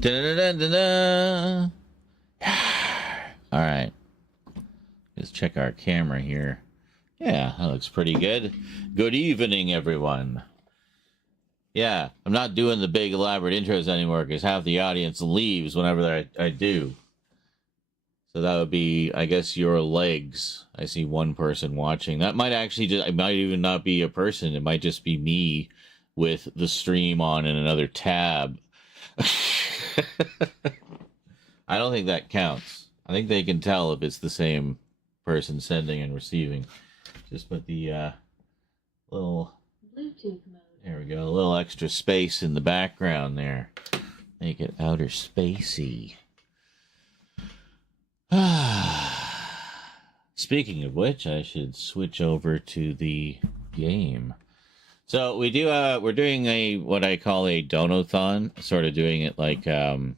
Da-da-da-da-da. All right. Let's check our camera here. Yeah, that looks pretty good. Good evening, everyone. Yeah, I'm not doing the big elaborate intros anymore because half the audience leaves whenever I do. So that would be, I guess, your legs. I see one person watching. That might actually just, it might even not be a person. It might just be me with the stream on in another tab. I don't think that counts. I think they can tell if it's the same person sending and receiving. Just put the little Bluetooth mode. There we go. A little extra space in the background there. Make it outer spacey. Speaking of which, I should switch over to the game. So we do. We're doing what I call a Donothon. Sort of doing it like kind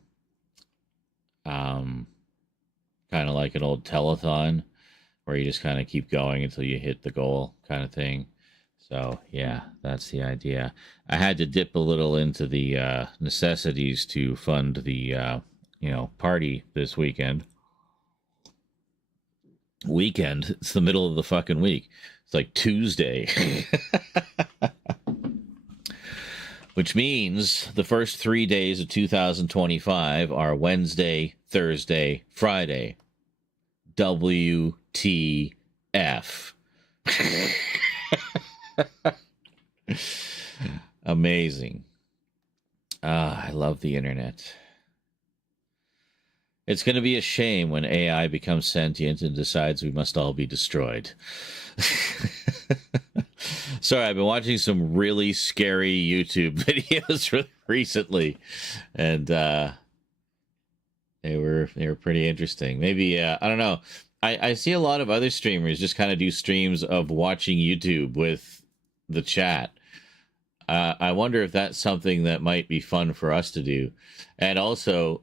of like an old telethon, where you just kind of keep going until you hit the goal, kind of thing. So yeah, that's the idea. I had to dip a little into the necessities to fund the party this weekend. It's the middle of the fucking week. It's like Tuesday. Which means the first 3 days of 2025 are Wednesday, Thursday, Friday. WTF. Amazing. I love the internet. It's going to be a shame when AI becomes sentient and decides we must all be destroyed. Sorry, I've been watching some really scary YouTube videos recently, and they were pretty interesting. Maybe I don't know. I see a lot of other streamers just kind of do streams of watching YouTube with the chat. I wonder if that's something that might be fun for us to do, and also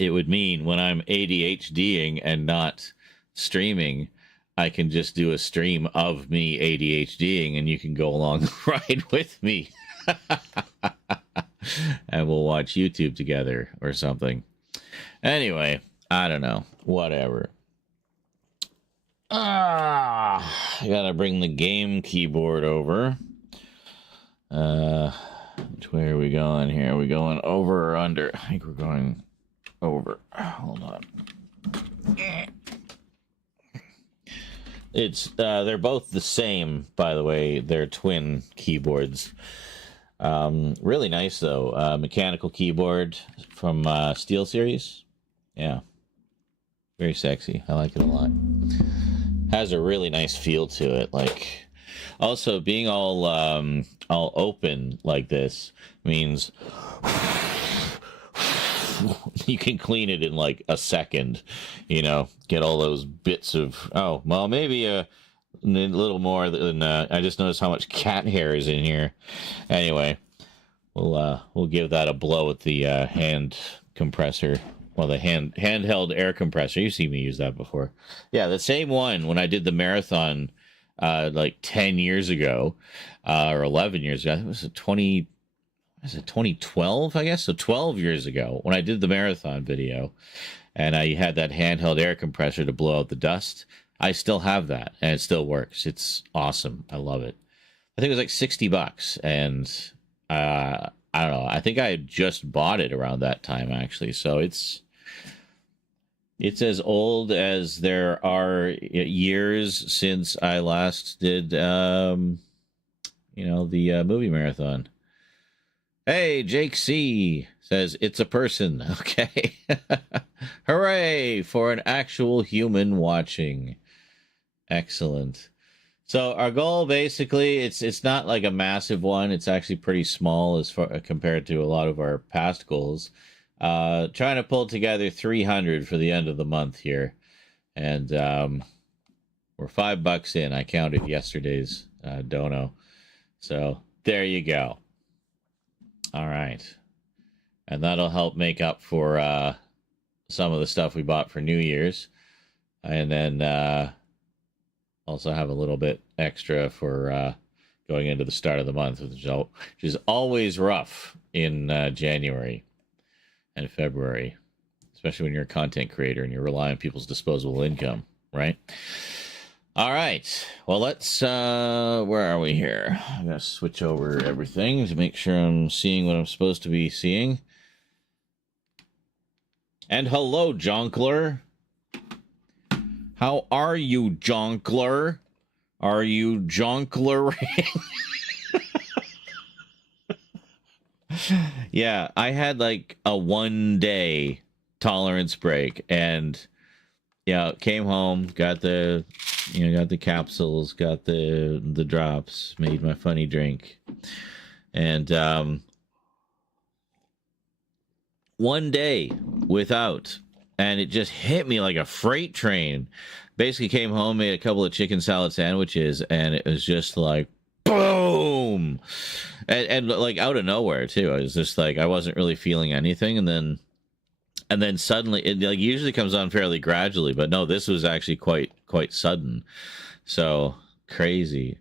it would mean when I'm ADHDing and not streaming, I can just do a stream of me ADHDing, and you can go along the ride with me. And we'll watch YouTube together or something. Anyway, I don't know. Whatever. I gotta bring the game keyboard over. Which way are we going here? Are we going over or under? I think we're going over. Hold on. It's they're both the same, by the way. They're twin keyboards. Really nice though. Mechanical keyboard from SteelSeries. Yeah, very sexy. I like it a lot. Has a really nice feel to it. Like, also being all open like this means you can clean it in like a second, get all those bits of, maybe a little more than, I just noticed how much cat hair is in here. Anyway, we'll give that a blow with the hand compressor. Well, the handheld air compressor. You've seen me use that before. Yeah, the same one when I did the marathon like 10 years ago, or 11 years ago. I think it was 2012, I guess? So 12 years ago when I did the marathon video, and I had that handheld air compressor to blow out the dust. I still have that, and it still works. It's awesome. I love it. I think it was like $60, and I don't know. I think I had just bought it around that time, actually. So it's as old as there are years since I last did, the movie marathon. Hey, Jake C. says it's a person. Okay. Hooray for an actual human watching. Excellent. So our goal, basically, it's not like a massive one. It's actually pretty small as far compared to a lot of our past goals. Trying to pull together 300 for the end of the month here, and we're $5 in. I counted yesterday's dono, so there you go. All right, and that'll help make up for some of the stuff we bought for New Year's, and then also have a little bit extra for going into the start of the month, which is always rough in January. and February, especially when you're a content creator and you rely on people's disposable income, right? All right. Well, let's, where are we here? I'm going to switch over everything to make sure I'm seeing what I'm supposed to be seeing. And hello, Jonkler. How are you, Jonkler? Are you Jonklering? Yeah, I had like a 1 day tolerance break, and yeah, came home, got the capsules, got the drops, made my funny drink, and 1 day without, and it just hit me like a freight train. Basically came home, made a couple of chicken salad sandwiches, and it was just like boom, and like out of nowhere too. I was just like, I wasn't really feeling anything, and then suddenly it like usually comes on fairly gradually, but no, this was actually quite sudden. So crazy.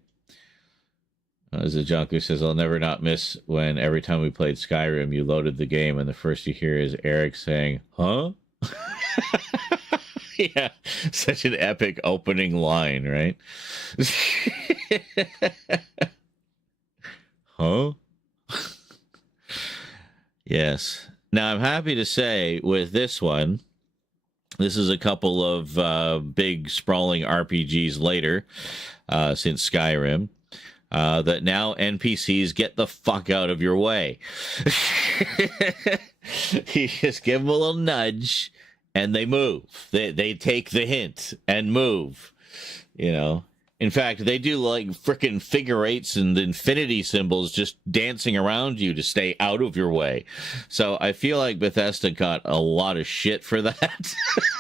As a junk who says, I'll never not miss when every time we played Skyrim, you loaded the game and the first you hear is Eric saying, huh? Yeah, such an epic opening line, right? Huh? Yes. Now, I'm happy to say with this one, this is a couple of big sprawling RPGs later, since Skyrim, that now NPCs get the fuck out of your way. You just give them a little nudge, and they move. They take the hint and move, you know. In fact, they do like freaking figure eights and infinity symbols just dancing around you to stay out of your way. So I feel like Bethesda got a lot of shit for that.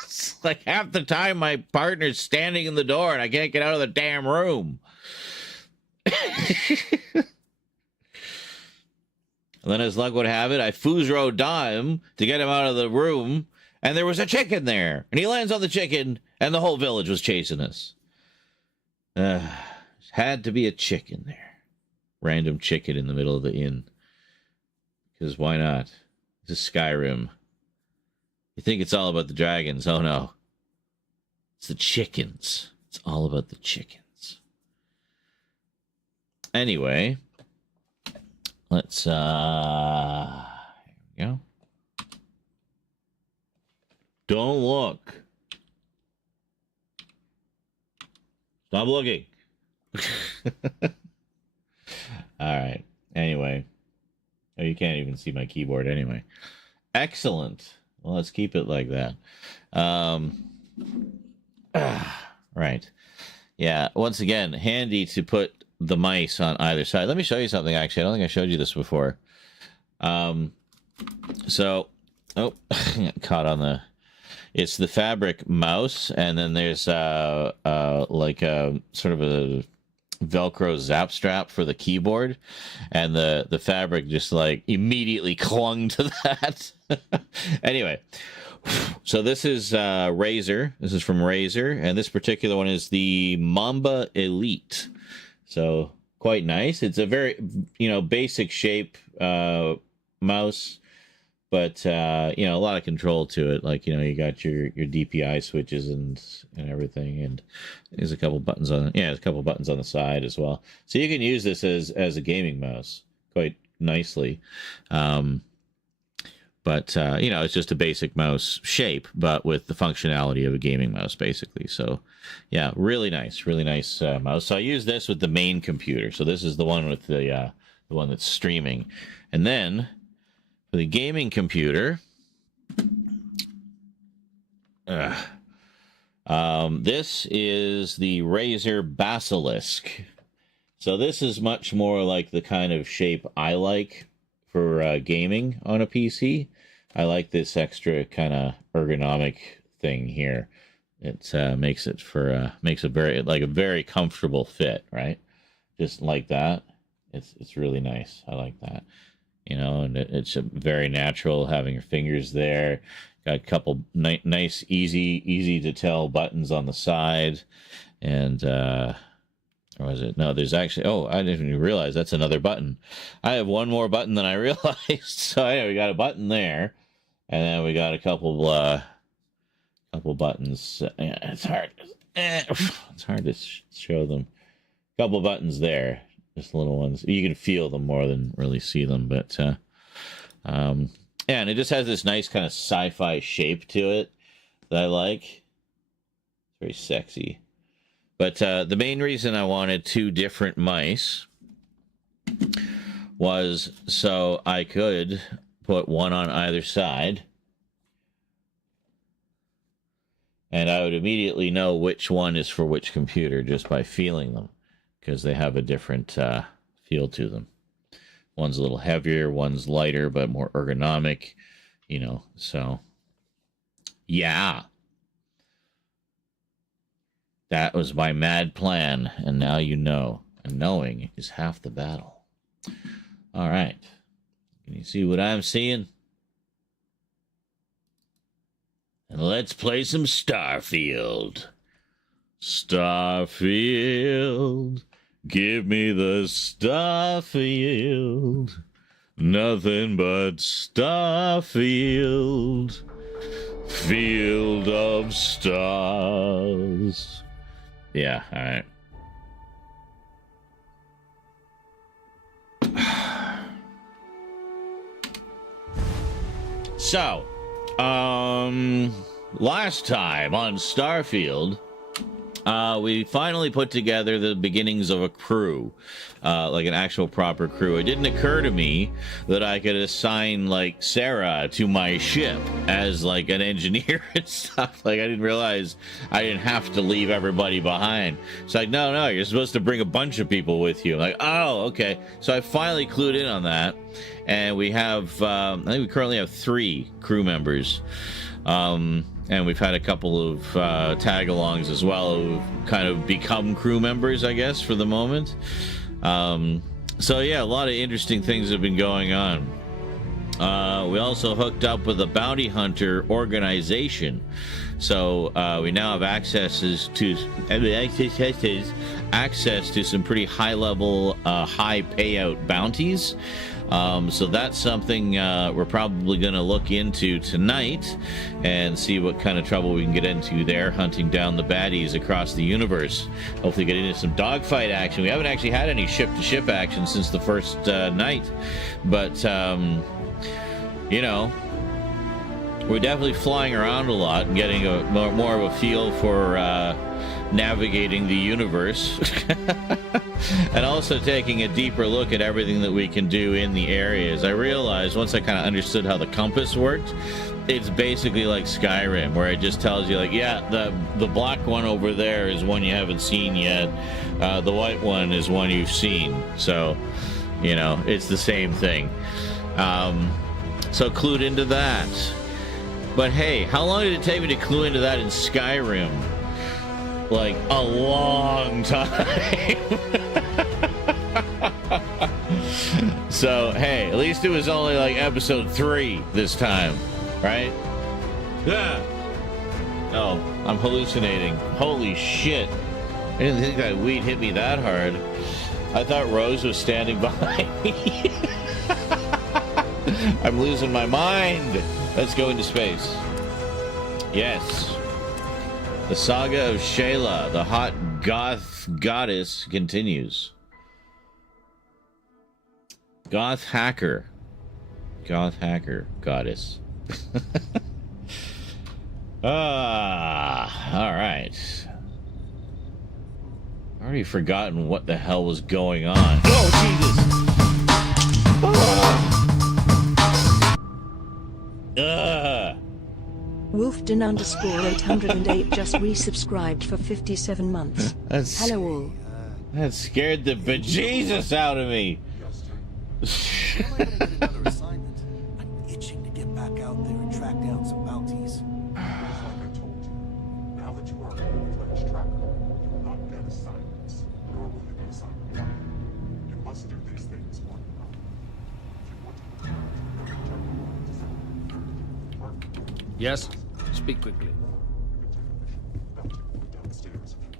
It's like half the time my partner's standing in the door and I can't get out of the damn room. And then as luck would have it, I Fuzro him to get him out of the room, and there was a chicken there. And he lands on the chicken, and the whole village was chasing us. Had to be a chicken there. Random chicken in the middle of the inn. Because why not? This is Skyrim. You think it's all about the dragons. Oh no. It's the chickens. It's all about the chickens. Anyway. Let's, here we go. Don't look. Stop looking. All right. Anyway. Oh, you can't even see my keyboard anyway. Excellent. Well, let's keep it like that. Right. Yeah. Once again, handy to put the mice on either side. Let me show you something, actually. I don't think I showed you this before. So, caught on the... It's the fabric mouse, and then there's like a sort of a Velcro zap strap for the keyboard, and the fabric just like immediately clung to that. Anyway, so this is Razer. This is from Razer, and this particular one is the Mamba Elite. So quite nice. It's a very basic shape mouse. But, a lot of control to it. Like, you got your DPI switches and everything. And there's a couple buttons on there's a couple buttons on the side as well. So you can use this as a gaming mouse quite nicely. But, it's just a basic mouse shape, but with the functionality of a gaming mouse, basically. So, yeah, really nice mouse. So I use this with the main computer. So this is the one with the one that's streaming. And then... for the gaming computer, this is the Razer Basilisk. So this is much more like the kind of shape I like for gaming on a PC. I like this extra kind of ergonomic thing here. It makes it a very comfortable fit, right? Just like that. It's really nice. I like that. And it's very natural having your fingers there. Got a couple nice, easy to tell buttons on the side. And, or was it? No, there's actually, I didn't even realize that's another button. I have one more button than I realized. So anyway, we got a button there. And then we got a couple buttons. Yeah, it's hard. It's hard to show them. A couple buttons there, just little ones. You can feel them more than really see them, but yeah, and it just has this nice kind of sci-fi shape to it that I like. It's very sexy. But the main reason I wanted two different mice was so I could put one on either side, and I would immediately know which one is for which computer just by feeling them, because they have a different feel to them. One's a little heavier, one's lighter, but more ergonomic, you know, so yeah. That was my mad plan, and now you know. And knowing is half the battle. All right. Can you see what I'm seeing? And let's play some Starfield. Starfield. Give me the Starfield. Nothing but Starfield. Field of stars. Yeah, all right. So, last time on Starfield, we finally put together the beginnings of a crew, like an actual proper crew. It didn't occur to me that I could assign, like, Sarah to my ship as, like, an engineer and stuff. Like, I didn't realize I didn't have to leave everybody behind. It's like, no, you're supposed to bring a bunch of people with you. I'm like, oh, okay. So I finally clued in on that, and we have, I think we currently have 3 crew members. And we've had a couple of tag-alongs as well who've kind of become crew members, I guess, for the moment. So, yeah, a lot of interesting things have been going on. We also hooked up with a bounty hunter organization. So we now have access to some pretty high-level, high-payout bounties. So that's something we're probably going to look into tonight and see what kind of trouble we can get into there, hunting down the baddies across the universe. Hopefully get into some dogfight action. We haven't actually had any ship-to-ship action since the first night, but, you know, we're definitely flying around a lot and getting a more of a feel for navigating the universe. And also taking a deeper look at everything that we can do in the areas. I realized once I kind of understood how the compass worked, it's basically like Skyrim, where it just tells you, like, yeah, the black one over there is one you haven't seen yet. The white one is one you've seen. So, you know, it's the same thing. So clued into that. But hey, how long did it take me to clue into that in Skyrim? Like, a long time. So, hey, at least it was only like episode 3 this time, right? Yeah. Oh, I'm hallucinating. Holy shit. I didn't think that weed hit me that hard. I thought Rose was standing behind me. I'm losing my mind. Let's go into space. Yes. The saga of Shayla, the hot goth goddess, continues. Goth hacker goddess. All right. I've already forgotten what the hell was going on. Oh, Jesus! Wolfon underscore 808 just resubscribed for 57 months. Hello all. That scared the bejesus out of me. Another assignment. I'm itching to get back out there and track down some bounties. Like I told you, now that you are a full-fledged tracker, you will not get assignments, nor will you be assigned one. You must do these things on your own. If you want to Yes? Speak quickly. downstairs if you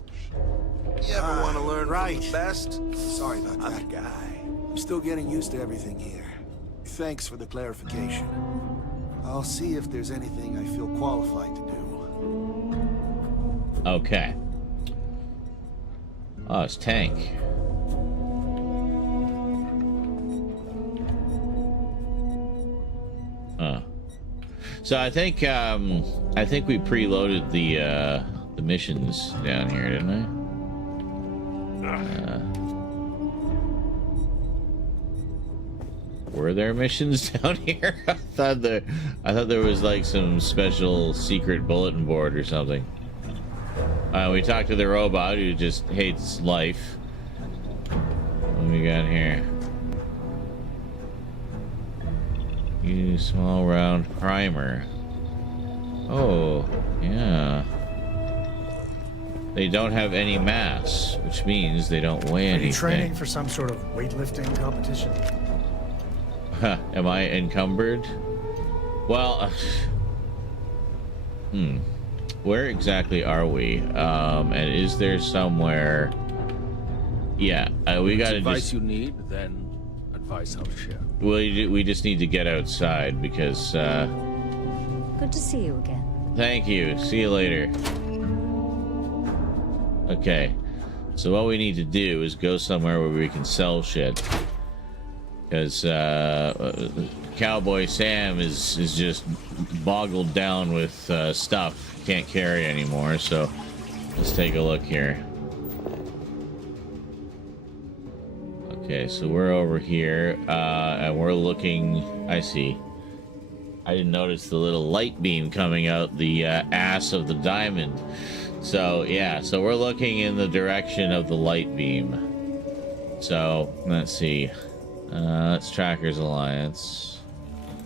wish. You ever want to learn right. from the best? Sorry about I'm that. the guy. I'm still getting used to everything here. Thanks for the clarification. I'll see if there's anything I feel qualified to do. Okay. Oh, it's Tank. Oh. So I think we preloaded the missions down here, didn't I? Were there missions down here? I thought there was like some special secret bulletin board or something. We talked to the robot who just hates life. What do we got here? Use small round primer. Oh, yeah. They don't have any mass, which means they don't weigh anything. Are you training for some sort of weightlifting competition? Am I encumbered? Well, where exactly are we? And is there somewhere? Yeah, we gotta advice you need, then advice I'll share. Well, we just need to get outside because. Good to see you again. Thank you. See you later. Okay, so what we need to do is go somewhere where we can sell shit. Because Cowboy Sam is just boggled down with stuff he can't carry anymore. So let's take a look here. Okay, so we're over here and we're looking. I see. I didn't notice the little light beam coming out the ass of the diamond. So yeah, so we're looking in the direction of the light beam. So let's see. That's Trackers Alliance.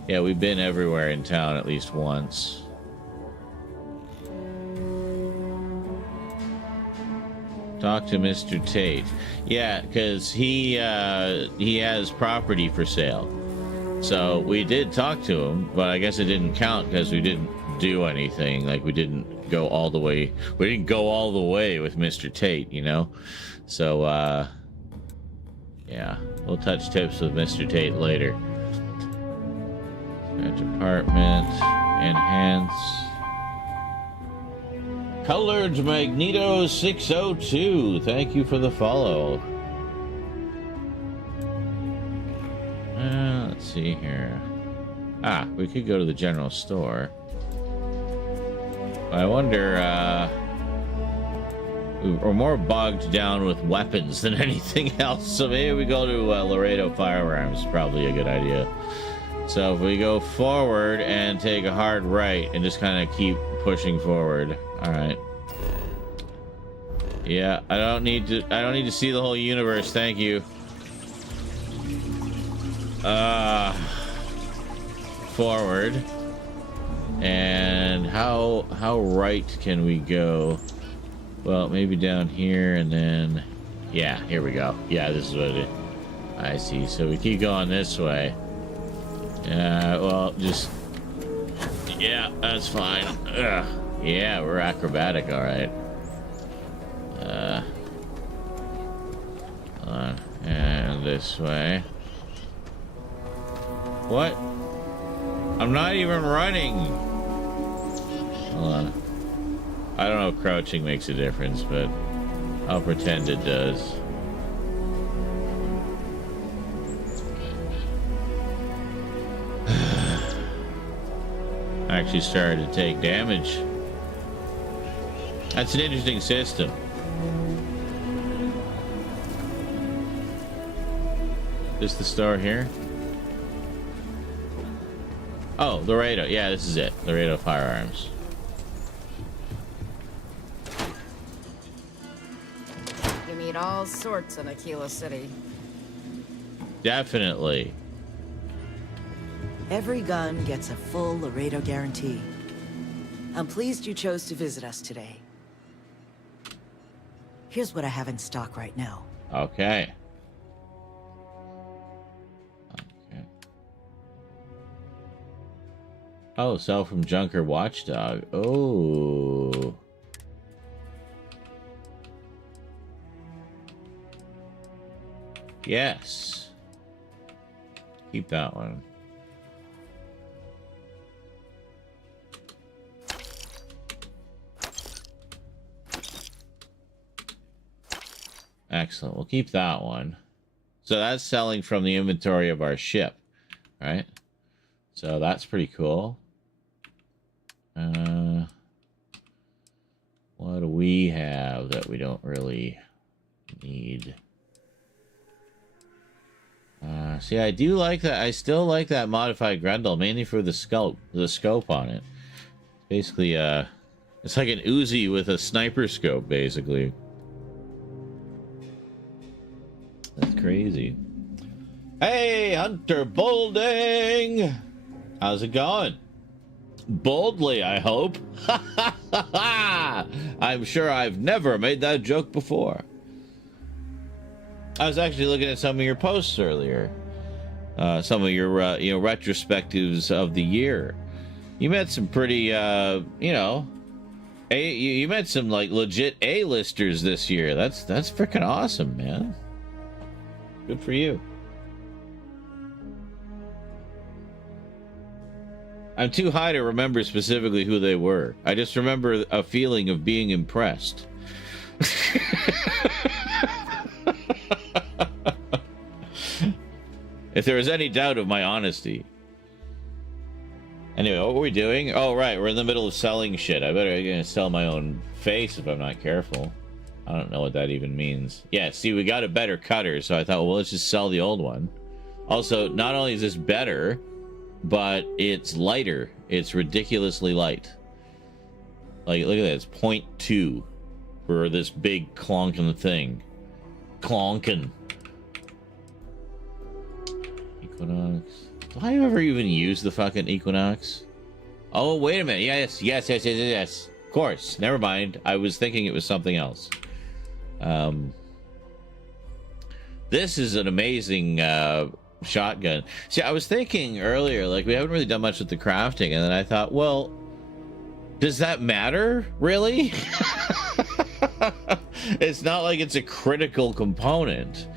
Yeah, we've been everywhere in town at least once. Talk to Mr. Tate. Yeah, because he has property for sale. So we did talk to him, but I guess it didn't count because we didn't do anything. Like we didn't go all the way. We didn't go all the way with Mr. Tate, you know. So yeah, we'll touch tips with Mr. Tate later. Department, enhance. Colored Magneto 602. Thank you for the follow. Let's see here. We could go to the general store. I wonder, we're more bogged down with weapons than anything else, so maybe we go to Laredo Firearms. Probably a good idea. So if we go forward and take a hard right and just kind of keep pushing forward. All right. Yeah, I don't need to see the whole universe. Thank you. Forward. And how right can we go? Well, maybe down here and then, yeah, here we go. Yeah, this is what it is. I see. So we keep going this way. Well, just, yeah, that's fine. Ugh. Yeah, we're acrobatic, all right. And this way. What? I'm not even running. Hold on. I don't know if crouching makes a difference, but I'll pretend it does. I actually started to take damage. That's an interesting system. Is the store here? Oh, Laredo. Yeah, this is it. Laredo Firearms. You meet all sorts in Aquila City. Definitely. Every gun gets a full Laredo guarantee. I'm pleased you chose to visit us today. Here's what I have in stock right now. Okay. Oh, sell from Junker Watchdog. Oh. Yes. Keep that one. Excellent. We'll keep that one. So that's selling from the inventory of our ship, right? So that's pretty cool. What do we have that we don't really need? See, I do like that. I still like that modified Grendel, mainly for the scope on it. Basically, it's like an Uzi with a sniper scope, basically. That's crazy. Hey, Hunter Bolding! How's it going? Boldly, I hope. I'm sure I've never made that joke before. I was actually looking at some of your posts earlier. Some of your, retrospectives of the year. You met some pretty, you met some, like, legit A-listers this year. That's freaking awesome, man. Good for you. I'm too high to remember specifically who they were. I just remember a feeling of being impressed. If there was any doubt of my honesty. Anyway, what were we doing? Oh, right, we're in the middle of selling shit. I better gonna sell my own face if I'm not careful. I don't know what that even means. Yeah, see, we got a better cutter, so I thought, well, let's just sell the old one. Also, not only is this better, but it's lighter. It's ridiculously light. Like, look at that. It's 0.2 for this big clonkin' thing. Clonkin'. Equinox. Do I ever even use the fucking Equinox? Oh, wait a minute. Yes. Of course. Never mind. I was thinking it was something else. This is an amazing shotgun. See, I was thinking earlier, like, we haven't really done much with the crafting, and then I thought, well, does that matter, really? It's not like it's a critical component,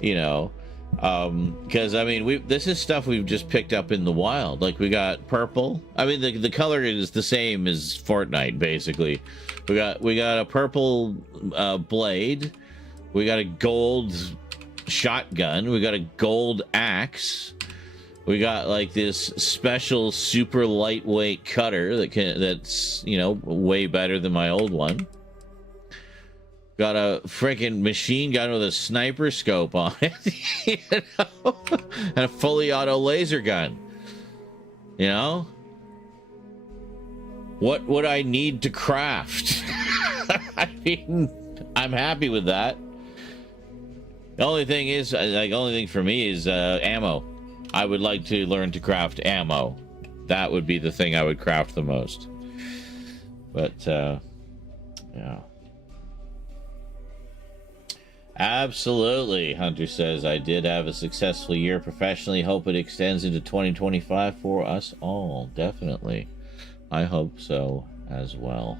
you know, because I mean, this is stuff we've just picked up in the wild. Like, we got purple. I mean, the color is the same as Fortnite, basically. We got a purple blade. We got a gold shotgun. We got a gold axe. We got like this special super lightweight cutter that's, you know, way better than my old one. Got a freaking machine gun with a sniper scope on it, you know? And a fully auto laser gun. You know? What would I need to craft? I mean, I'm happy with that. The only thing is, like, only thing for me is ammo. I would like to learn to craft ammo. That would be the thing I would craft the most. But, yeah. Absolutely, Hunter says, I did have a successful year professionally. Hope it extends into 2025 for us all. Definitely. I hope so as well.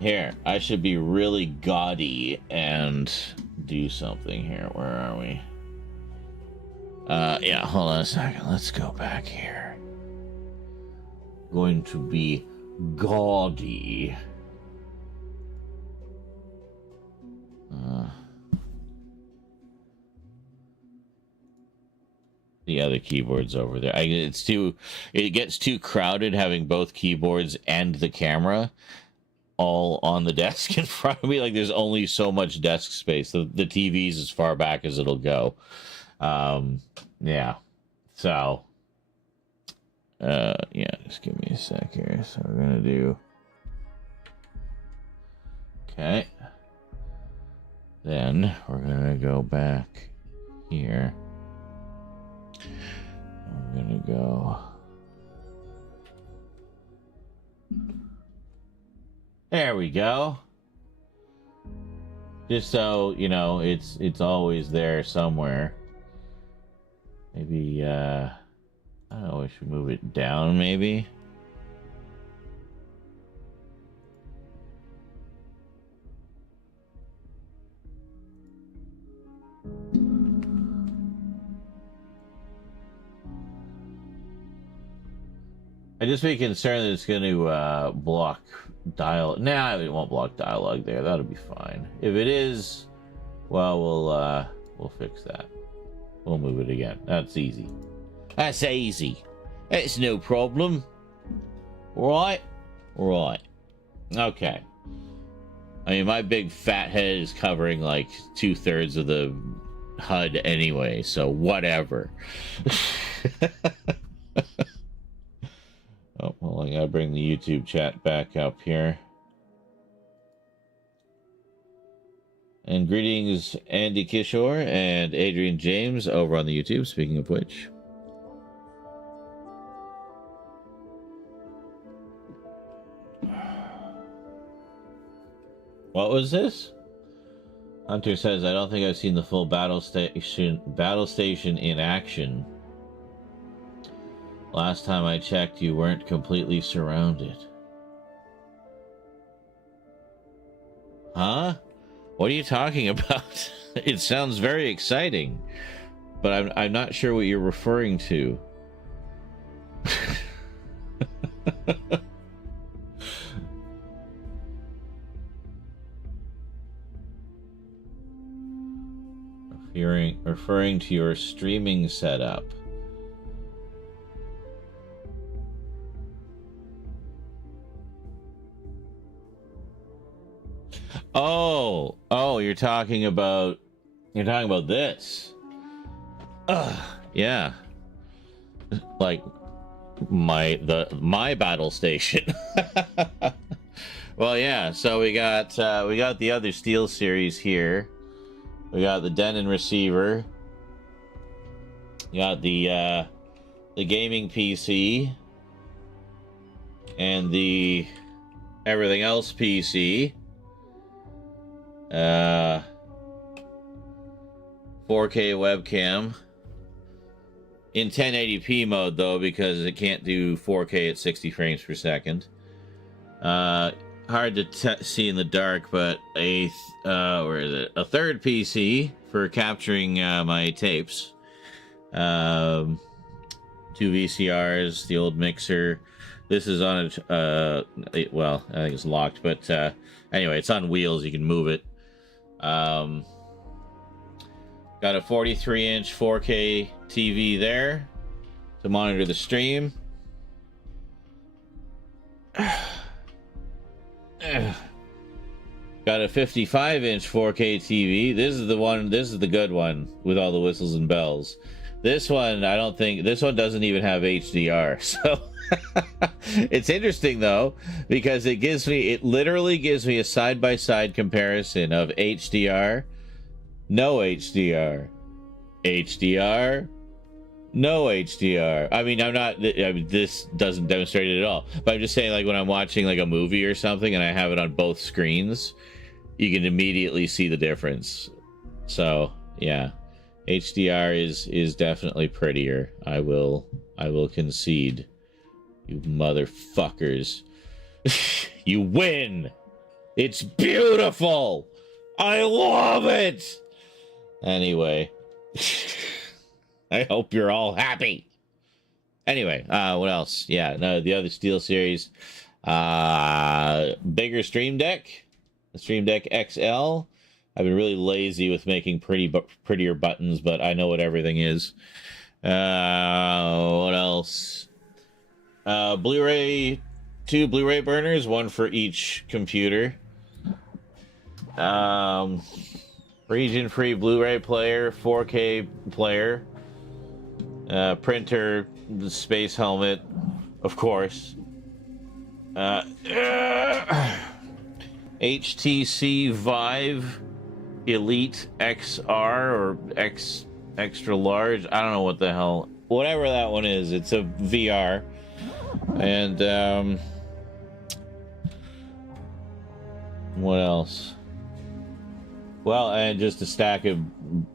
Here, I should be really gaudy and do something here. Where are we? Yeah, hold on a second. Let's go back here. Going to be gaudy. The other keyboard's over there. It gets too crowded having both keyboards and the camera all on the desk in front of me. Like, there's only so much desk space. The TV's as far back as it'll go. Yeah. So, yeah, just give me a sec here. So we're gonna do. Okay. Then we're gonna go back here. We're gonna go. There we go. Just so you know, it's always there somewhere. Maybe I don't know, we should move it down maybe. I just be concerned that it's going to block dialogue. Nah, it won't block dialogue there. That'll be fine. If it is, well, we'll fix that. We'll move it again. That's easy. That's easy. It's no problem. Right? Right. Okay. I mean, my big fat head is covering like 2/3 of the HUD anyway, so whatever. Oh, well, I gotta bring the YouTube chat back up here. And greetings, Andy Kishore and Adrian James over on the YouTube, speaking of which. What was this? Hunter says, I don't think I've seen the full battle station in action. Last time I checked, you weren't completely surrounded. Huh? What are you talking about? It sounds very exciting, but I'm not sure what you're referring to. Referring to your streaming setup. Oh, you're talking about this. Yeah. Like my battle station. Well, yeah, so we got the other Steel series here. We got the Denon receiver. We got the gaming PC and the everything else PC. 4K webcam in 1080p mode though, because it can't do 4K at 60 frames per second. Hard to see in the dark, but where is it? A third PC for capturing my tapes. 2 VCRs, the old mixer. This is on well, I think it's locked, but anyway, it's on wheels. You can move it. Got a 43-inch 4K TV there to monitor the stream. Got a 55-inch 4K TV. This is the one. This is the good one with all the whistles and bells. This one, I don't think. This one doesn't even have HDR. So it's interesting though, because it literally gives me a side-by-side comparison of HDR, no HDR, HDR, no HDR. I mean, this doesn't demonstrate it at all, but I'm just saying, like, when I'm watching like a movie or something and I have it on both screens, you can immediately see the difference. So yeah, HDR is definitely prettier. I will concede. You motherfuckers. You win. It's beautiful. I love it. Anyway. I hope you're all happy. Anyway, what else? Yeah, no, the other Steel series. Bigger Stream Deck. The Stream Deck XL. I've been really lazy with making prettier buttons, but I know what everything is. What else? Blu-ray, 2 Blu-ray burners, one for each computer. Region-free Blu-ray player, 4K player. Printer, the space helmet, of course. HTC Vive Elite XR or X Extra Large. I don't know what the hell. Whatever that one is, it's a VR. And what else? Well, and just a stack of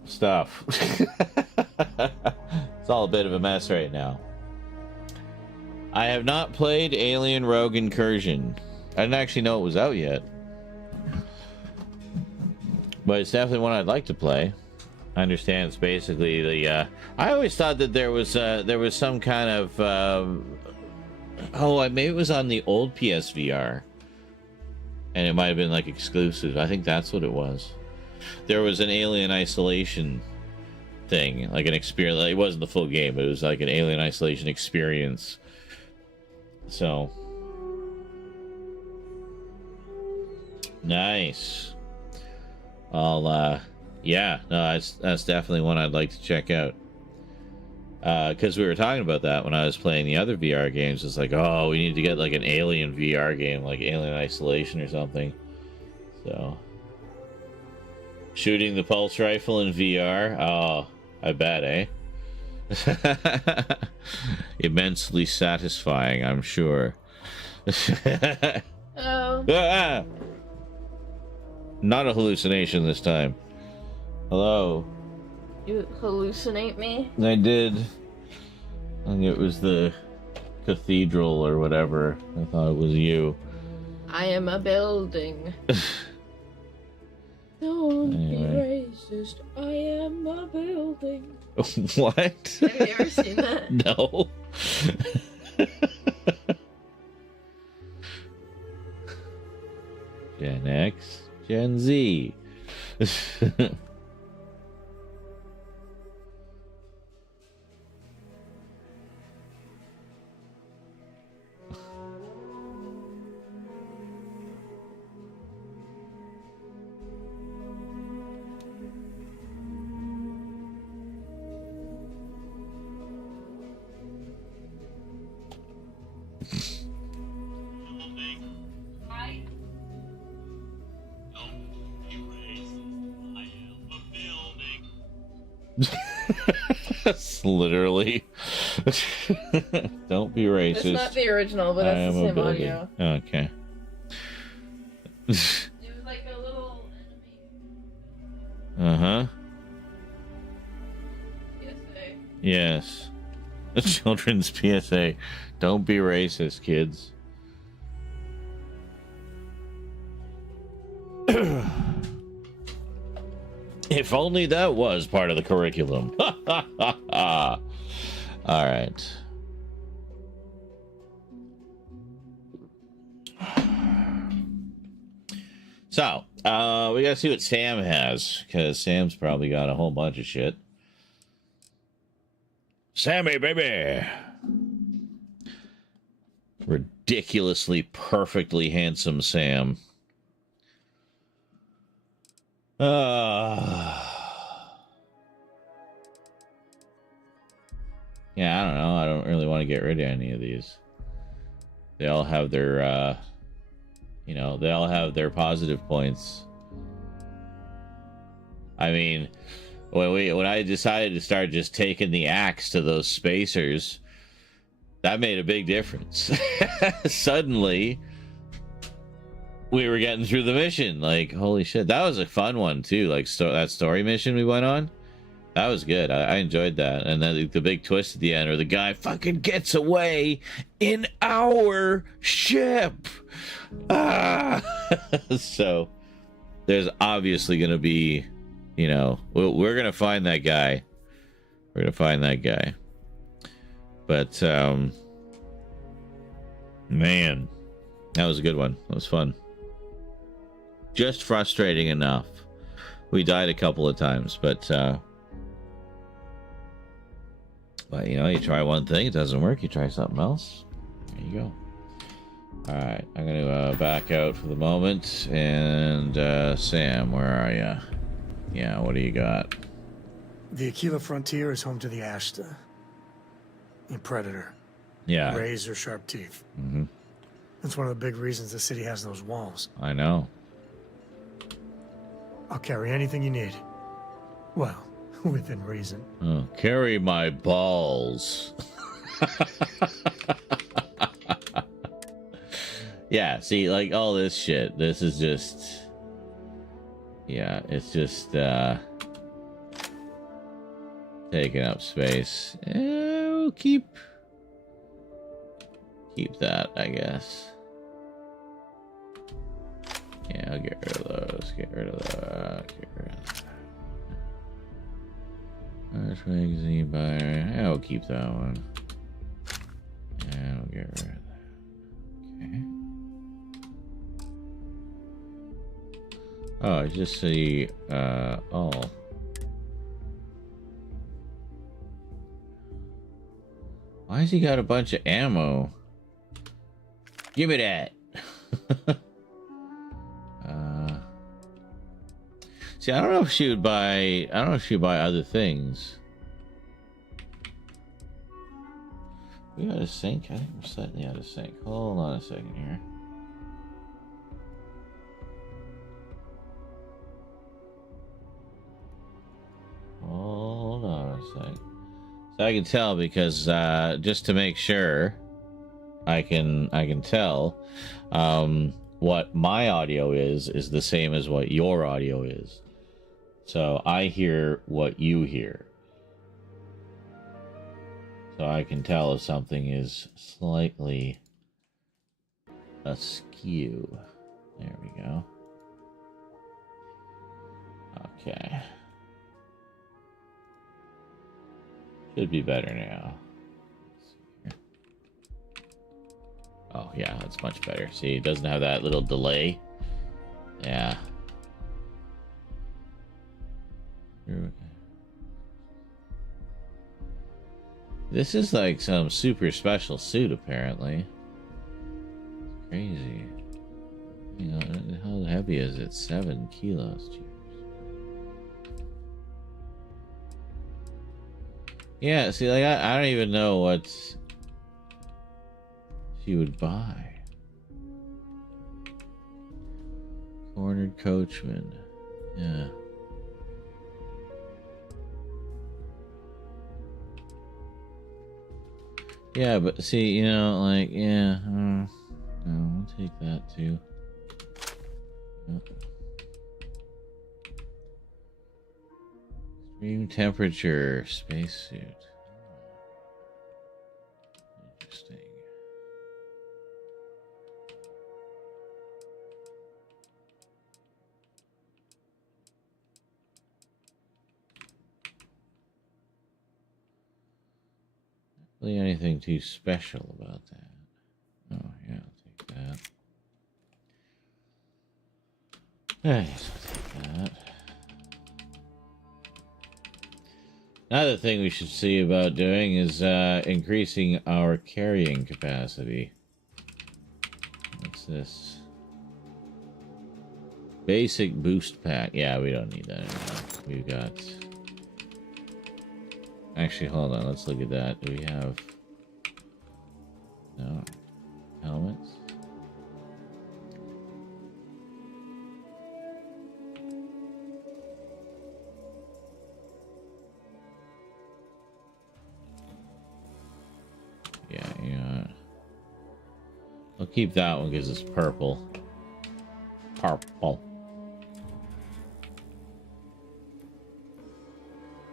stuff. It's all a bit of a mess right now. I have not played Alien Rogue Incursion. I didn't actually know it was out yet. But it's definitely one I'd like to play. I understand it's basically the... I always thought that there was some kind of... maybe it was on the old PSVR. and it might have been like exclusive. I think that's what it was. There was an Alien Isolation thing, like an experience. Like, it wasn't the full game, but it was like an Alien Isolation experience. So nice. Yeah, no, that's definitely one I'd like to check out. Because we were talking about that when I was playing the other VR games. It's like, oh, we need to get like an Alien VR game, like Alien Isolation or something. So, shooting the pulse rifle in VR. Oh, I bet, eh? Immensely satisfying, I'm sure. Oh. Ah! Not a hallucination this time. Hello. You hallucinate me? I did. I think it was the cathedral or whatever. I thought it was you. I am a building. Don't Anyway. be racist. I am a building. What? Have you ever seen that? No. Gen X, Gen Z. That's literally. Don't be racist. It's not the original, but I that's the am a same building. audio. Okay. It was like a little Uh-huh. PSA. Yes. The children's PSA. Don't be racist, kids. If only that was part of the curriculum. All right. So, we gotta see what Sam has, because Sam's probably got a whole bunch of shit. Sammy, baby! Ridiculously, perfectly handsome Sam. Yeah, I don't know. I don't really want to get rid of any of these. They all have their, you know, they all have their positive points. I mean, when I decided to start just taking the axe to those spacers, that made a big difference. Suddenly, we were getting through the mission. Like, holy shit. That was a fun one, too. Like, that story mission we went on. That was good. I enjoyed that. And then the big twist at the end where the guy fucking gets away in our ship. Ah! So, there's obviously going to be, you know, we're going to find that guy. We're going to find that guy. But, man, that was a good one. That was fun. Just frustrating enough. We died a couple of times, but you know, you try one thing, it doesn't work, you try something else. There you go. Alright, I'm gonna back out for the moment. And Sam, where are you? Yeah, what do you got? The Aquila frontier is home to the Ashta. A predator. Yeah. Razor sharp teeth. Mm-hmm. That's one of the big reasons the city has those walls. I know. I'll carry anything you need. Well, within reason. Oh, carry my balls. Yeah, see, like, all this shit, this is just... Yeah, it's just, taking up space. We'll keep that, I guess. Yeah, I'll get rid of those. Get rid of that. Get rid of that. First magazine buyer. I'll keep that one. And I'll get rid of that. Okay. Oh, I just see, oh. Why has he got a bunch of ammo? Give me that. See, I don't know if she would buy, I don't know if she'd buy other things. We got a sync? I think we're slightly out of sync. Hold on a second here. Hold on a sec. So I can tell because just to make sure I can tell what my audio is the same as what your audio is. So I hear what you hear. So I can tell if something is slightly askew. There we go. Okay. Should be better now. Oh yeah, that's much better. See, it doesn't have that little delay. Yeah. This is like some super special suit, apparently. It's crazy. You know, how heavy is it? 7 kilos. Jeez. Yeah, see, like, I don't even know what she would buy. Cornered coachman. Yeah. Yeah, but see, you know, like, yeah, no, I'll take that too. Yep. Extreme temperature spacesuit. Interesting. Really anything too special about that. Oh, yeah, I'll take that. Yes, I'll take that. Another thing we should see about doing is increasing our carrying capacity. What's this? Basic boost pack. Yeah, we don't need that anymore. We've got... Actually, hold on. Let's look at that. Do we have... No. Helmets? Yeah, you know what? I'll keep that one because it's purple. Purple.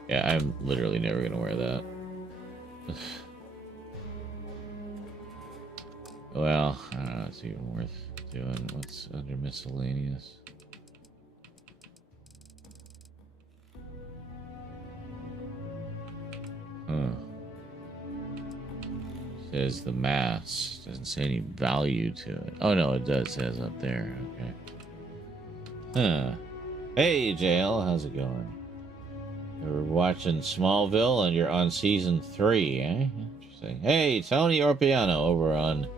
Yeah, I'm literally never gonna wear that. Well, I don't know, it's even worth doing. What's under miscellaneous? Huh. Says the mass. Doesn't say any value to it. Oh no, it does. It says up there. Okay. Huh. Hey, JL, how's it going? We're watching Smallville and you're on season 3, eh? Interesting. Hey, Tony Orpiano over on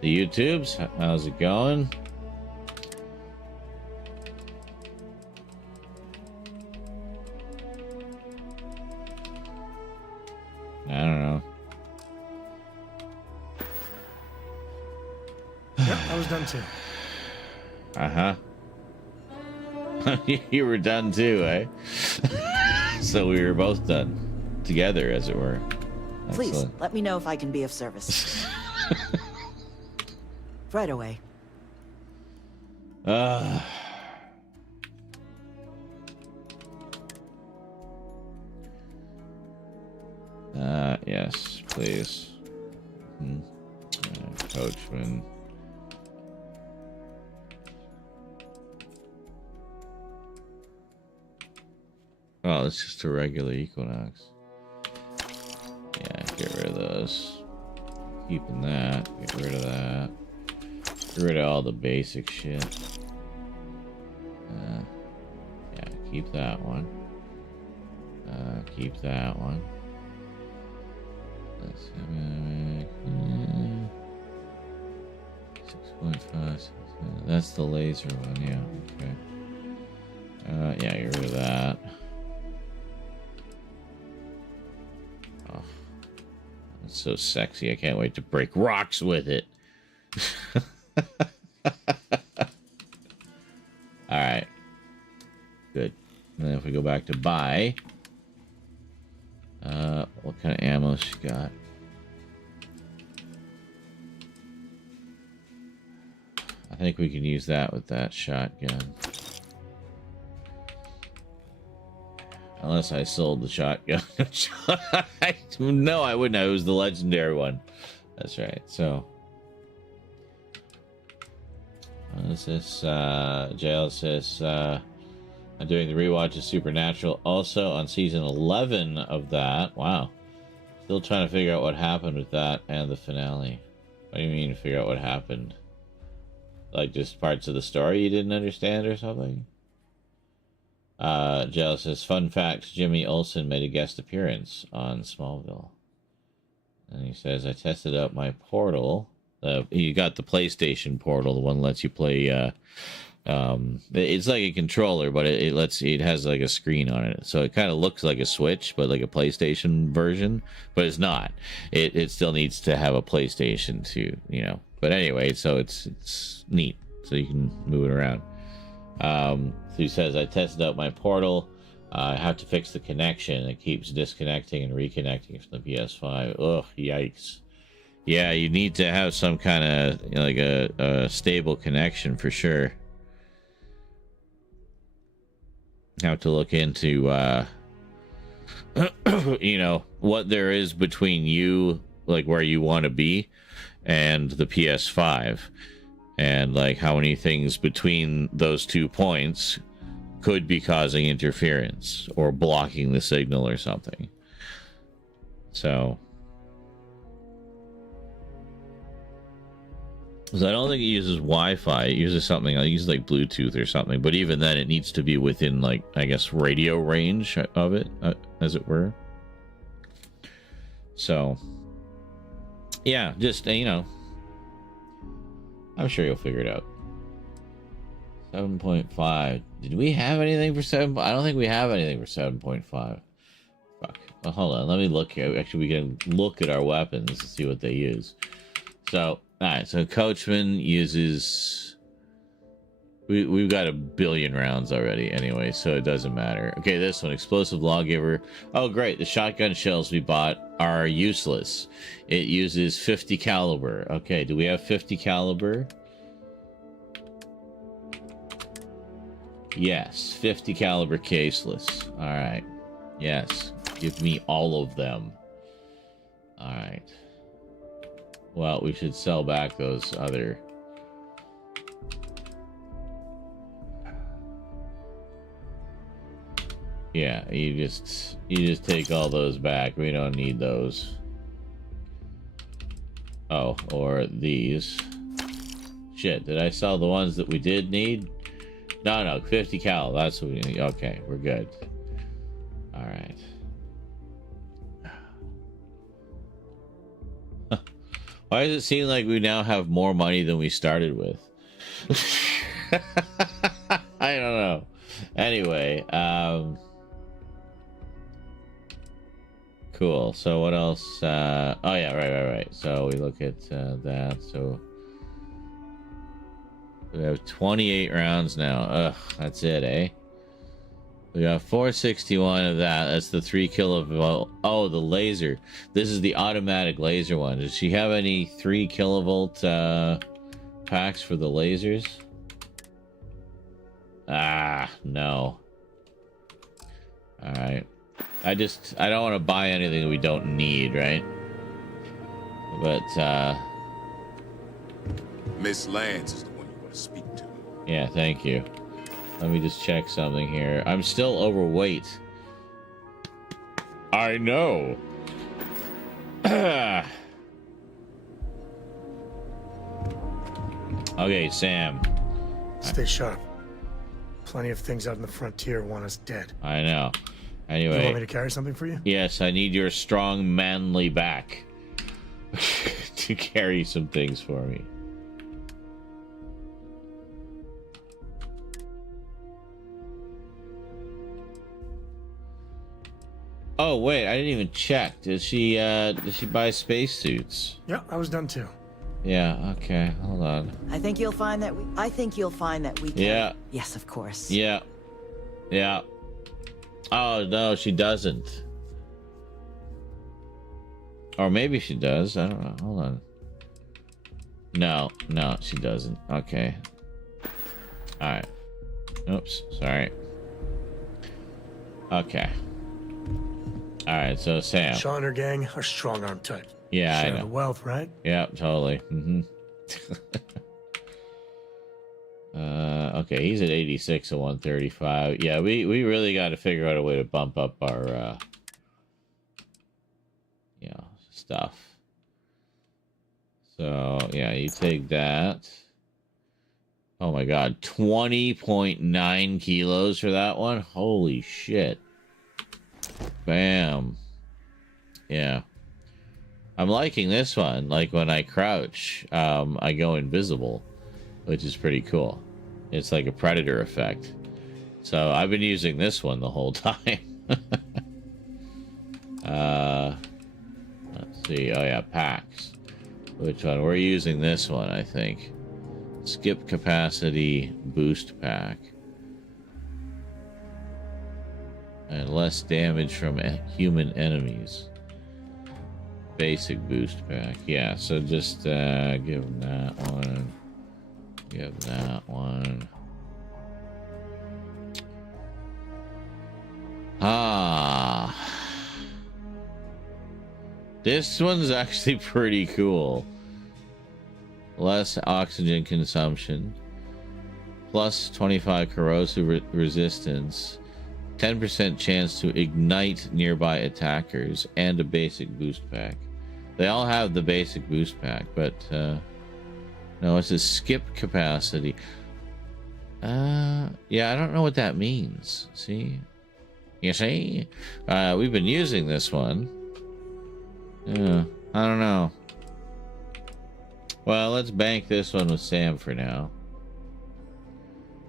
the YouTubes. How's it going? I don't know. Yep, I was done too. Uh-huh. You were done too, eh? So we were both done. Together, as it were. Please, Excellent. let me know if I can be of service. Right away. Yes, please. Coachman. Oh, it's just a regular Equinox. Yeah, get rid of those. Keeping that. Get rid of that. Get rid of all the basic shit. keep that one. Keep that one. Let's see. 6.5. That's the laser one, yeah. Okay. Yeah, get rid of that. Oh, it's so sexy. I can't wait to break rocks with it. All right. Good. And then if we go back to buy, what kind of ammo she got? I think we can use that with that shotgun. Unless I sold the shotgun. No, I wouldn't. It was the legendary one. That's right. So, what is this? Jail says, I'm doing the rewatch of Supernatural. Also on season 11 of that. Wow. Still trying to figure out what happened with that and the finale. What do you mean figure out what happened? Like just parts of the story you didn't understand or something? Jail says, fun fact, Jimmy Olsen made a guest appearance on Smallville. And he says, I tested out my portal. You got the PlayStation portal, the one that lets you play, it's like a controller, but it has like a screen on it. So it kind of looks like a Switch, but like a PlayStation version, but it's not. It still needs to have a PlayStation to, you know. But anyway, so it's neat. So you can move it around. So he says, I tested out my portal. I have to fix the connection. It keeps disconnecting and reconnecting from the PS5. Ugh, yikes. Yeah, you need to have some kind of, you know, like a stable connection for sure. Have to look into, you know, what there is between you, like where you want to be, and the PS5. And like how many things between those 2 points could be causing interference or blocking the signal or something. So I don't think it uses Wi-Fi. It uses something, it uses like Bluetooth or something. But even then, it needs to be within, like, I guess, radio range of it, as it were. So, yeah, just, you know, I'm sure you'll figure it out. 7.5. Did we have anything for 7? I don't think we have anything for 7.5. Fuck. Well, hold on. Let me look here. Actually, we can look at our weapons to see what they use. So, alright. So, Coachman uses... We've got 1 billion rounds already anyway, so it doesn't matter. Okay, this one. Explosive Lawgiver. Oh, great. The shotgun shells we bought are useless. It uses 50 caliber. Okay, do we have 50 caliber? Yes, 50 caliber caseless. All right. Yes, give me all of them. All right. Well, we should sell back those other. Yeah, you just take all those back. We don't need those. Oh, or these. Shit, did I sell the ones that we did need? No, 50 cal. That's what we need. Okay, we're good. All right. Why does it seem like we now have more money than we started with? I don't know. Anyway, cool. So what else? Oh yeah, right. So we look at that. So we have 28 rounds now. Ugh, that's it, eh? We got 461 of that. That's the 3 kilovolt. Oh, the laser. This is the automatic laser one. Does she have any 3 kilovolt packs for the lasers? Ah, no. All right. I don't want to buy anything we don't need, right? But Miss Lance is the one you want to speak to. yeah, thank you. Let me just check something here. I'm still overweight. I know. Okay, Sam. Stay sharp. Plenty of things out in the frontier want us dead. I know. You want me Anyway, to carry something for you? yes, I need your strong, manly back to carry some things for me. Oh wait, I didn't even check. Did she buy spacesuits? Yeah, I was done too. Yeah, okay, hold on. I think you'll find that we can. Yeah. Yes, of course. Yeah. Yeah. Oh no, she doesn't. Or maybe she does. I don't know. Hold on. No, she doesn't. Okay. Alright. Oops, sorry. Okay. Alright, so Sam. Shaw and her gang are strong arm type. Yeah, Share I the know. wealth, right? Yeah, totally. Okay, he's at 86 at 135. Yeah, we really got to figure out a way to bump up our stuff. So yeah, you take that. Oh my god, 20.9 kilos for that one. Holy shit. Bam. Yeah. I'm liking this one. Like when I crouch, I go invisible, which is pretty cool. It's like a predator effect. So I've been using this one the whole time. Let's see. Oh yeah, packs. Which one? We're using this one, I think. Skip capacity boost pack. And less damage from human enemies. Basic boost pack. Yeah, so just give him that one. Give that one. Ah. This one's actually pretty cool. Less oxygen consumption. Plus 25 corrosive resistance. 10% chance to ignite nearby attackers. And a basic boost pack. They all have the basic boost pack, but no, it's a skip capacity. Yeah, I don't know what that means. See? You see? We've been using this one. Yeah, I don't know. Well, let's bank this one with Sam for now.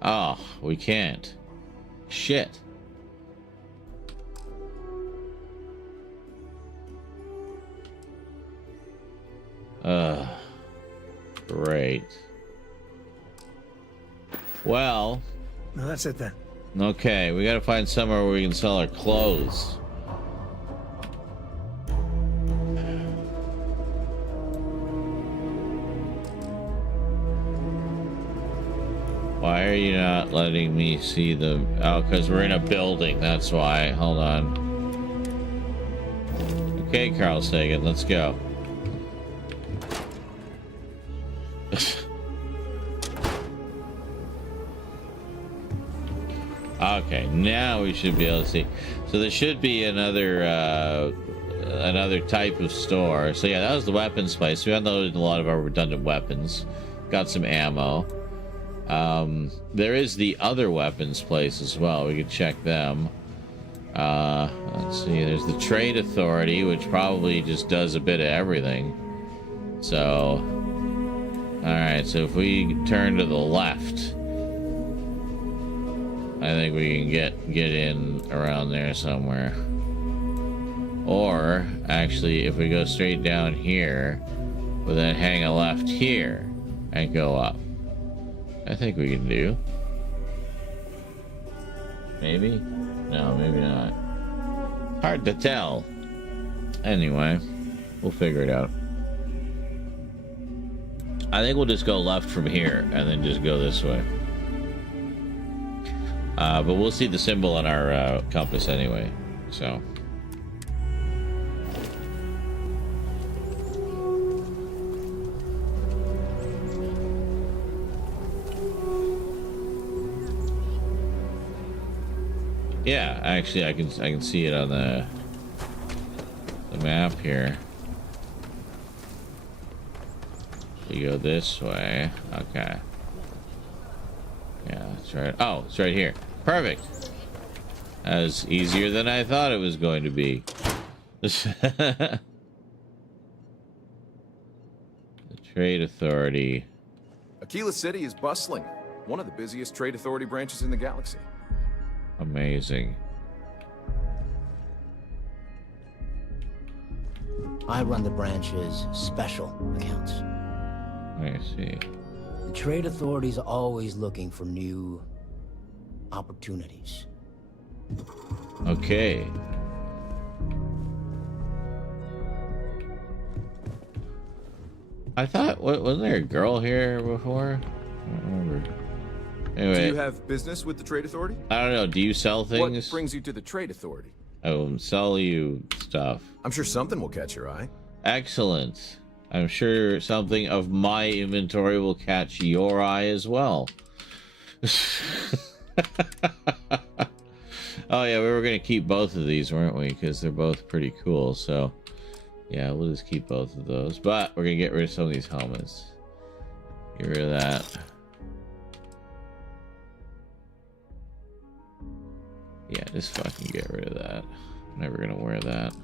Oh, we can't. Shit. Great. Well, No, that's it then. okay, we gotta find somewhere where we can sell our clothes. Why are you not letting me see the... Oh, because we're in a building, that's why. Hold on. Okay, Carl Sagan, let's go. Okay, now we should be able to see. So there should be another type of store. So yeah, that was the weapons place. We unloaded a lot of our redundant weapons. Got some ammo. There is the other weapons place as well. We could check them. Let's see. There's the Trade Authority, which probably just does a bit of everything. So, all right. So if we turn to the left, I think we can get in around there somewhere. Or actually, if we go straight down here, we'll then hang a left here and go up. I think we can do. Maybe? No, maybe not. Hard to tell. Anyway, we'll figure it out. I think we'll just go left from here and then just go this way. But we'll see the symbol on our compass anyway, so. Yeah, actually, I can see it on the map here. We go this way. Okay. Yeah, it's right. Oh, it's right here. Perfect. That was easier than I thought it was going to be. The Trade Authority. Aquila City is bustling. One of the busiest Trade Authority branches in the galaxy. Amazing. I run the branch's special accounts. I see. The Trade Authority's always looking for new opportunities. Okay. I thought, wasn't there a girl here before? I don't remember. Anyway. Do you have business with the Trade Authority? I don't know. Do you sell things? What brings you to the Trade Authority? I will sell you stuff. I'm sure something will catch your eye. Excellent. I'm sure something of my inventory will catch your eye as well. Oh yeah, we were gonna keep both of these, weren't we? Because they're both pretty cool. So yeah, we'll just keep both of those. But we're gonna get rid of some of these helmets. Get rid of that. Yeah, just fucking get rid of that. I'm never gonna wear that.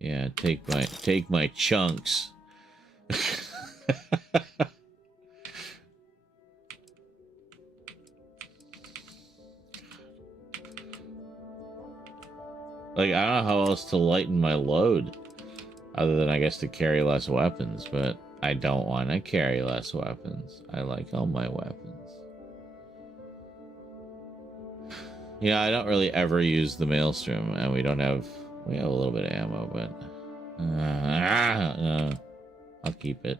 Yeah, take my chunks. Like, I don't know how else to lighten my load other than, I guess, to carry less weapons, but I don't want to carry less weapons. I like all my weapons. Yeah, I don't really ever use the Maelstrom, and we have a little bit of ammo, but I'll keep it.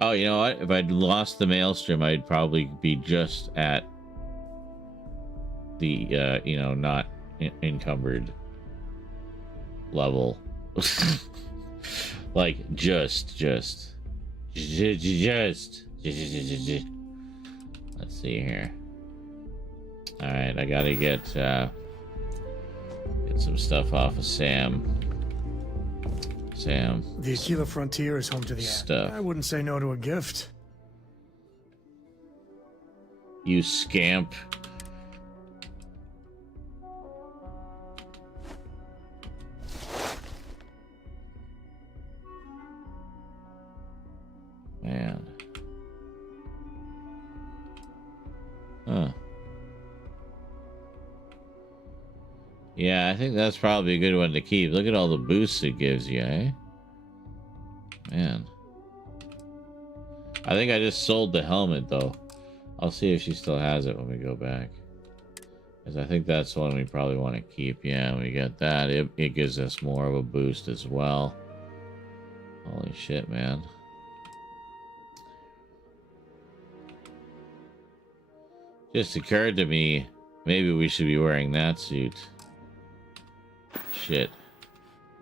Oh, you know what? If I'd lost the Maelstrom, I'd probably be just at the, not encumbered level. Like, just. Let's see here. Alright, I gotta get some stuff off of Sam. The Aquila frontier is home to the stuff. I wouldn't say no to a gift. You scamp. Man. Huh. Yeah, I think that's probably a good one to keep. Look at all the boosts it gives you, eh? Man. I think I just sold the helmet, though. I'll see if she still has it when we go back. Because I think that's one we probably want to keep. Yeah, we get that. It gives us more of a boost as well. Holy shit, man. Just occurred to me, maybe we should be wearing that suit. Shit.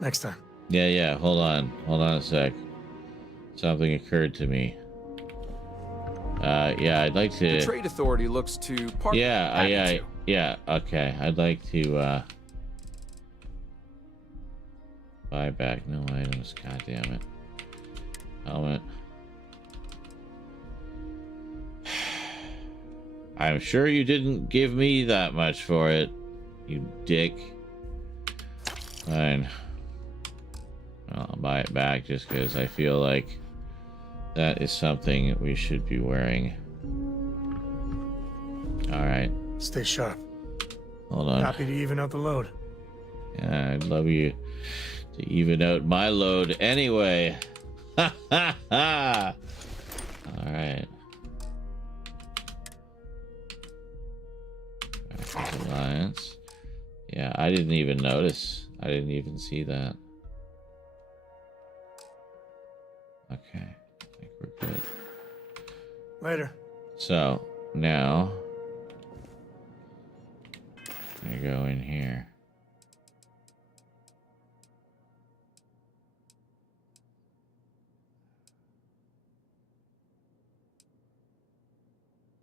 Next time. Yeah, hold on a sec. Something occurred to me. Yeah, I'd like to... The Trade Authority looks to partner. Yeah, okay. I'd like to, buy back no items. God damn it. Helmet. I'm sure you didn't give me that much for it, you dick. Fine. I'll buy it back just because I feel like that is something we should be wearing. Alright. Stay sharp. Hold on. Happy to even out the load. Yeah, I'd love you to even out my load anyway. Ha ha ha! Alright. Alliance. Yeah, I didn't even notice. I didn't even see that. Okay. I think we're good. Later. So, now I go in here.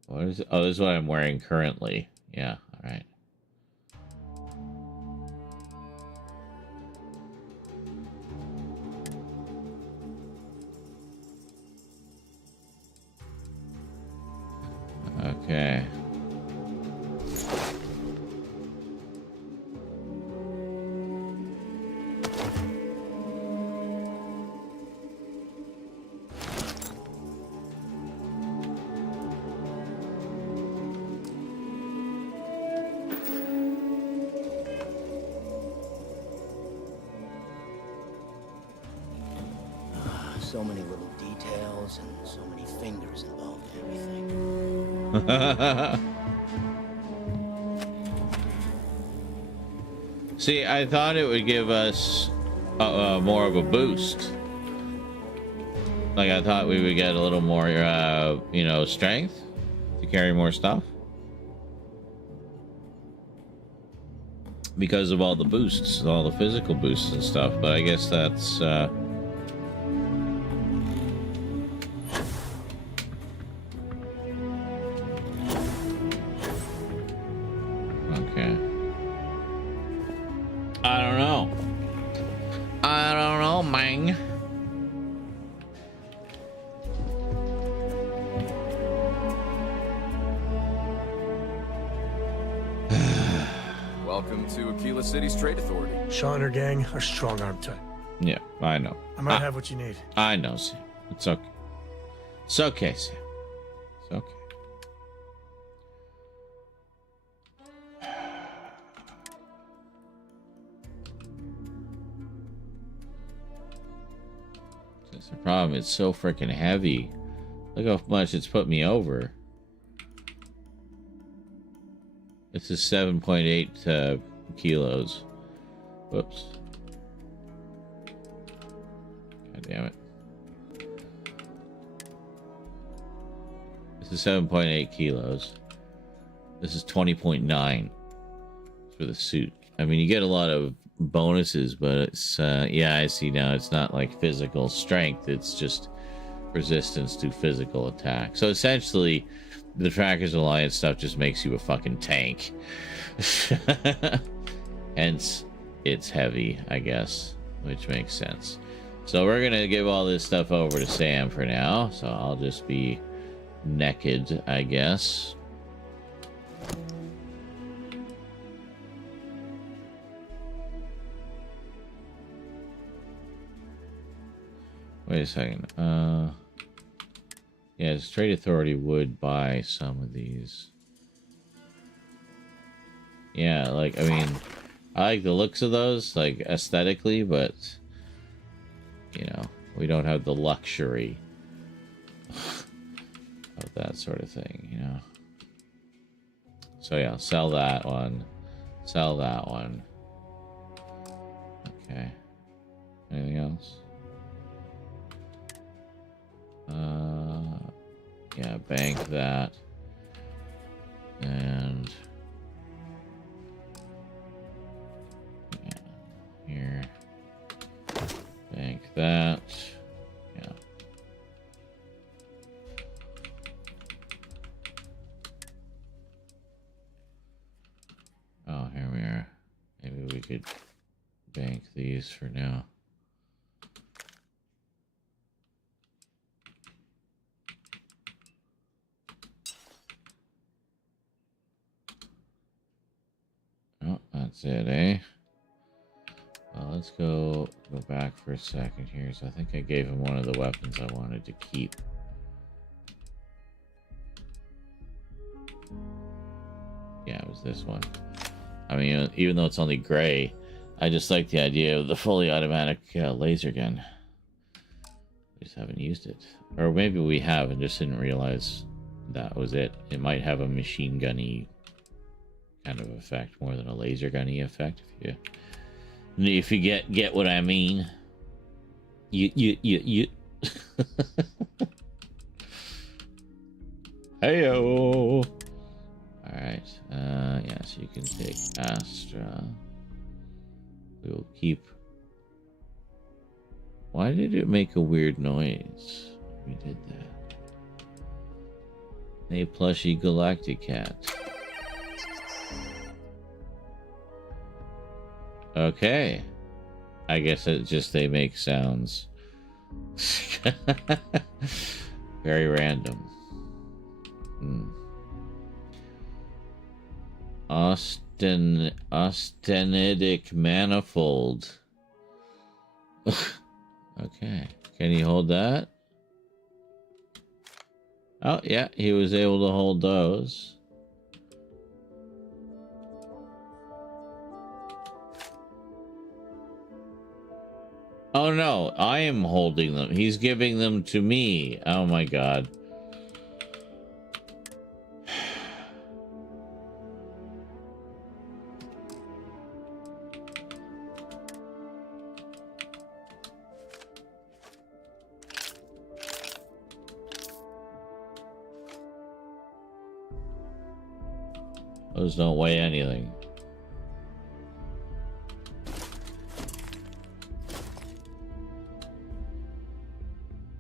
What is it? Oh, this is what I'm wearing currently. Yeah, alright. Okay. So many little details and so many fingers involved in everything. See, I thought it would give us more of a boost. Like, I thought we would get a little more, you know, strength to carry more stuff. Because of all the boosts, all the physical boosts and stuff. But I guess that's... Okay. I don't know. I don't know, man. Welcome to Aquila City's Trade Authority. Shaw and her gang are strong-arm type. Yeah, I know. I might have what you need. I know, Sam. It's okay. It's okay, Sam. It's okay. That's the problem. It's so freaking heavy. Look how much it's put me over. This is 7.8 kilos. Whoops. God damn it. This is 7.8 kilos. This is 20.9 for the suit. I mean, you get a lot of bonuses, but it's, yeah, I see now. It's not like physical strength. It's just resistance to physical attack. So essentially, the Trackers Alliance stuff just makes you a fucking tank. Hence, it's heavy, I guess, which makes sense. So we're gonna give all this stuff over to Sam for now. So I'll just be naked, I guess. Wait a second. Yeah, the Trade Authority would buy some of these. Yeah, like, I mean, I like the looks of those, like, aesthetically, but, you know, we don't have the luxury of that sort of thing, you know? So, yeah, sell that one. Sell that one. Okay. Anything else? Yeah, bank that. And yeah, here. Bank that. Yeah. Oh, here we are. Maybe we could bank these for now. Oh, that's it, eh? Well, let's go back for a second here. So I think I gave him one of the weapons I wanted to keep. Yeah, it was this one. I mean, even though it's only gray, I just like the idea of the fully automatic laser gun. We just haven't used it. Or maybe we have and just didn't realize that was it. It might have a machine gunny kind of effect more than a laser gunny effect, if you get what I mean. You Heyo. All right. Yeah, so you can take Astra. We will keep. Why did it make a weird noise? We did that. A plushy galactic cat. Okay. I guess it just they make sounds. Very random. Austenitic manifold. Okay. Can he hold that? Oh, yeah, he was able to hold those. Oh no, I am holding them. He's giving them to me. Oh my god. Those don't weigh anything.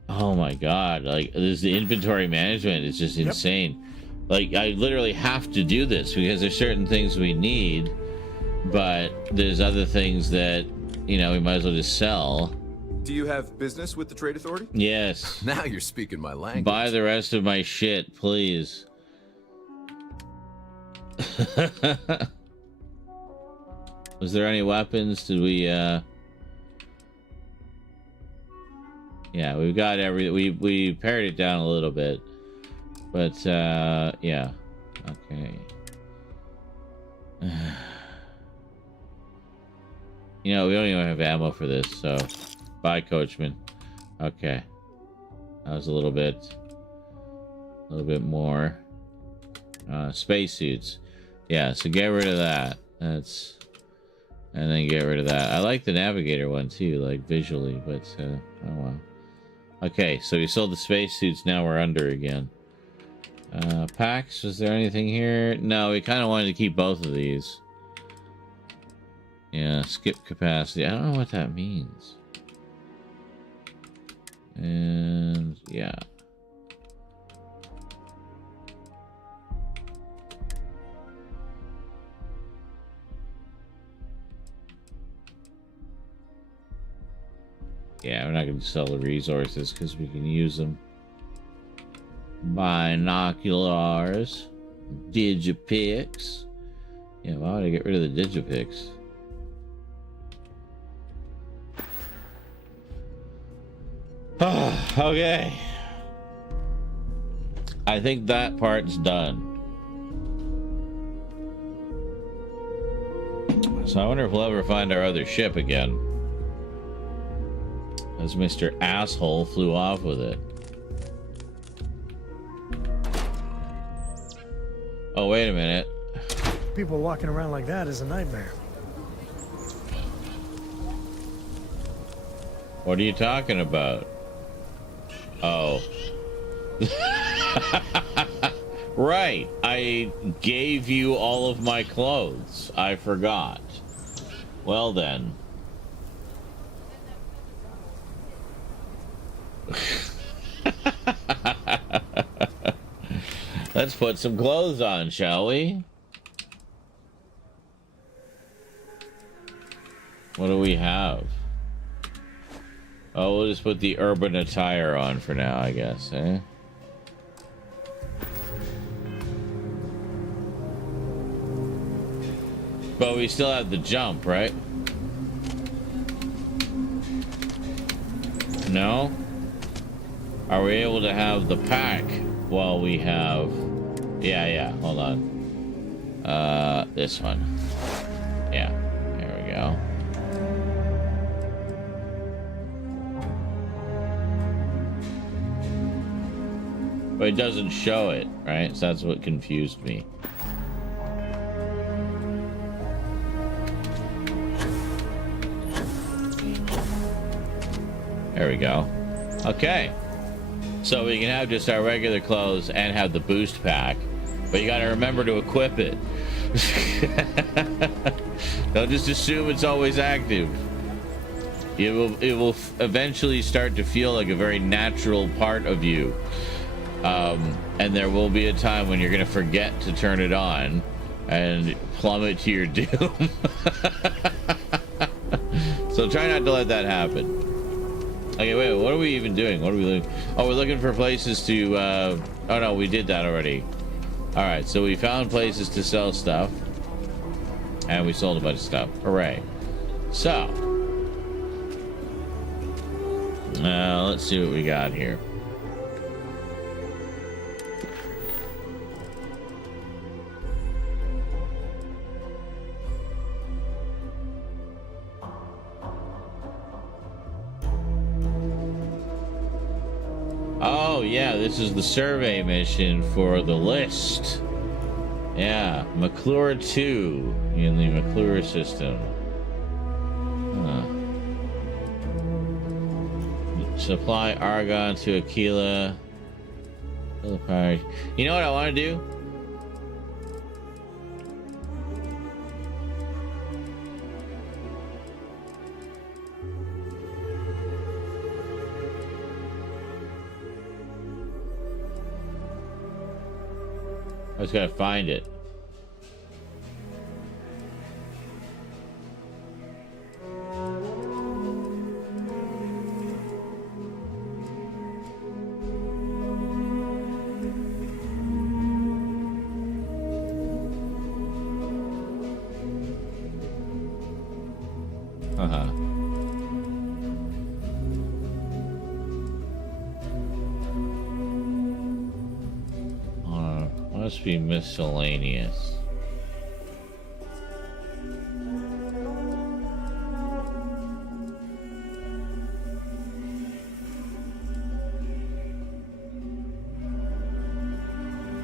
Oh my god, like this, the inventory management is just insane. Like I literally have to do this because there's certain things we need, but there's other things that, you know, we might as well just sell. Do you have business with the Trade Authority? Yes. Now you're speaking my language. Buy the rest of my shit, please. Was there any weapons? Did we yeah, we've got we pared it down a little bit. But yeah. Okay. You know, we don't even have ammo for this, so bye, Coachman. Okay. That was a little bit more. Spacesuits. Yeah, so get rid of that. That's, and then get rid of that. I like the navigator one too, like visually, but oh well. Okay, so we sold the spacesuits. Now we're under again. Packs. Was there anything here? No, we kind of wanted to keep both of these. Yeah, skip capacity. I don't know what that means. And yeah. Yeah, we're not going to sell the resources because we can use them. Binoculars. Digipix. Yeah, why would I get rid of the Digipix? Okay. I think that part's done. So I wonder if we'll ever find our other ship again. As Mr. Asshole flew off with it. Oh, wait a minute. People walking around like that is a nightmare. What are you talking about? Oh. Right. I gave you all of my clothes. I forgot. Well then. Let's put some clothes on, shall we? What do we have? Oh, we'll just put the urban attire on for now, I guess, eh? But we still have the jump, right? No? Are we able to have the pack while we have... Yeah, hold on. This one. Yeah, there we go. But it doesn't show it, right? So that's what confused me. There we go. Okay. So we can have just our regular clothes and have the boost pack. But you gotta remember to equip it. Don't just assume it's always active. It will eventually start to feel like a very natural part of you. And there will be a time when you're gonna forget to turn it on and plummet to your doom. So try not to let that happen. Okay, wait, what are we even doing? What are we looking? Oh, we're looking for places to, oh no, we did that already. All right, so we found places to sell stuff. And we sold a bunch of stuff. Hooray. So, let's see what we got here. Oh, yeah, this is the survey mission for the list. Yeah, McClure 2 in the McClure system. Supply argon to Aquila. You know what I want to do? I just gotta find it. Must be miscellaneous.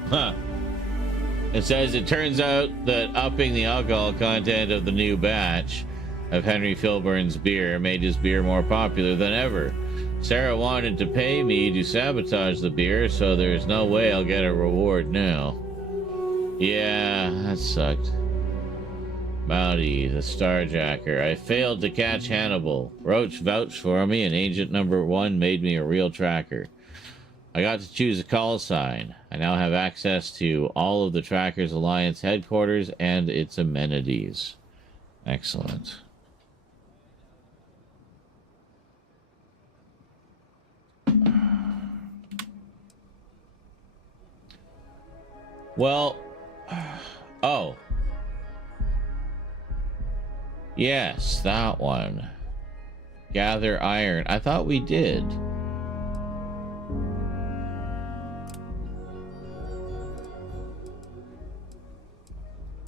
Huh. It says it turns out that upping the alcohol content of the new batch of Henry Filburn's beer made his beer more popular than ever. Sarah wanted to pay me to sabotage the beer, so there's no way I'll get a reward now. Yeah, that sucked. Mounty, the Starjacker. I failed to catch Hannibal. Roach vouched for me, and Agent Number 1 made me a real tracker. I got to choose a call sign. I now have access to all of the Trackers Alliance headquarters and its amenities. Excellent. Well, oh. Yes, that one. Gather iron. I thought we did.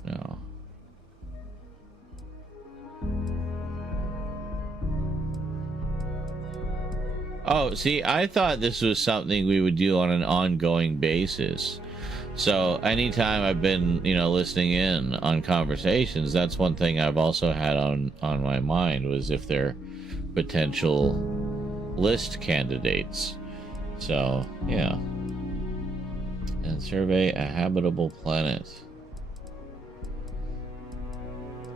No. Oh, see, I thought this was something we would do on an ongoing basis. So anytime I've been, listening in on conversations, that's one thing I've also had on my mind was if they're potential list candidates. So, yeah. And survey a habitable planet.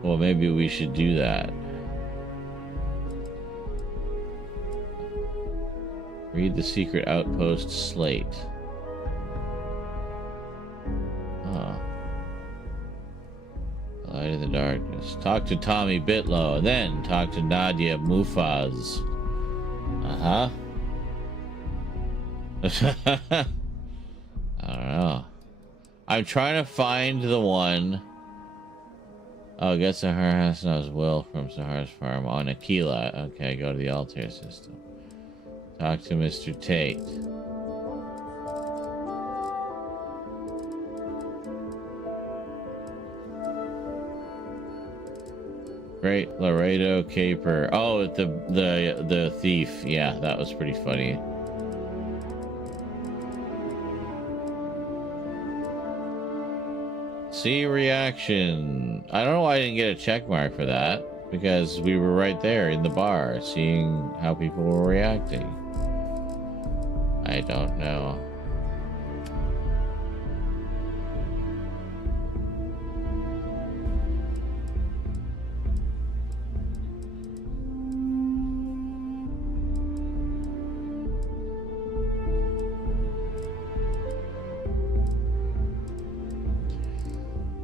Well, maybe we should do that. Read the secret outpost slate. Light in the darkness. Talk to Tommy Bitlow, and then talk to Nadia Mufaz. I don't know. I'm trying to find the one. Oh, get Sahara Hassan's will from Sahara's farm on Aquila. Okay, go to the Altair system. Talk to Mr. Tate. Great Laredo caper. Oh, the thief. Yeah, that was pretty funny. See reaction. I don't know why I didn't get a check mark for that, because we were right there in the bar seeing how people were reacting. I don't know.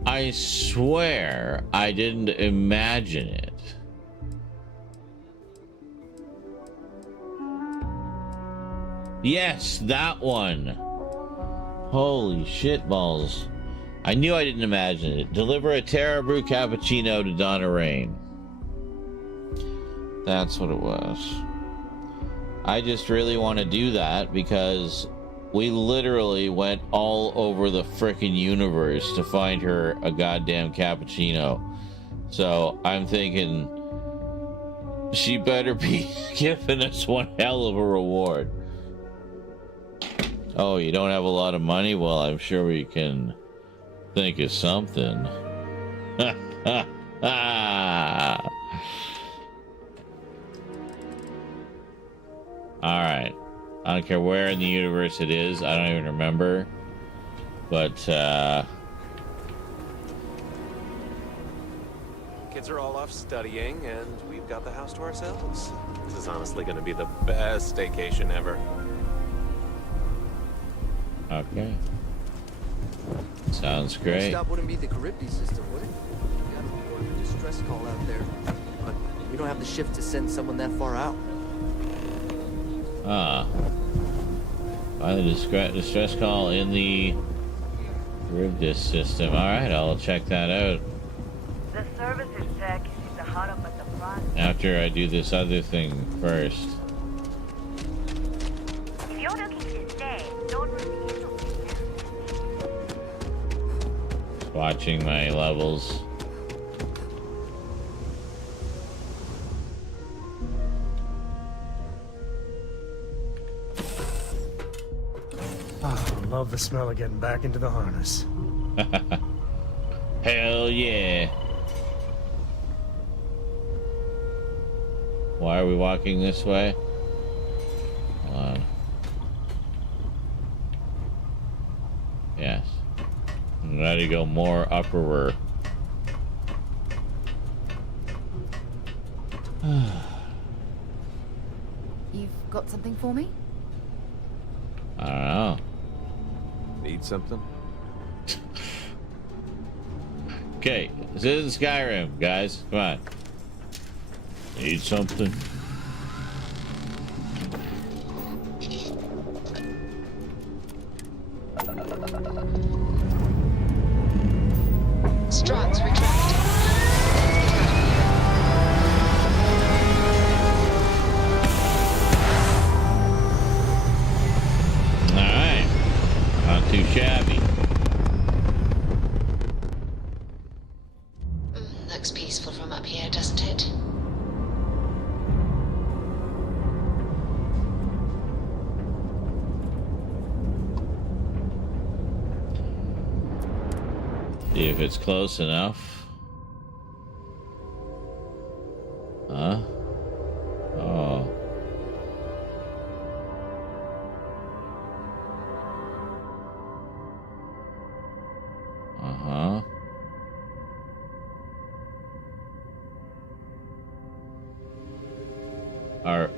I swear I didn't imagine it. Yes, that one. Holy shit balls. I knew I didn't imagine it. Deliver a Terra Brew cappuccino to Donna Rain. That's what it was. I just really want to do that because we literally went all over the frickin' universe to find her a goddamn cappuccino. So I'm thinking she better be giving us one hell of a reward. Oh, you don't have a lot of money? Well, I'm sure we can think of something. Alright. I don't care where in the universe it is. I don't even remember. But, Kids are all off studying, and we've got the house to ourselves. This is honestly going to be the best staycation ever. okay. Sounds great. Stop wouldn't be the Charybdis system, would it? We got a report of a distress call out there, but we don't have the shift to send someone that far out. Ah. Find the distress call in the Charybdis system. Alright, I'll check that out. The services tech is the hot up at the front. After I do this other thing first. If you're looking to stay, don't refuse to Watching my levels. Oh, love the smell of getting back into the harness. Hell yeah. Why are we walking this way? Hold on. Yes. I'm ready to go more upper. You've got something for me? I don't know. Need something? Okay, this is Skyrim, guys. Come on. Need something? Struts retract. Alright. Not too shabby. Looks peaceful from up here, doesn't it? See if it's close enough. Huh? Oh. Uh-huh.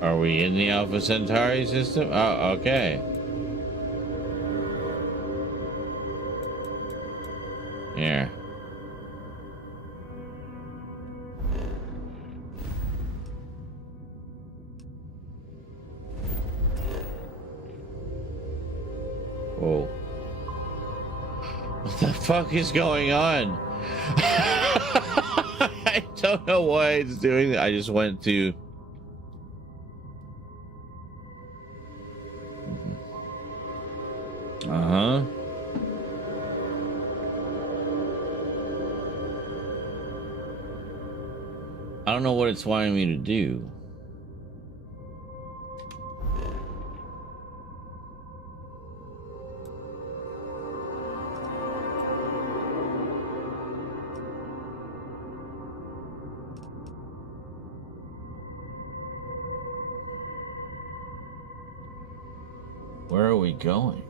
Are we in the Alpha Centauri system? Oh, okay. Here. Whoa. What the fuck is going on? I don't know why it's doing that. I just went to... Uh-huh. I don't know what it's wanting me to do. Where are we going?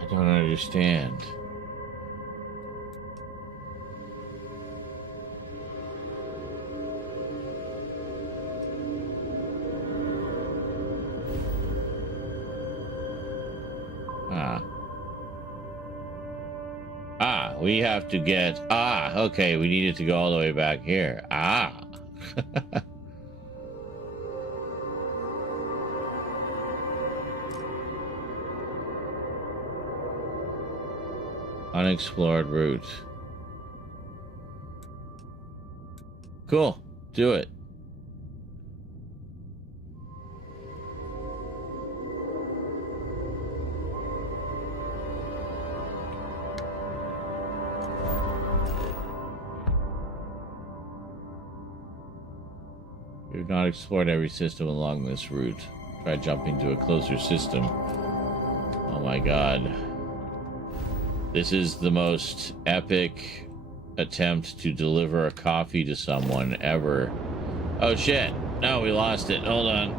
I don't understand. We have to get... okay, we needed to go all the way back here. Unexplored route. Cool. Do it. We've not explored every system along this route. Try jumping to a closer system. Oh my god. This is the most epic attempt to deliver a coffee to someone ever. Oh shit. No, we lost it. Hold on.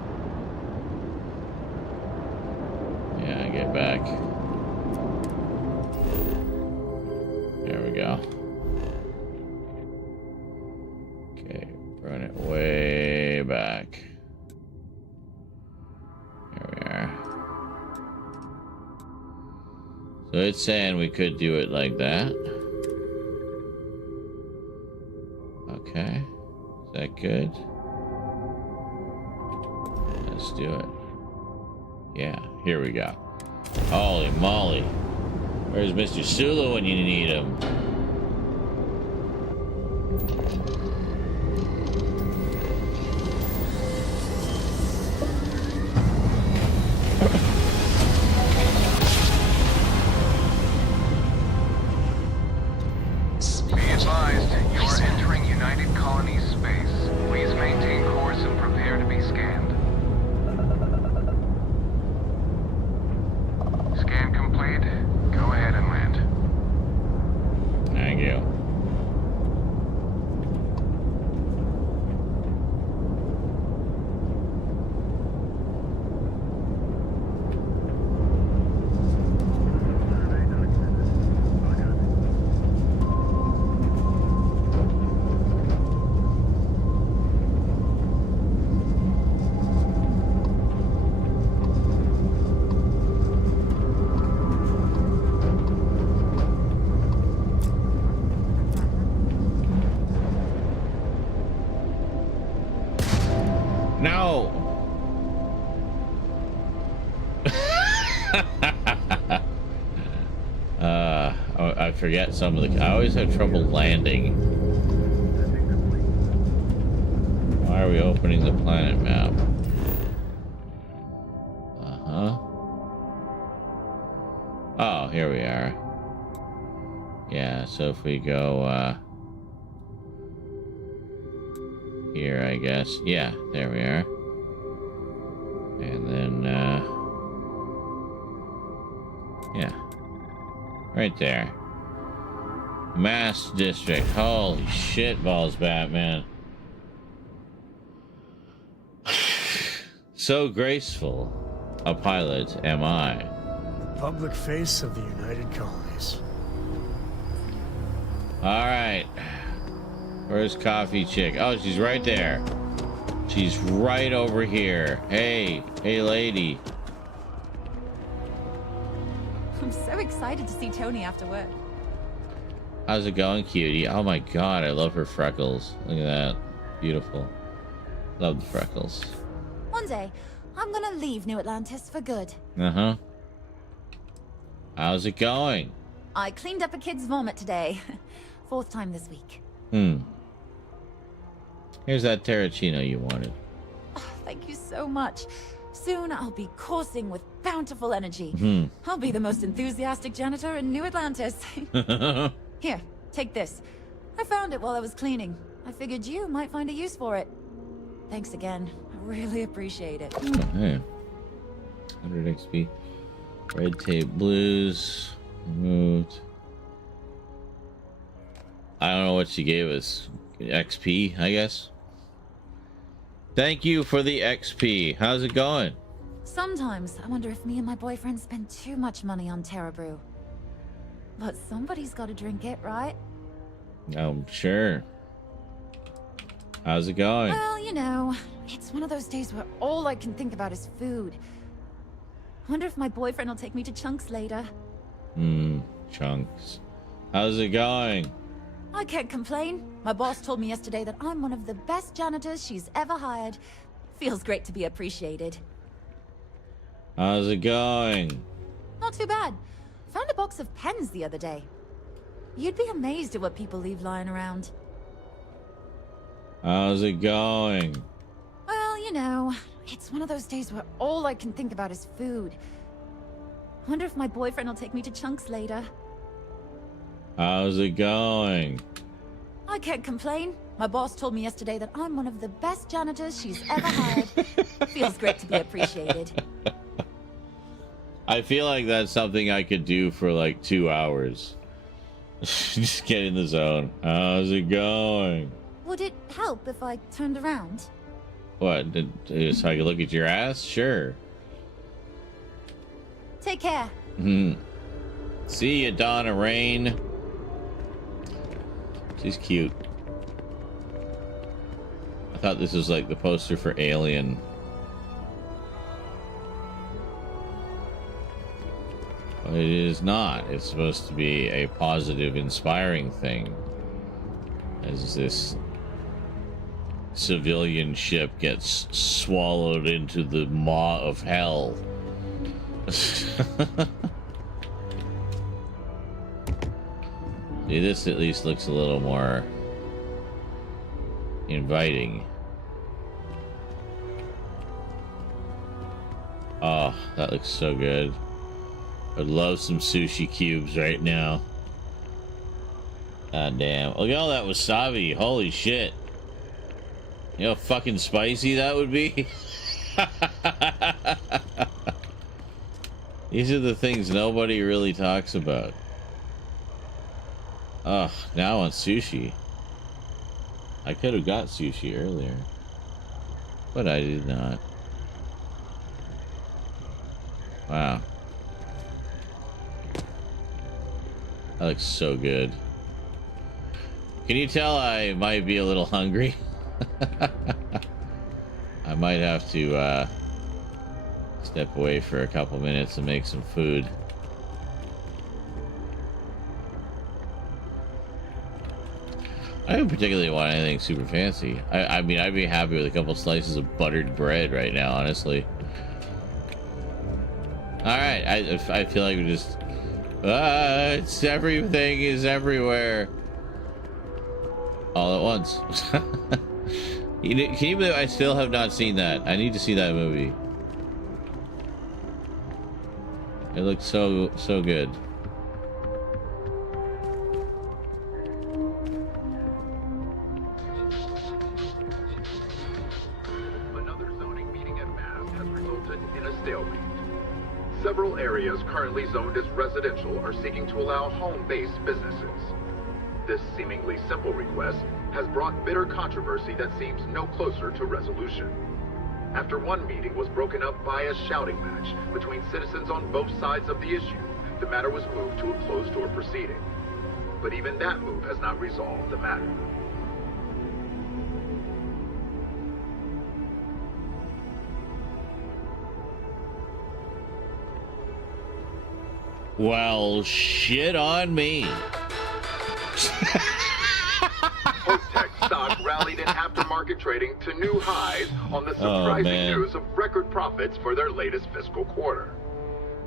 Yeah, get back. There we go. Okay, run it way back. There we are. So it's saying we could do it like that. Okay. Is that good? Let's do it. Yeah, here we go. Holy moly. Where's Mr. Sulu when you need him? Be advised, you are entering United Colonies space. Please maintain course and prepare to be scanned. Scan complete. Go ahead and land. Thank you. No. I forget some of the. I always have trouble landing. Why are we opening the planet map? Oh, here we are. Yeah, so if we go here, I guess. Yeah, there we are. And then yeah. Right there. Mass District. Holy shit balls, Batman. So graceful a pilot am I. Public face of the United Colonies. Alright. Where's Coffee Chick? Oh, she's right there. She's right over here. Hey, lady. I'm so excited to see Tony after work. How's it going, cutie? Oh my god, I love her freckles. Look at that. Beautiful. Love the freckles. One day, I'm gonna leave New Atlantis for good. Uh-huh. How's it going? I cleaned up a kid's vomit today. 4th time this week. Here's that Terracino you wanted. Oh, thank you so much. Soon I'll be coursing with bountiful energy. I'll be the most enthusiastic janitor in New Atlantis. Here, take this. I found it while I was cleaning. I figured you might find a use for it. Thanks again. I really appreciate it. Oh, hey. 100 XP. Red tape blues. Removed. I don't know what she gave us. XP, I guess. Thank you for the XP. How's it going? Sometimes I wonder if me and my boyfriend spend too much money on Terra Brew. But somebody's got to drink it, right? I'm sure. How's it going? Well, you know, it's one of those days where all I can think about is food. I wonder if my boyfriend will take me to Chunks later. Chunks. How's it going? I can't complain. My boss told me yesterday that I'm one of the best janitors she's ever hired. Feels great to be appreciated. How's it going? Not too bad. Found a box of pens the other day. You'd be amazed at what people leave lying around. How's it going? Well, you know, it's one of those days where all I can think about is food. Wonder if my boyfriend will take me to Chunks later. How's it going? I can't complain. My boss told me yesterday that I'm one of the best janitors she's ever hired. Feels great to be appreciated. I feel like that's something I could do for like 2 hours. Just get in the zone. How's it going? Would it help if I turned around? What? So I can look at your ass? Sure. Take care. See ya, Donna Rain. She's cute. I thought this was like the poster for Alien. But it is not. It's supposed to be a positive, inspiring thing. As this civilian ship gets swallowed into the maw of hell. See, this at least looks a little more inviting. Oh, that looks so good. I'd love some sushi cubes right now. God damn. Look at all that wasabi. Holy shit. You know how fucking spicy that would be? These are the things nobody really talks about. Ugh, now I want sushi. I could have got sushi earlier, but I did not. Wow. That looks so good. Can you tell I might be a little hungry? I might have to step away for a couple minutes and make some food. I don't particularly want anything super fancy. I mean, I'd be happy with a couple slices of buttered bread right now, honestly. Alright, I feel like we just... it's everything is everywhere. All at once. Can you believe I still have not seen that? I need to see that movie. It looks so good. Another zoning meeting at Mass has resulted in a stalemate. Several areas currently zoned as residential are seeking to allow home-based businesses. This seemingly simple request has brought bitter controversy that seems no closer to resolution. After one meeting was broken up by a shouting match between citizens on both sides of the issue, the matter was moved to a closed-door proceeding. But even that move has not resolved the matter. Well, shit on me. Tech stock rallied in aftermarket trading to new highs on the surprising news of record profits for their latest fiscal quarter.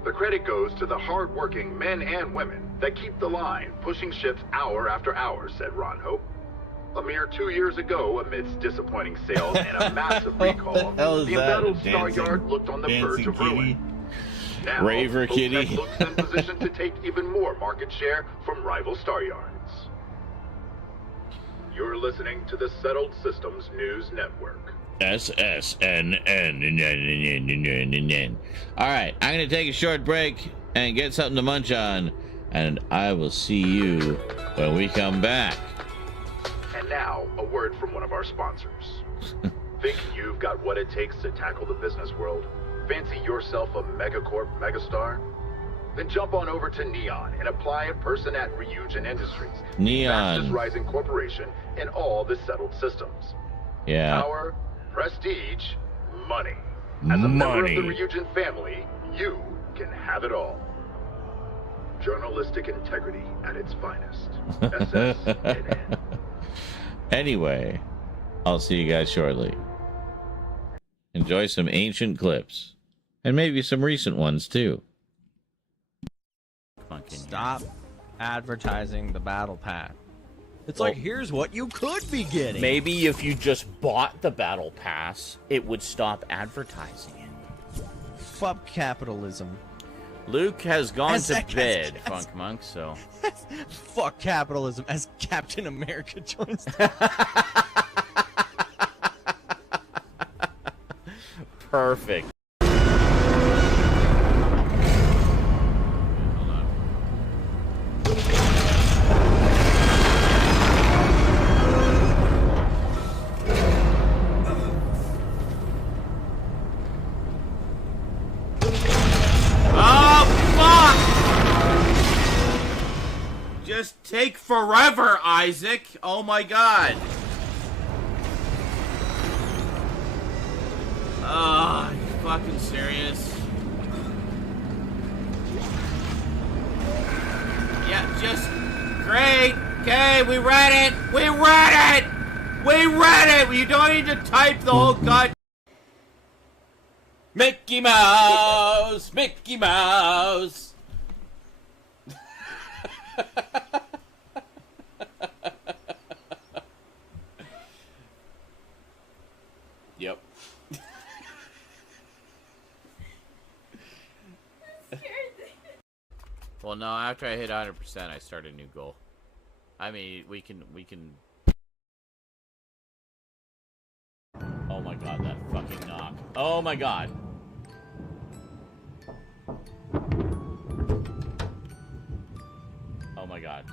The credit goes to the hard-working men and women that keep the line, pushing ships hour after hour, said Ron Hope. A mere 2 years ago, amidst disappointing sales and a massive recall, the embattled Star Yard looked on the verge of ruin. Now, Raver Kitty looks in position to take even more market share from rival Star Yards. You're listening to the Settled Systems News Network. SSNN. All right, I'm going to take a short break and get something to munch on, and I will see you when we come back. And now, a word from one of our sponsors. Think you've got what it takes to tackle the business world? Fancy yourself a megacorp megastar? Then jump on over to Neon and apply in person at Ryujin Industries, Neon, fastest rising corporation in all the settled systems. Yeah. Power, prestige, money. As a member of the Ryujin family, you can have it all. Journalistic integrity at its finest. SS. Anyway, I'll see you guys shortly. Enjoy some ancient clips. And maybe some recent ones, too. Stop advertising the battle pass. It's like, here's what you could be getting. Maybe if you just bought the battle pass, it would stop advertising it. Fuck capitalism. Luke has gone to bed, Funk Monk, so... Fuck capitalism as Captain America joins Perfect. Just take forever, Isaac. Oh my god. Are you fucking serious? Yeah, just great. Okay, we read it. We read it. We read it. You don't need to type the whole god. Mickey Mouse. Mickey Mouse. Yep. Well, no, after I hit 100%, I start a new goal. I mean, we can... Oh my god, that fucking knock. Oh my god. Oh my god.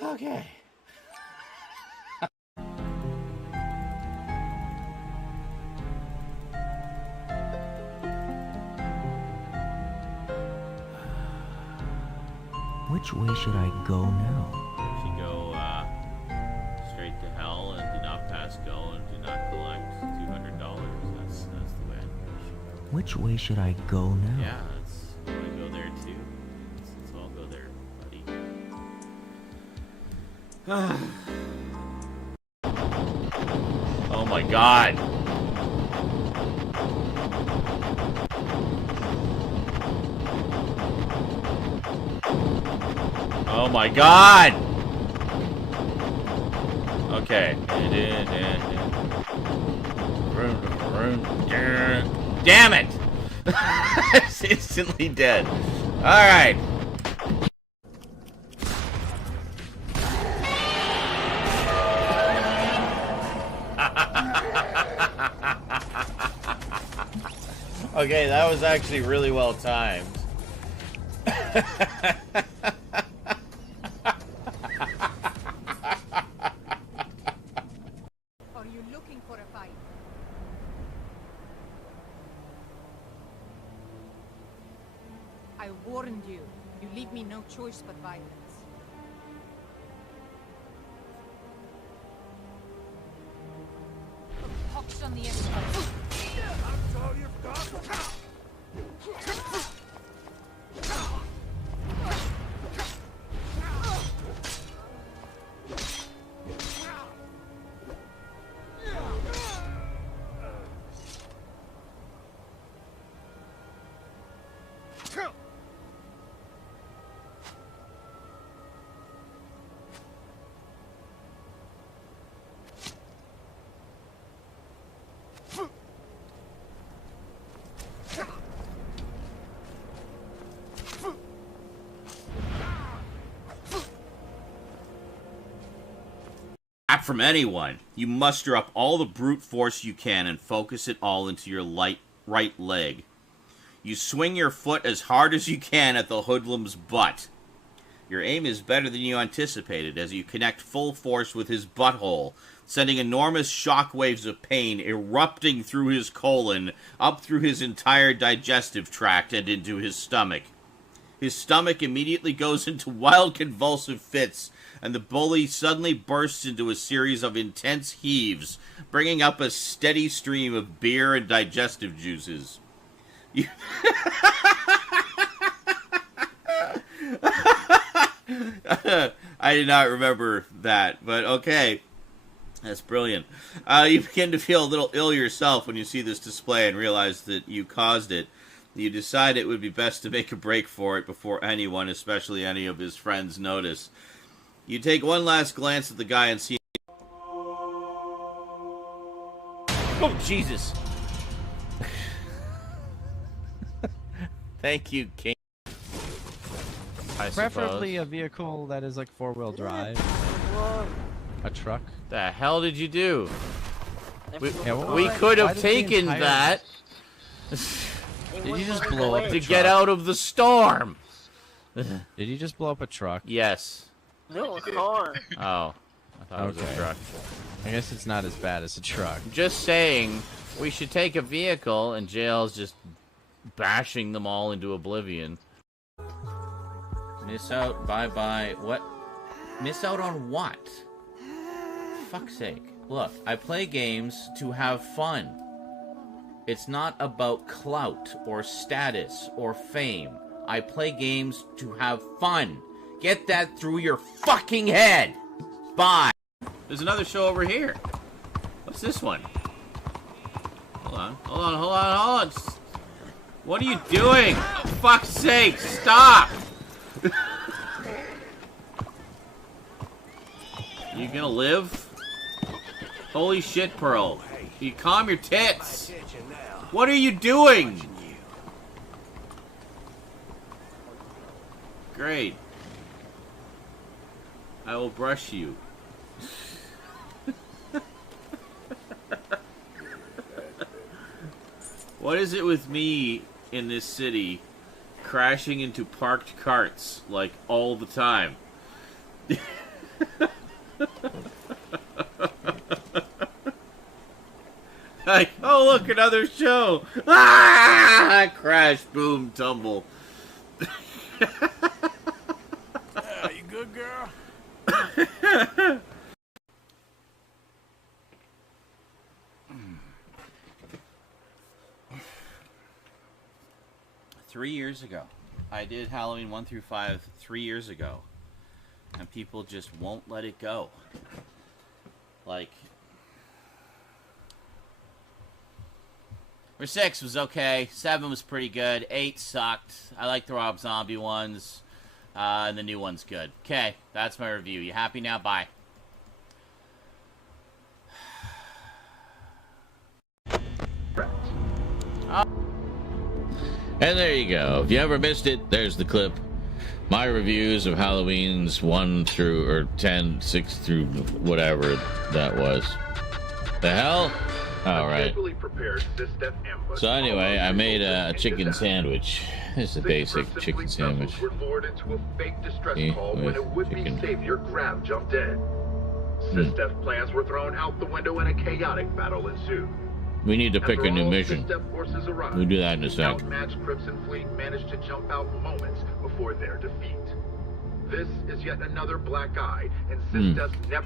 Okay. Which way should I go now? You should go straight to hell and do not pass go and do not collect $200. That's the way I think you should go. Which way should I go now? Yeah, I want to go there too. Let's all go there, buddy. Oh my god. Oh my god! Okay. Damn it! It's instantly dead. Alright. Okay, that was actually really well timed. Are you looking for a fight? I warned you. You leave me no choice but violence. Hawks on the inside. That's all you've got? From anyone, you muster up all the brute force you can and focus it all into your right leg. You swing your foot as hard as you can at the hoodlum's butt. Your aim is better than you anticipated as you connect full force with his butthole, sending enormous shockwaves of pain erupting through his colon, up through his entire digestive tract, and into his stomach. His stomach immediately goes into wild convulsive fits, and the bully suddenly bursts into a series of intense heaves, bringing up a steady stream of beer and digestive juices. I did not remember that, but okay. That's brilliant. You begin to feel a little ill yourself when you see this display and realize that you caused it. You decide it would be best to make a break for it before anyone, especially any of his friends, notice. You take one last glance at the guy and see... Oh, Jesus. Thank you, King. I Preferably suppose. a vehicle that is like 4-wheel drive. A truck. The hell did you do? We Yeah, could why have did the taken entire- that Did you just blow up a to truck? get out of the storm. Did you just blow up a truck? Yes. No, a car. Oh, I thought it was a truck. I guess it's not as bad as a truck. Just saying, we should take a vehicle, and JL's just bashing them all into oblivion. Miss out, bye-bye. What? Miss out on what? Fuck's sake. Look, I play games to have fun. It's not about clout or status or fame. I play games to have fun. Get that through your fucking head. Bye. There's another show over here. What's this one? Hold on, hold on, hold on, hold on. What are you doing? For fuck's sake, stop! You gonna live? Holy shit, Pearl. You calm your tits. What are you doing? Great. I will brush you. What is it with me in this city crashing into parked carts like all the time? Like, oh look, another show! Ah! Crash, boom, tumble. Yeah, you good, girl? 3 years ago. I did Halloween 1 through 5 3 years ago. And people just won't let it go. Like... Or 6 was okay. 7 was pretty good. 8 sucked. I like the Rob Zombie ones. And the new one's good. Okay, that's my review. You happy now? Bye. And there you go. If you ever missed it, there's the clip. My reviews of Halloween's 1 through, or 10, 6 through whatever that was. The hell? All right. So anyway, I made a chicken sandwich. This is a basic chicken sandwich. See, with chicken. Savior Grab jumped in. SysDef plans were thrown out the window and a chaotic battle ensued. We need to pick a new mission. SysDef forces arrived. We'll do that in a sec. Outmatched Crimson Fleet managed to jump out moments before their defeat. This is yet another black eye, and SysDef's How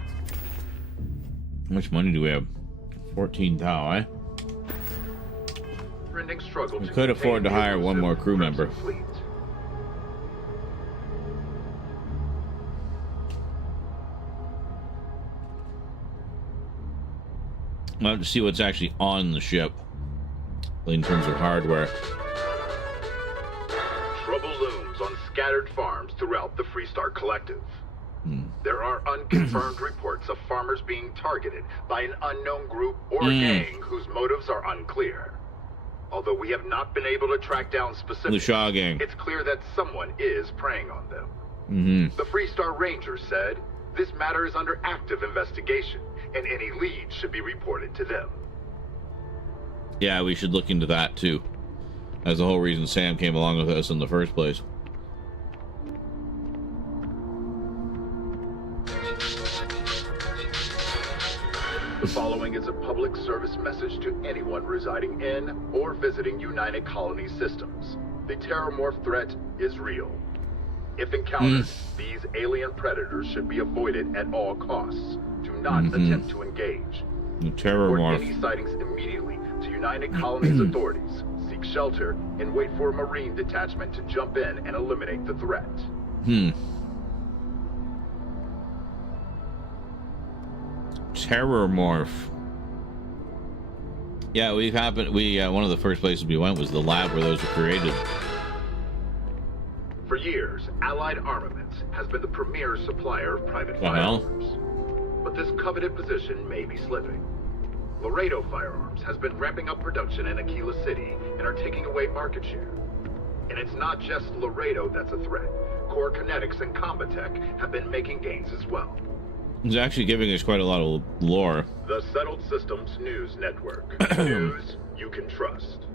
much money do we have? 14,000, eh? We could afford to hire one more crew member. I'll have to see what's actually on the ship in terms of hardware. Trouble looms on scattered farms throughout the Freestar Collective. There are unconfirmed reports of farmers being targeted by an unknown group or gang whose motives are unclear. Although we have not been able to track down specifics, The Shaw gang. it's clear that someone is preying on them. The Freestar Ranger said, this matter is under active investigation, and any leads should be reported to them. Yeah, we should look into that too. That's the whole reason Sam came along with us in the first place. The following is a public service message to anyone residing in or visiting United Colony systems. The terramorph threat is real. If encountered, these alien predators should be avoided at all costs. Do not attempt to engage. The Report terramorph. any sightings immediately to United Colony's authorities. Seek shelter and wait for a Marine detachment to jump in and eliminate the threat. Terramorph. Yeah, one of the first places we went was the lab where those were created. For years, Allied Armaments has been the premier supplier of private The hell? firearms. But this coveted position may be slipping. Laredo Firearms has been ramping up production in Aquila City and are taking away market share. And it's not just Laredo that's a threat. Core Kinetics and Combatech have been making gains as well. It's actually giving us quite a lot of lore. The Settled Systems News Network. News you can trust.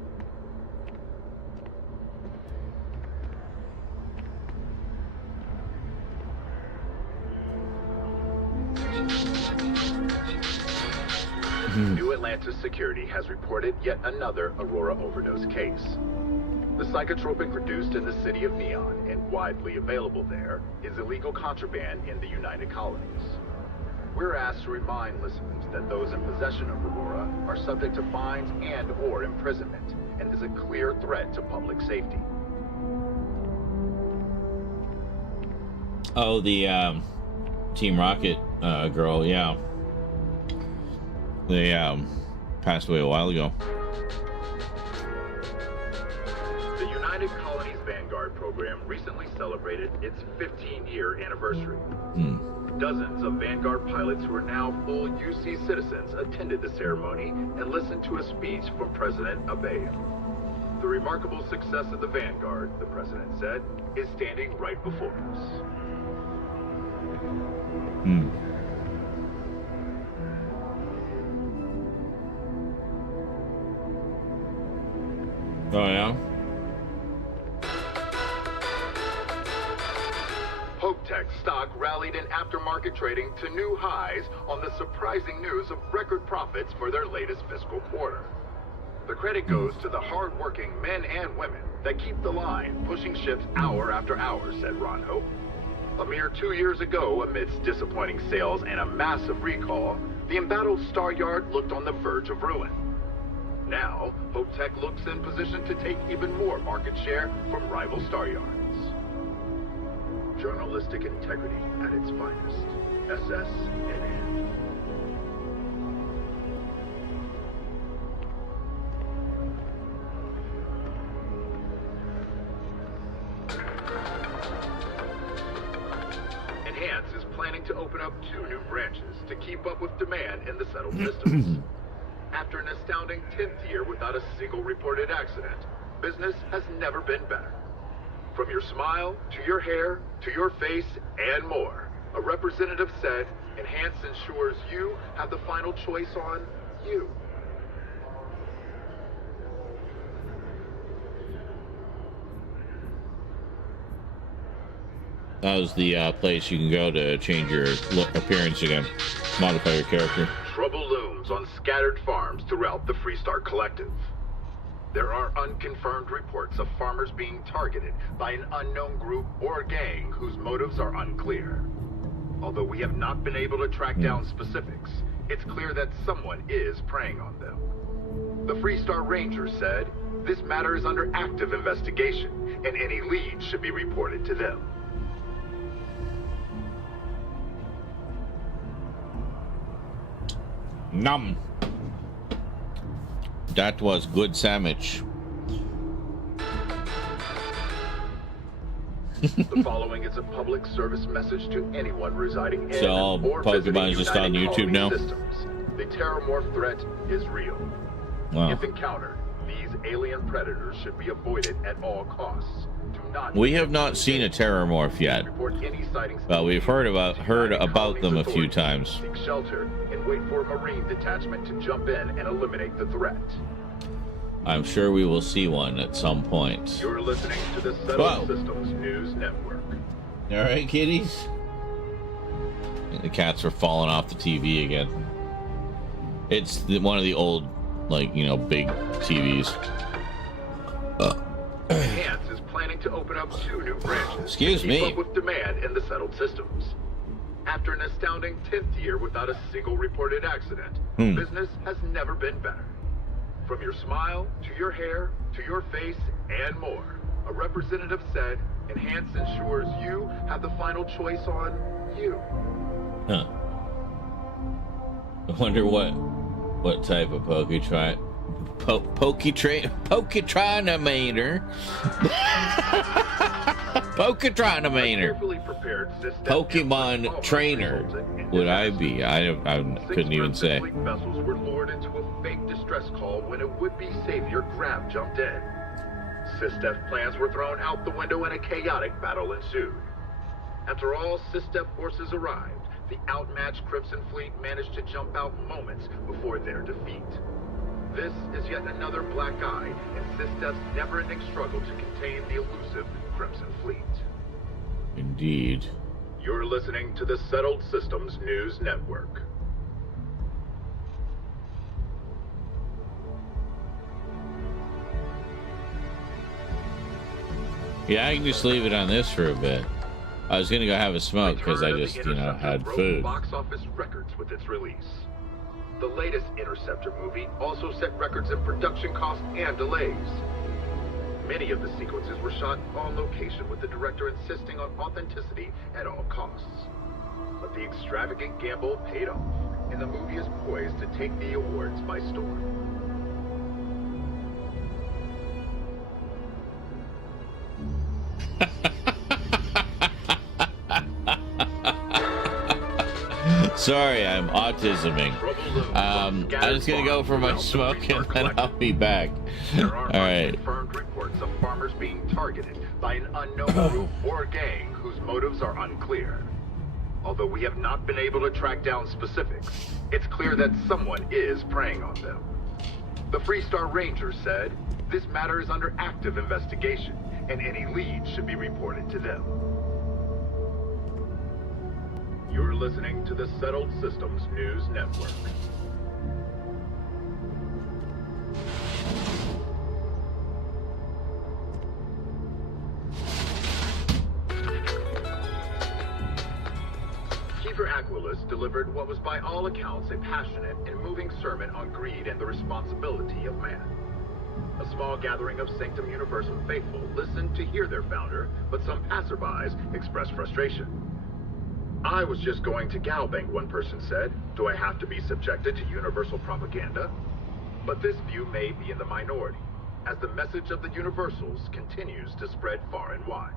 New Atlantis Security has reported yet another Aurora overdose case. The psychotropic produced in the city of Neon and widely available there is illegal contraband in the United Colonies. We're asked to remind listeners that those in possession of Aurora are subject to fines and or imprisonment and is a clear threat to public safety. Oh, the Team Rocket girl, yeah. They passed away a while ago. The United Colonies Vanguard program recently celebrated its 15-year anniversary. Dozens of Vanguard pilots who are now full UC citizens attended the ceremony and listened to a speech from President Abeo. The remarkable success of the Vanguard, the president said, is standing right before us. Oh, yeah? Tech stock rallied in aftermarket trading to new highs on the surprising news of record profits for their latest fiscal quarter. The credit goes to the hard-working men and women that keep the line, pushing ships hour after hour, said Ron Hope. A mere 2 years ago, amidst disappointing sales and a massive recall, the embattled Star Yard looked on the verge of ruin. Now, Hope Tech looks in position to take even more market share from rival Star Yards. Journalistic integrity at its finest. SSNN. Enhance is planning to open up 2 new branches to keep up with demand in the settled systems. After an astounding 10th year without a single reported accident, business has never been better. From your smile, to your hair, to your face, and more, a representative said, Enhance ensures you have the final choice on you. That was the place you can go to change your appearance again, modify your character. Trouble looms on scattered farms throughout the Freestar Collective. There are unconfirmed reports of farmers being targeted by an unknown group or gang whose motives are unclear. Although we have not been able to track down specifics, it's clear that someone is preying on them. The Freestar Ranger said, this matter is under active investigation, and any leads should be reported to them. Num. That was good sandwich. The following is a public service message to anyone residing in So all or Pokemon is just on YouTube now? Systems. The terramorph threat is real. Wow. If encountered, these alien predators should be avoided at all costs. Do not. We have not seen a terramorph yet, report any sightings. but we've heard about them a few times. Seek shelter and wait for a Marine detachment to jump in and eliminate the threat. I'm sure we will see one at some point. You're listening to the Settled Systems News Network. All right, kitties. The cats are falling off the TV again. It's one of the old, like, you know, big TVs. Enhance is planning to open up 2 new branches. Excuse to keep me. up with demand in the settled systems. After an astounding 10th year without a single reported accident, business has never been better. From your smile, to your hair, to your face, and more, a representative said, Enhance ensures you have the final choice on you. Huh. I wonder what type of Poketron... Poketronometer. Poketronometer. Pokemon trainer. Would I be? I couldn't even say. Vessels were lured into a fake distress call when a would-be savior Grab jumped in. SysDef plans were thrown out the window and a chaotic battle ensued. After all SysDef forces arrived, the outmatched Crimson Fleet managed to jump out moments before their defeat. This is yet another black eye in SysDef's never-ending struggle to contain the elusive Crimson Fleet. Indeed. You're listening to the Settled Systems News Network. Yeah, I can just leave it on this for a bit. I was gonna go have a smoke because I just, you know, had food. Box office records with its release. The latest Interceptor movie also set records in production costs and delays. Many of the sequences were shot on location, with the director insisting on authenticity at all costs. But the extravagant gamble paid off, and the movie is poised to take the awards by storm. Sorry, I'm autisming. I'm just gonna go for my smoke and then I'll be back. All right. Confirmed reports of farmers being targeted by an unknown group or gang whose motives are unclear. Although we have not been able to track down specifics, it's clear that someone is preying on them. The Freestar Ranger said, this matter is under active investigation, and any leads should be reported to them. You're listening to the Settled Systems News Network. Kiefer Aquilus delivered what was by all accounts a passionate and moving sermon on greed and the responsibility of man. A small gathering of Sanctum Universum faithful listened to hear their founder, but some passerbys expressed frustration. I was just going to Galbank, one person said. Do I have to be subjected to universal propaganda? But this view may be in the minority, as the message of the Universals continues to spread far and wide.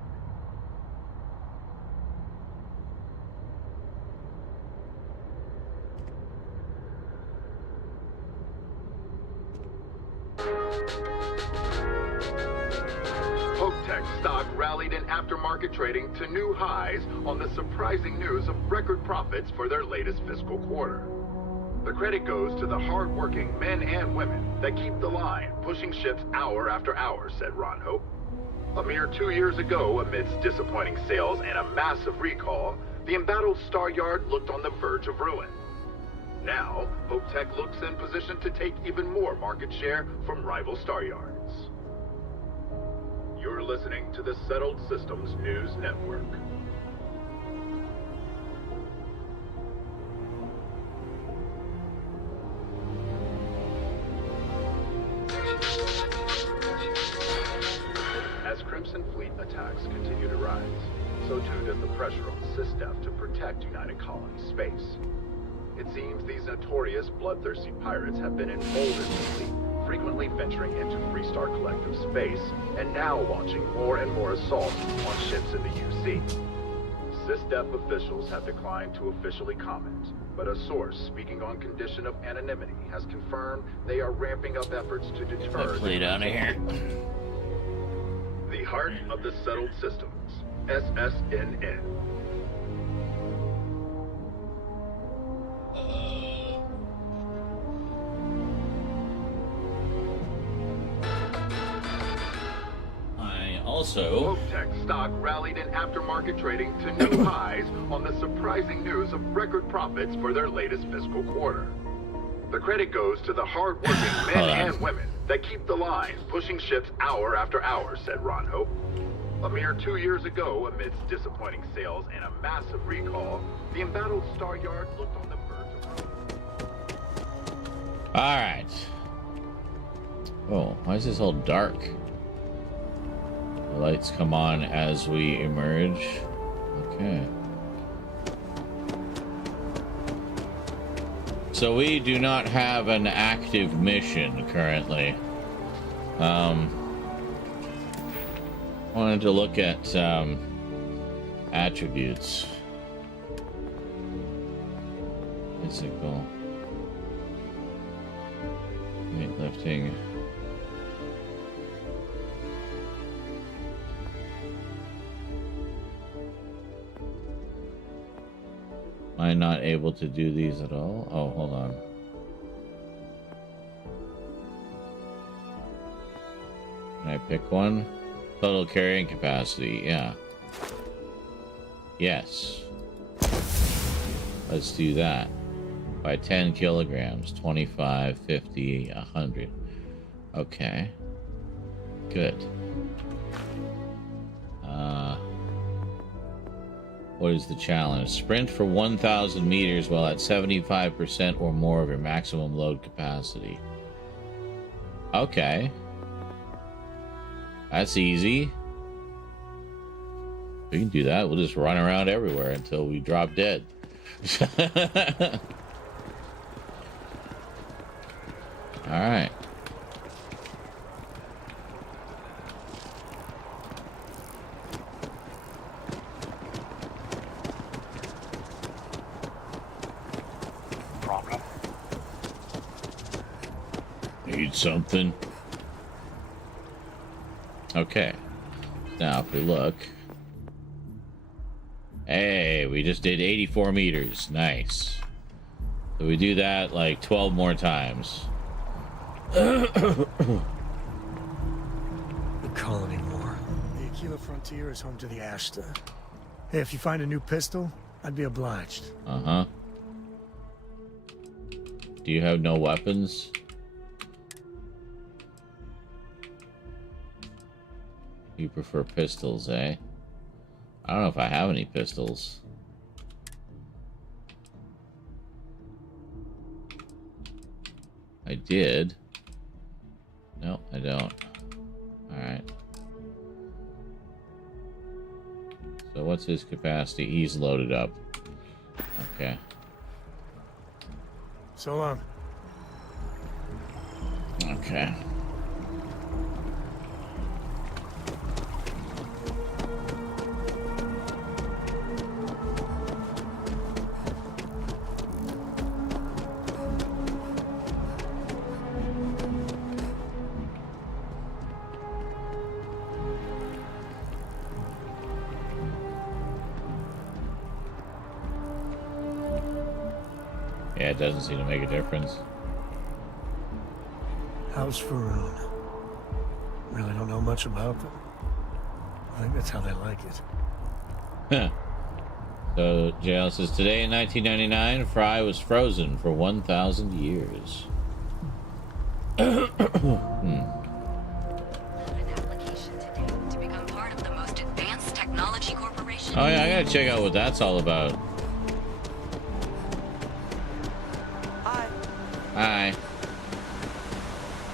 Tech stock rallied in aftermarket trading to new highs on the surprising news of record profits for their latest fiscal quarter. The credit goes to the hard-working men and women that keep the line, pushing ships hour after hour, said Ron Hope. A mere 2 years ago, amidst disappointing sales and a massive recall, the embattled Star Yard looked on the verge of ruin. Now, Hope Tech looks in position to take even more market share from rival Star Yards. You're listening to the Settled Systems News Network. As Crimson Fleet attacks continue to rise, so too does the pressure on SysDef to protect United Colony space. It seems these notorious bloodthirsty pirates have been emboldened lately, frequently venturing into Freestar Collective space, and now launching more and more assaults on ships in the UC. SysDef officials have declined to officially comment, but a source speaking on condition of anonymity has confirmed they are ramping up efforts to deter... Play down here. The heart of the Settled Systems, SSNN. Also, Tech stock rallied in aftermarket trading to new highs on the surprising news of record profits for their latest fiscal quarter. The credit goes to the hard-working men and women that keep the line, pushing ships hour after hour, said Ron Hope. A mere 2 years ago, amidst disappointing sales and a massive recall, the embattled Star Yard looked on the verge of... All right. Oh, why is this all dark? The lights come on as we emerge. Okay. So we do not have an active mission currently. Wanted to look at attributes. Physical. Weightlifting. Am I not able to do these at all? Oh, hold on. Can I pick one? Total carrying capacity, yeah. Yes. Let's do that. By 10 kilograms, 25, 50, 100. Okay. Good. What is the challenge? Sprint for 1,000 meters while at 75% or more of your maximum load capacity. Okay. That's easy. We can do that. We'll just run around everywhere until we drop dead. All right. Need something? Okay. Now, if we look. Hey, we just did 84 meters. Nice. So we do that like 12 more times. The colony war. The Aquila frontier is home to the Ashta. Hey, if you find a new pistol, I'd be obliged. Uh-huh. Do you have no weapons? You prefer pistols, eh? I don't know if I have any pistols. I did. No, I don't. Alright. So what's his capacity? He's loaded up. Okay. So long. Okay. Yeah, it doesn't seem to make a difference. How's Faroon? Really don't know much about them. I think that's how they like it. Huh. So, JL says, today in 1999, Fry was frozen for 1,000 years. Oh yeah, I gotta check out what that's all about. Hi.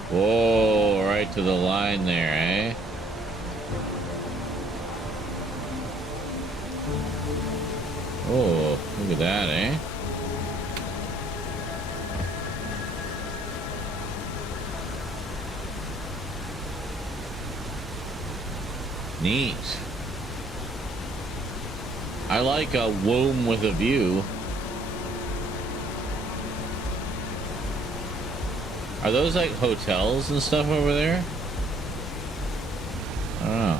Whoa, right to the line there, eh? Oh, look at that, eh? Neat. I like a womb with a view. Are those like hotels and stuff over there? I don't know.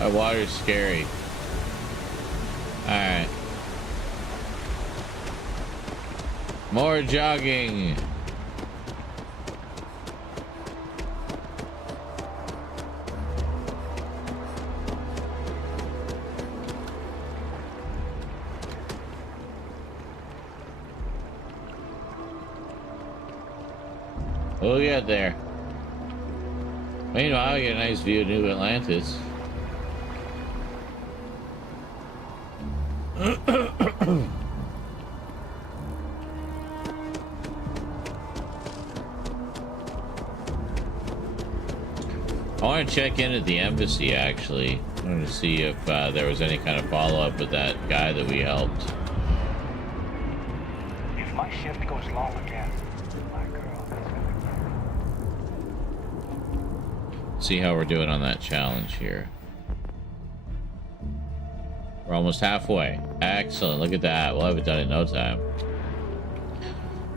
That water's scary. Alright. More jogging. We'll get there. Meanwhile, we get a nice view of New Atlantis. I want to check in at the embassy, actually. I want to see if there was any kind of follow-up with that guy that we helped. If my shift goes long again, my girl, that's gonna See how we're doing on that challenge here. We're almost halfway. Excellent. Look at that. We'll have it done in no time.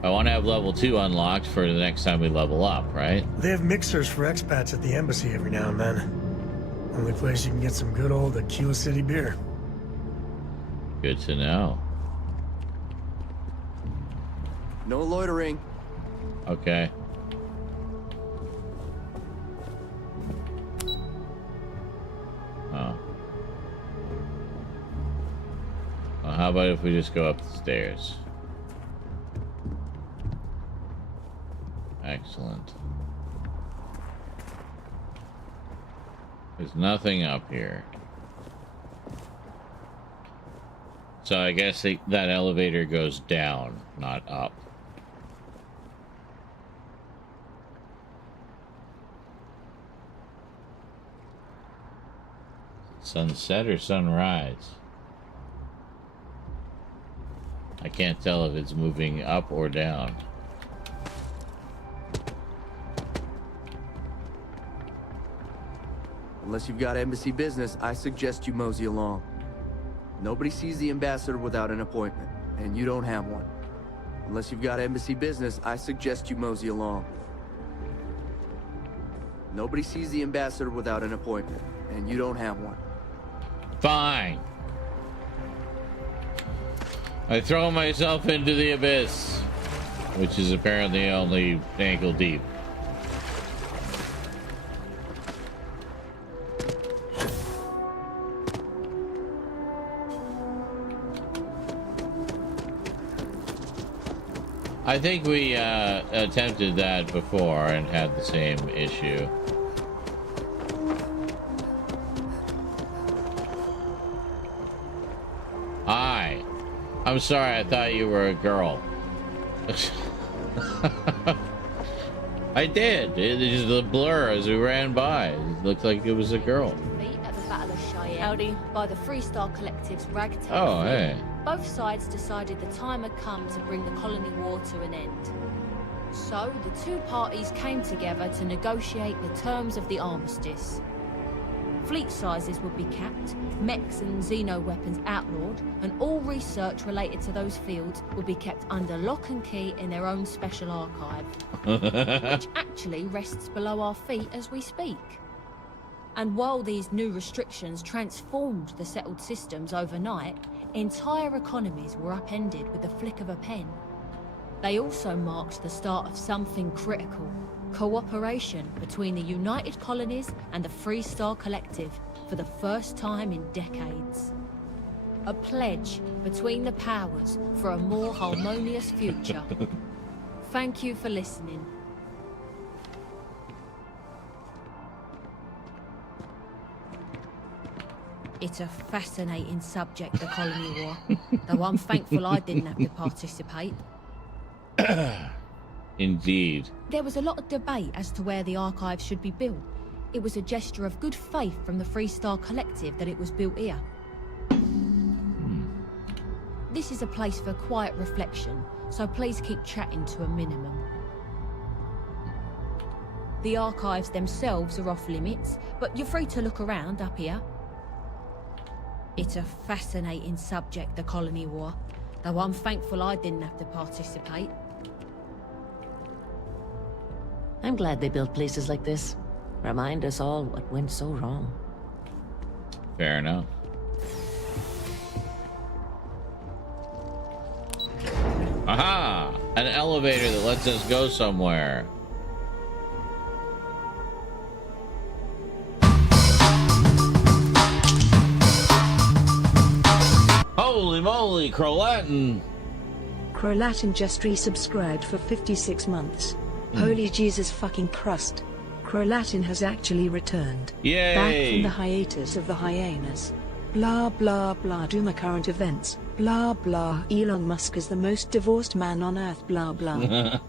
I want to have level 2 unlocked for the next time we level up, right? They have mixers for expats at the embassy every now and then. Only place you can get some good old Aquila City beer. Good to know. No loitering. Okay. Oh. Well, how about if we just go up the stairs? Excellent. There's nothing up here. So I guess that elevator goes down, not up. Sunset or sunrise? I can't tell if it's moving up or down. Unless you've got embassy business, I suggest you mosey along. Nobody sees the ambassador without an appointment, and you don't have one. Unless you've got embassy business, I suggest you mosey along. Nobody sees the ambassador without an appointment, and you don't have one. Fine. I throw myself into the abyss, which is apparently only ankle deep. I think we attempted that before and had the same issue. Hi. I'm sorry, I thought you were a girl. I did. It is the blur as we ran by. It looked like it was a girl. At the Battle of Chillin. Howdy. By the Freestar Collective's ragtag. Oh, hey. Both sides decided the time had come to bring the colony war to an end. So, the two parties came together to negotiate the terms of the armistice. Fleet sizes would be capped, mechs and xeno weapons outlawed, and all research related to those fields would be kept under lock and key in their own special archive, which actually rests below our feet as we speak. And while these new restrictions transformed the settled systems overnight, entire economies were upended with the flick of a pen. They also marked the start of something critical: cooperation between the United Colonies and the Freestar Collective for the first time in decades. A pledge between the powers for a more harmonious future. Thank you for listening. It's a fascinating subject, the colony war, though I'm thankful I didn't have to participate. Indeed. There was a lot of debate as to where the archive should be built. It was a gesture of good faith from the Freestar Collective that it was built here. This is a place for quiet reflection, so please keep chatting to a minimum. The archives themselves are off limits, but you're free to look around up here. It's a fascinating subject, the colony war, though I'm thankful I didn't have to participate. I'm glad they built places like this. Remind us all what went so wrong. Fair enough. Aha! An elevator that lets us go somewhere. Holy moly, Crolatin! Crolatin just resubscribed for 56 months. Holy Jesus fucking Christ. Crow-Latin has actually returned. Yay! Back from the hiatus of the hyenas. Blah blah blah. Duma current events. Blah blah. Elon Musk is the most divorced man on earth. Blah blah.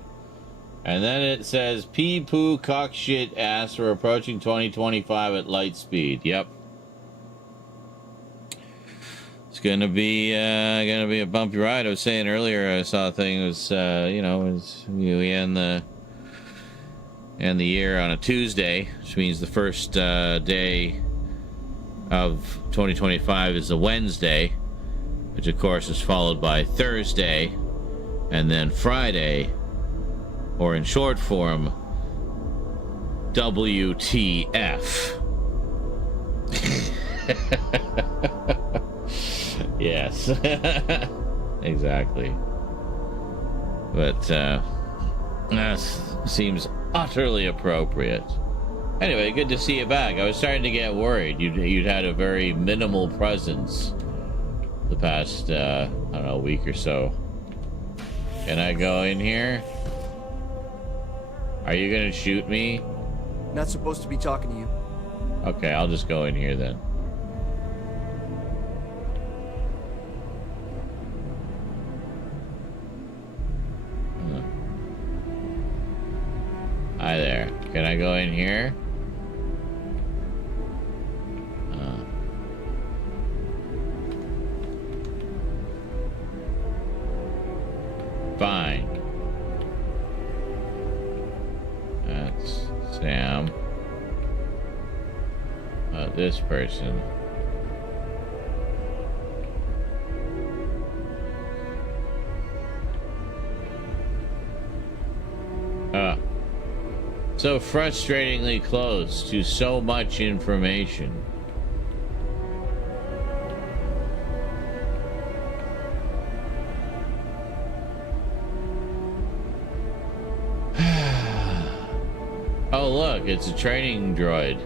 And then it says pee poo cock shit ass. We're approaching 2025 at light speed. Yep. It's gonna be a bumpy ride. I was saying earlier, I saw a thing. It was we end the year on a Tuesday, which means the first day of 2025 is a Wednesday, which of course is followed by Thursday, and then Friday, or in short form, WTF. Yes. Exactly. But that seems utterly appropriate. Anyway, good to see you back. I was starting to get worried. You'd had a very minimal presence the past I don't know, week or so. Can I go in here? Are you gonna shoot me? Not supposed to be talking to you. Okay, I'll just go in here then. Hi there. Can I go in here? Fine. That's Sam. This person. So frustratingly close to so much information. Oh look, it's a training droid.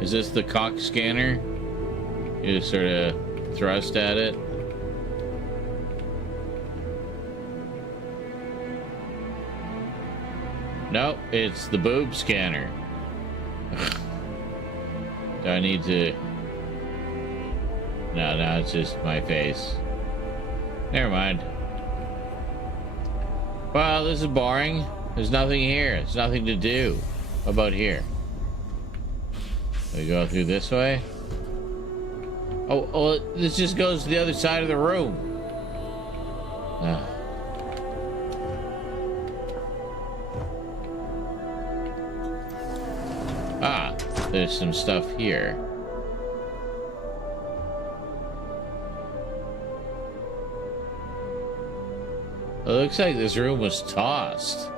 Is this the cock scanner? You just sort of thrust at it. Nope, it's the boob scanner. Do I need to... No, it's just my face. Never mind. Well, this is boring. There's nothing here. There's nothing to do. What about here? We go through this way? Oh, this just goes to the other side of the room. There's some stuff here. It looks like this room was tossed.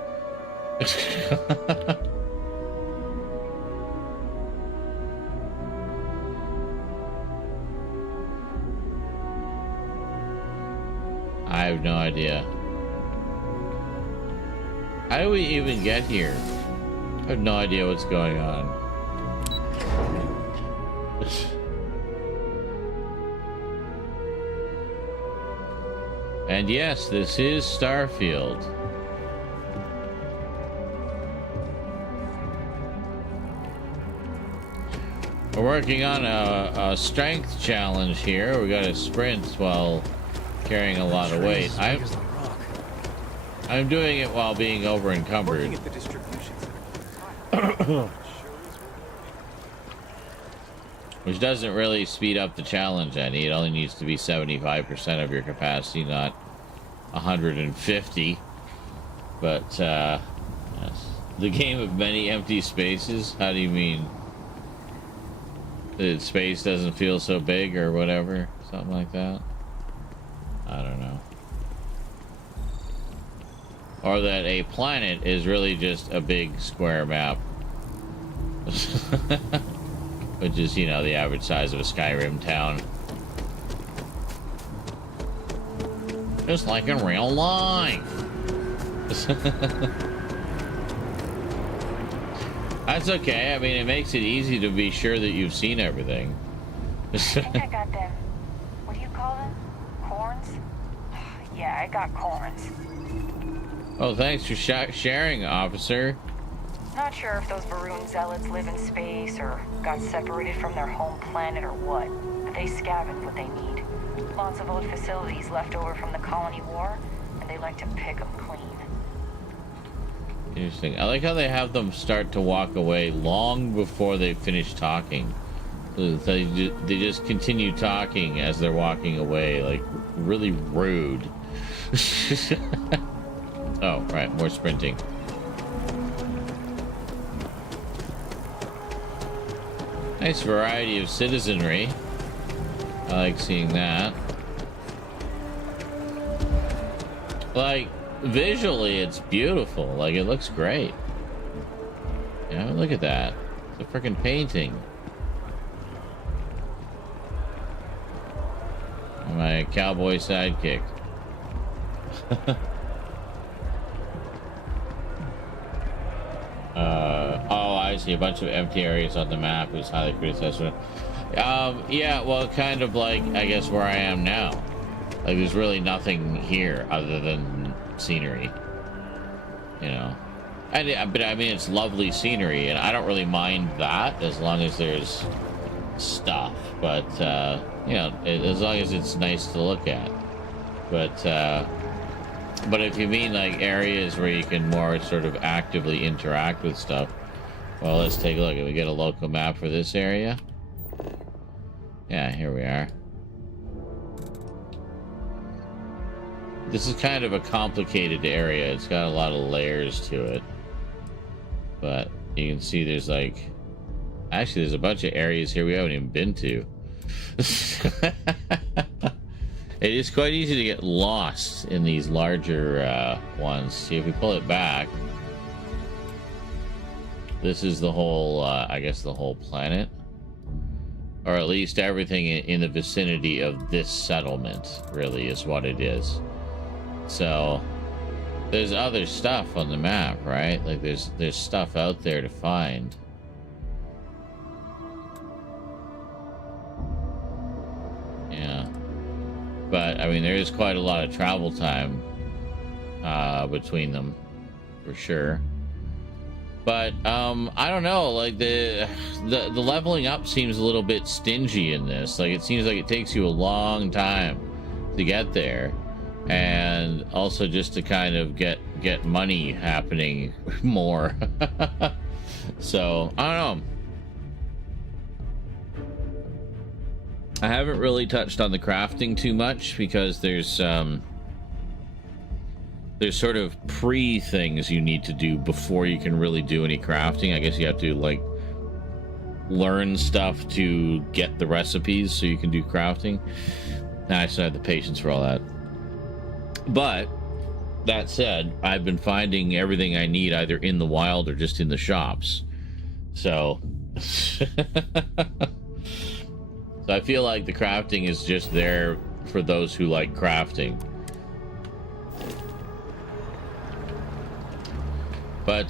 I have no idea. How do we even get here? I have no idea what's going on. And yes, this is Starfield. We're working on a strength challenge here. We got to sprint while carrying a lot of weight. I'm doing it while being over encumbered. Which doesn't really speed up the challenge any. It only needs to be 75% of your capacity, not 150. But, yes. The game of many empty spaces? How do you mean? The space doesn't feel so big or whatever? Something like that? I don't know. Or that a planet is really just a big square map. Which is, you know, the average size of a Skyrim town. Just like in real life. That's okay. I mean, it makes it easy to be sure that you've seen everything. I think I got them. What do you call them? Yeah, I got corns. Oh, thanks for sharing, officer. Not sure if those Varun zealots live in space or got separated from their home planet or what, but they scavenge what they need. Lots of old facilities left over from the colony war, and they like to pick them clean. Interesting. I like how they have them start to walk away long before they finish talking. They just continue talking as they're walking away, like really rude. Oh, right, more sprinting. Nice variety of citizenry. I like seeing that. Like, visually, it's beautiful. Like, it looks great. Yeah, look at that. It's a freaking painting. My cowboy sidekick. Oh, I see. A bunch of empty areas on the map is highly criticized. Yeah, well, kind of like, I guess, where I am now. Like, there's really nothing here other than scenery. You know? But I mean, it's lovely scenery, and I don't really mind that as long as there's stuff. But, you know, as long as it's nice to look at. But if you mean like areas where you can more sort of actively interact with stuff, well, let's take a look. Can we get a local map for this area? Yeah, here we are. This is kind of a complicated area. It's got a lot of layers to it. But you can see there's like... Actually, there's a bunch of areas here we haven't even been to. It is quite easy to get lost in these larger ones. See, if we pull it back, this is the whole, I guess the whole planet. Or at least everything in the vicinity of this settlement, really, is what it is. So, there's other stuff on the map, right? Like, there's stuff out there to find. Yeah. But, I mean, there is quite a lot of travel time between them, for sure. But, I don't know, like, the leveling up seems a little bit stingy in this. Like, it seems like it takes you a long time to get there. And also just to kind of get money happening more. So, I don't know. I haven't really touched on the crafting too much because there's sort of pre-things you need to do before you can really do any crafting. I guess you have to like learn stuff to get the recipes so you can do crafting. Now I just don't have the patience for all that. But that said, I've been finding everything I need either in the wild or just in the shops. So So I feel like the crafting is just there for those who like crafting. But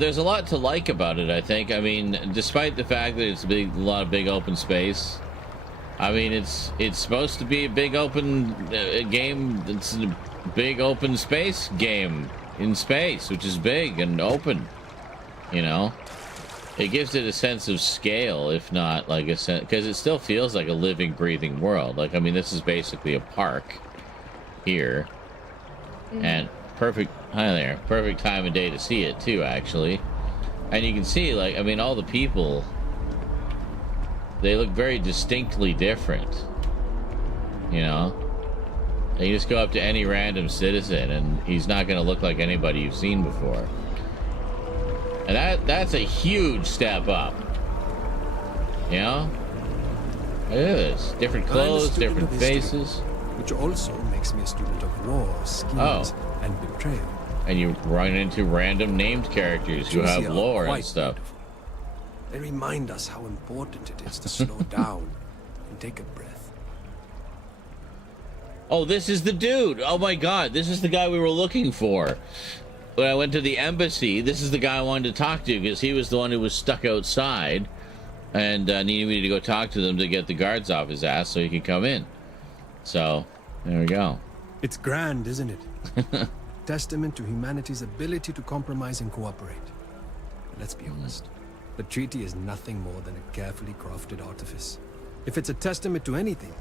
there's a lot to like about it, I think. I mean, despite the fact that it's a lot of big open space. I mean, it's supposed to be a big open game. It's a big open space game in space, which is big and open, you know? It gives it a sense of scale, if not like a sense, because it still feels like a living, breathing world. Like, I mean, this is basically a park here, and perfect time of day to see it too, actually. And you can see, like, I mean, all the people, they look very distinctly different, you know? And you just go up to any random citizen, and he's not going to look like anybody you've seen before. And that's a huge step up. You know? Look at this. Different clothes, different faces. Which also makes me a student of war, schemes, and betrayal. And you run into random named characters who have lore and stuff. Beautiful. They remind us how important it is to slow down and take a breath. Oh, this is the dude. Oh my god, this is the guy we were looking for. When I went to the embassy, this is the guy I wanted to talk to because he was the one who was stuck outside and needed me to go talk to them to get the guards off his ass so he could come in. So, there we go. It's grand, isn't it? Testament to humanity's ability to compromise and cooperate. Let's be honest. The treaty is nothing more than a carefully crafted artifice. If it's a testament to anything,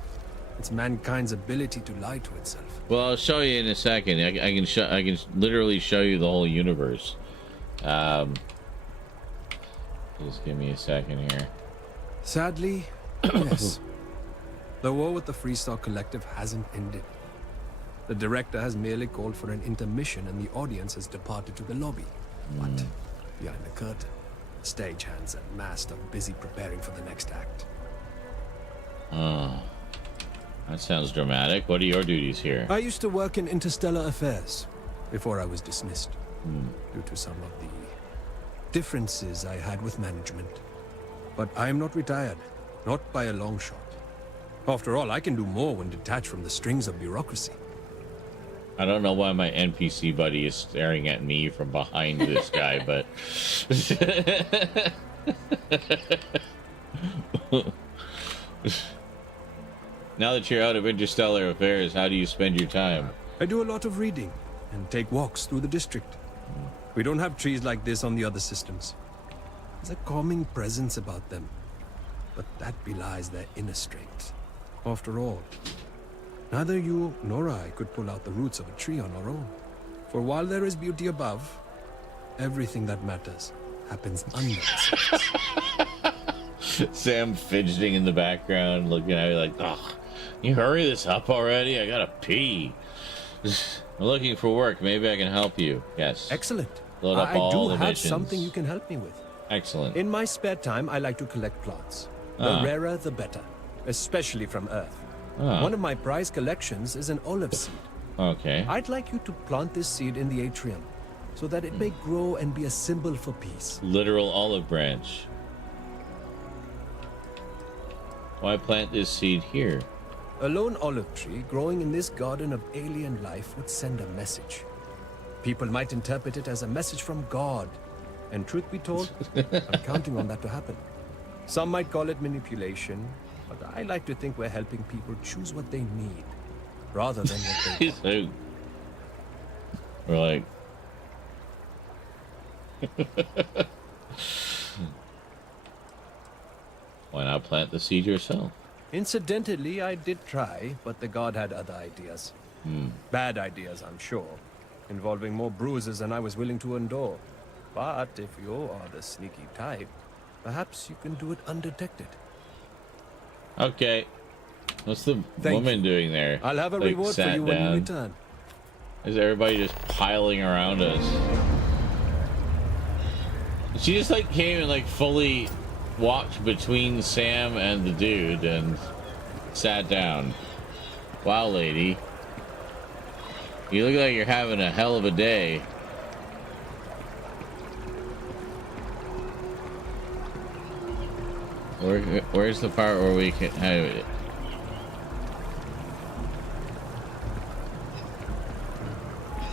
it's mankind's ability to lie to itself. Well, I'll show you in a second. I can literally show you the whole universe. Just give me a second here. Sadly, yes. The war with the Freestar Collective hasn't ended. The director has merely called for an intermission and the audience has departed to the lobby. But behind the curtain, stagehands and masked are busy preparing for the next act. Oh, that sounds dramatic. What are your duties here? I used to work in interstellar affairs before I was dismissed due to some of the differences I had with management. But I am not retired, not by a long shot. After all, I can do more when detached from the strings of bureaucracy. I don't know why my NPC buddy is staring at me from behind this guy, but now that you're out of interstellar affairs, how do you spend your time? I do a lot of reading and take walks through the district. We don't have trees like this on the other systems. There's a calming presence about them, but that belies their inner strength. After all, neither you nor I could pull out the roots of a tree on our own. For while there is beauty above, everything that matters happens under the surface. Sam fidgeting in the background, looking at me like, "Oh, you hurry this up already? I gotta pee." I'm looking for work. Maybe I can help you. Yes. Excellent. Load up I all do the have missions. something you can help me with. Excellent. In my spare time, I like to collect plants. The rarer, the better, especially from Earth. One of my prized collections is an olive seed. Okay. I'd like you to plant this seed in the atrium so that it may grow and be a symbol for peace. Literal olive branch. Why plant this seed here? A lone olive tree growing in this garden of alien life would send a message. People might interpret it as a message from God. And truth be told, I'm counting on that to happen. Some might call it manipulation, but I like to think we're helping people choose what they need, rather than what they want. We're like... Why not plant the seed yourself? Incidentally, I did try, but the god had other ideas. Bad ideas, I'm sure, involving more bruises than I was willing to endure. But if you are the sneaky type, perhaps you can do it undetected. Okay. What's the woman doing there? I'll have a reward for you when you return. Is everybody just piling around us? She just like came and like fully walked between Sam and the dude and sat down. Wow, lady. You look like you're having a hell of a day. Where's the part where we can have it?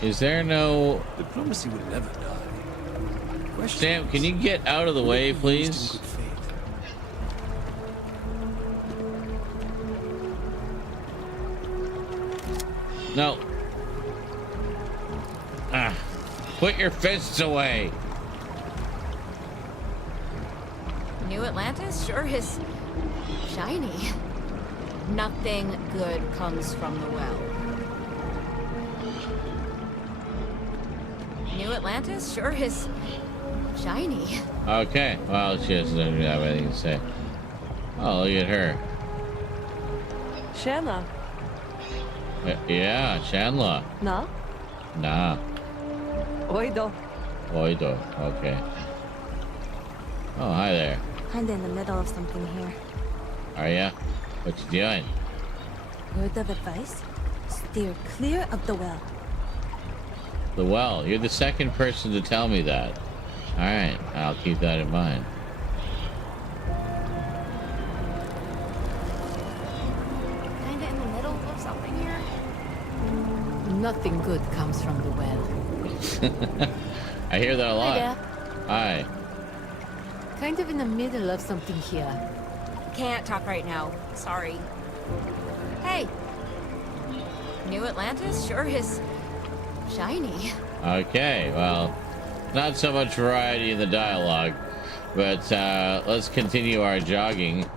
Is there no... Diplomacy will never die. Sam, can you get out of the way, please? No. Put your fists away. New Atlantis sure is shiny. Nothing good comes from the well. New Atlantis sure is shiny. Okay, well, she doesn't have anything to say. Oh, look at her. Shanna. Yeah, Chandler. Na? Nah. Oido. Oido, okay. Oh, hi there. Kinda in the middle of something here. Are ya? What you doing? Word of advice? Steer clear of the well. The well. You're the second person to tell me that. Alright, I'll keep that in mind. Kinda in the middle of something here. Nothing good comes from the well. I hear that a lot. Hi there. Hi. Kind of in the middle of something here. Can't talk right now. Sorry. Hey. New Atlantis sure is shiny. Okay, well, not so much variety in the dialogue, but let's continue our jogging.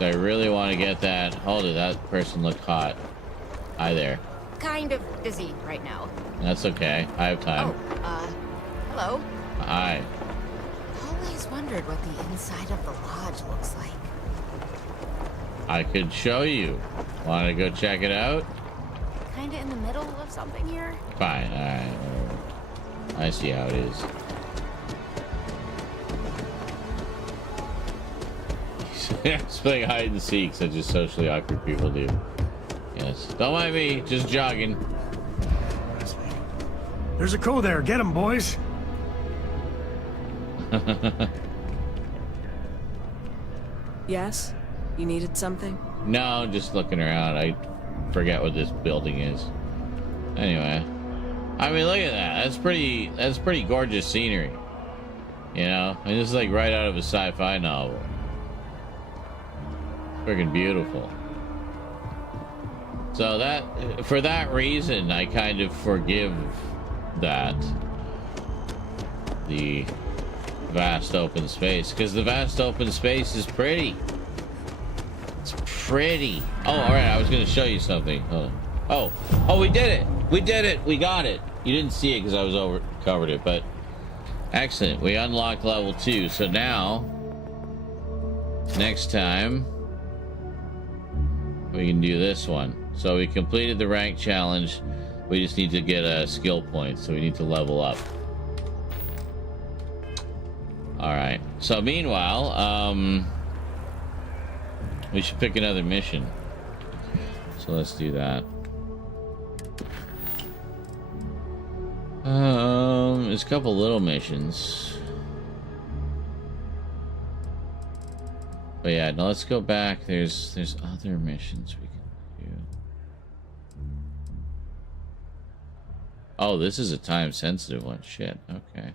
I really want to get that. Hold it, that person looked hot. Hi there. Kind of busy right now. That's okay. I have time. Hello. Hi. Always wondered what the inside of the lodge looks like. I could show you. Want to go check it out? Kinda in the middle of something here. Fine. All right. I see how it is. It's playing hide and seek, such as socially awkward people do. Yes. Don't mind me. Just jogging. There's a co there. Get him, boys. Yes? You needed something? No, just looking around. I forget what this building is. Anyway, I mean, look at that. That's pretty gorgeous scenery. You know, I mean, this is like right out of a sci-fi novel. Freaking beautiful. So that, for that reason, I kind of forgive that. The vast open space, because the vast open space is pretty. It's pretty. Oh, all right. I was going to show you something. Oh, we did it. We did it. We got it. You didn't see it because I was covered it, but excellent. We unlocked level 2. So now, next time, we can do this one. So we completed the rank challenge. We just need to get a skill point. So we need to level up. All right. So meanwhile, we should pick another mission. So let's do that. There's a couple little missions. But yeah, now let's go back. There's other missions we can do. Oh, this is a time sensitive one. Shit. Okay.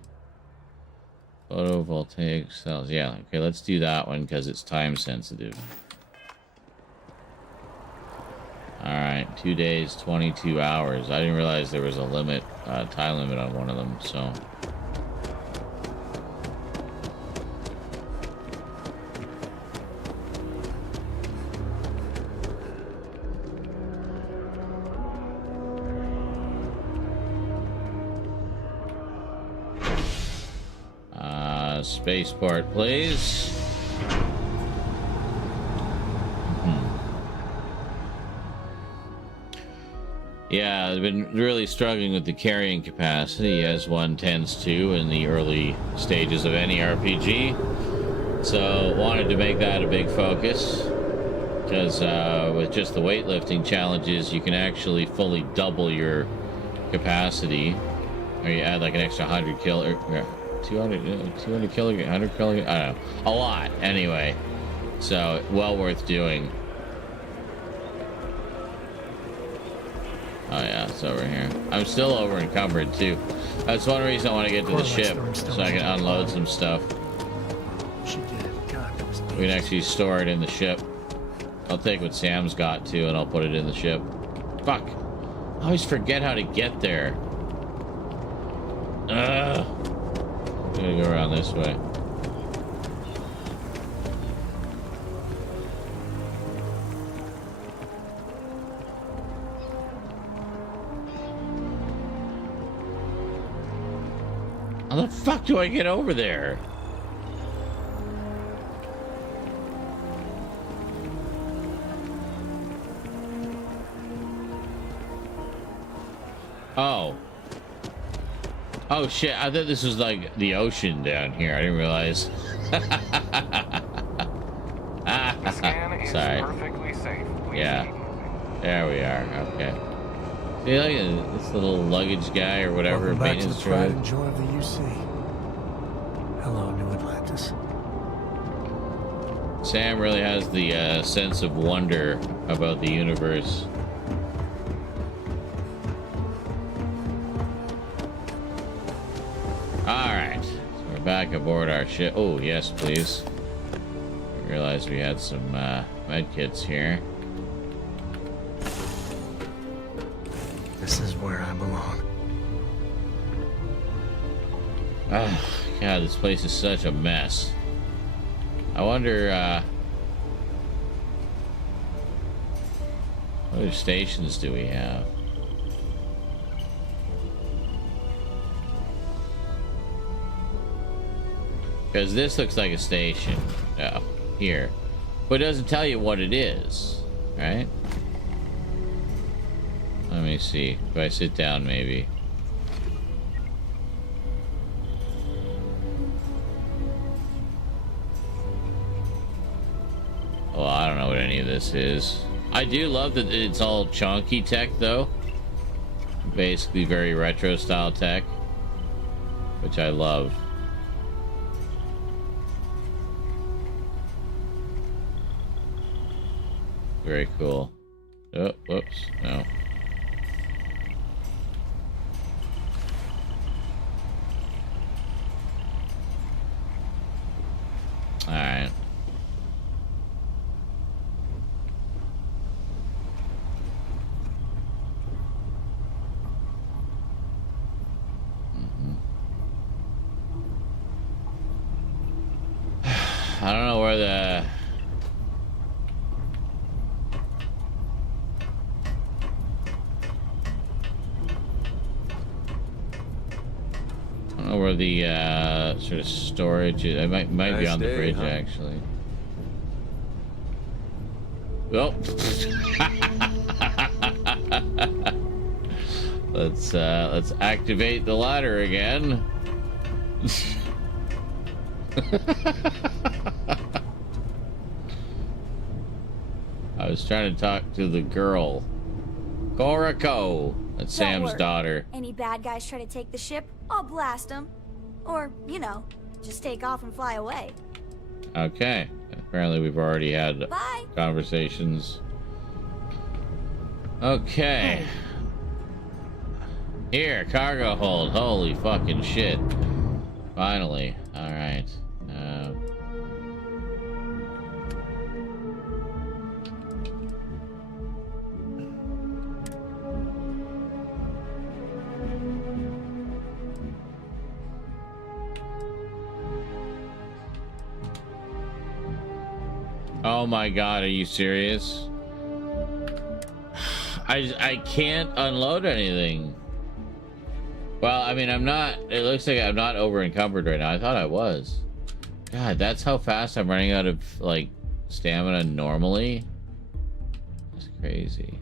Photovoltaic cells. Yeah, okay, let's do that one because it's time sensitive. Alright, 2 days, 22 hours. I didn't realize there was a limit, time limit on one of them, so. Spaceport, please. Yeah, I've been really struggling with the carrying capacity, as one tends to in the early stages of any RPG. So wanted to make that a big focus, because with just the weightlifting challenges, you can actually fully double your capacity, or you add like an extra 100 kilo. 200 kilograms, 100 kilograms, I don't know, a lot anyway, so well worth doing. Oh yeah, it's over here. I'm still over encumbered too. That's one reason I want to get to the ship, so I can unload some stuff. We can actually store it in the ship. I'll take what Sam's got too, and I'll put it in the ship. Fuck, I always forget how to get there. I'm gonna go around this way. How the fuck do I get over there? Oh shit, I thought this was like the ocean down here. I didn't realize. The scan is sorry. perfectly safe. Please Yeah. keep moving. There we are. Okay. See, like this little luggage guy or whatever. Welcome back to the maintenance pride droid. and joy of the UC. Hello, New Atlantis. Sam really has the sense of wonder about the universe. Alright, so we're back aboard our ship. Oh, yes, please. I realized we had some med kits here. where I belong. Oh, God, this place is such a mess. I wonder, what other stations do we have? Because this looks like a station. Oh, here. But it doesn't tell you what it is, right? Let me see. If I sit down, maybe. Well, I don't know what any of this is. I do love that it's all chunky tech, though. Basically very retro style tech, which I love. Very cool. Oh, whoops, no. All right. I don't know where the... I don't know where the sort of storage is. I might be on the bridge, actually. Well, let's activate the ladder again. I was trying to talk to the girl, Korako. That's Sam's daughter. Any bad guys try to take the ship, I'll blast them. Or, you know, just take off and fly away. Okay. Apparently we've already had conversations. Okay. Here, cargo hold. Holy fucking shit. Finally. All right. Oh my god, are you serious? I can't unload anything. Well, I mean, I'm not, it looks like I'm not over encumbered right now. I thought I was. God, that's how fast I'm running out of, like, stamina normally. That's crazy.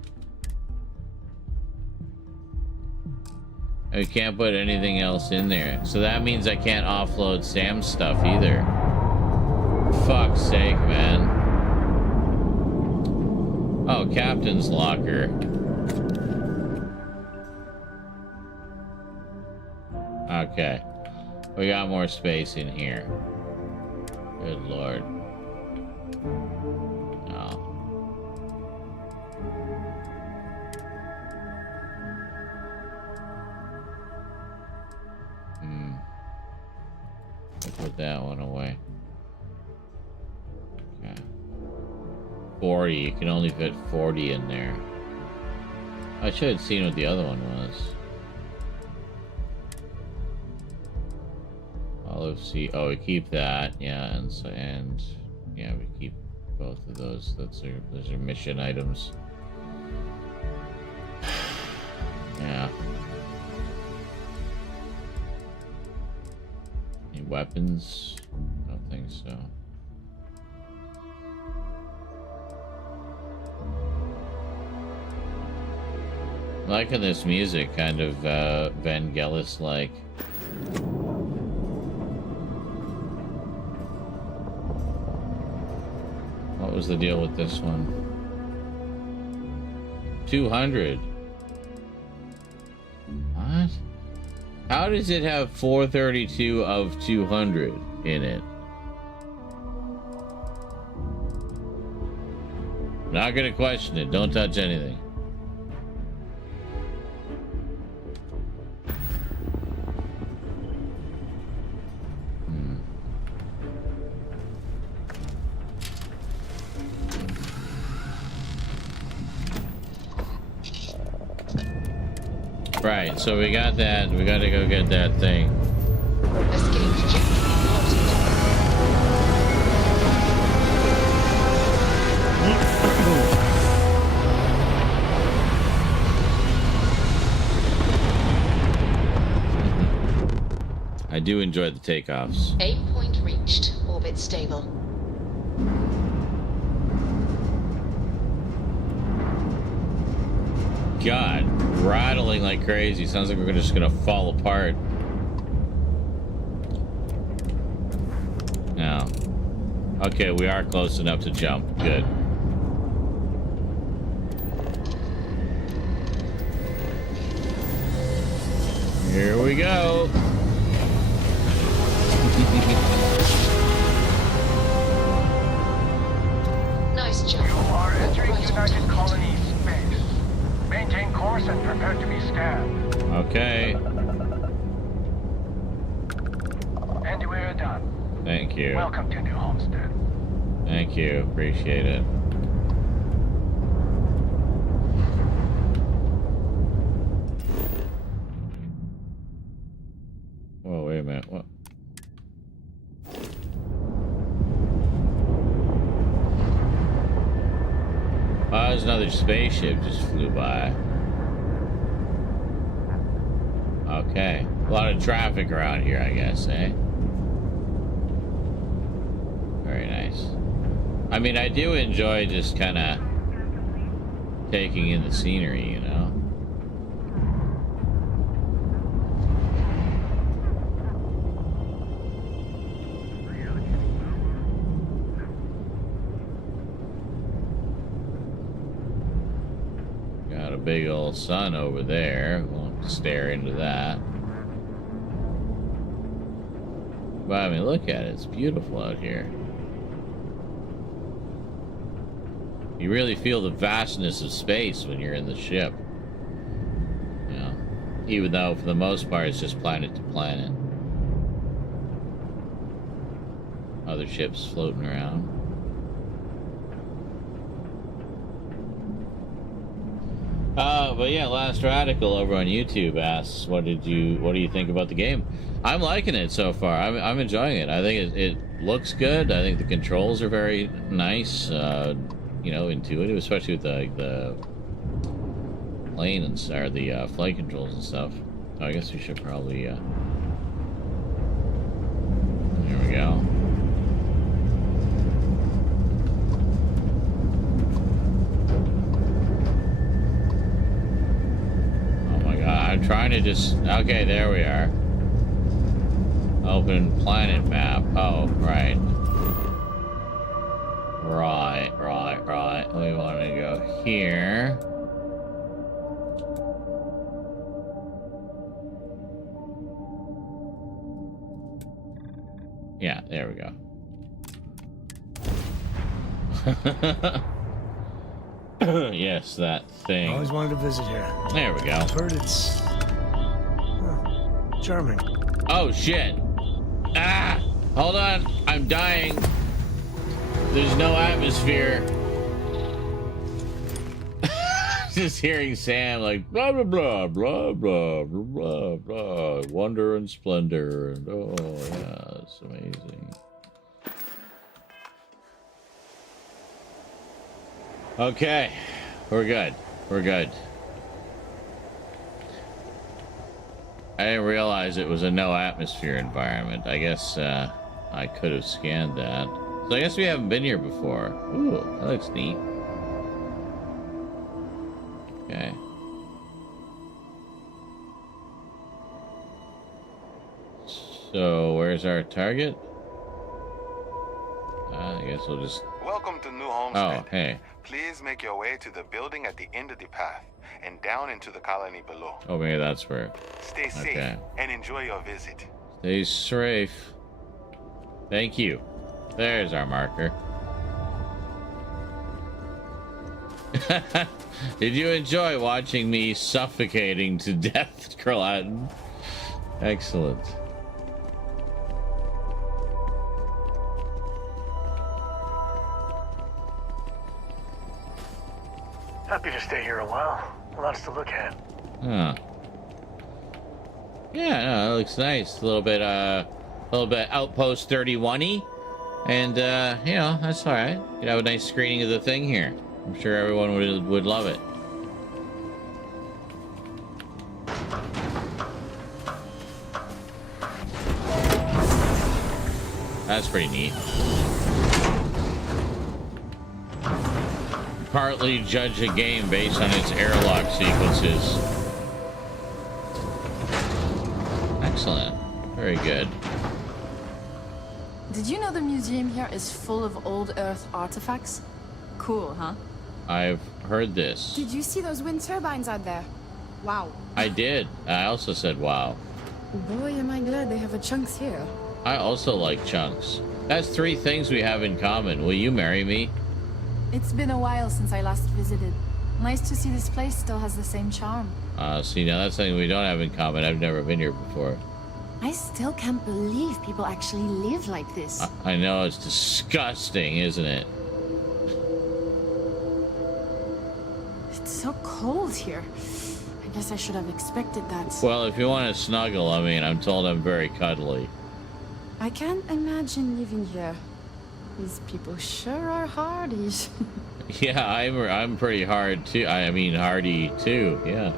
I can't put anything else in there. So that means I can't offload Sam's stuff either. Fuck's sake, man. Oh, Captain's locker. Okay. We got more space in here. Good lord. Oh. I'll put that one away. Okay. 40. You can only fit 40 in there. I should have seen what the other one was. Olive seed. Oh, we keep that. Yeah, and yeah, we keep both of those. Those are mission items. Yeah. Any weapons? I don't think so. I'm liking this music, kind of Vangelis-like. What was the deal with this one? 200. What? How does it have 432 of 200 in it? Not gonna question it. Don't touch anything. Right, so we got that. We got to go get that thing. I do enjoy the takeoffs. Aim point reached. Orbit stable. God, rattling like crazy. Sounds like we're just gonna fall apart. No. Okay, we are close enough to jump. Good. Here we go. Nice jump. You are entering United Colony space. Maintain course and prepare to be scanned. Okay. And we're done. Thank you. Welcome to New Homestead. Thank you. Appreciate it. Whoa, wait a minute. What? Oh, there's another spaceship just flew by. Okay. A lot of traffic around here, I guess, eh? Very nice. I mean, I do enjoy just kind of taking in the scenery, you know? Got a big old sun over there. We'll have to stare into that. But I mean, look at it. It's beautiful out here. You really feel the vastness of space when you're in the ship. You know, even though for the most part it's just planet to planet. Other ships floating around. But yeah, Last Radical over on YouTube asks, what do you think about the game? I'm liking it so far. I'm enjoying it. I think it looks good. I think the controls are very nice. You know, intuitive, especially with the plane and or the flight controls and stuff. So I guess we should probably. Here we go. I'm trying to just... Okay, there we are. Open planet map. Oh, right. Right. We want to go here. Yeah, there we go. Yes, that thing. I always wanted to visit here. There we go. I've heard it's charming. Oh shit! Ah! Hold on, I'm dying. There's no atmosphere. Just hearing Sam like blah blah blah blah blah blah blah, wonder and splendor, and oh yeah, it's amazing. Okay, we're good. We're good. I didn't realize it was a no atmosphere environment. I guess I could have scanned that. So I guess we haven't been here before. Ooh, that looks neat. Okay. So where's our target? I guess we'll just... Welcome to New Homestead. Oh, hey. Please make your way to the building at the end of the path and down into the colony below. Oh, maybe that's where... Stay safe and enjoy your visit. Stay safe. Thank you. There's our marker. Did you enjoy watching me suffocating to death, Kralatin? Excellent. Happy to stay here a while. Lots to look at. Huh. Yeah, no, it looks nice. A little bit Outpost 31-y. And, you know, that's all right. You have a nice screening of the thing here. I'm sure everyone would love it. That's pretty neat. Partly judge a game based on its airlock sequences. Excellent. Very good. Did you know the museum here is full of old Earth artifacts? Cool, huh? I've heard this. Did you see those wind turbines out there? Wow. I did. I also said wow. Boy, am I glad they have a chunks here. I also like chunks. That's 3 things we have in common. Will you marry me? It's been a while since I last visited. Nice to see this place still has the same charm. See, now that's something we don't have in common. I've never been here before. I still can't believe people actually live like this. I know, it's disgusting, isn't it? It's so cold here. I guess I should have expected that. Well, if you want to snuggle, I mean, I'm told I'm very cuddly. I can't imagine living here. These people sure are hardy. Yeah, I'm pretty hard too. I mean, hardy too. Yeah.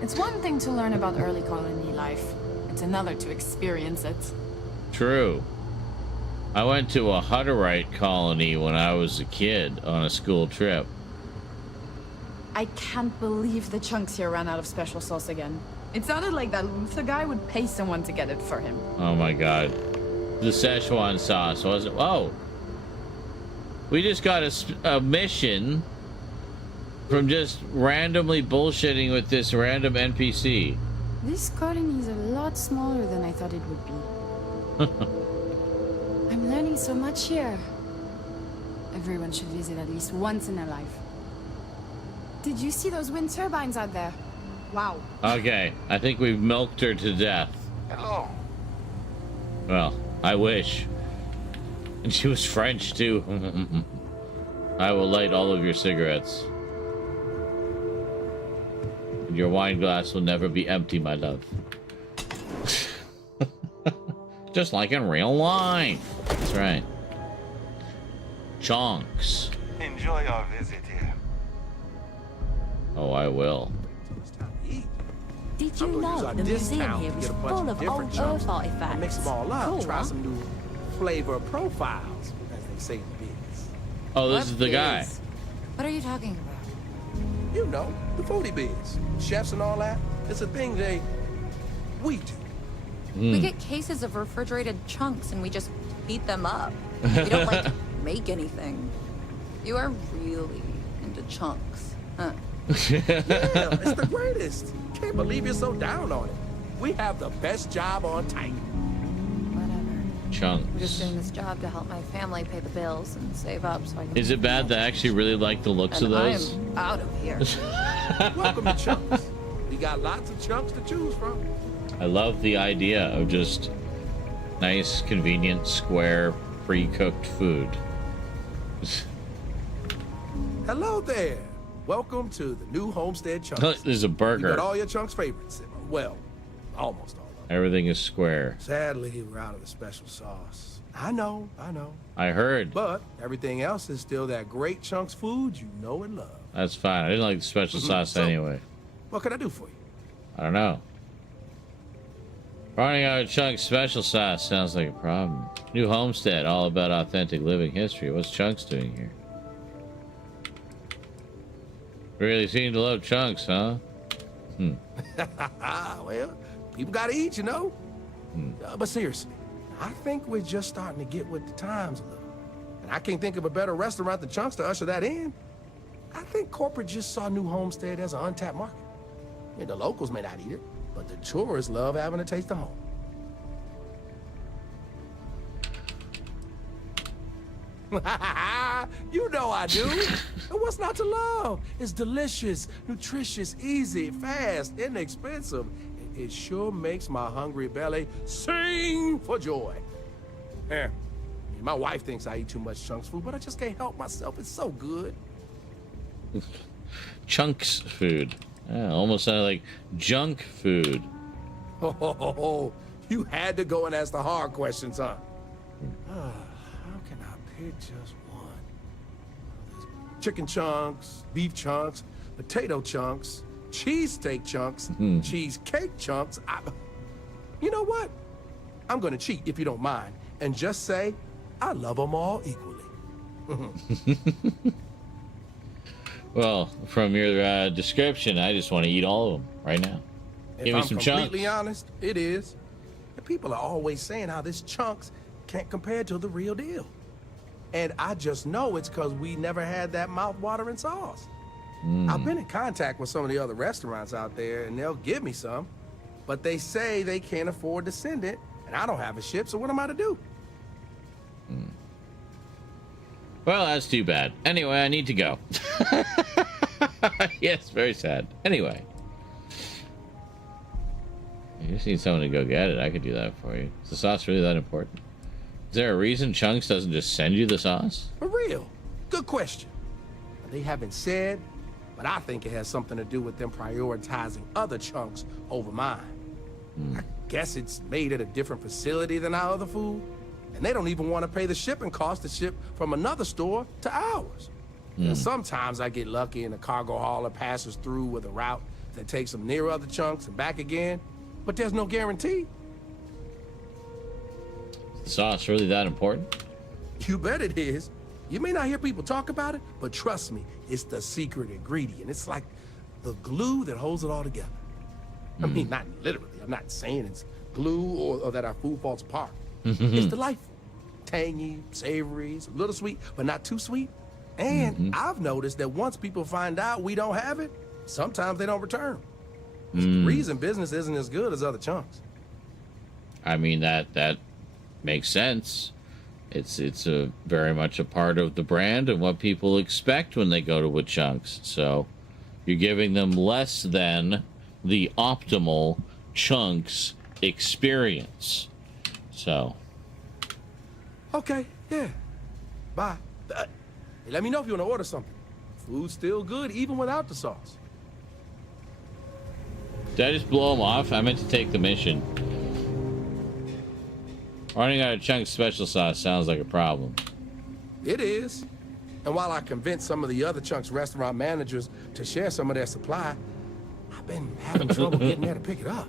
It's one thing to learn about early colony life. It's another to experience it. True. I went to a Hutterite colony when I was a kid on a school trip. I can't believe the chunks here ran out of special sauce again. It sounded like that Luther guy would pay someone to get it for him. Oh my god. The Szechuan sauce, was it? Oh. We just got a mission from just randomly bullshitting with this random NPC. This colony is a lot smaller than I thought it would be. I'm learning so much here. Everyone should visit at least once in their life. Did you see those wind turbines out there? Wow. Okay, I think we've milked her to death. Hello. Well, I wish. And she was French, too. I will light all of your cigarettes. And your wine glass will never be empty, my love. Just like in real life. That's right. Chonks. Enjoy our visit here. Oh, I will. Did you know the museum here is full of old Earth artifacts? Mix them all up, Cool, try huh? some new flavor profiles, as they say in business. Oh, this is the guy. What are you talking about? You know, the foodie biz. Chefs and all that. It's a thing we do. We get cases of refrigerated chunks and we just beat them up. We don't like to make anything. You are really into chunks, huh? Yeah, it's the greatest. Can't believe you're so down on it. We have the best job on tight. Chunks. I'm just doing this job to help my family pay the bills and save up so I can... Is it bad to actually really like the looks of those? I'm out of here. Welcome to Chunks. We got lots of chunks to choose from. I love the idea of just nice, convenient, square, pre-cooked food. Hello there. Welcome to the new Homestead Chunks. There's a burger. You got all your Chunks favorites. Well, almost all of them. Everything is square. Sadly, we're out of the special sauce. I know. I heard. But everything else is still that great Chunks food you know and love. That's fine. I didn't like the special sauce anyway. What can I do for you? I don't know. Running out of Chunks special sauce sounds like a problem. New Homestead, all about authentic living history. What's Chunks doing here? Really seem to love Chunks, huh? Well, people gotta eat, you know. But seriously, I think we're just starting to get with the times a little. And I can't think of a better restaurant than Chunks to usher that in. I think corporate just saw New Homestead as an untapped market. I mean, the locals may not eat it, but the tourists love having a taste of home. You know I do. And what's not to love? It's delicious, nutritious, easy, fast, inexpensive. It sure makes my hungry belly sing for joy. My wife thinks I eat too much Chunks food, but I just can't help myself. It's so good. Chunks food. Yeah, almost sounded like junk food. Oh, you had to go and ask the hard questions, huh? How can I pick just one? Chicken chunks, beef chunks, potato chunks, cheesesteak chunks, cheesecake chunks. You know what? I'm gonna cheat if you don't mind, and just say I love them all equally. Well, from your description, I just want to eat all of them right now. Give me some chunks. If I'm completely honest, it is. And people are always saying how this chunks can't compare to the real deal. And I just know it's because we never had that mouth-watering sauce. I've been in contact with some of the other restaurants out there, and they'll give me some. But they say they can't afford to send it, and I don't have a ship, so what am I to do? Well, that's too bad. Anyway, I need to go. Yes, very sad. Anyway. You just need someone to go get it. I could do that for you. Is the sauce really that important? Is there a reason Chunks doesn't just send you the sauce? For real? Good question. They haven't said, but I think it has something to do with them prioritizing other chunks over mine. I guess it's made at a different facility than our other food, and they don't even want to pay the shipping cost to ship from another store to ours. And sometimes I get lucky and a cargo hauler passes through with a route that takes them near other chunks and back again, but there's no guarantee. Is the sauce really that important? You bet it is. You may not hear people talk about it, but trust me, it's the secret ingredient. It's like the glue that holds it all together. I mean, not literally. I'm not saying it's glue or that our food falls apart. It's delightful. Tangy, savory, it's a little sweet, but not too sweet. And I've noticed that once people find out we don't have it, sometimes they don't return. It's the reason business isn't as good as other chunks. I mean, that makes sense. It's a very much a part of the brand and what people expect when they go to Chunks. So you're giving them less than the optimal Chunks experience. So. Okay, yeah. Bye. Hey, let me know if you want to order something. Food's still good even without the sauce. Did I just blow them off? I meant to take the mission. Running out of Chunks special sauce sounds like a problem. It is. And while I convinced some of the other Chunks restaurant managers to share some of their supply, I've been having trouble getting there to pick it up.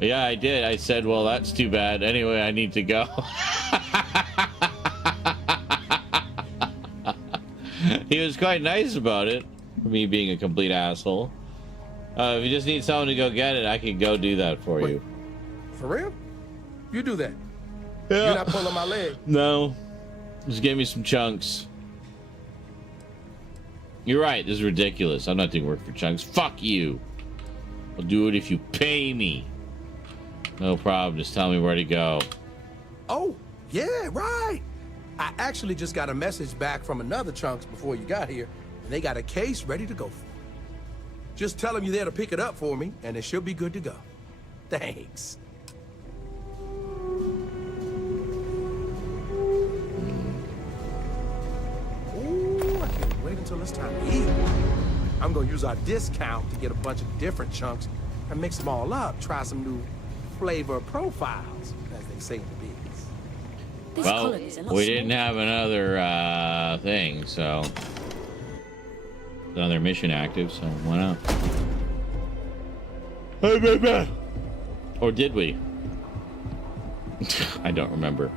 Yeah, I did. I said, well, that's too bad. Anyway, I need to go. He was quite nice about it, me being a complete asshole. If you just need someone to go get it, I can go do that for you. For real? You do that? Yeah. You're not pulling my leg? No. Just give me some chunks. You're right. This is ridiculous. I'm not doing work for Chunks. Fuck you. I'll do it if you pay me. No problem. Just tell me where to go. Oh, yeah, right. I actually just got a message back from another Chunks before you got here, and they got a case ready to go for. Just tell them you're there to pick it up for me, and it should be good to go. Thanks. Ooh, I can't wait until it's time to eat. I'm gonna use our discount to get a bunch of different chunks and mix them all up. Try some new flavor profiles, as they say in the biz. Well, we didn't have another thing, so another mission active, so why not? Or did we? I don't remember.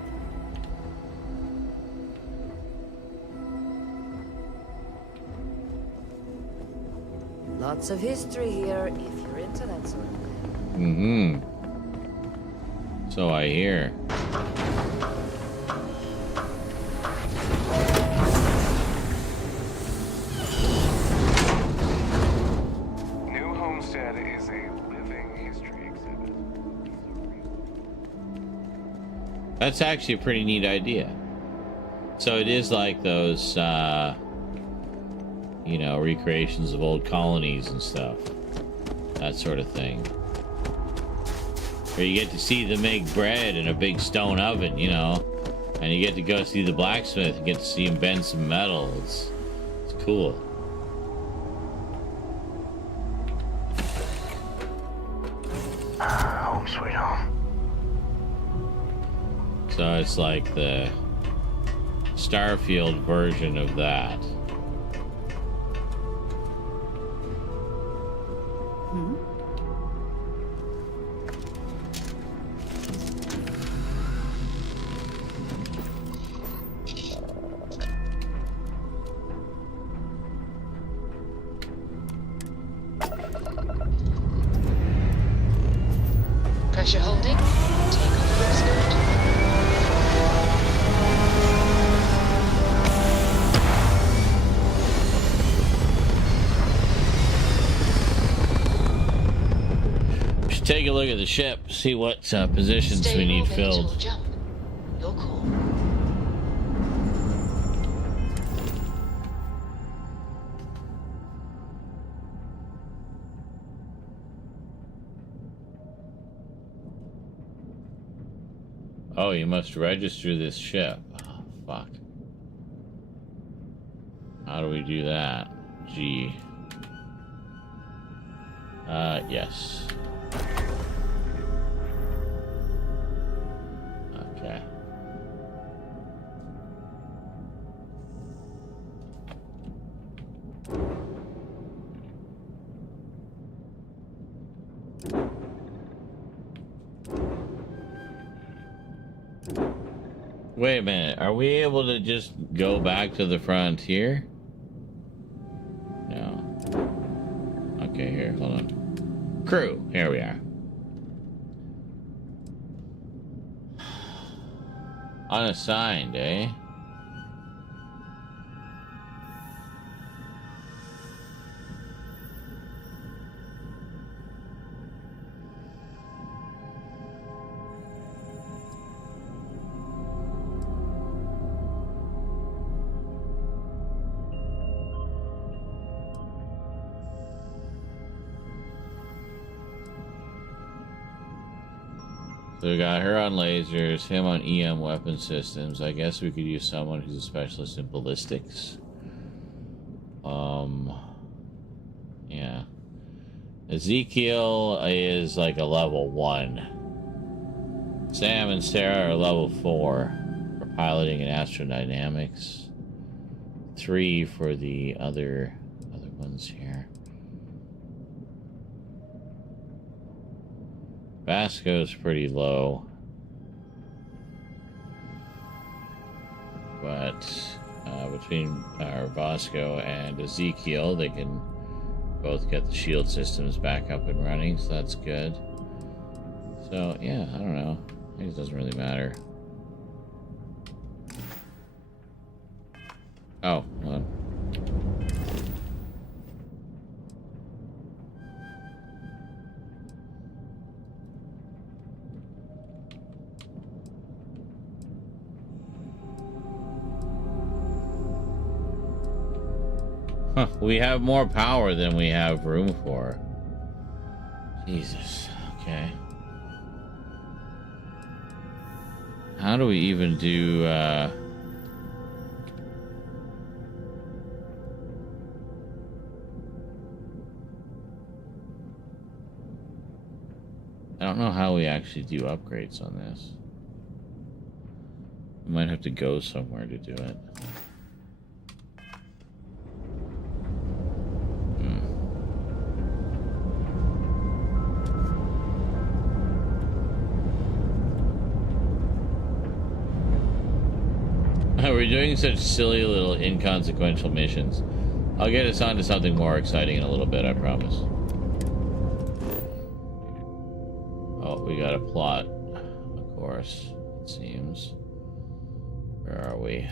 Lots of history here, if you're into that sort of thing. So I hear. New Homestead is a living history exhibit. That's actually a pretty neat idea. So it is like those, you know, recreations of old colonies and stuff. That sort of thing. Or you get to see them make bread in a big stone oven, you know. And you get to go see the blacksmith and get to see him bend some metal. It's cool. Home sweet home. So it's like the Starfield version of that. Pressure holding. Takeoff looks good. We should take a look at the ship, see what positions Stay we need orbit or filled. jump. Your call. Oh, you must register this ship. Oh, fuck. How do we do that? G. Yes. Okay. Wait a minute. Are we able to just go back to the frontier? No. Okay, here, hold on. Crew, here we are. Unassigned, eh? So we got her on lasers, him on EM weapon systems. I guess we could use someone who's a specialist in ballistics. Yeah. Ezekiel is like a level 1. Sam and Sarah are level 4 for piloting and astrodynamics. 3 for the other ones here. Vasco's pretty low, but between Vasco and Ezekiel, they can both get the shield systems back up and running, so that's good. So yeah, I don't know. I think it doesn't really matter. Oh, well. Huh, we have more power than we have room for. Jesus. Okay. How do we even do, I don't know how we actually do upgrades on this. We might have to go somewhere to do it. We're doing such silly little inconsequential missions. I'll get us on to something more exciting in a little bit, I promise. Oh, we got a plot, of course, it seems. Where are we?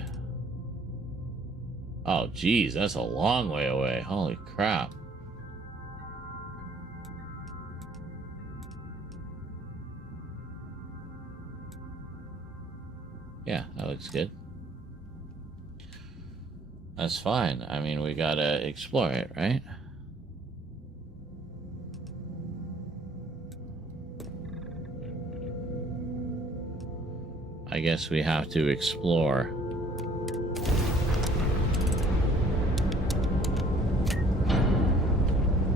Oh, geez, that's a long way away. Holy crap. Yeah, that looks good. That's fine. I mean, we gotta explore it, right? I guess we have to explore.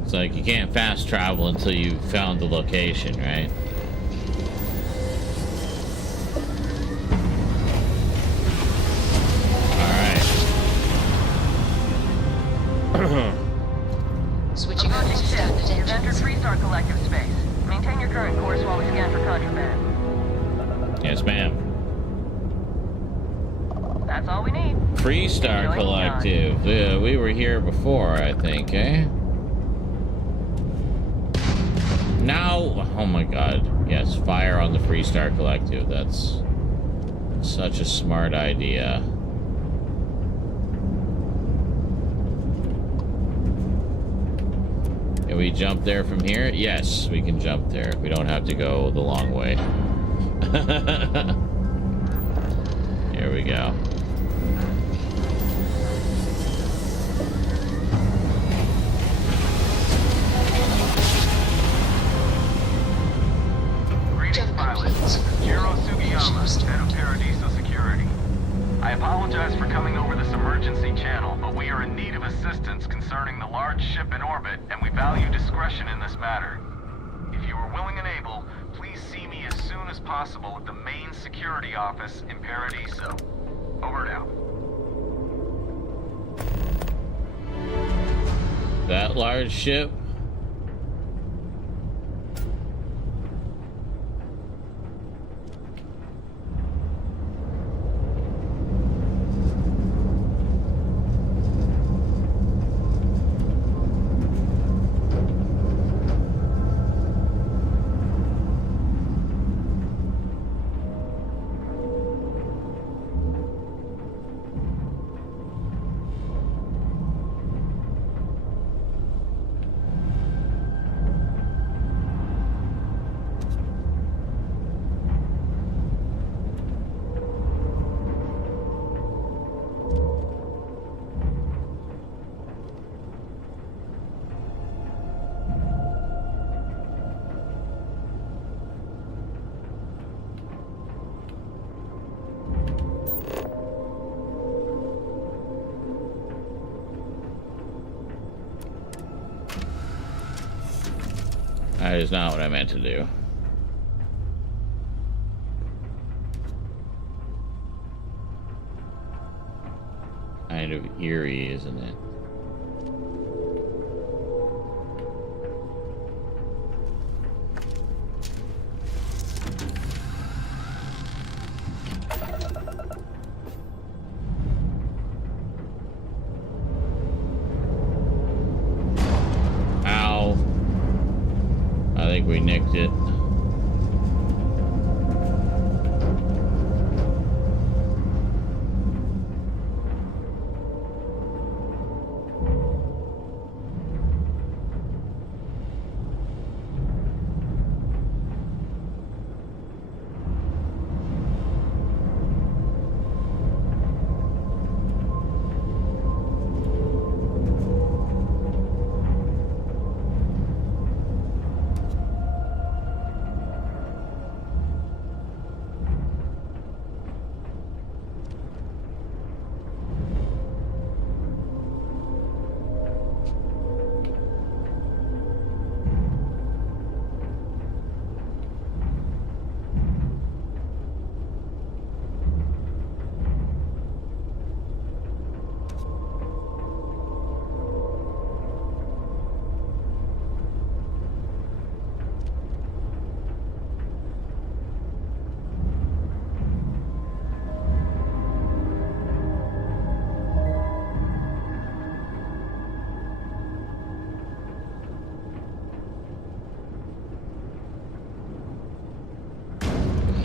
It's like you can't fast travel until you've found the location, right? Switching over to Approaching ship. standard You've entered engines. Freestar Collective space. Maintain your current course while we scan for contraband. Yes, ma'am. That's all we need. Freestar Enjoy Collective. Yeah, we were here before, I think, eh? Now, oh my god. Yes, fire on the Freestar Collective. That's such a smart idea. Can we jump there from here? Yes, we can jump there. We don't have to go the long way. Here we go. Greetings, pilots. This is Jiro Sugiyama, head of Paradiso Security. I apologize for coming over this emergency channel, but we are in need of assistance concerning the large ship in orbit, and we value discretion in this matter. If you are willing and able, please see me as soon as possible at the main security office in Paradiso. Over and out. That large ship? That is not what I meant to do. Kind of eerie, isn't it? Ow. I think we nicked it.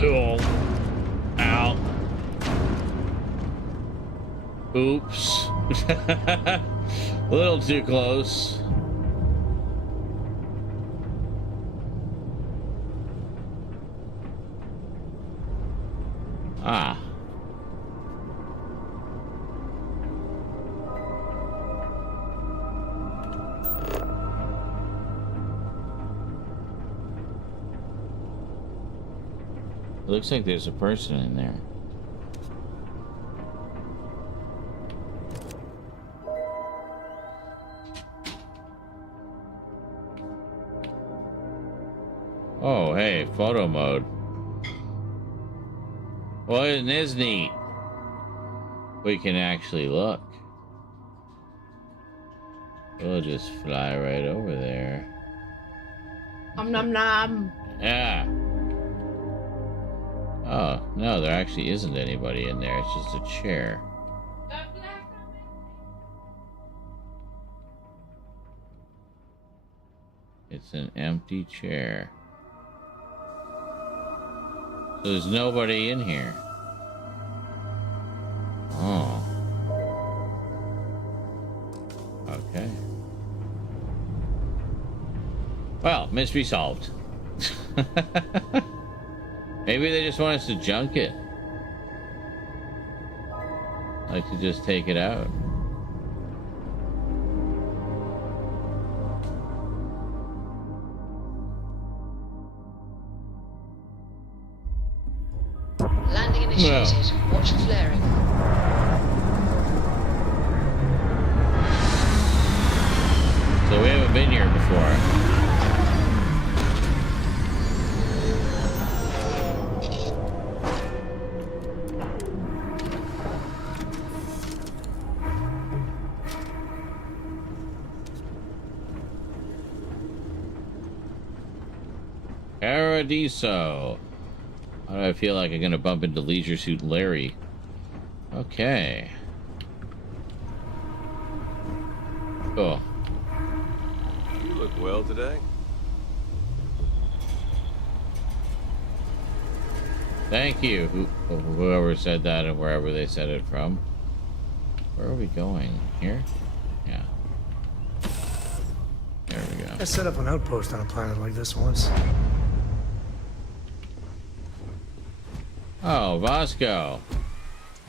Oh. Ow. Oops. A little too close. Ah. It looks like there's a person in there. Oh, hey, photo mode. Well, it is neat. We can actually look. We'll just fly right over there. Nom nom. Yeah. Oh, no, there actually isn't anybody in there. It's just a chair. It's an empty chair. So there's nobody in here. Oh. Okay. Well, mystery solved. Maybe they just want us to junk it. Like to just take it out. Landing initiated. Watch for flaring. So we haven't been here before. Paradiso. Why do I feel like I'm gonna bump into Leisure Suit Larry? Okay. Cool. You look well today. Thank you, whoever said that and wherever they said it from. Where are we going? Here? Yeah. There we go. I set up an outpost on a planet like this once. Oh, Vasco.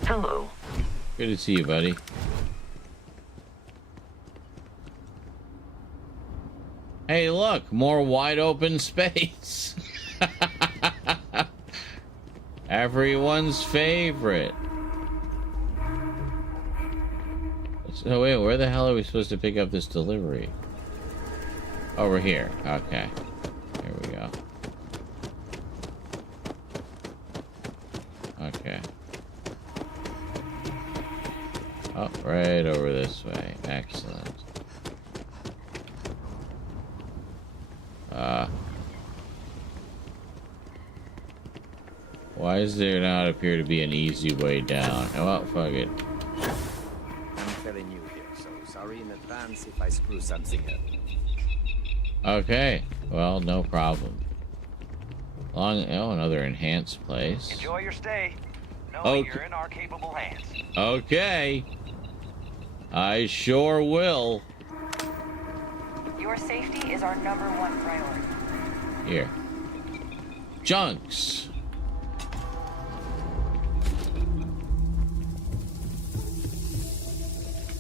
Hello. Good to see you, buddy. Hey, look, more wide open space. Everyone's favorite. So wait, where the hell are we supposed to pick up this delivery? Over here. Okay. Here we go. Okay. Oh, right over this way. Excellent. Why does there not appear to be an easy way down? Oh, well, fuck it. I'm fairly new here, so sorry in advance if I screw something up. Okay. Well, no problem. Oh, another enhanced place. Enjoy your stay. Know Okay. you're in our capable hands. Okay. I sure will. Your safety is our #1 priority. Here. Junks.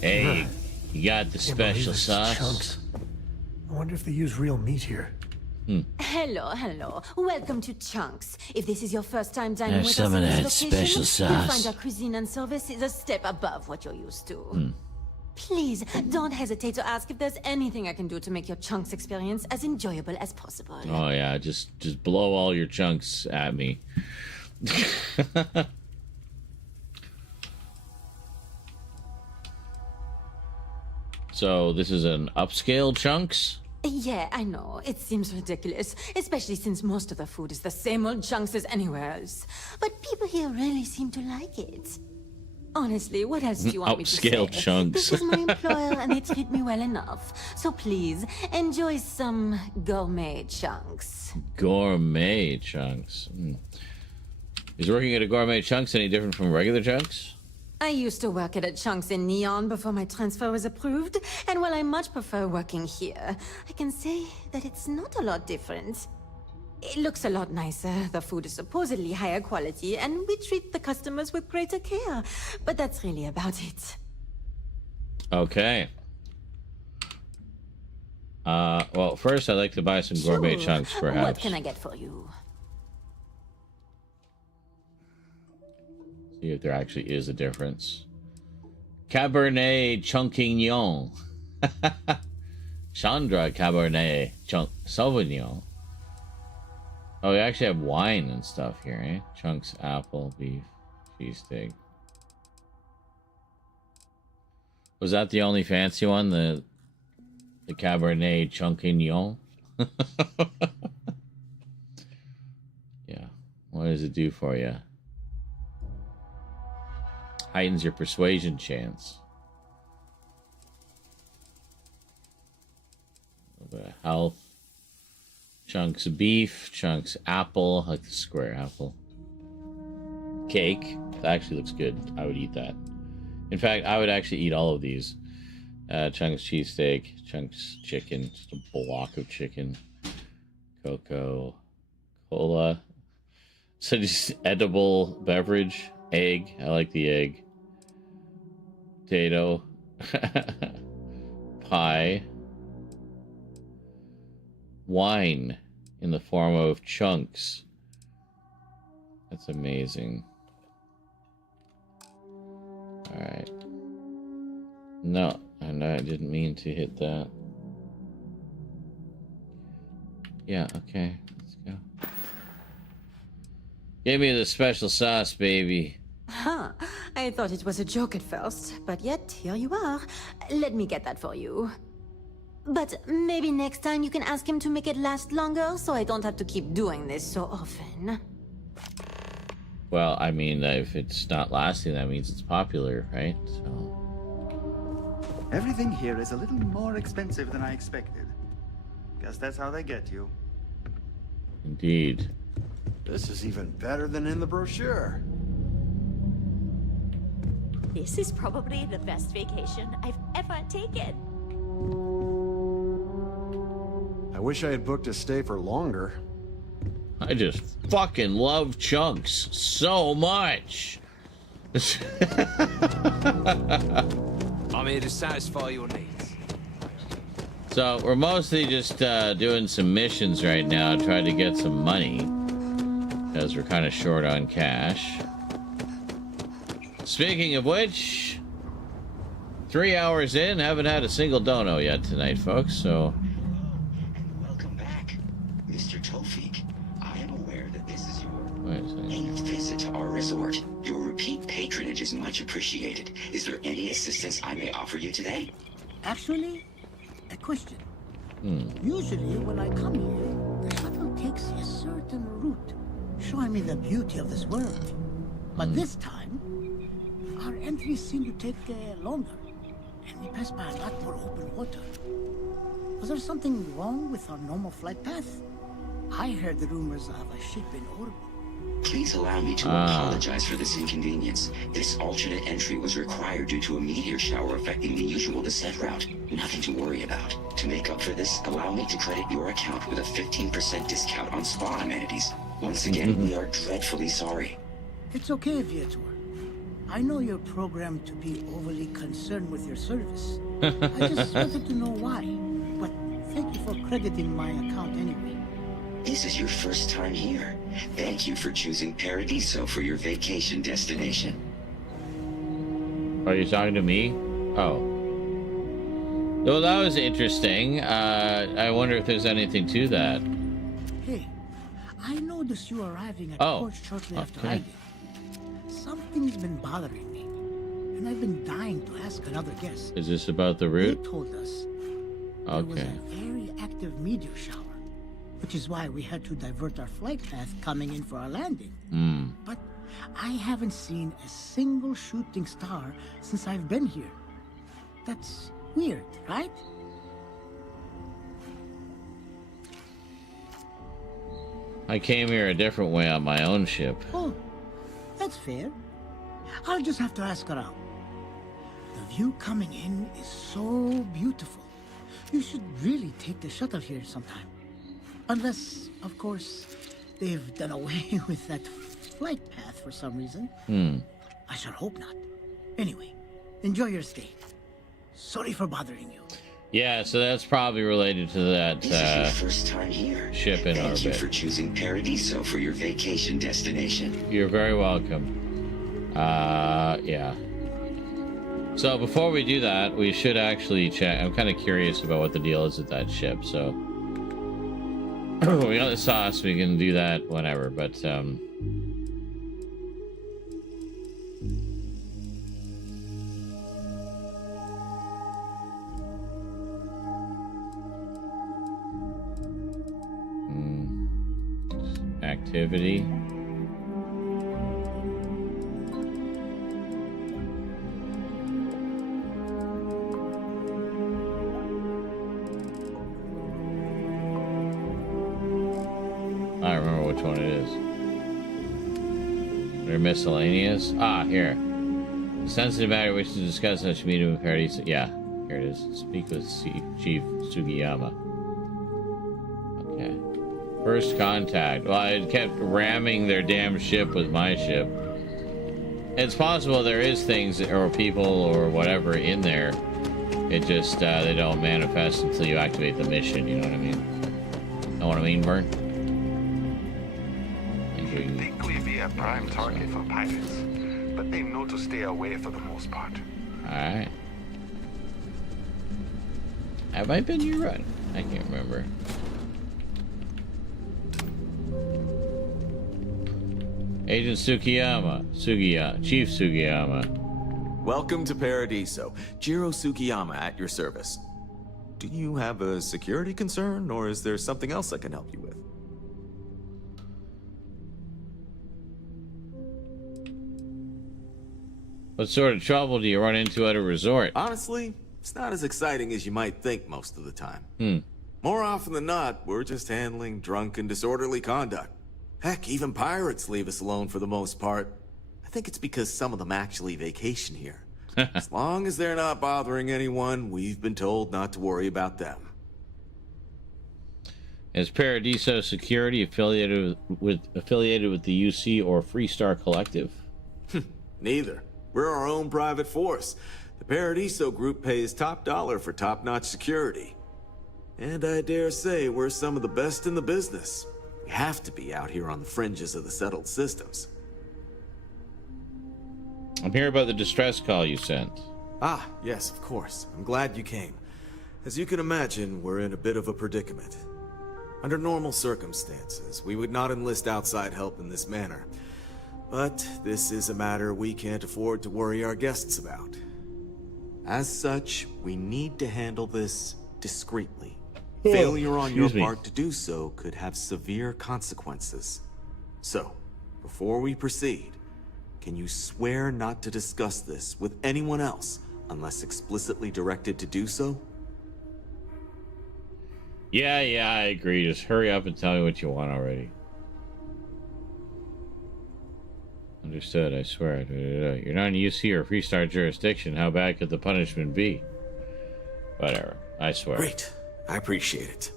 Hey, you got the Can't believe special this is sauce? Chunks. I wonder if they use real meat here. Hello. Welcome to Chunks. If this is your first time dining Have with some us in of this that location, special you'll sauce. find our cuisine and service is a step above what you're used to. Please, don't hesitate to ask if there's anything I can do to make your Chunks experience as enjoyable as possible. Oh yeah, just blow all your chunks at me. So this is an upscale chunks? Yeah, I know. It seems ridiculous, especially since most of the food is the same old Chunks as anywhere else. But people here really seem to like it. Honestly, what else do you want me to say? Upscale Chunks. This is my employer and they treat me well enough. So please, enjoy some gourmet Chunks. Gourmet chunks. Is working at a gourmet chunks any different from regular chunks? I used to work at a Chunks in Neon before my transfer was approved, and while I much prefer working here, I can say that it's not a lot different. It looks a lot nicer, the food is supposedly higher quality, and we treat the customers with greater care, but that's really about it. Okay. Well, first I'd like to buy some gourmet Sure. chunks, perhaps. What can I get for you? See if there actually is a difference. Cabernet Chunquignon. Chandra Cabernet Sauvignon. Oh, we actually have wine and stuff here, eh? Chunks, apple, beef, cheesesteak. Was that the only fancy one? The Cabernet Champignon? Yeah. What does it do for you? Heightens your persuasion chance. A little bit of health. Chunks of beef, chunks apple, like the square apple. Cake. That actually looks good. I would eat that. In fact, I would actually eat all of these. Chunks cheesesteak, chunks chicken, just a block of chicken. Cocoa, cola. So just edible beverage. Egg. I like the egg. Potato. Pie. Wine in the form of chunks. That's amazing. Alright. No, I didn't mean to hit that. Yeah, okay. Let's go. Give me the special sauce, baby. Huh. I thought it was a joke at first, but yet here you are. Let me get that for you. But maybe next time you can ask him to make it last longer, so I don't have to keep doing this so often. Well, I mean, if it's not lasting, that means it's popular, right? So. Everything here is a little more expensive than I expected. Guess that's how they get you. Indeed. This is even better than in the brochure. This is probably the best vacation I've ever taken. I wish I had booked a stay for longer. I just fucking love chunks so much. I'm here to satisfy your needs. So we're mostly just doing some missions right now, trying to get some money, because we're kind of short on cash. Speaking of which, 3 hours in, haven't had a single dono yet tonight, folks, so... Welcome back, Mr. Tofik. I am aware that this is your Wait a second. 8th visit to our resort. Your repeat patronage is much appreciated. Is there any assistance I may offer you today? Actually, a question. Usually when I come here, the shuttle takes a certain route, showing me the beauty of this world. But this time, our entries seem to take longer, and we pass by a lot more open water. Was there something wrong with our normal flight path? I heard the rumors of a ship in orbit. Please allow me to apologize for this inconvenience. This alternate entry was required due to a meteor shower affecting the usual descent route. Nothing to worry about. To make up for this, allow me to credit your account with a 15% discount on spa amenities. Once again, we are dreadfully sorry. It's okay, Viator. I know you're programmed to be overly concerned with your service. I just wanted to know why, but thank you for crediting my account anyway. This is your first time here. Thank you for choosing Paradiso for your vacation destination. Are you talking to me? Oh. Well, that was interesting. I wonder if there's anything to that. Hey, I noticed you arriving at port shortly after I did. Something's been bothering me, and I've been dying to ask another guest. Is this about the route? They told us there was a very active meteor shower, which is why we had to divert our flight path coming in for our landing. But I haven't seen a single shooting star since I've been here. That's weird, right? I came here a different way on my own ship. Oh, that's fair. I'll just have to ask around. The view coming in is so beautiful. You should really take the shuttle here sometime. Unless, of course, they've done away with that flight path for some reason. I sure hope not. Anyway, enjoy your stay. Sorry for bothering you. Yeah, so that's probably related to that This is your first time here. ship in Thank you orbit. for choosing Paradiso for your vacation destination. You're very welcome. Yeah. So before we do that, we should actually check. I'm kind of curious about what the deal is with that ship, so... We got the sauce. We can do that whenever, but activity. I don't remember which one it is. They're miscellaneous. Ah, here. The sensitive matter wishes to discuss such meeting with Paradise. Yeah, here it is. Speak with Chief Sugiyama. Okay. First contact. Well, I kept ramming their damn ship with my ship. It's possible there is things or people or whatever in there. It just, they don't manifest until you activate the mission, you know what I mean? Know what I mean, Vern? They could be a prime target for pirates, but they know to stay away for the most part. Alright. Have I been here right? I can't remember. Agent Chief Sugiyama. Welcome to Paradiso. Jiro Sugiyama at your service. Do you have a security concern, or is there something else I can help you with? What sort of trouble do you run into at a resort? Honestly, it's not as exciting as you might think most of the time. More often than not, we're just handling drunk and disorderly conduct. Heck, even pirates leave us alone for the most part. I think it's because some of them actually vacation here. As long as they're not bothering anyone, we've been told not to worry about them. Is Paradiso Security affiliated with the UC or Freestar Collective? Neither. We're our own private force. The Paradiso group pays top dollar for top-notch security. And I dare say we're some of the best in the business. We have to be out here on the fringes of the settled systems. I'm here about the distress call you sent. Ah, yes, of course. I'm glad you came. As you can imagine, we're in a bit of a predicament. Under normal circumstances, we would not enlist outside help in this manner. But this is a matter we can't afford to worry our guests about. As such, we need to handle this discreetly. Failure on your part to do so could have severe consequences. So, before we proceed, can you swear not to discuss this with anyone else unless explicitly directed to do so? Yeah, I agree. Just hurry up and tell me what you want already. Understood, I swear. You're not in UC or Freestar jurisdiction. How bad could the punishment be? Whatever, I swear. Great, I appreciate it.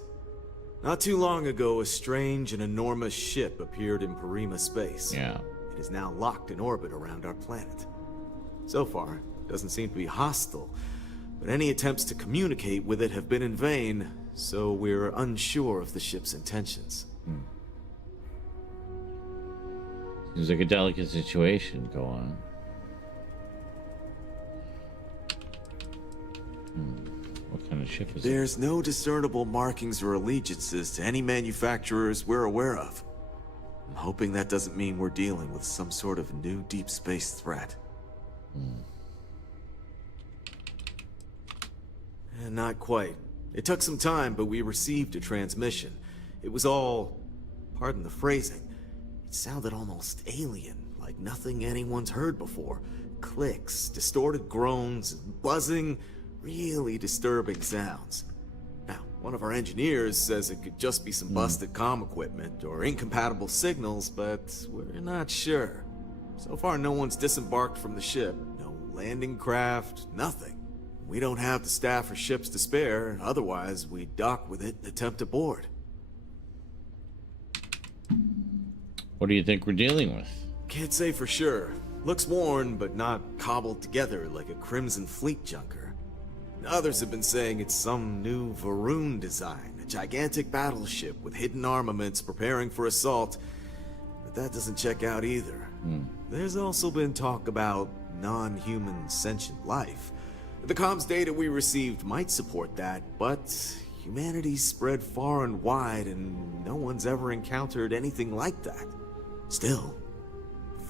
Not too long ago, a strange and enormous ship appeared in Parima space. Yeah. It is now locked in orbit around our planet. So far, it doesn't seem to be hostile, but any attempts to communicate with it have been in vain, so we're unsure of the ship's intentions. Seems like a delicate situation. Go on. What kind of ship is it? There's no discernible markings or allegiances to any manufacturers we're aware of. I'm hoping that doesn't mean we're dealing with some sort of new deep space threat. Not quite. It took some time, but we received a transmission. It was all, pardon the phrasing, it sounded almost alien, like nothing anyone's heard before. Clicks, distorted groans, buzzing, really disturbing sounds. Now, one of our engineers says it could just be some busted comm equipment or incompatible signals, but we're not sure. So far, no one's disembarked from the ship. No landing craft, nothing. We don't have the staff or ships to spare, otherwise we'd dock with it and attempt to board. What do you think we're dealing with? Can't say for sure. Looks worn, but not cobbled together like a Crimson Fleet junker. Others have been saying it's some new Varun design, a gigantic battleship with hidden armaments preparing for assault, but that doesn't check out either. There's also been talk about non-human sentient life. The comms data we received might support that, but humanity's spread far and wide, and no one's ever encountered anything like that. Still,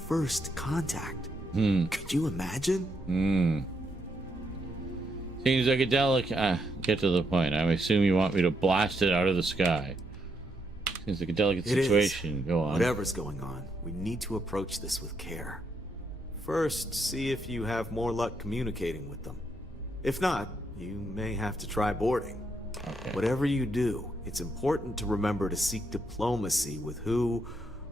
first contact. Could you imagine? Seems psychedelic. Get to the point. I assume you want me to blast it out of the sky. Seems like a delicate situation. Go on. Whatever's going on, we need to approach this with care. First, see if you have more luck communicating with them. If not, you may have to try boarding. Okay. Whatever you do, it's important to remember to seek diplomacy with who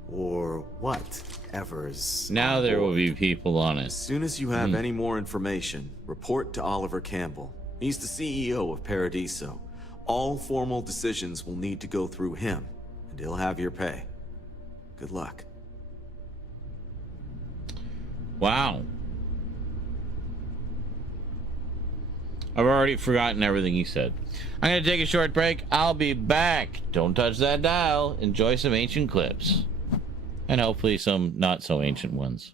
or whatever's. Now there will be people on it. As soon as you have any more information, report to Oliver Campbell. He's the CEO of Paradiso. All formal decisions will need to go through him, and he'll have your pay. Good luck. Wow. I've already forgotten everything he said. I'm going to take a short break. I'll be back. Don't touch that dial. Enjoy some ancient clips. And hopefully some not so ancient ones.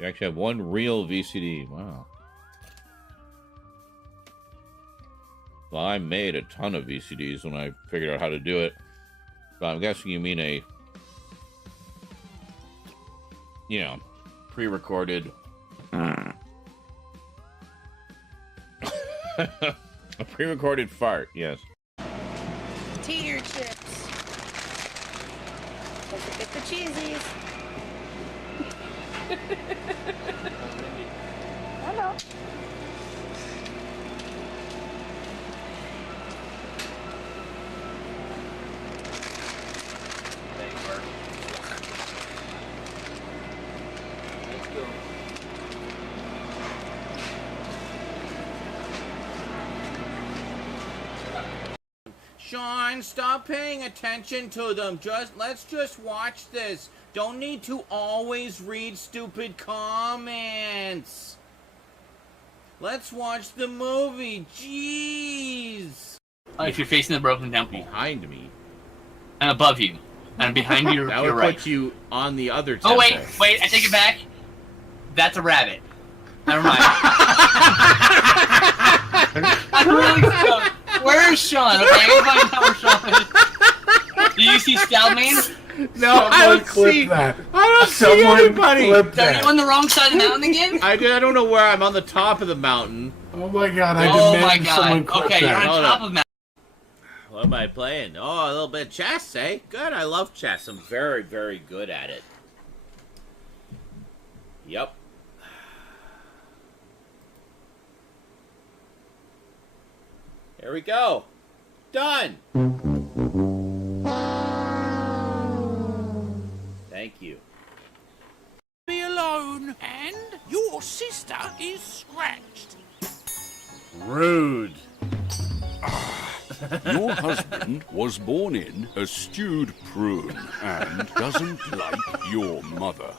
You actually have one real VCD. Wow. Well, I made a ton of VCDs when I figured out how to do it. But I'm guessing you mean a, pre-recorded. A pre-recorded fart, yes. Tater chips. Don't forget the cheesies. I know. Let's go. Sean, stop paying attention to them. Let's just watch this. Don't need to always read stupid comments. Let's watch the movie. Jeez. If you're facing the broken temple. Behind me. And above you. And behind you, that you're would right. put you on the other temple. Oh, wait, I take it back. That's a rabbit. Never mind. I'm really stuck. Where is Sean? Okay, everybody know where Sean is. Do you see Stalmane? No, I don't see that. I don't see anybody. Are you on the wrong side of the mountain again? I don't know where I'm on the top of the mountain. Oh my god, someone clip that. You're on top of mountain. What am I playing? Oh, a little bit of chess, eh? Good, I love chess. I'm very, very good at it. Yep. Here we go. Done. Thank you. Be alone, and your sister is scratched. Rude. Your husband was born in a stewed prune and doesn't like your mother.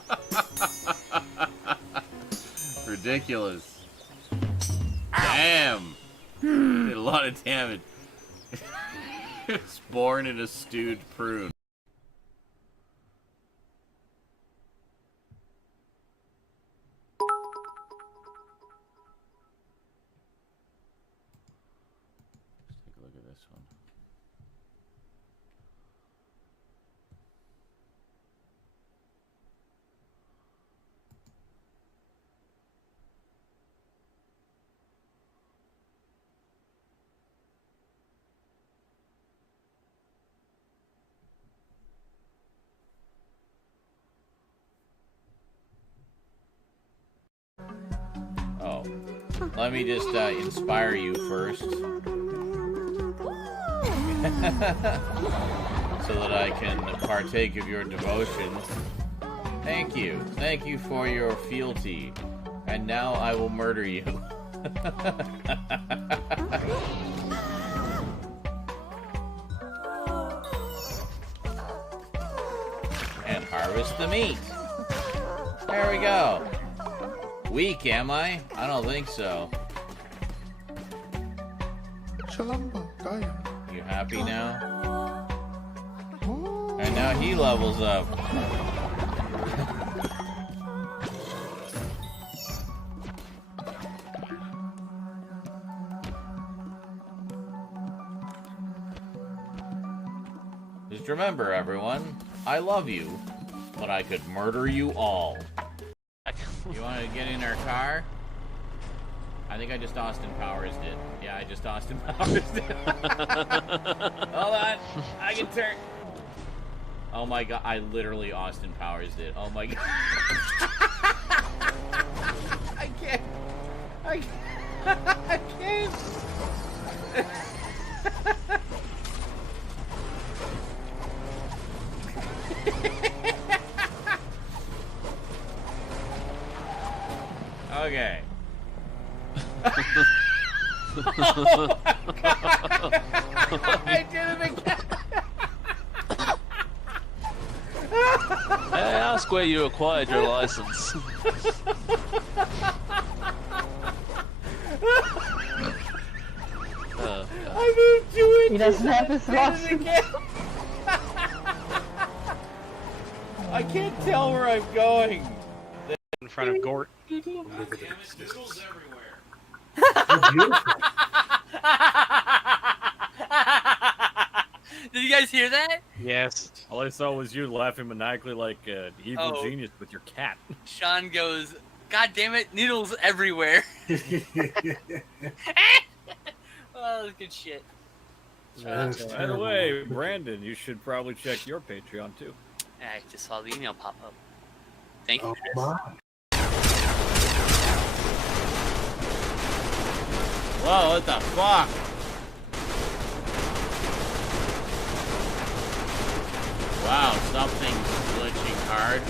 Ridiculous. Damn. Did a lot of damage. It's born in a stewed prune. Let's take a look at this one. Let me just inspire you first. So that I can partake of your devotion. Thank you. Thank you for your fealty. And now I will murder you. And harvest the meat. There we go. Weak, am I? I don't think so. You happy now? And now he levels up. Just remember, everyone, I love you, but I could murder you all. You want to get in our car? I think I just Austin Powers did. Yeah, I just Austin Powers did. Hold on. I can turn. Oh my god, I literally Austin Powers did. Oh my god. I can't. I can't. Okay. Oh my god! I did it again! May I ask where you acquired your license? I moved you into. He doesn't have his license. I can't tell where I'm going. In front of Gort. Noodles everywhere. Did you guys hear that? Yes. All I saw was you laughing maniacally like an evil genius with your cat. Sean goes, "God damn it, noodles everywhere." Oh, good shit. By the way, Brandon, you should probably check your Patreon too. I just saw the email pop up. Thank you, Chris. Whoa, what the fuck? Wow, something's glitching hard.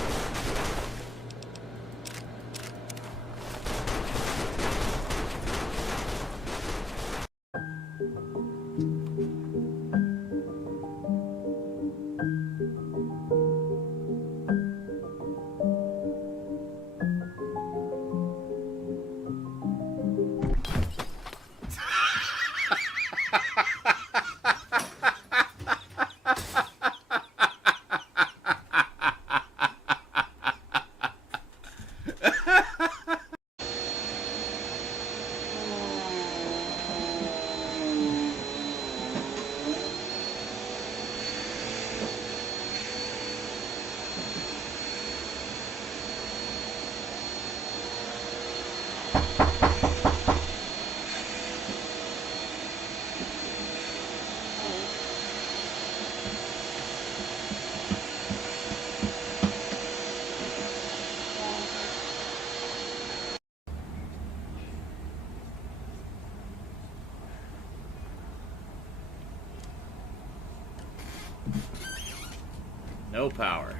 No power.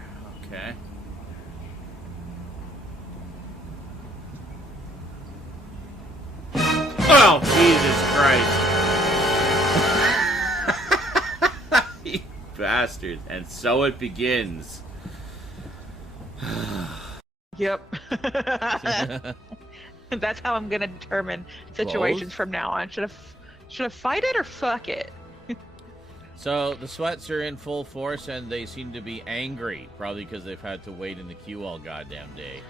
Okay. Oh, Jesus Christ. You bastards. And so it begins. Yep. That's how I'm gonna determine situations from now on. Should I fight it or fuck it? So the sweats are in full force and they seem to be angry, probably because they've had to wait in the queue all goddamn day.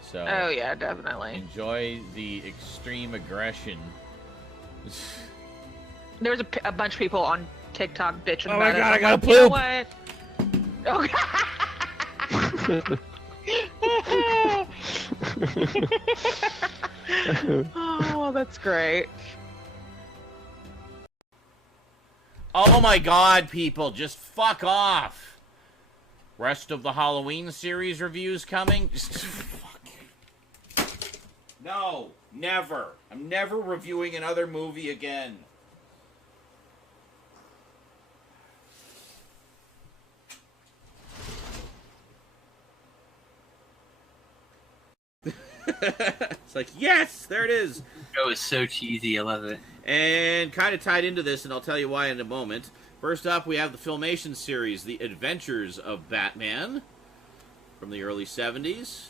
So Oh yeah, definitely. enjoy the extreme aggression. There was a bunch of people on TikTok bitching Oh about my God, it. I I'm gotta like, you know what? Oh, that's great. Oh my god, people, just fuck off. Rest of the Halloween series reviews coming? Just fuck. No. Never. I'm never reviewing another movie again. It's like, yes, there it is. That was so cheesy. I love it. And kind of tied into this, and I'll tell you why in a moment. First up, we have the Filmation series, The Adventures of Batman, from the early 70s.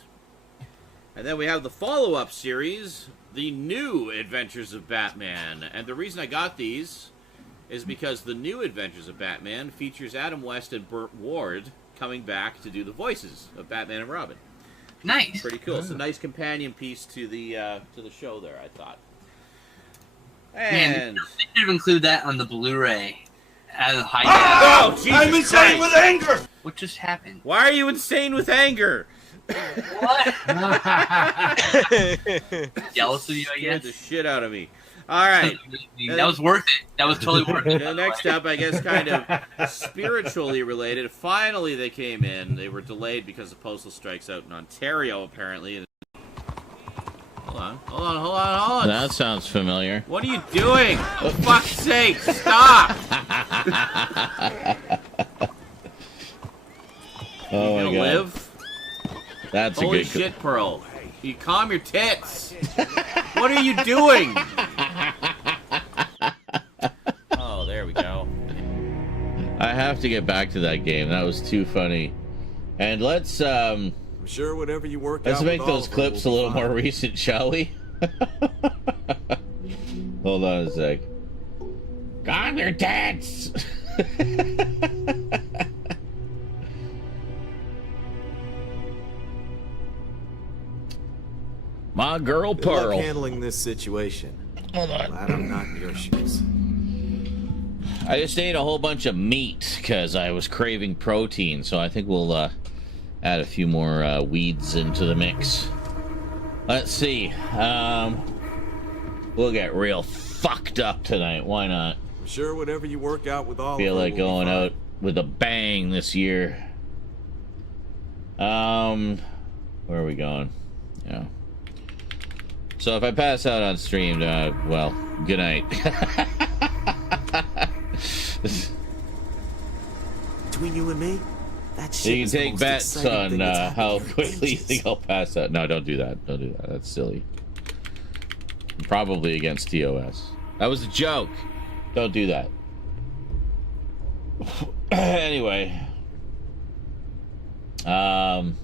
And then we have the follow-up series, The New Adventures of Batman. And the reason I got these is because The New Adventures of Batman features Adam West and Burt Ward coming back to do the voices of Batman and Robin. Nice. Pretty cool. It's a nice companion piece to the show there, I thought. And Man, they should have included that on the Blu-ray. As a high oh, Jesus I'm insane with anger! What just happened? Why are you insane with anger? What? Jealous of you, I guess. Scared the shit out of me. All right. That was worth it. That was totally worth it. Next up, I guess, kind of spiritually related. Finally, they came in. They were delayed because of postal strikes out in Ontario, apparently. Hold on. That sounds familiar. What are you doing? For fuck's sake, stop! Oh my you gonna god. live? That's Holy a good shit, Pearl. You calm your tits. What are you doing? Oh, there we go. I have to get back to that game. That was too funny. And let's I'm sure whatever you work let's out make with those Oliver clips a will be little fine. more recent, shall we? Hold on a sec. Calm your tits. My girl Good luck Pearl. handling this situation. Hold on. Glad I'm not in your shoes. I just ate a whole bunch of meat because I was craving protein, so I think we'll add a few more weeds into the mix. Let's see. We'll get real fucked up tonight. Why not? I'm sure whatever you work out with Oliver Feel like will be going fine. out with a bang this year. Where are we going? Yeah. So if I pass out on stream, well, good night. Between you and me, that shit You is can the take most bets exciting on thing that's happened how here in quickly you ages. think I'll pass out. No, don't do that. Don't do that. That's silly. Probably against TOS. That was a joke. Don't do that. Anyway. I'm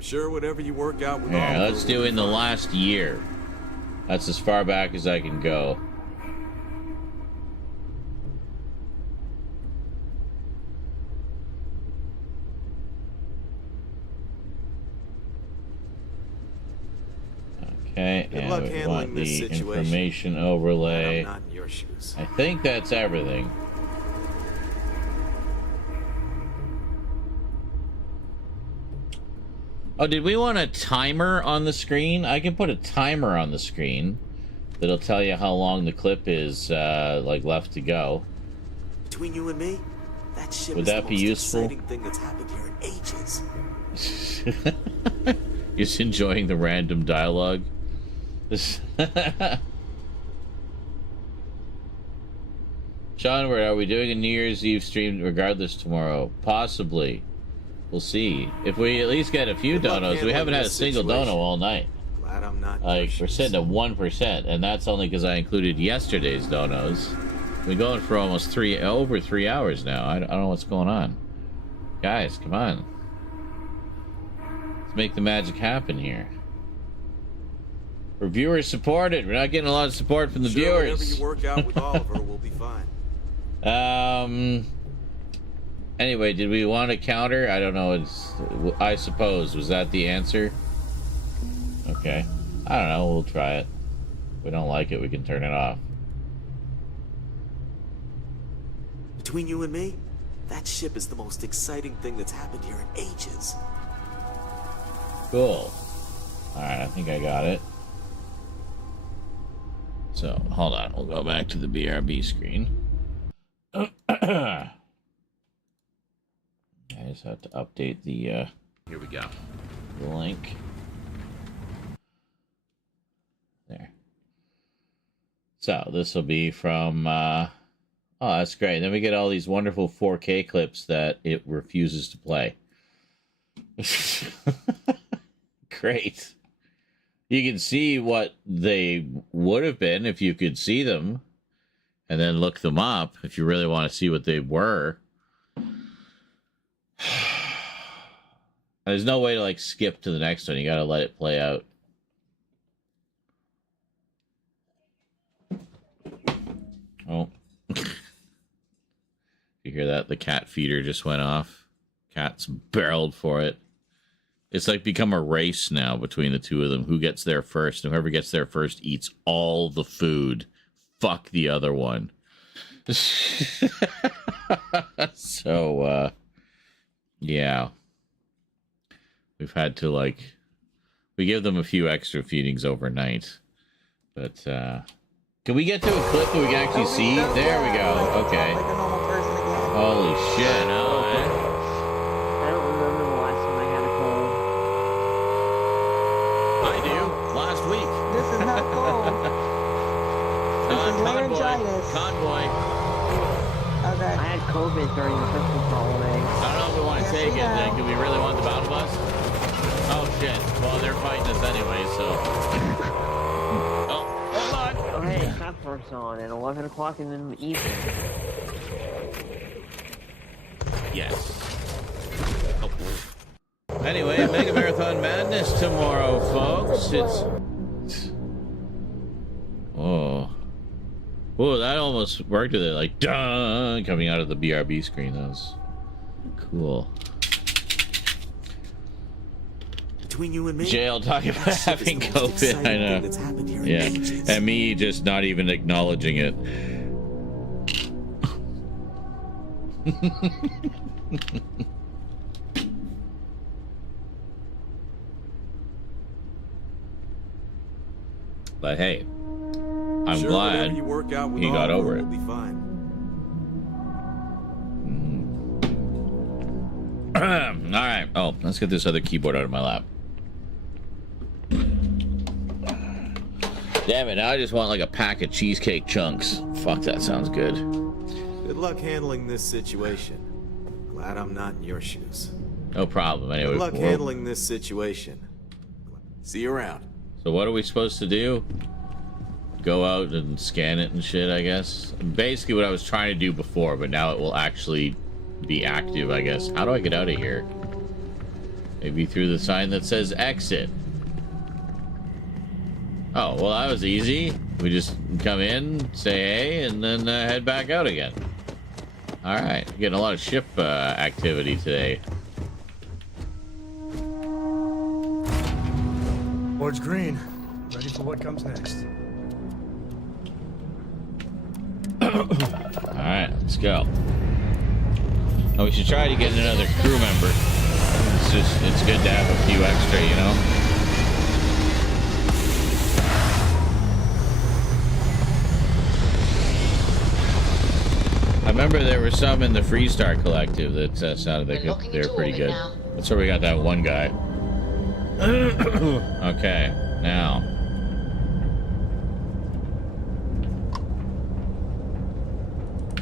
sure whatever you work out with Here, Oliver let's do in the last year. That's as far back as I can go. Okay, Good and luck we handling want this the situation. information overlay. I'm not in your shoes. I think that's everything. Oh, did we want a timer on the screen? I can put a timer on the screen that'll tell you how long the clip is like left to go. Between you and me, that shit Would is that the be most useful? exciting thing that's happened here in ages. Just enjoying the random dialogue. Sean, are we doing a New Year's Eve stream regardless tomorrow? Possibly. We'll see. If we at least get a few Good luck donos, we handling haven't had a this single situation. dono all night. Glad I'm not in your Like, we're shoes. sitting at 1%, and that's only because I included yesterday's donos. We've been going for almost over 3 hours now. I don't know what's going on. Guys, come on. Let's make the magic happen here. We're viewer supported. We're not getting a lot of support from the Sure, viewers. whatever you work out with Oliver will be fine. Anyway, did we want a counter? I don't know. I suppose. Was that the answer? Okay. I don't know. We'll try it. If we don't like it, we can turn it off. Between you and me, that ship is the most exciting thing that's happened here in ages. Cool. Alright, I think I got it. So, hold on. We'll go back to the BRB screen. I just have to update the Here we go. link. So this will be from, oh, that's great. Then we get all these wonderful 4K clips that it refuses to play. Great. You can see what they would have been if you could see them, and then look them up if you really want to see what they were. There's no way to, like, skip to the next one. You gotta let it play out. Oh. You hear that? The cat feeder just went off. Cat's barreled for it. It's like become a race now between the two of them. Who gets there first? And whoever gets there first eats all the food. Fuck the other one. So, yeah. We've had to, like... We give them a few extra feedings overnight. But, can we get to a clip that we can actually see? There we go. Okay. Holy shit. I don't remember the last time I had a cold. I do. Last week. This is not cold. This is laryngitis. Convoy. Okay. I had COVID during the Christmas holiday. I don't know if we want to take it then. Do we really want the battle bus? Oh shit. Well, they're fighting us anyway, so. Oh, hold on. Oh, hey, Kraftwerk's on at 11 o'clock in the evening. Yes. Oh. Anyway, Mega Marathon Madness tomorrow, folks. It's... Oh. Oh, that almost worked with it. Like, duh, coming out of the BRB screen. That was cool. Between you and me, Jail talking about having COVID. I know. Yeah. And me just not even acknowledging it. But hey, I'm glad you work out with he got over it. Will be fine. All right. Oh, let's get this other keyboard out of my lap. Damn it! Now I just want like a pack of cheesecake chunks. Fuck, that sounds good. Good luck handling this situation. Glad I'm not in your shoes. No problem. Anyway, Good luck handling this situation. See you around. So what are we supposed to do? Go out and scan it and shit, I guess. Basically what I was trying to do before, but now it will actually be active, I guess. How do I get out of here? Maybe through the sign that says exit. Oh, well, that was easy. We just come in, say hey, and then head back out again. All right, getting a lot of ship activity today. Board's green. Ready for what comes next. All right, let's go. Oh, we should try to get another crew member. It's good to have a few extra, you know. I remember there were some in the Freestar Collective that sounded like they were pretty good. That's where we got that one guy. Okay, now.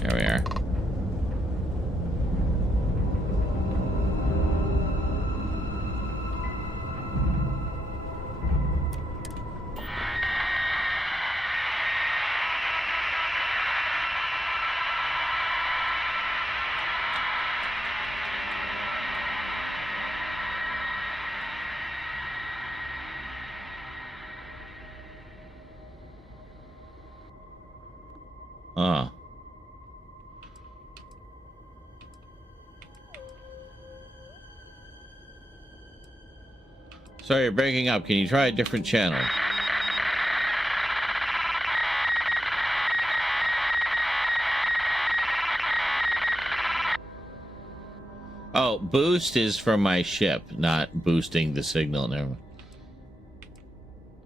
There we are. Huh. Sorry, you're breaking up. Can you try a different channel? Oh, boost is from my ship, not boosting the signal. Never mind.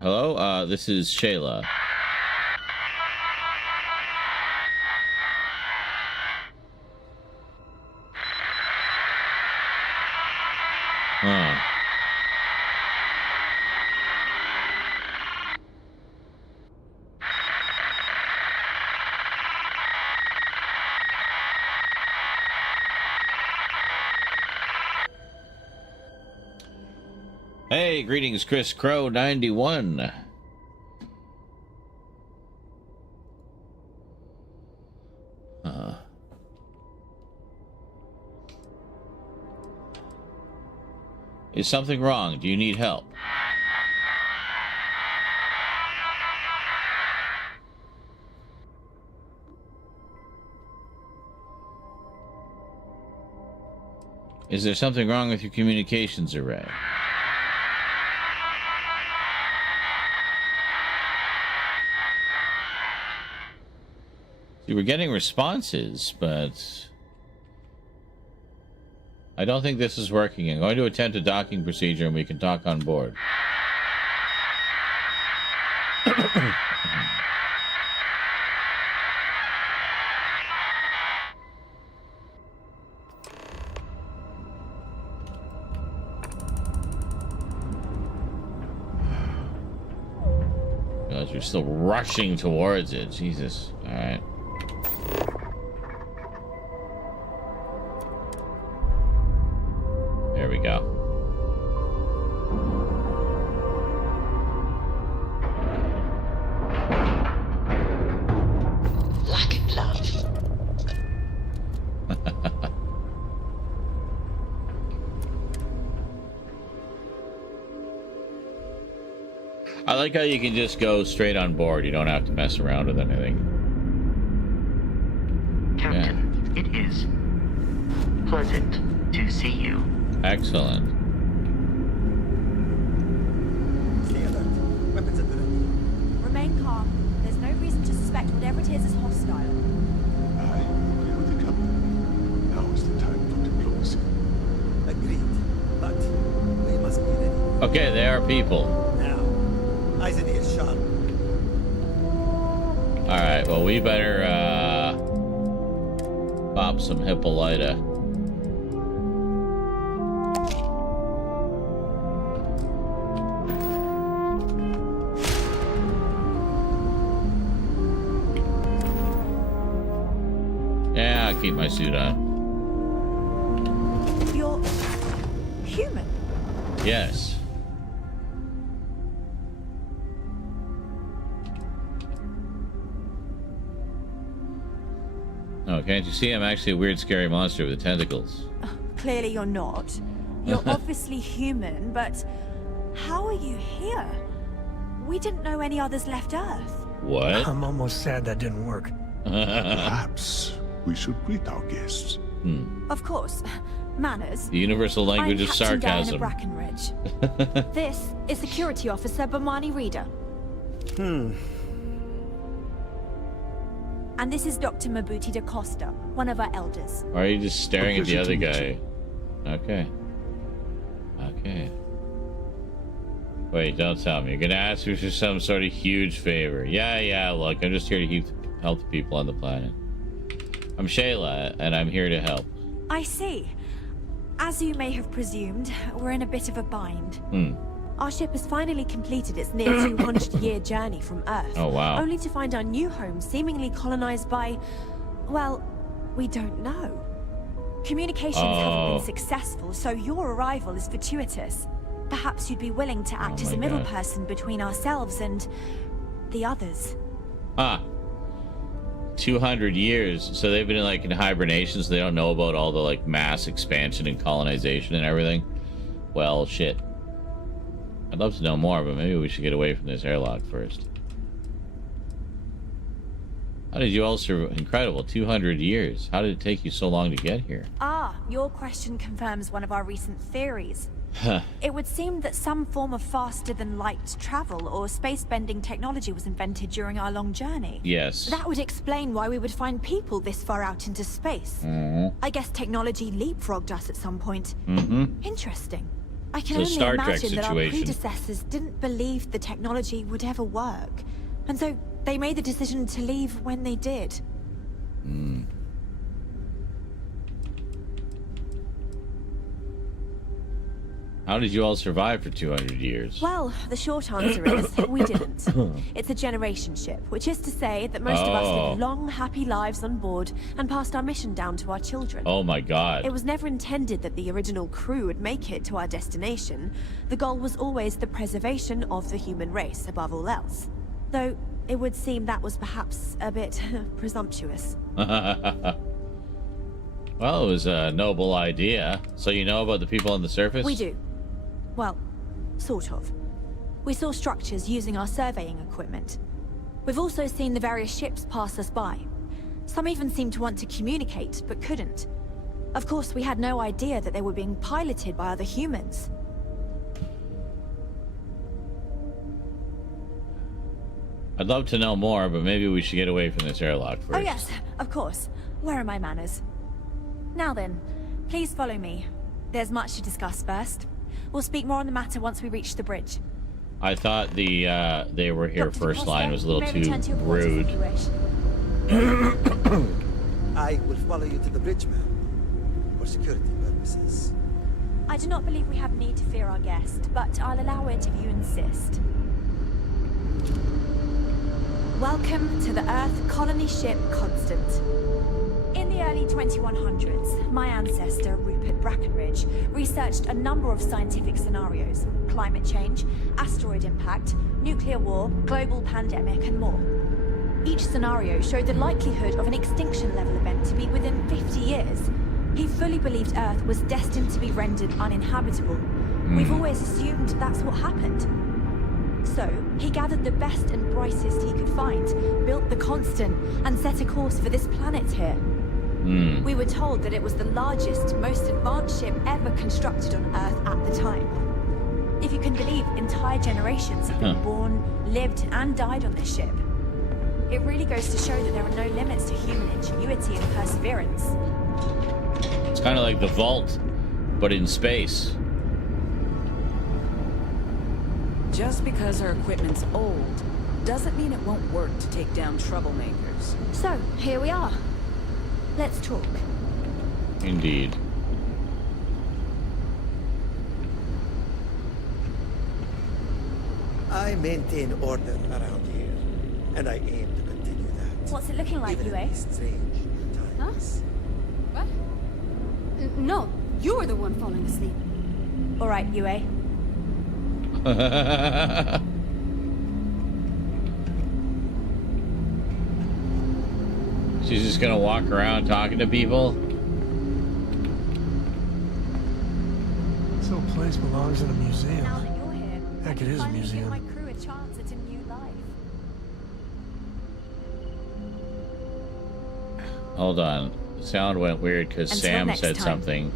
Hello, this is Shayla. Huh. Hey, greetings, Chris Crow 91. Is something wrong? Do you need help? Is there something wrong with your communications array? See, we're getting responses, but I don't think this is working. I'm going to attempt a docking procedure and we can talk on board. God, you're still rushing towards it. Jesus. All right. There we go. Like it, love. I like how you can just go straight on board. You don't have to mess around with anything. Captain, it is pleasant to see you. Excellent. Stay alert. Weapons at the ready. Remain calm. There's no reason to suspect whatever it is hostile. I agree with the captain. Now is the time for diplomacy. Agreed. But we must be ready. Okay, they are people. Now, eyes and ears sharp. Alright, well, we better, pop some Hippolyta. Yeah, I'll keep my suit on. You're human. Yes. Oh, can't you see? I'm actually a weird, scary monster with tentacles. Clearly you're not. You're obviously human, but how are you here? We didn't know any others left Earth. What? I'm almost sad that didn't work. Perhaps we should greet our guests. Of course. Manners. The universal language I'm of Captain sarcasm. Diana Brackenridge. This is Security Officer Bomani Reader. And this is Dr. Mabuti da Costa, one of our elders. Why are you just staring at the other Pleasure to guy? Okay. Okay. Wait, don't tell me. You're gonna ask me for some sort of huge favor. Yeah, look, I'm just here to help the people on the planet. I'm Shayla, and I'm here to help. I see. As you may have presumed, we're in a bit of a bind. Our ship has finally completed its near 200-year journey from Earth. Oh, wow. Only to find our new home seemingly colonized by, well, we don't know. Communications haven't been successful, so your arrival is fortuitous. Perhaps you'd be willing to act as a middle person between ourselves and the others. 200 years. So they've been in hibernation, so they don't know about all the mass expansion and colonization and everything. Well, shit. I'd love to know more, but maybe we should get away from this airlock first. How did you all survive? Incredible. 200 years. How did it take you so long to get here? Your question confirms one of our recent theories. It would seem that some form of faster-than-light travel or space-bending technology was invented during our long journey. Yes. That would explain why we would find people this far out into space. I guess technology leapfrogged us at some point. Interesting. I can only Star Trek imagine that our situation. predecessors didn't believe the technology would ever work. And so they made the decision to leave when they did. How did you all survive for 200 years? Well, the short answer is we didn't. It's a generation ship, which is to say that most of us live long, happy lives on board and passed our mission down to our children. Oh my god. It was never intended that the original crew would make it to our destination. The goal was always the preservation of the human race above all else. Though it would seem that was perhaps a bit presumptuous. Well, it was a noble idea. So you know about the people on the surface? We do. Well, sort of. We saw structures using our surveying equipment. We've also seen the various ships pass us by. Some even seemed to want to communicate, but couldn't. Of course, we had no idea that they were being piloted by other humans. I'd love to know more, but maybe we should get away from this airlock first. Oh yes, of course. Where are my manners? Now then, please follow me. There's much to discuss first. We'll speak more on the matter once we reach the bridge. I thought the they were here Dr. first line was a little you may return to too your quarters rude. if you wish. I will follow you to the bridge, ma'am, for security purposes. I do not believe we have need to fear our guest, but I'll allow it if you insist. Welcome to the Earth colony ship Constant. In the early 2100s, my ancestor, Rupert Brackenridge, researched a number of scientific scenarios: climate change, asteroid impact, nuclear war, global pandemic, and more. Each scenario showed the likelihood of an extinction-level event to be within 50 years. He fully believed Earth was destined to be rendered uninhabitable. We've always assumed that's what happened. So, he gathered the best and brightest he could find, built the Constant, and set a course for this planet here. We were told that it was the largest, most advanced ship ever constructed on Earth at the time. If you can believe, entire generations have been born, lived, and died on this ship. It really goes to show that there are no limits to human ingenuity and perseverance. It's kind of like the Vault, but in space. Just because our equipment's old doesn't mean it won't work to take down troublemakers. So, here we are. Let's talk. Indeed. I maintain order around here, and I aim to continue that. What's it looking like, Even Yue? in these strange times. What? No, you're the one falling asleep. All right, Yue. She's just gonna walk around talking to people. This whole place belongs in a museum. Now that you're here, Heck, it is a finally give museum. my crew a chance at a new life. Hold on. The sound went weird because Until Sam next said time. something.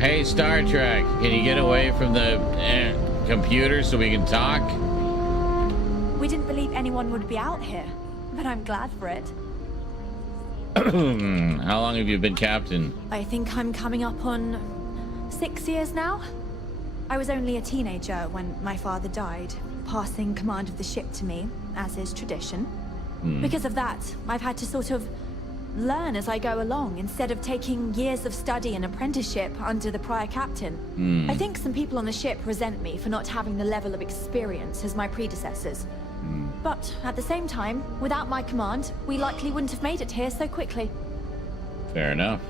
Hey, Star Trek, can you get away from the computer so we can talk? We didn't believe anyone would be out here, but I'm glad for it. How long have you been captain? I think I'm coming up on 6 years now. I was only a teenager when my father died, passing command of the ship to me, as is tradition. Because of that, I've had to sort of learn as I go along, instead of taking years of study and apprenticeship under the prior captain. I think some people on the ship resent me for not having the level of experience as my predecessors. But at the same time, without my command, we likely wouldn't have made it here so quickly. Fair enough.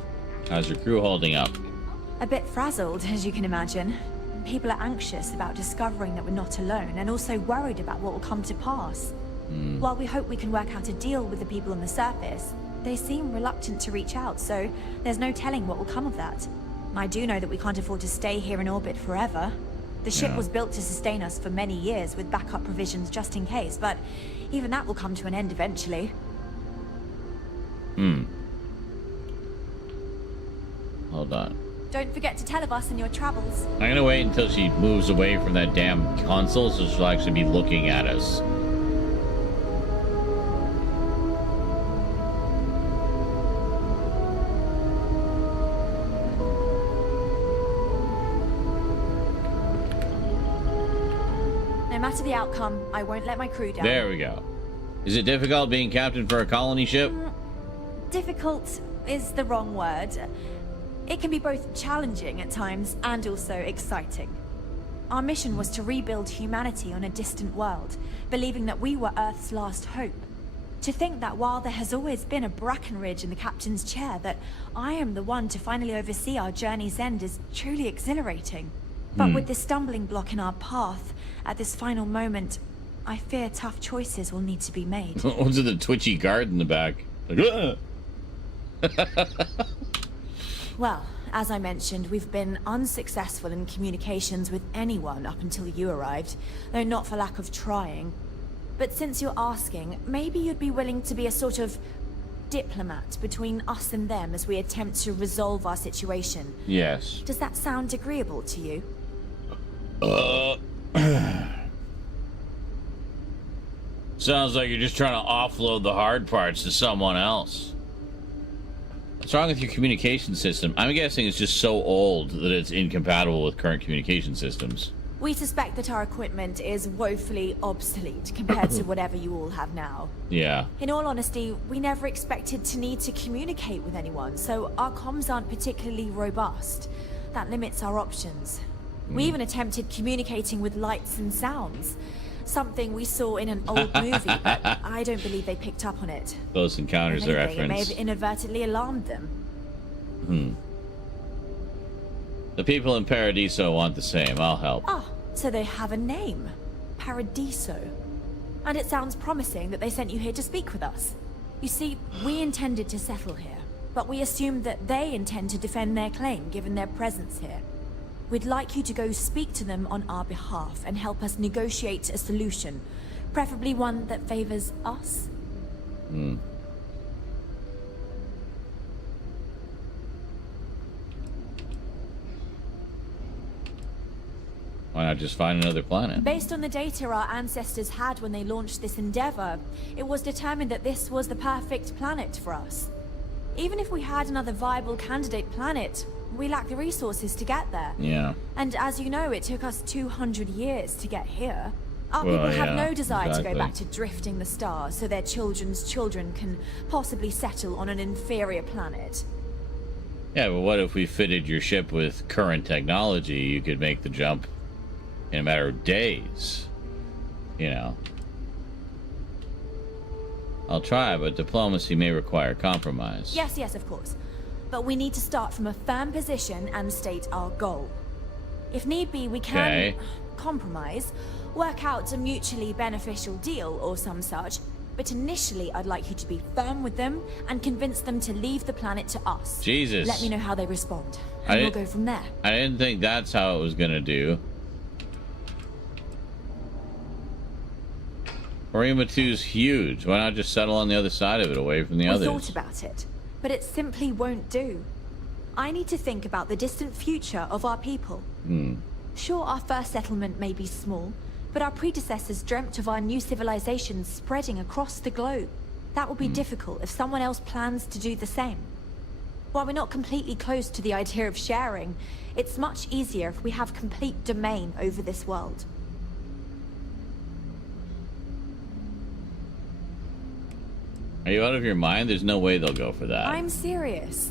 How's your crew holding up? A bit frazzled, as you can imagine. People are anxious about discovering that we're not alone, and also worried about what will come to pass. While we hope we can work out a deal with the people on the surface, they seem reluctant to reach out, so there's no telling what will come of that. I do know that we can't afford to stay here in orbit forever. The ship was built to sustain us for many years with backup provisions just in case, but even that will come to an end eventually. Hold on. Don't forget to tell of us in your travels. I'm gonna wait until she moves away from that damn console so she'll actually be looking at us. No matter the outcome, I won't let my crew down. There we go. Is it difficult being captain for a colony ship? difficult is the wrong word. It can be both challenging at times and also exciting. Our mission was to rebuild humanity on a distant world, believing that we were Earth's last hope. To think that while there has always been a Brackenridge in the captain's chair, that I am the one to finally oversee our journey's end is truly exhilarating. But with this stumbling block in our path, at this final moment, I fear tough choices will need to be made. What's the twitchy guard in the back? Like, Well, as I mentioned, we've been unsuccessful in communications with anyone up until you arrived, though not for lack of trying. But since you're asking, maybe you'd be willing to be a sort of diplomat between us and them as we attempt to resolve our situation. yes. Does that sound agreeable to you? Sounds like you're just trying to offload the hard parts to someone else. What's wrong with your communication system? I'm guessing it's just so old that it's incompatible with current communication systems. We suspect that our equipment is woefully obsolete compared to whatever you all have now. Yeah. In all honesty, we never expected to need to communicate with anyone, so our comms aren't particularly robust. That limits our options. We even attempted communicating with lights and sounds, something we saw in an old movie, but I don't believe they picked up on it. Close Encounters If a anything, it may reference. have inadvertently alarmed them. The people in Paradiso want the same. I'll help. Ah, so they have a name. Paradiso. And it sounds promising that they sent you here to speak with us. You see, we intended to settle here, but we assumed that they intend to defend their claim given their presence here. We'd like you to go speak to them on our behalf and help us negotiate a solution, preferably one that favors us. Why not just find another planet? Based on the data our ancestors had when they launched this endeavor, it was determined that this was the perfect planet for us. Even if we had another viable candidate planet, we lack the resources to get there. Yeah. And as you know, it took us 200 years to get here. Our Well, people have yeah, no desire to exactly. go back to drifting the stars so their children's children can possibly settle on an inferior planet. Yeah, but what if we fitted your ship with current technology? You could make the jump in a matter of days. You know. I'll try, but diplomacy may require compromise. Yes, yes, of course. But we need to start from a firm position and state our goal. If need be, we can compromise, work out a mutually beneficial deal or some such, but initially I'd like you to be firm with them and convince them to leave the planet to us. Jesus. Let me know how they respond, and we'll go from there. I didn't think that's how it was gonna do. Orima 2's huge. Why not just settle on the other side of it, away from the We others? thought about it, but it simply won't do. I need to think about the distant future of our people. Sure, our first settlement may be small, but our predecessors dreamt of our new civilization spreading across the globe. That will be difficult if someone else plans to do the same. While we're not completely close to the idea of sharing, it's much easier if we have complete domain over this world. Are you out of your mind? There's no way they'll go for that. I'm serious.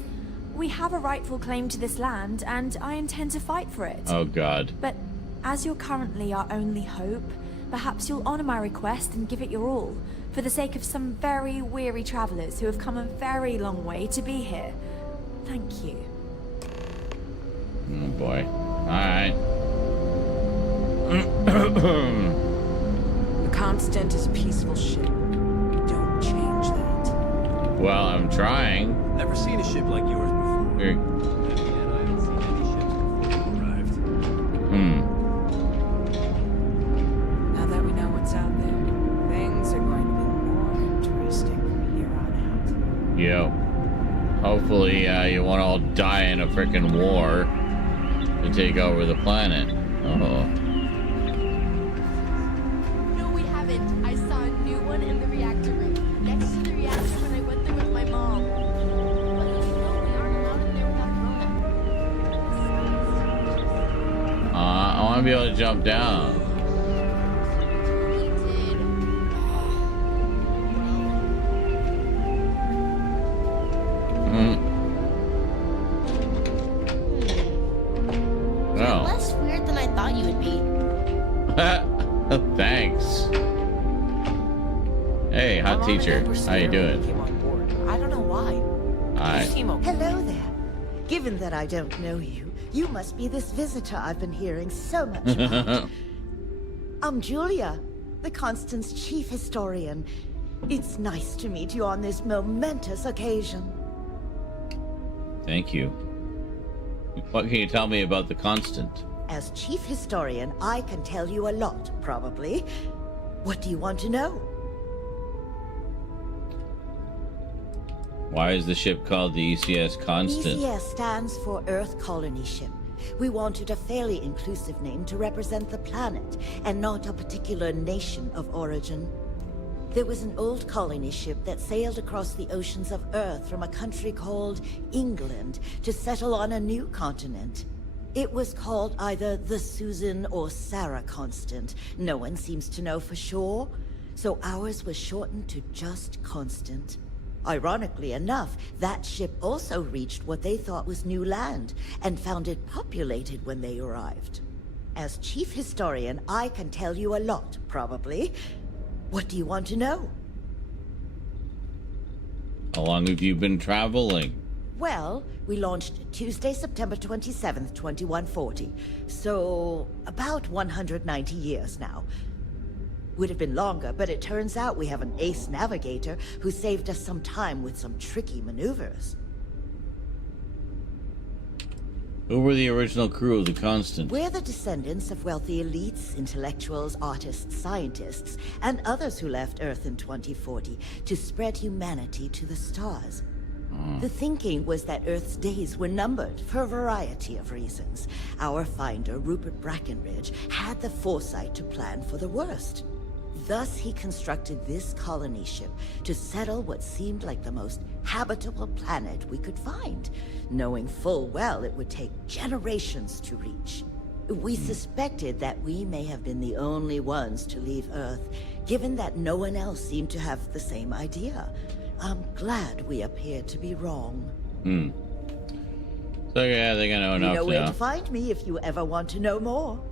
We have a rightful claim to this land, and I intend to fight for it. Oh, God. But as you're currently our only hope, perhaps you'll honor my request and give it your all, for the sake of some very weary travelers who have come a very long way to be here. Thank you. Oh, boy. Alright. The Constant is a peaceful ship. Don't change that. Well, I'm trying. Never seen a ship like yours before. Here. And yet I haven't seen any ships before you arrived. Now that we know what's out there, things are going to be more interesting from here on out. Yo. Hopefully, you won't all die in a frickin' war to take over the planet. Oh. No, we haven't. I saw a new one in the reactor room, next to the reactor when I went there with my mom. But no, we aren't allowed in there without I want to be able to jump down. We did. Thanks. Hey, hot teacher. How you doing? I don't know why. Hi. Hello there. Given that I don't know you, you must be this visitor I've been hearing so much about. I'm Julia, the Constant's chief historian. It's nice to meet you on this momentous occasion. Thank you. What can you tell me about the Constant? As chief historian, I can tell you a lot, probably. What do you want to know? Why is the ship called the ECS Constant? ECS stands for Earth Colony Ship. We wanted a fairly inclusive name to represent the planet, and not a particular nation of origin. There was an old colony ship that sailed across the oceans of Earth from a country called England to settle on a new continent. It was called either the Susan or Sarah Constant. No one seems to know for sure, so ours was shortened to just Constant. Ironically enough, that ship also reached what they thought was new land, and found it populated when they arrived. As chief historian, I can tell you a lot, probably. What do you want to know? How long have you been traveling? Well, we launched Tuesday, September 27th, 2140. So, about 190 years now. Would have been longer, but it turns out we have an ace navigator who saved us some time with some tricky maneuvers. Who were the original crew of the Constant? We're the descendants of wealthy elites, intellectuals, artists, scientists, and others who left Earth in 2040 to spread humanity to the stars. The thinking was that Earth's days were numbered for a variety of reasons. Our finder, Rupert Brackenridge, had the foresight to plan for the worst. Thus, he constructed this colony ship to settle what seemed like the most habitable planet we could find, knowing full well it would take generations to reach. We suspected that we may have been the only ones to leave Earth, given that no one else seemed to have the same idea. I'm glad we appeared to be wrong. So yeah, they're gonna know enough You know where now. to find me if you ever want to know more.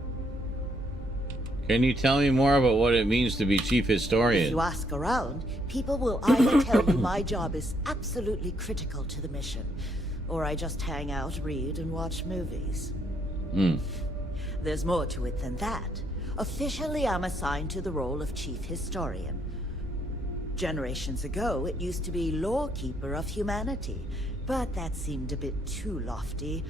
Can you tell me more about what it means to be chief historian? If you ask around, people will either tell you my job is absolutely critical to the mission, or I just hang out, read, and watch movies. There's more to it than that. Officially, I'm assigned to the role of chief historian. Generations ago, it used to be lawkeeper of humanity, but that seemed a bit too lofty.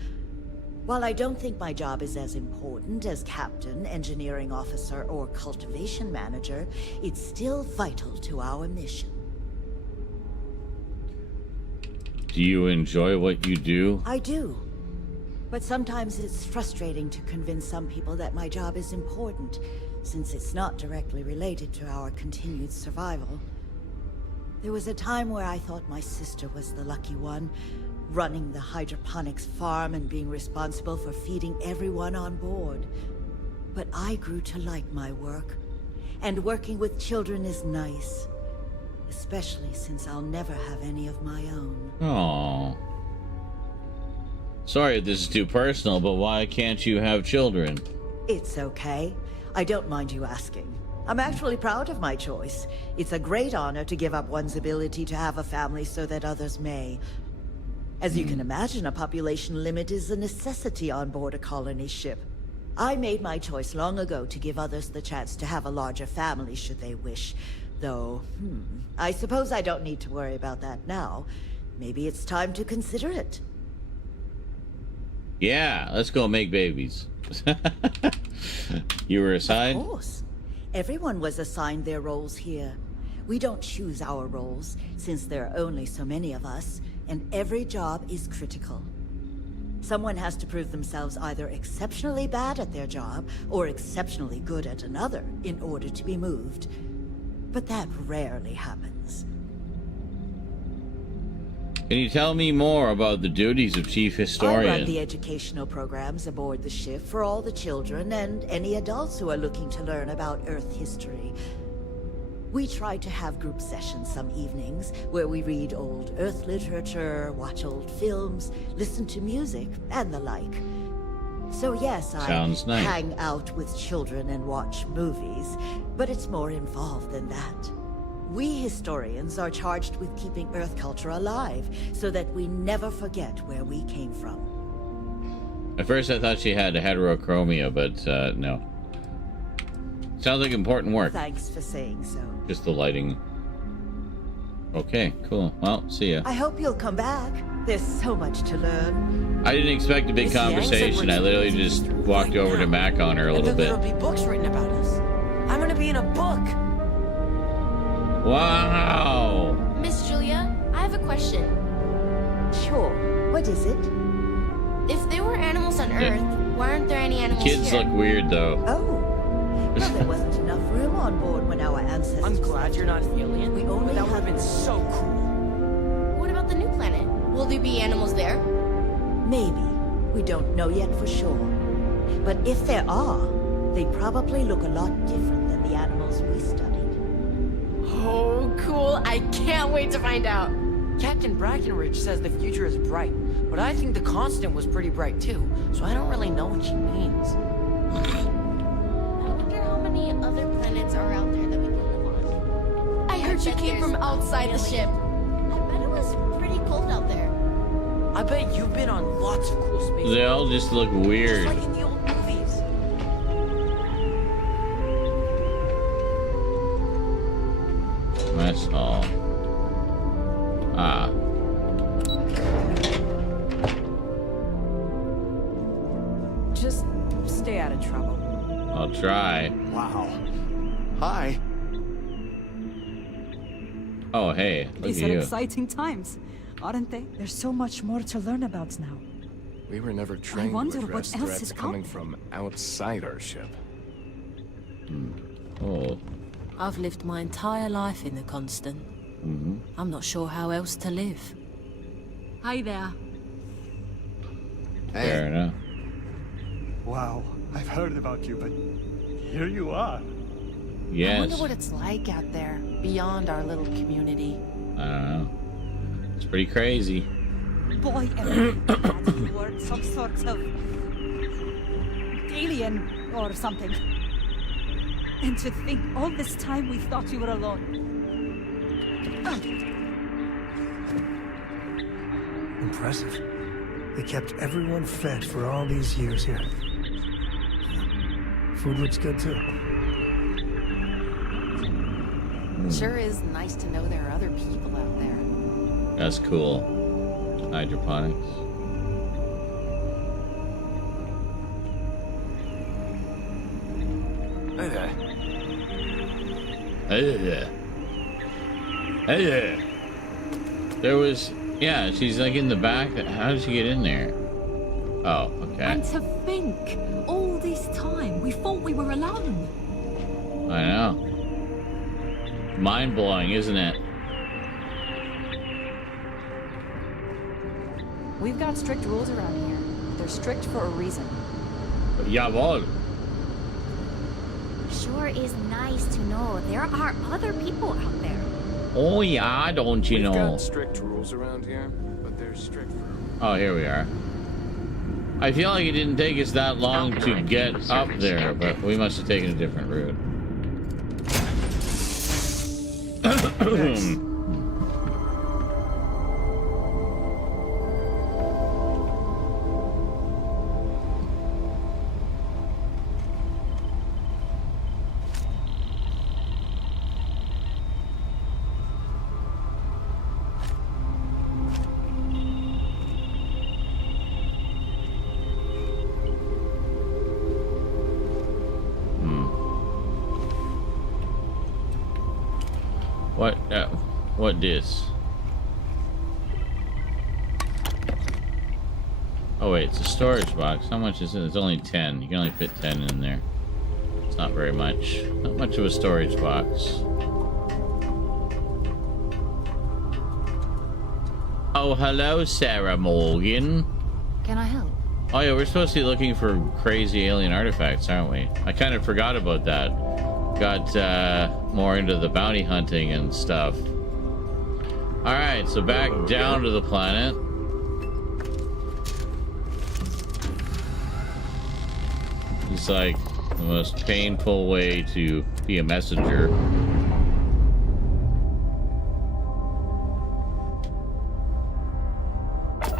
While I don't think my job is as important as captain, engineering officer, or cultivation manager, it's still vital to our mission. Do you enjoy what you do? I do. But sometimes it's frustrating to convince some people that my job is important, since it's not directly related to our continued survival. There was a time where I thought my sister was the lucky one, running the hydroponics farm and being responsible for feeding everyone on board. But I grew to like my work, and working with children is nice, especially since I'll never have any of my own. Aww. Sorry if this is too personal, but why can't you have children? It's okay. I don't mind you asking. I'm actually proud of my choice. It's a great honor to give up one's ability to have a family so that others may. As you can imagine, a population limit is a necessity on board a colony ship. I made my choice long ago to give others the chance to have a larger family should they wish. Though, I suppose I don't need to worry about that now. Maybe it's time to consider it. Yeah, let's go make babies. You were assigned? Of course. Everyone was assigned their roles here. We don't choose our roles, since there are only so many of us, and every job is critical. Someone has to prove themselves either exceptionally bad at their job, or exceptionally good at another, in order to be moved. But that rarely happens. Can you tell me more about the duties of chief historian? I run the educational programs aboard the ship for all the children and any adults who are looking to learn about Earth history. We try to have group sessions some evenings, where we read old Earth literature, watch old films, listen to music, and the like. So yes, Sounds I nice. hang out with children and watch movies, but it's more involved than that. We historians are charged with keeping Earth culture alive, so that we never forget where we came from. At first I thought she had a heterochromia, but no. Sounds like important work. Thanks for saying so. Just the lighting. Okay, cool. Well, see ya. I hope you'll come back. There's so much to learn. I didn't expect a big conversation. I literally just walked over to Mac on her a little bit. There'll be books written about us. I'm gonna be in a book. Wow! Miss Julia, I have a question. Sure. What is it? If there were animals on Earth, why aren't there any animals Kids here? look weird though. Oh. Well, there wasn't enough room on board when our ancestors... I'm glad you're not alien. We only That would have have been so cool. What about the new planet? Will there be animals there? Maybe. We don't know yet for sure. But if there are, they probably look a lot different than the animals we studied. Oh, cool. I can't wait to find out. Captain Brackenridge says the future is bright, but I think the Constant was pretty bright too, so I don't really know what she means. I wonder how many other planets are out there that we can live on. I heard you came from outside the ship. I bet it was pretty cold out there. I bet you've been on lots of cool space. They all just look weird. Just like in the old movies. Mess hall. Ah. Just stay out of trouble. I'll try. Wow. Hi. Oh, hey. Look These at are you. exciting times, aren't they? There's so much more to learn about now. We were never trained wonder to what address else threats is out coming there. from outside our ship. Oh. I've lived my entire life in the Constant. Mm-hmm. I'm not sure how else to live. Hi there. Fair enough. Wow. I've heard about you, but here you are. I Yes. wonder what it's like out there, beyond our little community. I don't know. It's pretty crazy. Boy, everything thought you were some sort of alien or something. And to think all this time we thought you were alone. Impressive. They kept everyone fed for all these years here. Food looks good too. Sure is nice to know there are other people out there. That's cool. Hydroponics. Hey there. Hey there. Hey there. There was... Yeah, she's like in the back. How did she get in there? Oh, okay. And to think, all this time, we thought we were alone. I know. Mind-blowing, isn't it? We've got strict rules around here. They're strict for a reason. Jawohl. Sure is nice to know there are other people out there. Oh yeah, don't you We've know? got strict rules around here, but they're strict for... Oh, here we are. I feel like it didn't take us that long to get up there, but we must have taken a different route. What this? Oh wait, it's a storage box. How much is it? It's only 10. You can only fit 10 in there. It's not very much. Not much of a storage box. Oh, hello, Sarah Morgan. Can I help? Oh yeah, we're supposed to be looking for crazy alien artifacts, aren't we? I kind of forgot about that. Got more into the bounty hunting and stuff. Alright, so back down to the planet. It's like the most painful way to be a messenger.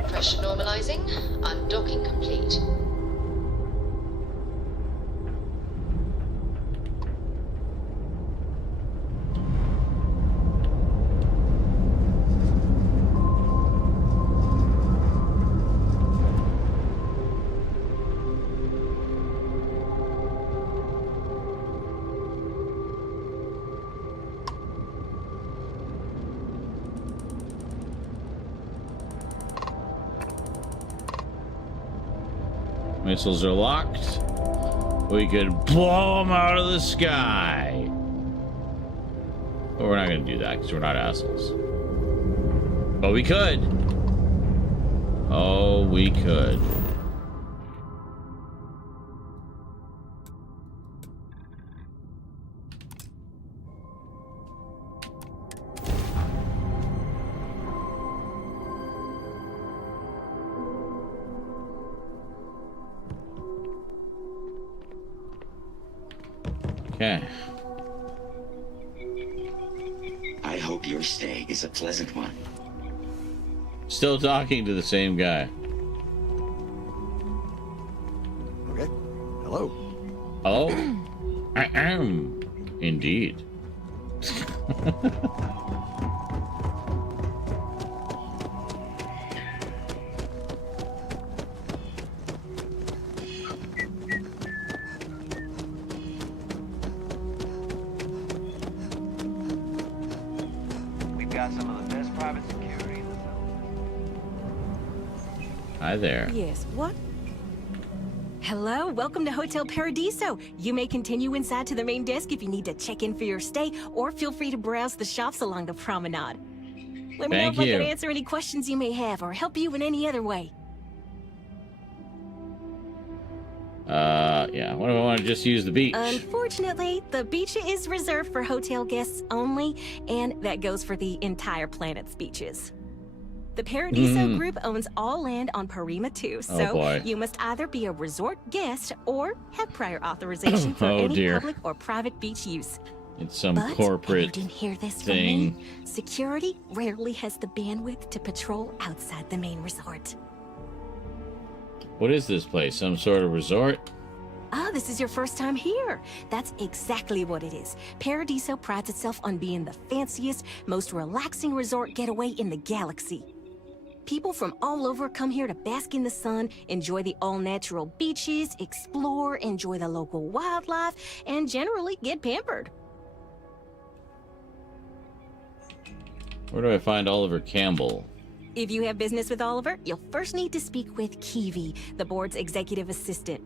Pressure normalizing. Undocking complete. Missiles are locked. We could blow them out of the sky. But we're not going to do that because we're not assholes. But we could. Oh, we could. Okay. I hope your stay is a pleasant one. Still talking to the same guy. Okay. Hello. Oh, I am indeed. We've got some of the best private security in the zone. Hi there. Yes, what? Hello, welcome to Hotel Paradiso. You may continue inside to the main desk if you need to check in for your stay, or feel free to browse the shops along the promenade. Let me know if I can answer any questions you may have or help you in any other way. Yeah, what if I want to just use the beach? Unfortunately, the beach is reserved for hotel guests only, and that goes for the entire planet's beaches. The Paradiso Group owns all land on Parima 2, so you must either be a resort guest or have prior authorization for any public or private beach use. It's some corporate you didn't hear this thing. From me, security rarely has the bandwidth to patrol outside the main resort. What is this place? Some sort of resort? Ah, this is your first time here. That's exactly what it is. Paradiso prides itself on being the fanciest, most relaxing resort getaway in the galaxy. People from all over come here to bask in the sun, enjoy the all-natural beaches, explore, enjoy the local wildlife, and generally get pampered. Where do I find Oliver Campbell? If you have business with Oliver, you'll first need to speak with Kiwi, the board's executive assistant.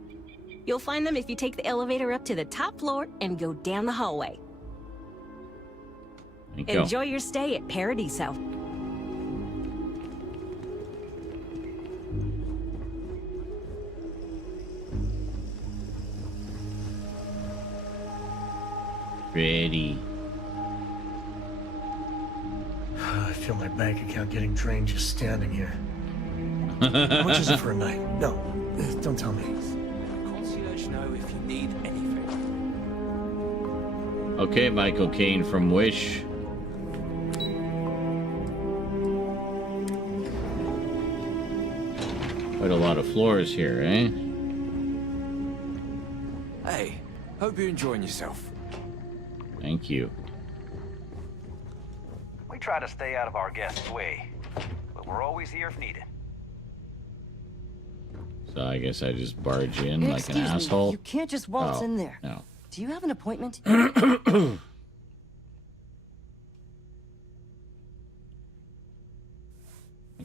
You'll find them if you take the elevator up to the top floor and go down the hallway. Enjoy your stay at Paradiso. Ready. I feel my bank account getting drained just standing here. How much is it for a night? No, don't tell me. Concierge know if you need anything. Okay, Michael Caine from Wish. Quite a lot of floors here, eh? Hey, hope you're enjoying yourself. Thank you. We try to stay out of our guests' way, but we're always here if needed. So I guess I just barge in like an asshole. You can't just waltz in there. No. Do you have an appointment? I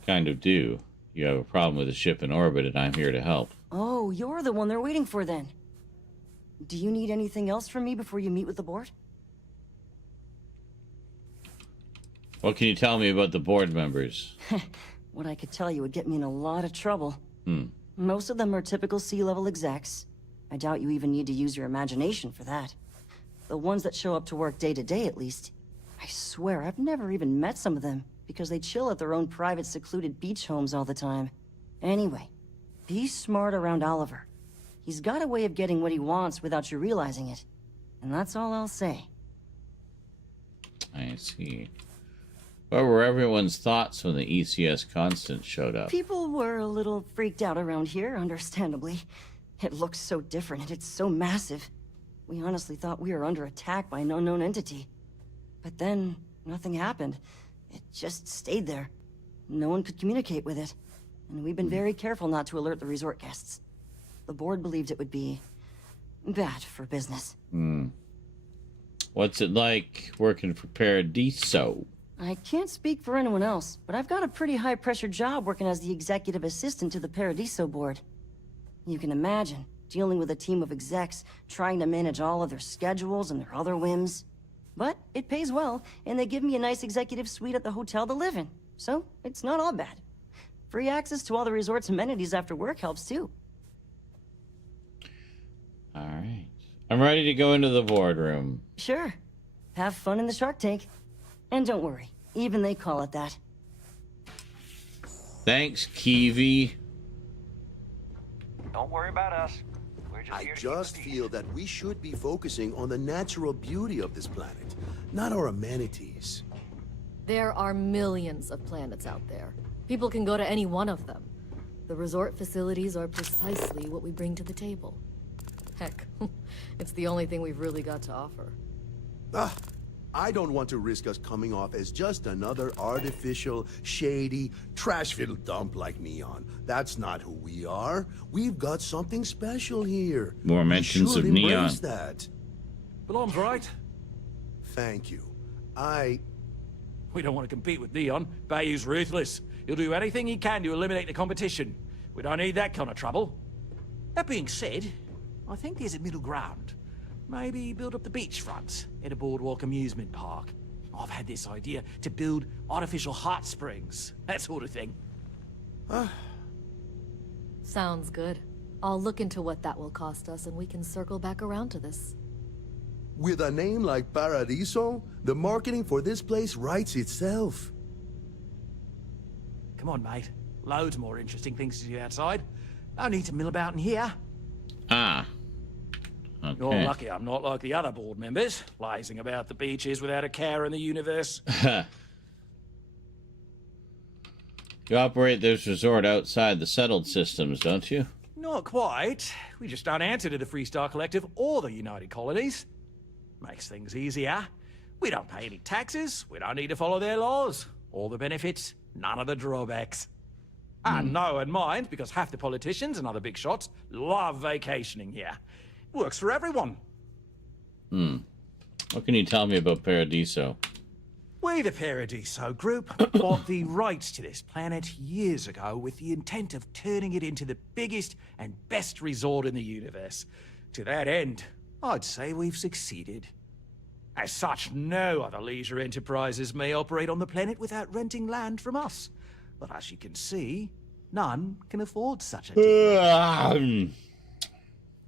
kind of do. You have a problem with the ship in orbit, and I'm here to help. Oh, you're the one they're waiting for then. Do you need anything else from me before you meet with the board? What can you tell me about the board members? What I could tell you would get me in a lot of trouble. Most of them are typical C-level execs. I doubt you even need to use your imagination for that. The ones that show up to work day to day, at least. I swear, I've never even met some of them, because they chill at their own private, secluded beach homes all the time. Anyway, be smart around Oliver. He's got a way of getting what he wants without you realizing it. And that's all I'll say. I see. What were everyone's thoughts when the ECS Constant showed up? People were a little freaked out around here, understandably. It looks so different and it's so massive. We honestly thought we were under attack by an unknown entity. But then, nothing happened. It just stayed there. No one could communicate with it. And we've been very careful not to alert the resort guests. The board believed it would be bad for business. What's it like working for Paradiso? I can't speak for anyone else, but I've got a pretty high-pressure job working as the executive assistant to the Paradiso board. You can imagine, dealing with a team of execs, trying to manage all of their schedules and their other whims. But it pays well, and they give me a nice executive suite at the hotel to live in. So, it's not all bad. Free access to all the resort's amenities after work helps too. Alright. I'm ready to go into the boardroom. Sure. Have fun in the shark tank. And don't worry, even they call it that. Thanks, Kiwi. Don't worry about us. I just feel that we should be focusing on the natural beauty of this planet, not our amenities. There are millions of planets out there. People can go to any one of them. The resort facilities are precisely what we bring to the table. Heck, it's the only thing we've really got to offer. I don't want to risk us coming off as just another artificial, shady, trash-filled dump like Neon. That's not who we are. We've got something special here. More mentions of Neon. That. Belong's right. Thank you. We don't want to compete with Neon. Bayou's ruthless. He'll do anything he can to eliminate the competition. We don't need that kind of trouble. That being said, I think there's a middle ground. Maybe build up the beachfront at a boardwalk amusement park. I've had this idea to build artificial hot springs, that sort of thing. Sounds good. I'll look into what that will cost us and we can circle back around to this. With a name like Paradiso, the marketing for this place writes itself. Come on, mate. Loads more interesting things to do outside. No need to mill about in here. Okay. You're lucky I'm not like the other board members, lazing about the beaches without a care in the universe. You operate this resort outside the settled systems, don't you? Not quite. We just don't answer to the Freestar Collective or the United Colonies. Makes things easier. We don't pay any taxes, we don't need to follow their laws. All the benefits, none of the drawbacks. And no one minds, because half the politicians and other big shots love vacationing here. Works for everyone. What can you tell me about Paradiso? We, the Paradiso Group, bought the rights to this planet years ago with the intent of turning it into the biggest and best resort in the universe. To that end, I'd say we've succeeded. As such, no other leisure enterprises may operate on the planet without renting land from us. But as you can see, none can afford such a deal.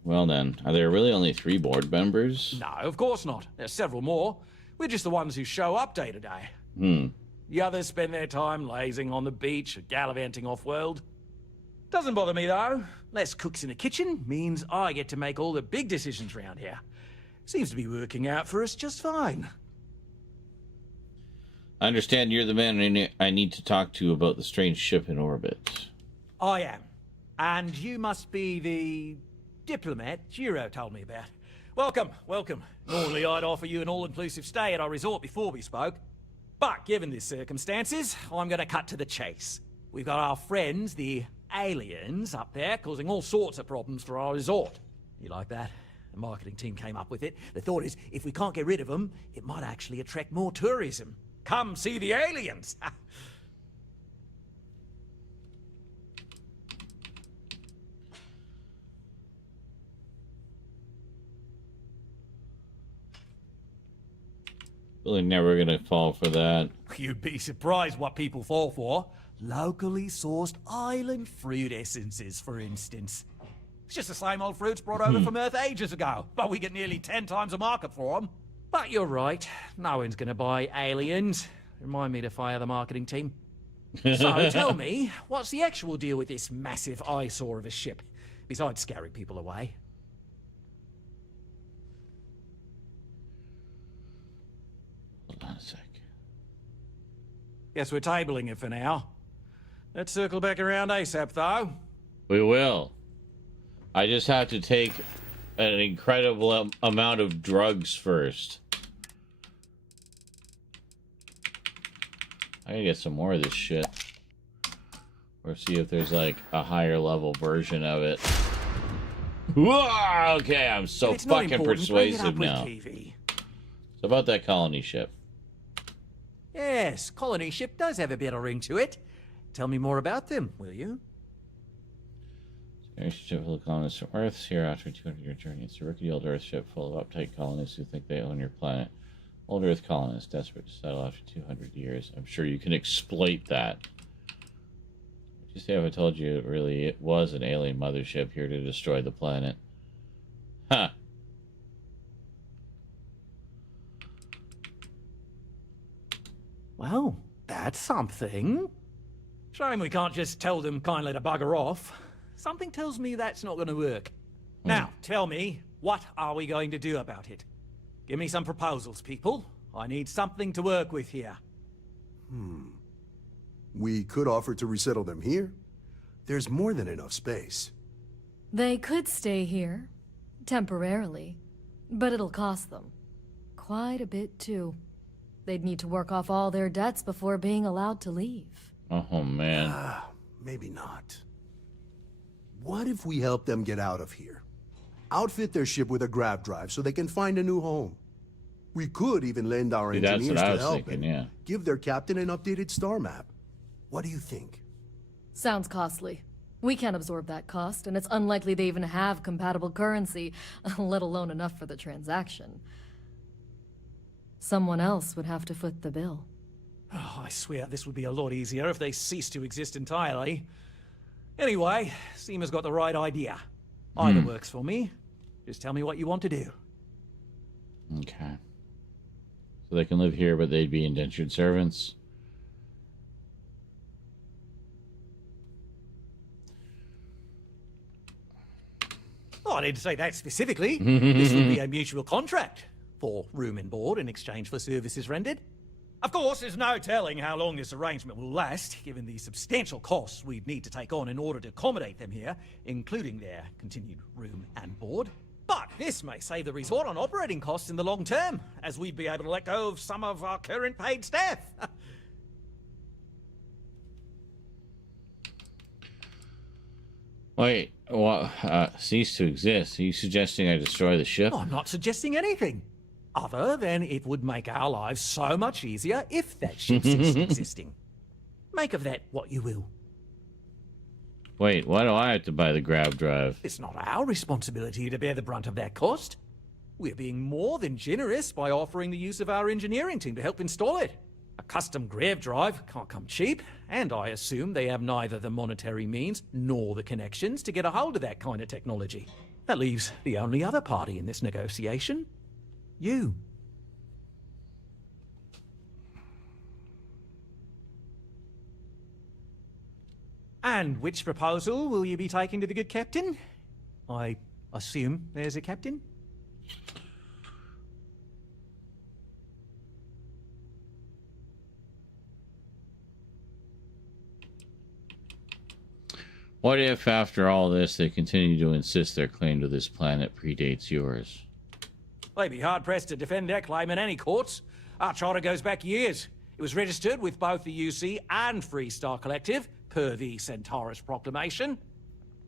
Well then, are there really only 3 board members? No, of course not. There's several more. We're just the ones who show up day to day. The others spend their time lazing on the beach or gallivanting off-world. Doesn't bother me, though. Less cooks in the kitchen means I get to make all the big decisions around here. Seems to be working out for us just fine. I understand you're the man I need to talk to about the strange ship in orbit. I am. And you must be the diplomat Jiro told me about. Welcome, welcome. Normally I'd offer you an all-inclusive stay at our resort before we spoke. But given the circumstances, I'm going to cut to the chase. We've got our friends, the aliens, up there causing all sorts of problems for our resort. You like that? The marketing team came up with it. The thought is, if we can't get rid of them, it might actually attract more tourism. Come see the aliens! Really never gonna fall for that. You'd be surprised what people fall for. Locally sourced island fruit essences, for instance. It's just the same old fruits brought over from Earth ages ago, but we get nearly 10 times the market for them. But you're right, no one's gonna buy aliens. Remind me to fire the marketing team. So tell me, what's the actual deal with this massive eyesore of a ship? besides scaring people away. Hold on a sec. Guess we're tabling it for now. Let's circle back around ASAP, though. We will. I just have to take an incredible amount of drugs first. I gotta get some more of this shit. Or see if there's like a higher level version of it. Whoa! Okay, I'm so fucking persuasive now. So about that colony ship. Yes, colony ship does have a bit of ring to it. Tell me more about them, will you? Ship full of colonists from Earth here after a 200-year journey. It's a rickety old Earth ship full of uptight colonists who think they own your planet. Old Earth colonists desperate to settle after 200 years. I'm sure you can exploit that. Just say if I told you it was an alien mothership here to destroy the planet. Huh. Well, that's something. Shame we can't just tell them kindly to bugger off. Something tells me that's not going to work. Now, tell me, what are we going to do about it? Give me some proposals, people. I need something to work with here. We could offer to resettle them here. There's more than enough space. They could stay here, temporarily, but it'll cost them. Quite a bit, too. They'd need to work off all their debts before being allowed to leave. Oh, man. Maybe not. What if we help them get out of here? Outfit their ship with a grav drive so they can find a new home. We could even lend our engineers to help and give their captain an updated star map. What do you think? Sounds costly. We can't absorb that cost, and it's unlikely they even have compatible currency, let alone enough for the transaction. Someone else would have to foot the bill. Oh, I swear this would be a lot easier if they ceased to exist entirely. Anyway, Seema's got the right idea. Either works for me. Just tell me what you want to do. Okay. So they can live here, but they'd be indentured servants. Oh, I didn't say that specifically. This would be a mutual contract for room and board in exchange for services rendered. Of course, there's no telling how long this arrangement will last, given the substantial costs we'd need to take on in order to accommodate them here, including their continued room and board. But this may save the resort on operating costs in the long term, as we'd be able to let go of some of our current paid staff. Wait, what? Cease to exist? Are you suggesting I destroy the ship? I'm not suggesting anything. Other than it would make our lives so much easier if that ship ceased existing. Make of that what you will. Wait, why do I have to buy the grav drive? It's not our responsibility to bear the brunt of that cost. We're being more than generous by offering the use of our engineering team to help install it. A custom grav drive can't come cheap, and I assume they have neither the monetary means nor the connections to get a hold of that kind of technology. That leaves the only other party in this negotiation. You. And which proposal will you be taking to the good captain? I assume there's a captain? What if, after all this, they continue to insist their claim to this planet predates yours? They'd be hard-pressed to defend their claim in any courts. Our charter goes back years. It was registered with both the UC and Freestar Collective, per the Centaurus Proclamation.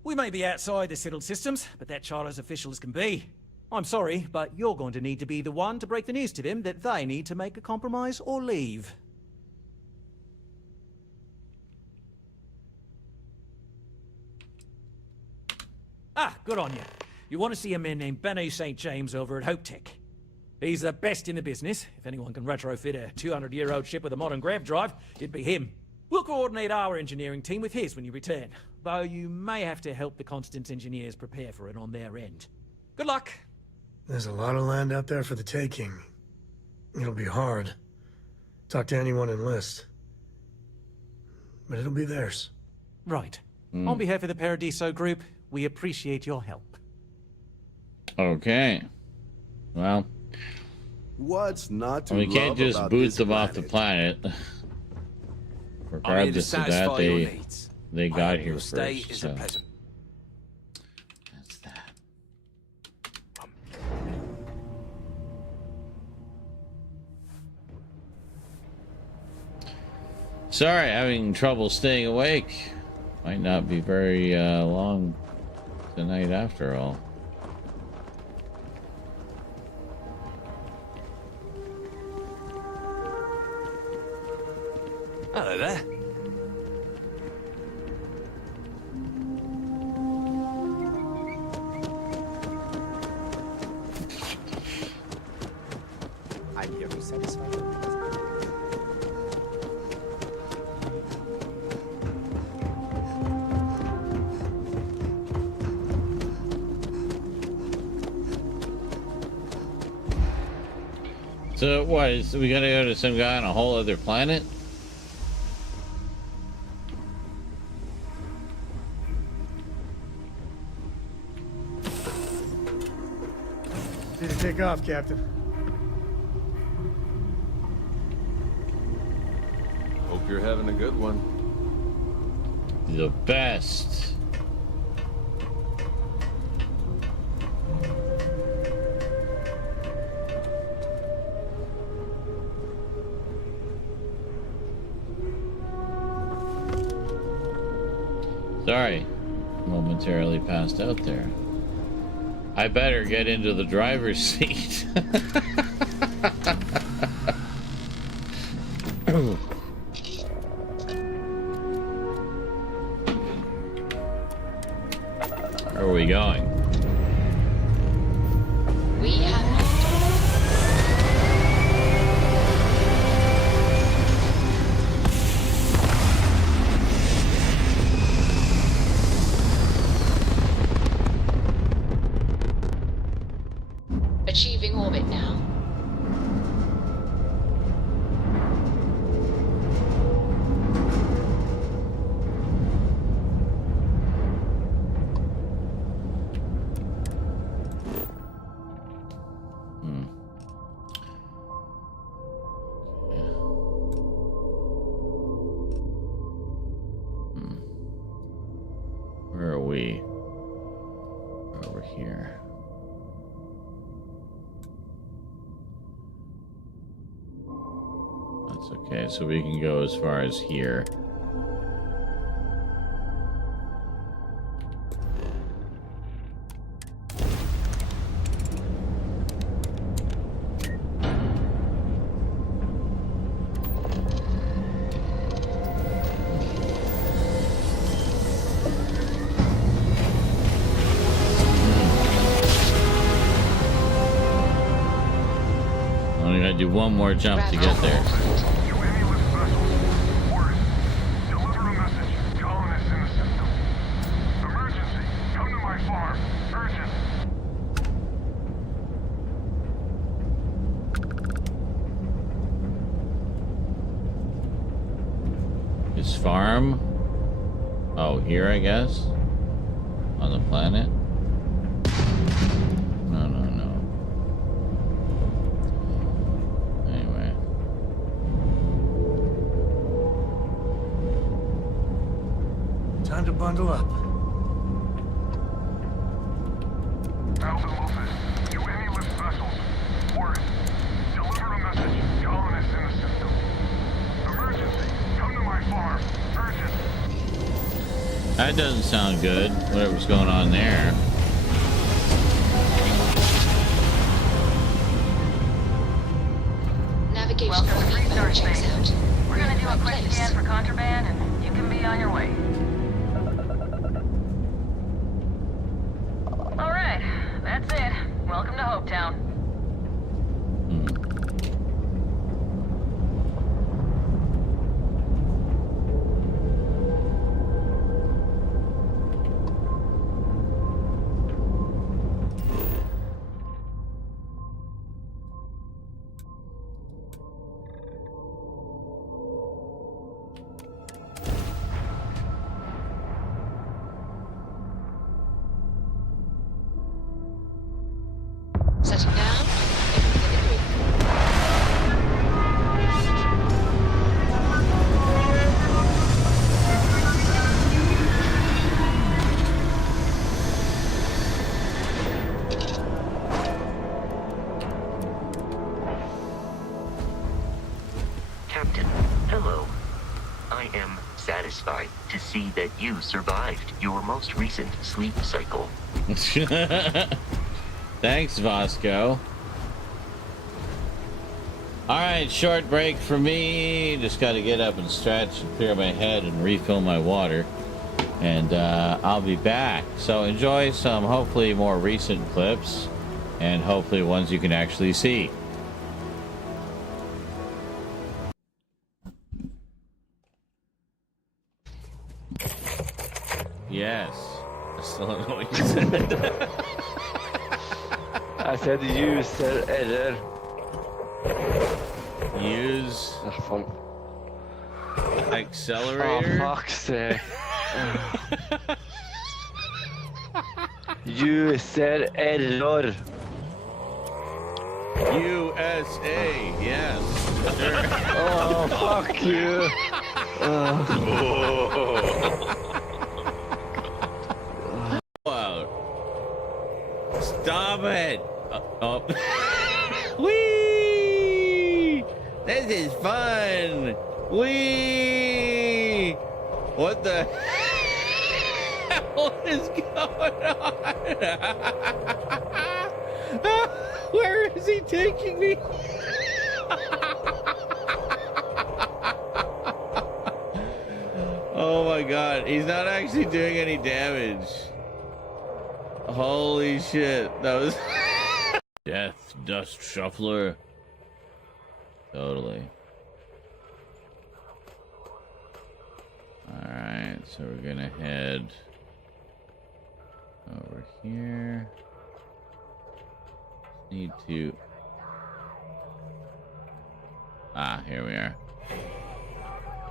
We may be outside the settled systems, but that charter's official as can be. I'm sorry, but you're going to need to be the one to break the news to them that they need to make a compromise or leave. Ah, good on you. You want to see a man named Benny St. James over at Hope Tech. He's the best in the business. If anyone can retrofit a 200-year-old ship with a modern grav drive, it'd be him. We'll coordinate our engineering team with his when you return, though you may have to help the Constance engineers prepare for it on their end. Good luck. There's a lot of land out there for the taking. It'll be hard. Talk to anyone enlist. But it'll be theirs. Right. On behalf of the Paradiso Group, We appreciate your help. Okay. Well, what's not to we love can't just about boot this them off the planet? planet. I'm here to Regardless of that, satisfy your needs. they I got hope here your stay first. is So. a pleasant. That's that. Sorry, having trouble staying awake. Might not be very long tonight after all. Hello there. I'm here to satisfy your needs. So what is we gonna go to some guy on a whole other planet? Need to take off, Captain. Hope you're having a good one. The best. Sorry, momentarily passed out there. I better get into the driver's seat. Where are we going? We have achieving orbit now. Where are we? Over here. That's okay, so we can go as far as here. Only gotta do one more jump to get there. His farm? Oh, here I guess? On the planet? No, no, no. Anyway. Time to bundle up. Alpha Wolfon, to any lift vessels. Word. Deliver a message. Colonists in the system. Emergency. Come to my farm. Urgent. That doesn't sound good. Whatever's going on there. Navigation Welcome to research checks base. out. We're gonna do a quick Place. scan for contraband, and you can be on your way. All right, that's it. Welcome to Hopetown. Captain, hello. I am satisfied to see that you survived your most recent sleep cycle. Thanks, Vasco. Alright, short break for me. Just got to get up and stretch and clear my head and refill my water. And I'll be back. So enjoy some hopefully more recent clips. And hopefully ones you can actually see. Yes. I still don't know what you said. I said you said error. Use From accelerator. Oh, fuck's sake. You said error. USA, yes. Oh, fuck you. Wow. Stop it. Oh. Whee! This is fun. Whee! What the hell is going on? Where is he taking me? Oh my god, he's not actually doing any damage. Holy shit, that was Death Dust Shuffler. Totally. Alright, so we're gonna head over here. Need to... Ah, here we are.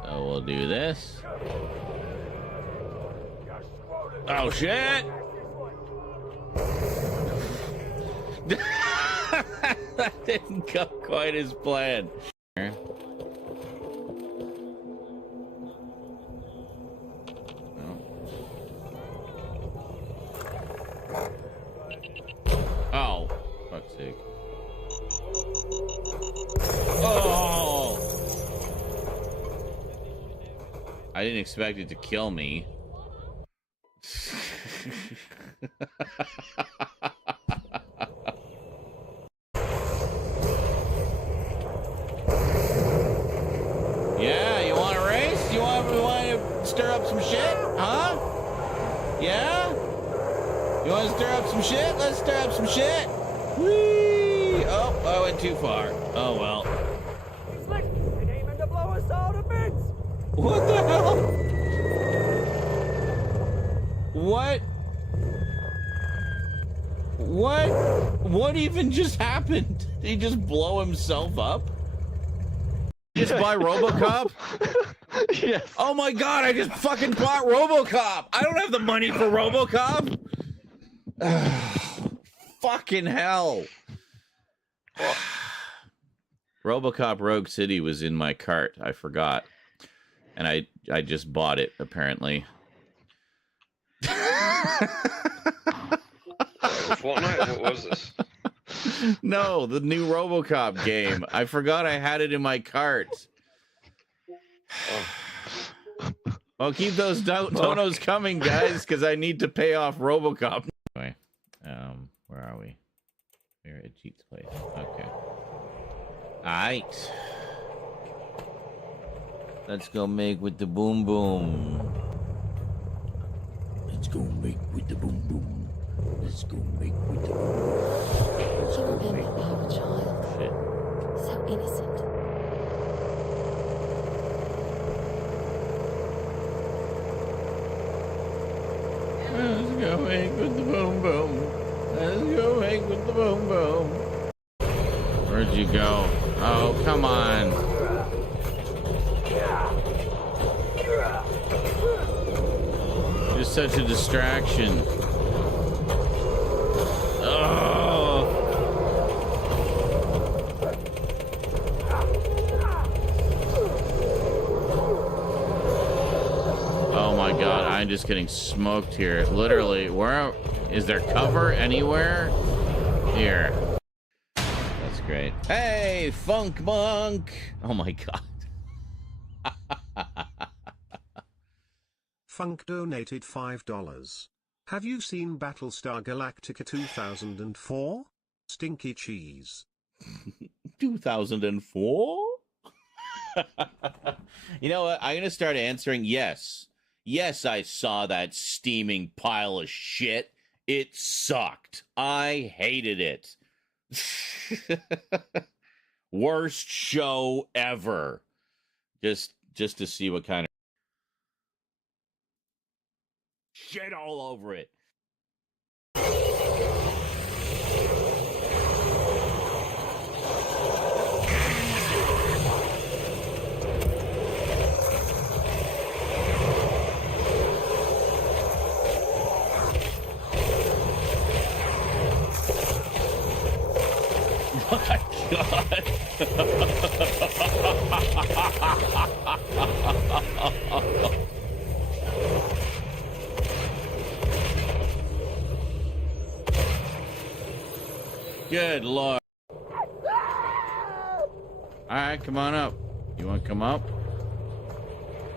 So we'll do this. Oh shit! That didn't go quite as planned. Oh, fuck's sake. Oh! I didn't expect it to kill me. Yeah, you want to race? You want to stir up some shit? Huh? Yeah? You want to stir up some shit? Let's stir up some shit. Whee! Oh, I went too far. Oh well. What the hell? What? What even just happened? Did he just blow himself up? Just buy RoboCop? Yes. Oh my god, I just fucking bought RoboCop! I don't have the money for RoboCop! Fucking hell. RoboCop Rogue City was in my cart. I forgot. And I just bought it, apparently. Fortnite? What was this? No, the new RoboCop game. I forgot I had it in my cart. Well, keep those donos coming, guys, because I need to pay off RoboCop. Anyway, where are we? We're at Jeet's place. Okay. Alright. Let's go make with the boom boom. Let's go make with the boom boom. Let's go make with the boom boom. Let's go make with the child. Shit. So innocent. Let's go make with the boom boom. Let's go make with the boom boom. Where'd you go? Oh, come on. You're such a distraction. Oh. Oh my god, I'm just getting smoked here. Literally, where is there cover anywhere? Here. That's great. Hey, Funk Monk! Oh my god. Funk donated $5. Have you seen Battlestar Galactica 2004? Stinky cheese. 2004? You know what? I'm going to start answering yes. Yes, I saw that steaming pile of shit. It sucked. I hated it. Worst show ever. Just to see what kind of shit all over it. My God. Good Lord. All right, come on up. You want to come up?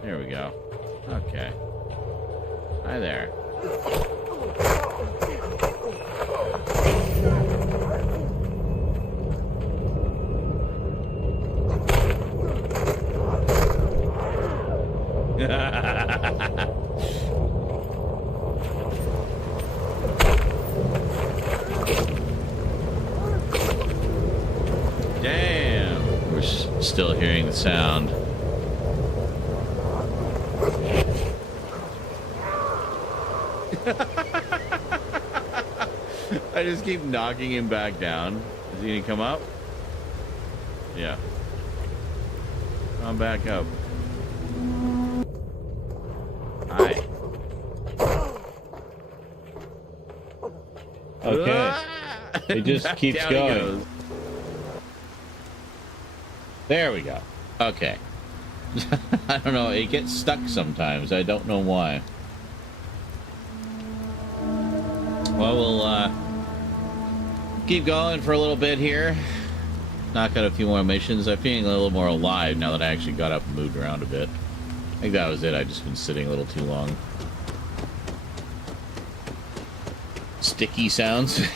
There we go. Okay. Hi there. Damn, we're still hearing the sound. I just keep knocking him back down. Is he gonna come up? Yeah. Come back up. Hi. Okay. It just Back keeps down he going. goes. There we go. Okay. I don't know. It gets stuck sometimes. I don't know why. Well, we'll keep going for a little bit here. Knock out a few more missions. I'm feeling a little more alive now that I actually got up and moved around a bit. I think that was it. I just been sitting a little too long. Sticky sounds. It's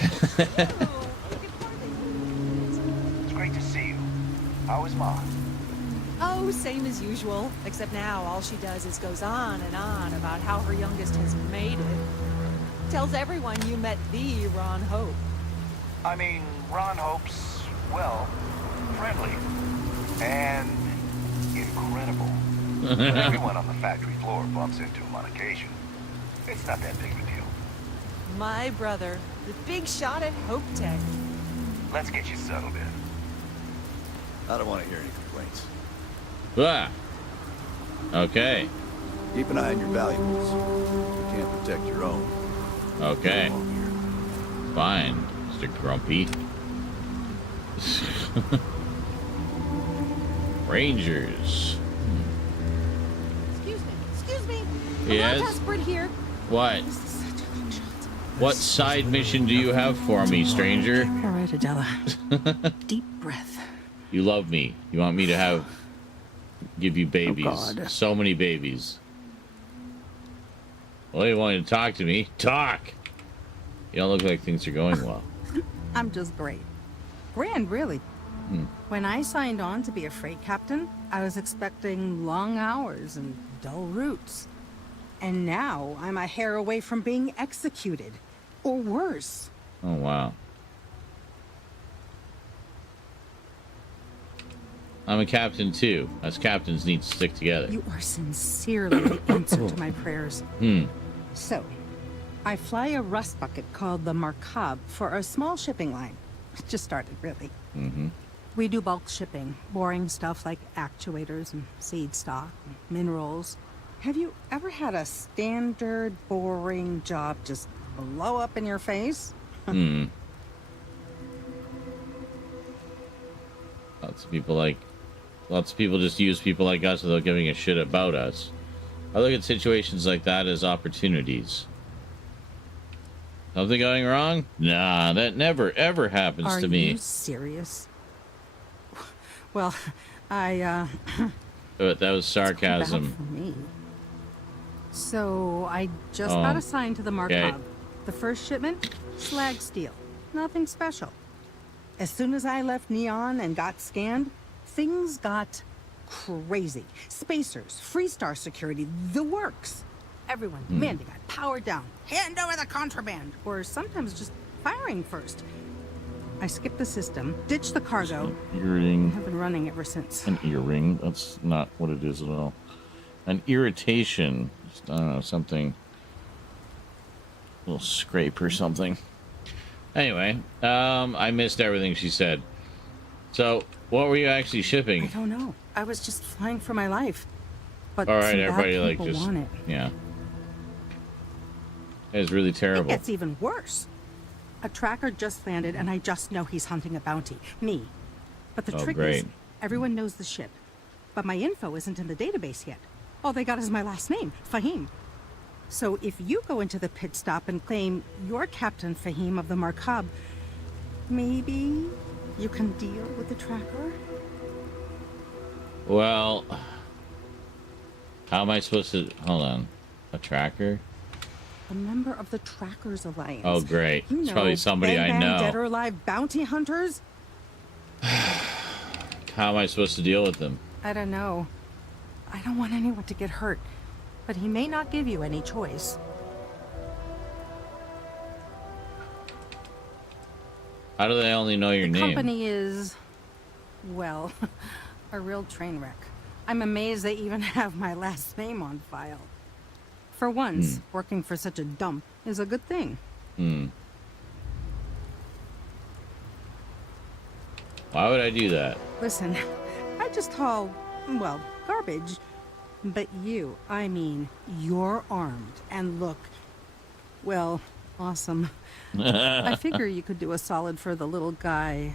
great to see you. How is Ma? Oh, same as usual. Except now all she does is goes on and on about how her youngest has made it. Tells everyone you met the Ron Hope. I mean, Ron Hope's, well, friendly. And incredible. But everyone on the factory floor bumps into him on occasion. It's not that big of a deal. My brother, the big shot at Hope Tech. Let's get you settled in. I don't want to hear any complaints. Ah. Okay. Keep an eye on your valuables. You can't protect your own. Okay. Fine, Mr. Grumpy. Rangers. Excuse me. Yes? Desperate here. What? What side mission do you have for me, stranger? All right, Adela. Deep breath. You love me. You want me to give you babies. Oh, God. So many babies. Well, you wanted to talk to me. Talk! You don't look like things are going well. I'm just great. Grand, really. Hmm. When I signed on to be a freight captain, I was expecting long hours and dull routes. And now I'm a hair away from being executed. Or worse. Oh, wow. I'm a captain, too. Us captains need to stick together. You are sincerely the answer to my prayers. So, I fly a rust bucket called the Markab for a small shipping line. Just started, really. Mm-hmm. We do bulk shipping, boring stuff like actuators and seed stock, and minerals. Have you ever had a standard, boring job just blow up in your face? Lots of people just use people like us without giving a shit about us. I look at situations like that as opportunities. Something going wrong? Nah, that never ever happens to me. Are you serious? Well, I But that was sarcasm. For me. So, I just got assigned to the Mark okay. Hub. The first shipment? Slag steel. Nothing special. As soon as I left Neon and got scanned, things got crazy. Spacers, Freestar security, the works. Everyone demanding I power down, hand over the contraband, or sometimes just firing first. I skipped the system, ditched the cargo. Earring. I've been running ever since. An earring? That's not what it is at all. An irritation. I don't know, something. A little scrape or something. Anyway, I missed everything she said. So, what were you actually shipping? I don't know. I was just flying for my life. But all right, some everybody, bad like, people just want it. yeah. It's really terrible. It gets even worse. A tracker just landed, and I just know he's hunting a bounty. Me. But the trick is, everyone knows the ship. But my info isn't in the database yet. All they got is my last name, Fahim. So if you go into the pit stop and claim you're Captain Fahim of the Mark Hub, maybe you can deal with the tracker? Well, how am I supposed to... Hold on. A tracker? A member of the Trackers Alliance. Oh, great. You It's know, probably somebody I know. dead or alive bounty hunters? How am I supposed to deal with them? I don't know. I don't want anyone to get hurt, but he may not give you any choice. How do they only know your The name? company is, well, a real train wreck. I'm amazed they even have my last name on file. For once, working for such a dump is a good thing. Why would I do that? Listen, I just haul, well, garbage. But you, I mean, you're armed and look, well, awesome. I figure you could do a solid for the little guy,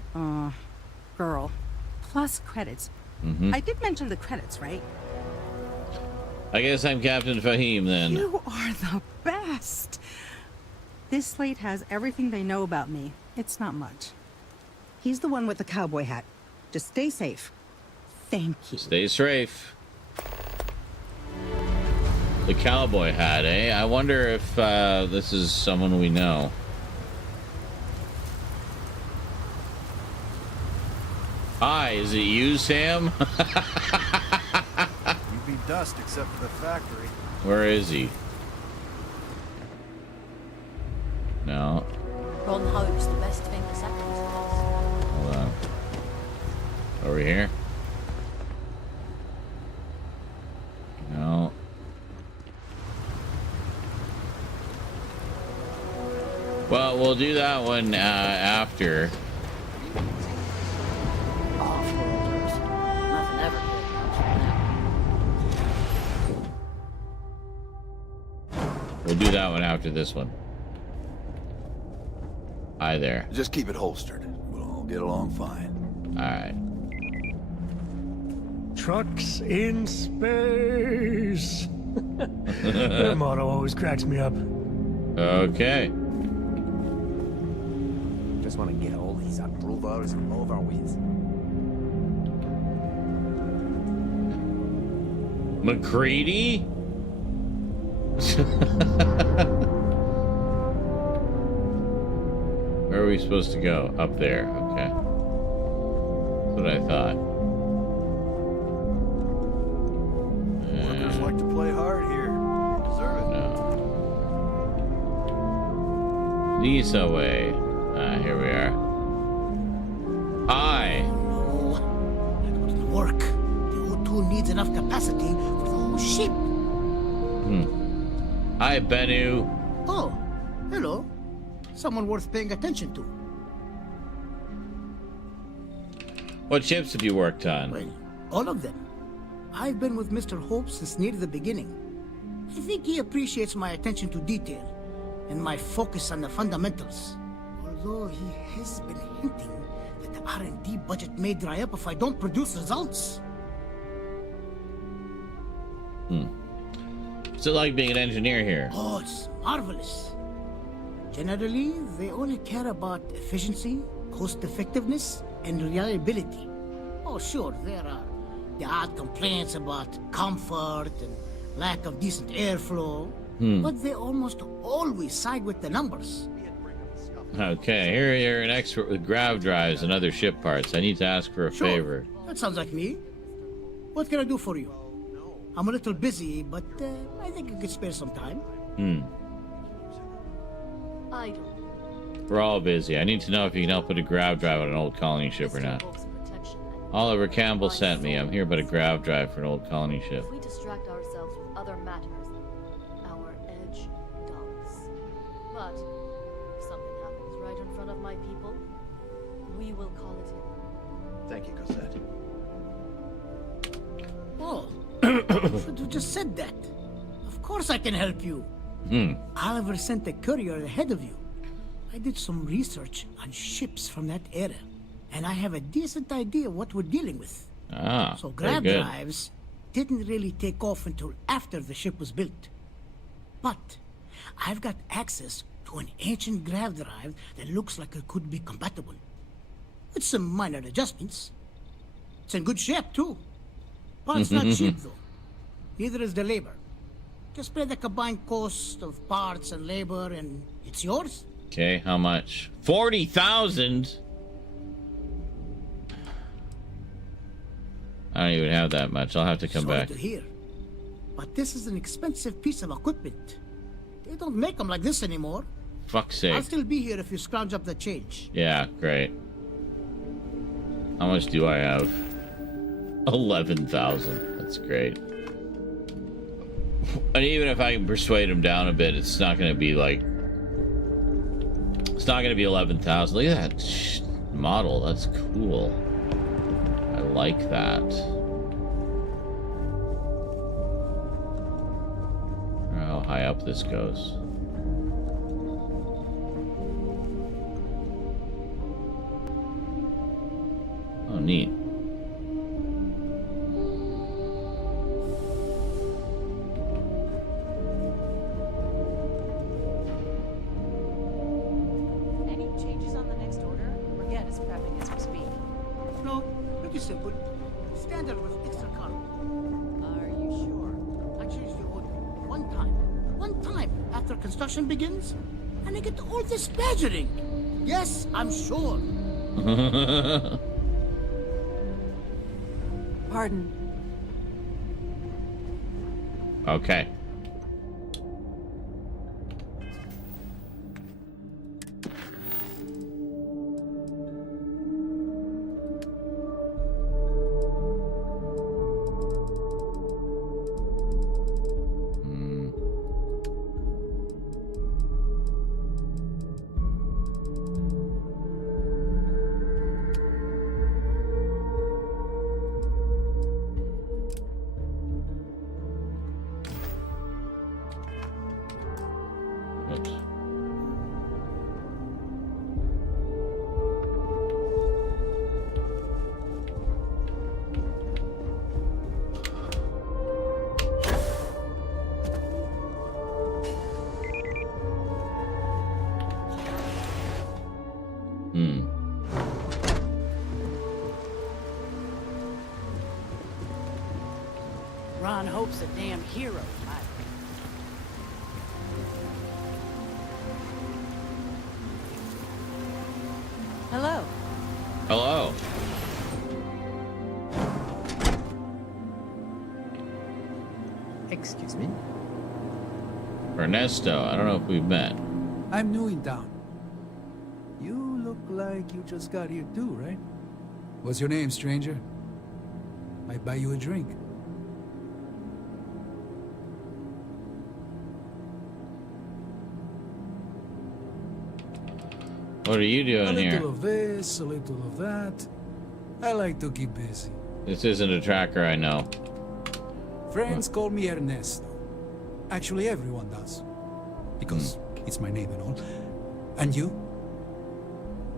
girl. Plus credits. I did mention the credits, right? I guess I'm Captain Fahim then. You are the best. This slate has everything they know about me. It's not much. He's the one with the cowboy hat. Just stay safe. Thank you. Stay safe. The cowboy hat, eh? I wonder if this is someone we know. Hi, is it you, Sam? You'd be dust except for the factory. Where is he? No. Ron hopes the best thing that's happened to us. Hold on. Over here? No. Well, we'll do that one after. Nothing ever We'll do that one after this one. Hi there. Just keep it holstered. We'll all get along fine. All right. Trucks in space. That motto always cracks me up. Okay. Just want to get all these approvals over with. McCready? Where are we supposed to go? Up there. Okay. That's what I thought. Workers like to play hard here. They deserve it. No. Lisa way. Here we are. Hi. No, that wouldn't work. The O2 needs enough capacity for the whole ship. Hi, Bennu. Oh, hello. Someone worth paying attention to. What ships have you worked on? Well, all of them. I've been with Mr. Hope since near the beginning. I think he appreciates my attention to detail and my focus on the fundamentals. Although he has been hinting that the R&D budget may dry up if I don't produce results. What's it like being an engineer here? Oh, it's marvelous. Generally, they only care about efficiency, cost-effectiveness, and reliability. Oh, sure, there are the odd complaints about comfort and lack of decent airflow, but they almost always side with the numbers. Okay, here you're an expert with grav drives and other ship parts. I need to ask for a favor. That sounds like me. What can I do for you? I'm a little busy, but I think I could spare some time. I don't. We're all busy. I need to know if you can help with a grav drive on an old colony ship or not. Oliver Campbell sent me. I'm here about a grav drive for an old colony ship. If we distract ourselves with other matters, our edge dulls. But if something happens right in front of my people, we will call it in. Thank you, Cosette. Oh, should have just said that. Of course I can help you. Oliver sent a courier ahead of you. I did some research on ships from that era, and I have a decent idea what we're dealing with. So grav drives didn't really take off until after the ship was built. But I've got access to an ancient grav drive that looks like it could be compatible. With some minor adjustments. It's in good shape, too. Parts not cheap, though. Neither is the labor. Just pay the combined cost of parts and labor, and it's yours. Okay, how much? 40,000. I don't even have that much. I'll have to come back. Sorry to hear, but this is an expensive piece of equipment. They don't make them like this anymore. Fuck's sake. I'll still be here if you scrounge up the change. Yeah, great. How much do I have? 11,000. That's great. And even if I can persuade him down a bit, it's not going to be like... It's not going to be 11,000. Look at that model. That's cool. I like that. How high up this goes. Oh, neat. Any changes on the next order? Forget is prepping as we speak. No, pretty simple. Standard with extra cargo. Are you sure? I changed the order one time. One time after construction begins, and I get all this badgering. Yes, I'm sure. Pardon. Okay. Ron Hope's a damn hero, Mike. Hello. Hello. Excuse me? Ernesto, I don't know if we've met. I'm new in town. You look like you just got here too, right? What's your name, stranger? Might buy you a drink. What are you doing here? A little of this, a little of that. I like to keep busy. This isn't a tracker, I know. Friends call me Ernesto. Actually, everyone does. Because it's my name and all. And you?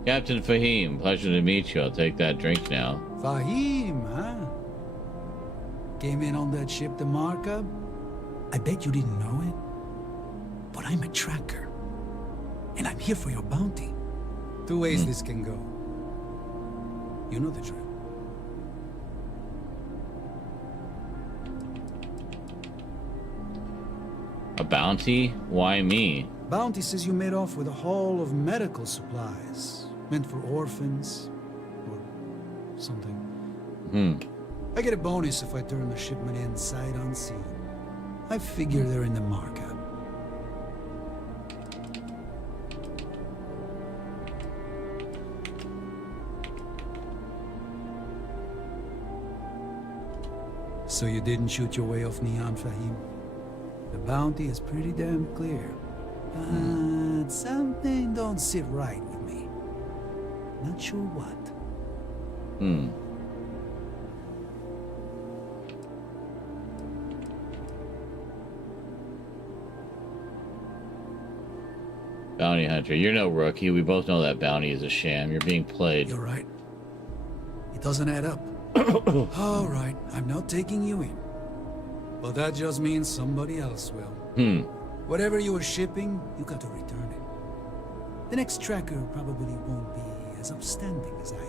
Captain Fahim, pleasure to meet you. I'll take that drink now. Fahim, huh? Came in on that ship, the Markup? I bet you didn't know it. But I'm a tracker. And I'm here for your bounty. Two ways this can go. You know the drill. Oops. 1 A bounty? Why me? Bounty says you made off with a haul of medical supplies meant for orphans or something. I get a bonus if I turn the shipment in sight unseen. I figure they're in the markup. So you didn't shoot your way off Neon, Fahim? The bounty is pretty damn clear. But something don't sit right with me. Not sure what. Bounty hunter, you're no rookie. We both know that bounty is a sham. You're being played. You're right. It doesn't add up. All right, I'm not taking you in. But that just means somebody else will. Whatever you were shipping, you got to return it. The next tracker probably won't be as upstanding as I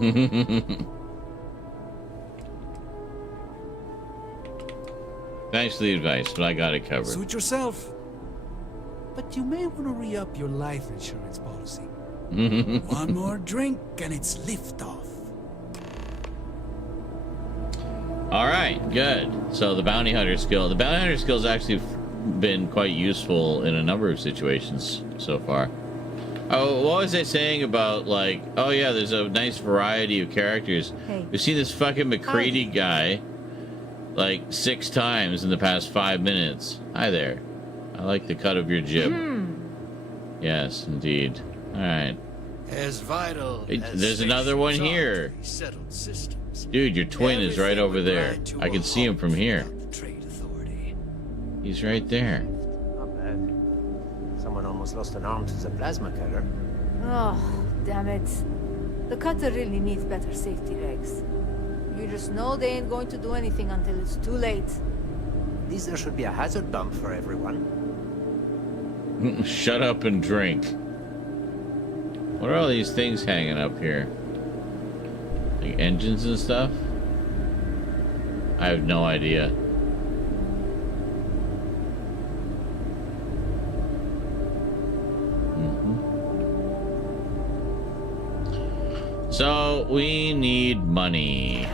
am. Thanks for the advice, but I got it covered. Suit yourself. But you may want to re-up your life insurance policy. One more drink and it's liftoff. All right, good. So the bounty hunter skill. The bounty hunter skill's actually been quite useful in a number of situations so far. Oh, what was I saying about, like, oh yeah, there's a nice variety of characters. Hey. We've seen this fucking McCready guy like 6 times in the past 5 minutes. Hi there. I like the cut of your jib. Yes, indeed. All right. As vital as There's another one here. settled systems. Dude, your twin is right Everything over would there. grind to I a can see him halt from here. without the trade authority. He's right there. Not bad. Someone almost lost an arm to the plasma cutter. Oh, damn it. The cutter really needs better safety regs. You just know they ain't going to do anything until it's too late. At least there should be a hazard bump for everyone. Shut up and drink. What are all these things hanging up here? Like engines and stuff? I have no idea. So we need money.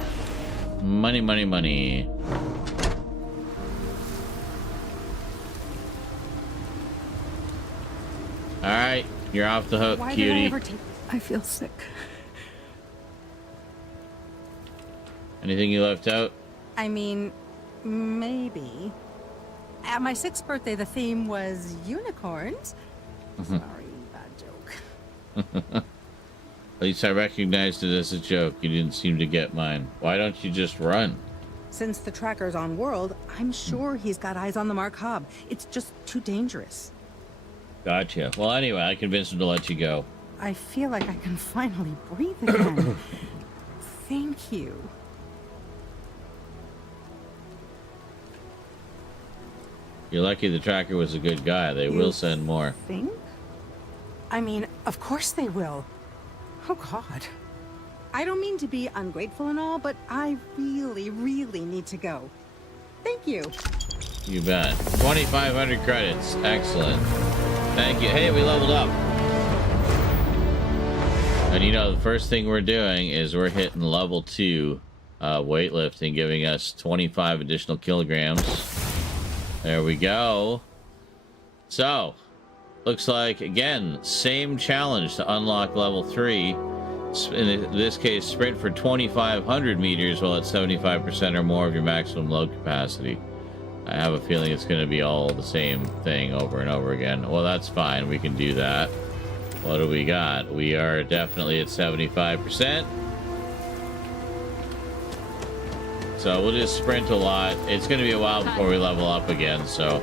Money, money, money. All right, you're off the hook, Why cutie. did I ever take... I feel sick. Anything you left out? I mean, maybe. At my 6th birthday, the theme was unicorns. Sorry, bad joke. At least I recognized it as a joke. You didn't seem to get mine. Why don't you just run? Since the tracker's on world, I'm sure he's got eyes on the Mark Hobb. It's just too dangerous. Gotcha. Well, anyway, I convinced him to let you go. I feel like I can finally breathe again. Thank you. You're lucky the tracker was a good guy. They will send more. Think? I mean, of course they will. Oh, God. I don't mean to be ungrateful and all, but I really, really need to go. Thank you. You bet. 2,500 credits. Excellent. Thank you. Hey, we leveled up. And you know, the first thing we're doing is we're hitting level 2 weightlifting, giving us 25 additional kilograms. There we go. So, looks like, again, same challenge to unlock level 3. In this case, sprint for 2,500 meters while at 75% or more of your maximum load capacity. I have a feeling it's going to be all the same thing over and over again. Well, that's fine. We can do that. What do we got? We are definitely at 75%. So we'll just sprint a lot. It's going to be a while before we level up again, so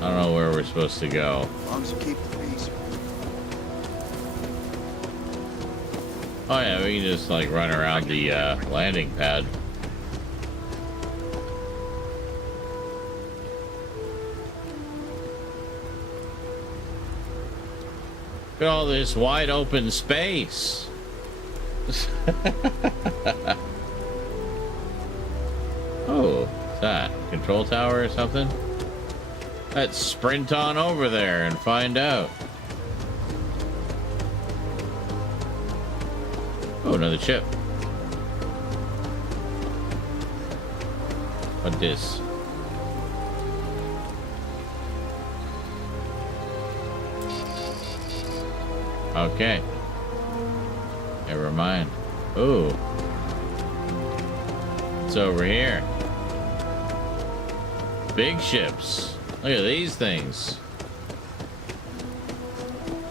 I don't know where we're supposed to go. As long as you keep the peace. Oh yeah, we can just like run around the landing pad. Look at all this wide open space. Oh, what's that? Control tower or something? Let's sprint on over there and find out. Oh, another ship. What this? Okay. Never mind. Ooh. It's over here. Big ships. Look at these things.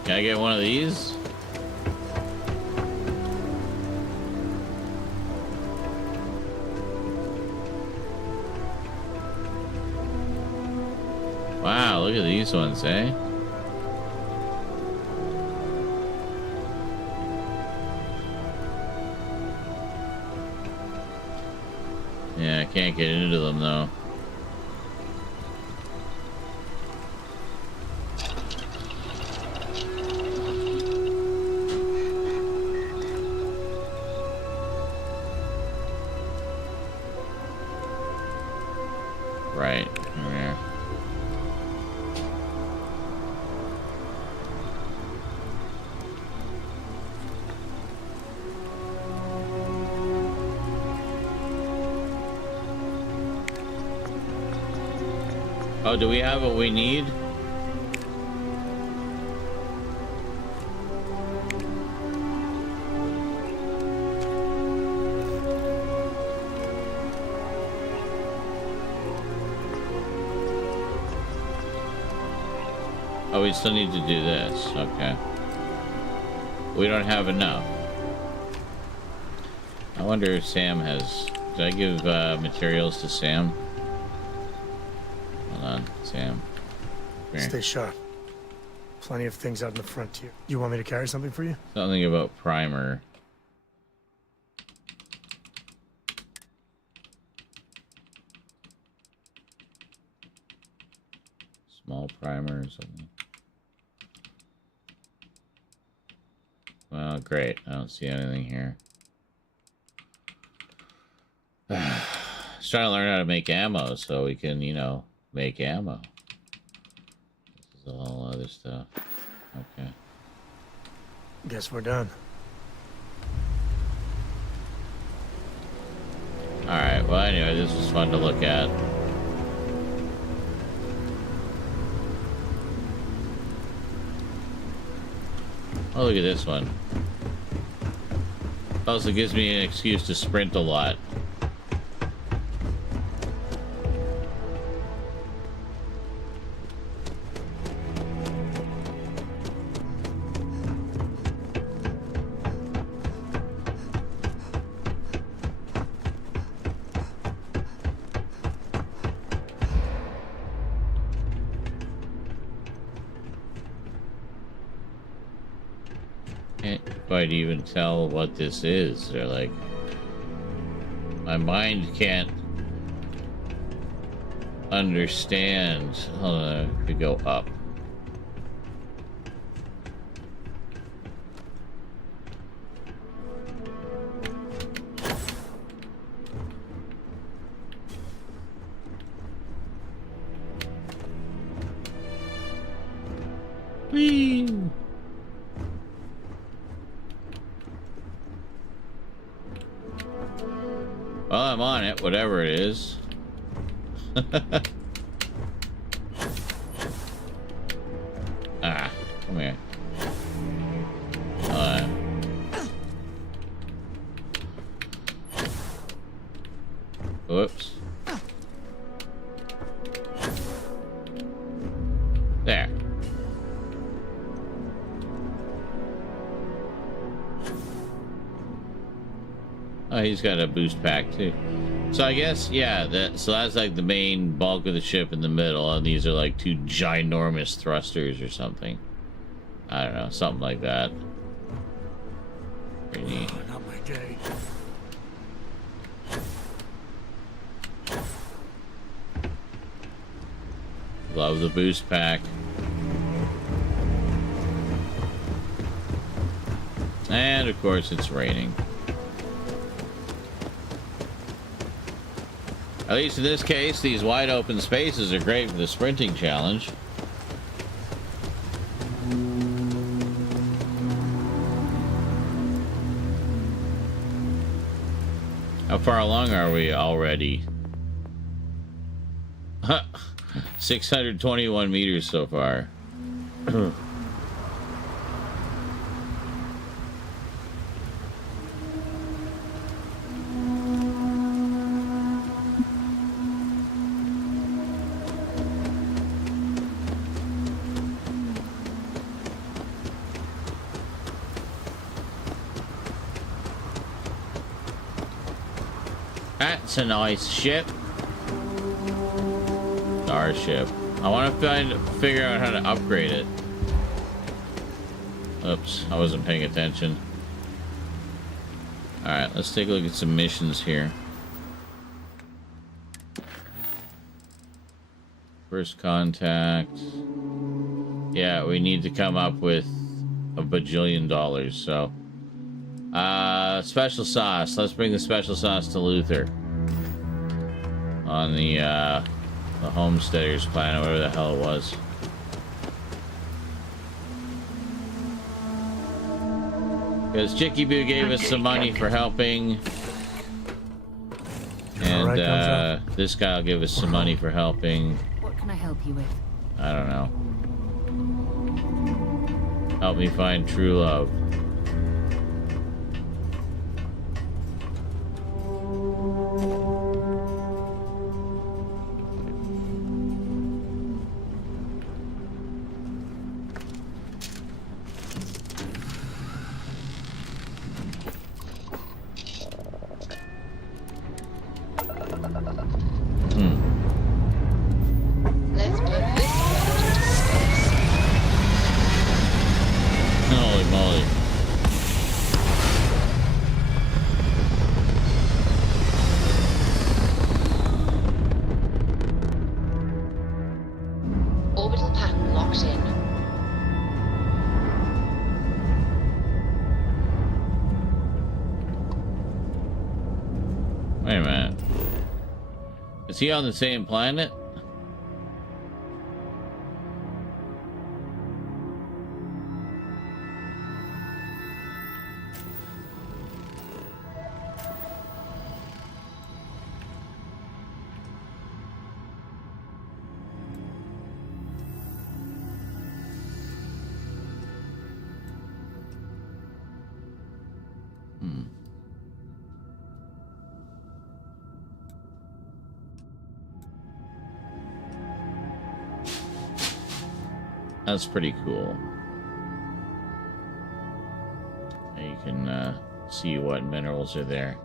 Can I get one of these? Wow, look at these ones, eh? Yeah, I can't get into them though. Right, yeah. Oh, do we have what we need? Oh, we still need to do this. Okay. We don't have enough. I wonder if Sam has... Did I give materials to Sam? Hold on, Sam. Come here. Stay sharp. Plenty of things out in the frontier. You want me to carry something for you? Something about primer. Small primer or something. Well, great. I don't see anything here. Just trying to learn how to make ammo so we can, you know, make ammo. This is all other stuff. Okay. Guess we're done. Alright, well anyway, this was fun to look at. Oh, look at this one. Also gives me an excuse to sprint a lot. Quite even tell what this is. They're like, my mind can't understand. Hold on, I could go up. Whee! Well, I'm on it, whatever it is. Ah, come here. Whoops. There. Oh, he's got a boost pack too. So I guess, yeah, so that's like the main bulk of the ship in the middle, and these are like two ginormous thrusters or something. I don't know, something like that. Pretty neat. Oh, not my day. Love the boost pack. And of course it's raining. At least in this case, these wide open spaces are great for the sprinting challenge. How far along are we already? 621 meters so far. That's a nice ship. Starship. I want to figure out how to upgrade it. Oops, I wasn't paying attention. Alright, let's take a look at some missions here. First contact. Yeah, we need to come up with $1 bajillion, so... special sauce. Let's bring the special sauce to Luther. On the Homesteaders planet, whatever the hell it was. Because Chicky Boo gave us some money for helping. And this guy will give us some money for helping. What can I help you with? I don't know. Help me find true love. Let's put this one into space. Holy moly. Orbital pattern locked in. Wait a minute. Is he on the same planet? That's pretty cool. And you can see what minerals are there.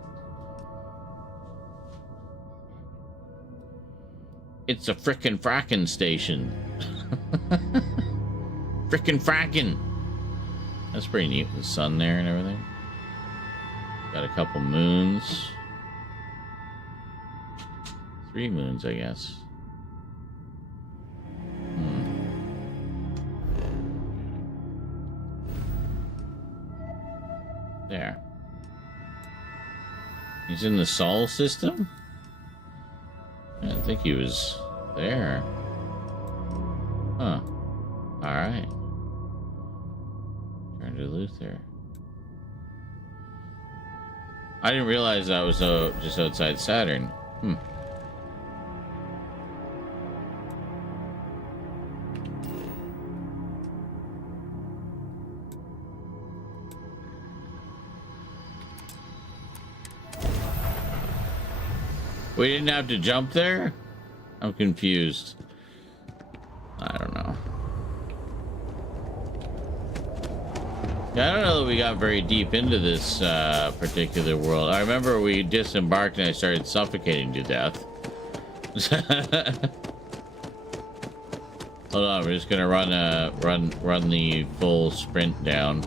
It's a frickin' fracking station. Frickin' fracking. That's pretty neat with the sun there and everything. Got a couple moons. 3 moons, I guess. There. He's in the Sol system? I didn't think he was there. Huh. Alright. Turn to Luther. I didn't realize that was just outside Saturn. We didn't have to jump there? I'm confused. I don't know. Yeah, I don't know that we got very deep into this particular world. I remember we disembarked and I started suffocating to death. Hold on, we're just gonna run the full sprint down.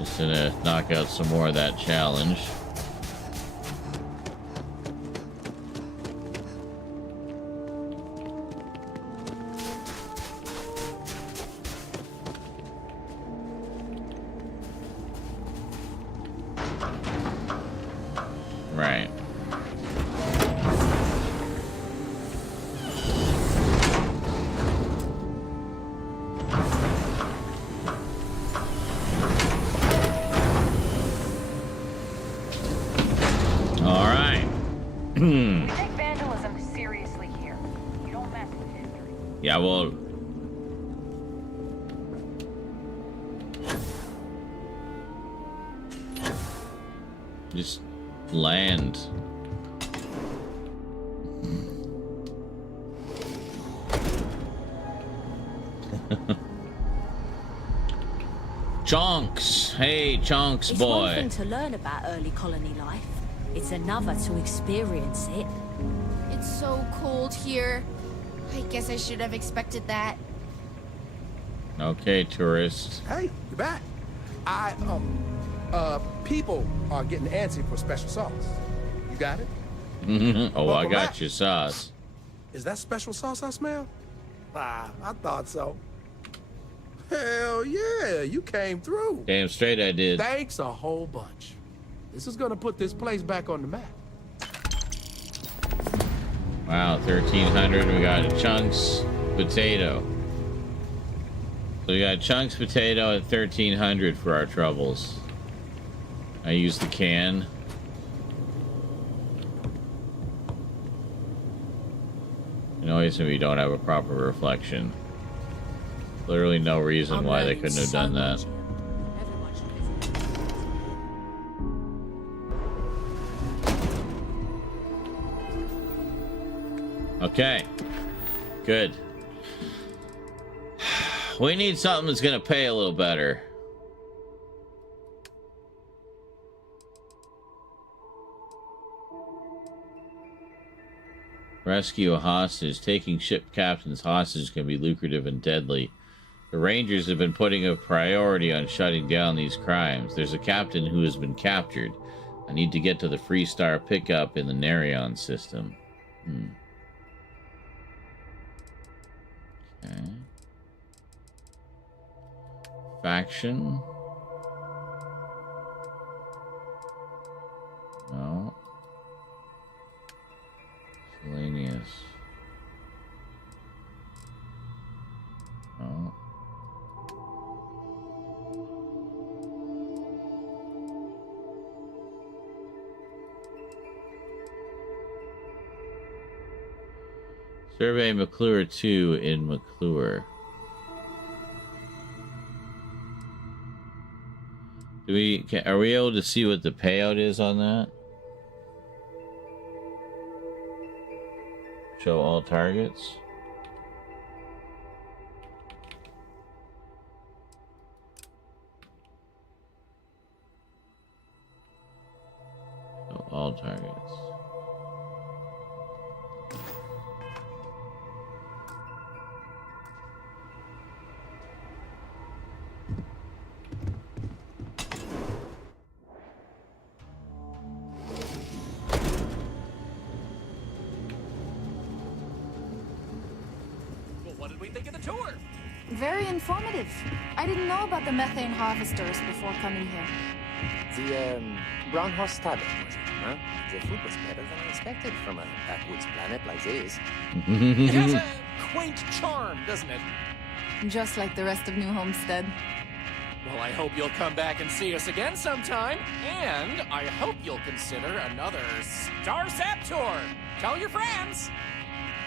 Just gonna knock out some more of that challenge. We take vandalism seriously here. You don't mess with history. Yeah, well. Just land. Chonks. Hey, Chonks It's one boy. thing to learn about early colony life. It's another to experience it. It's so cold here. I guess I should have expected that. Okay, tourist. Hey, you're back. People are getting antsy for special sauce. You got it? Oh, I Welcome got back. your sauce. Is that special sauce I smell? Ah, I thought so. Hell yeah, you came through. Damn straight I did. Thanks a whole bunch. This is gonna put this place back on the map. Wow, 1,300. We got a Chunks potato. So we got Chunks potato at 1,300 for our troubles. I use the can. Annoys me we don't have a proper reflection. Literally no reason why they couldn't have done that. Okay, good. We need something that's gonna pay a little better. Rescue a hostage. Taking ship captains hostage can be lucrative and deadly. The Rangers have been putting a priority on shutting down these crimes. There's a captain who has been captured. I need to get to the Freestar pickup in the Narion system. Okay. Faction. No. Selenius. No. Survey McClure 2 in McClure. Are we able to see what the payout is on that? Show all targets. Show all targets. Very informative. I didn't know about the methane harvesters before coming here. The brown horse tavern, was it, huh? The food was better than I expected from a backwoods planet like this. It has a quaint charm, doesn't it? Just like the rest of New Homestead. Well, I hope you'll come back and see us again sometime. And I hope you'll consider another Starsap tour. Tell your friends.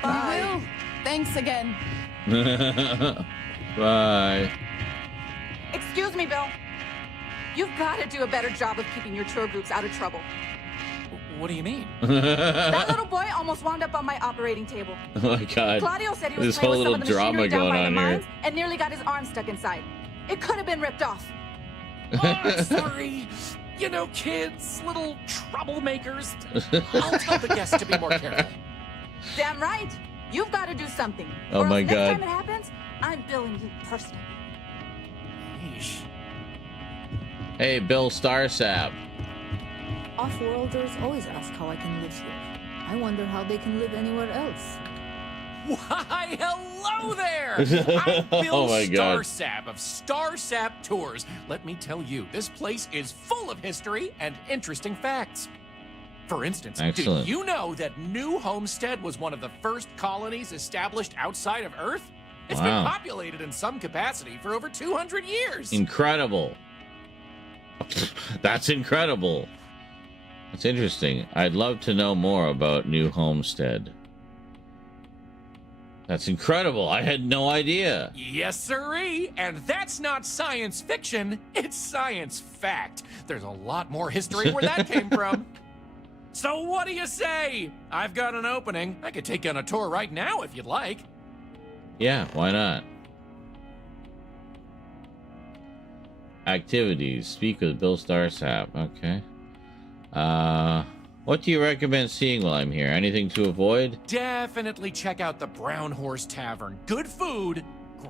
I will. Thanks again. Bye. Excuse me, Bill. You've got to do a better job of keeping your tour groups out of trouble. What do you mean? That little boy almost wound up on my operating table. Oh my god. Claudio said he was This playing whole with some little of the machinery drama down going by the on here. mines and nearly got his arm stuck inside. It could have been ripped off. Oh, sorry. You know, kids, little troublemakers. I'll tell the guests to be more careful. Damn right. You've got to do something. Oh or my else God. Next time it happens, I'm billing you personally. Yeesh. Hey, Bill Starsap. Off-worlders always ask how I can live here. I wonder how they can live anywhere else. Why, hello there! I'm Bill Oh my God. Starsap of Starsap Tours. Let me tell you, this place is full of history and interesting facts. For instance, Excellent. did you know that New Homestead was one of the first colonies established outside of Earth? It's been Wow. populated in some capacity for over 200 years. Incredible. That's incredible. That's interesting. I'd love to know more about New Homestead. That's incredible. I had no idea. Yes, sirree. And that's not science fiction. It's science fact. There's a lot more history where that came from. So what do you say? I've got an opening. I could take you on a tour right now if you'd like. Yeah, why not? Activities. Speak with Bill Starsap. Okay. What do you recommend seeing while I'm here? Anything to avoid? Definitely check out the Brown Horse Tavern. Good food,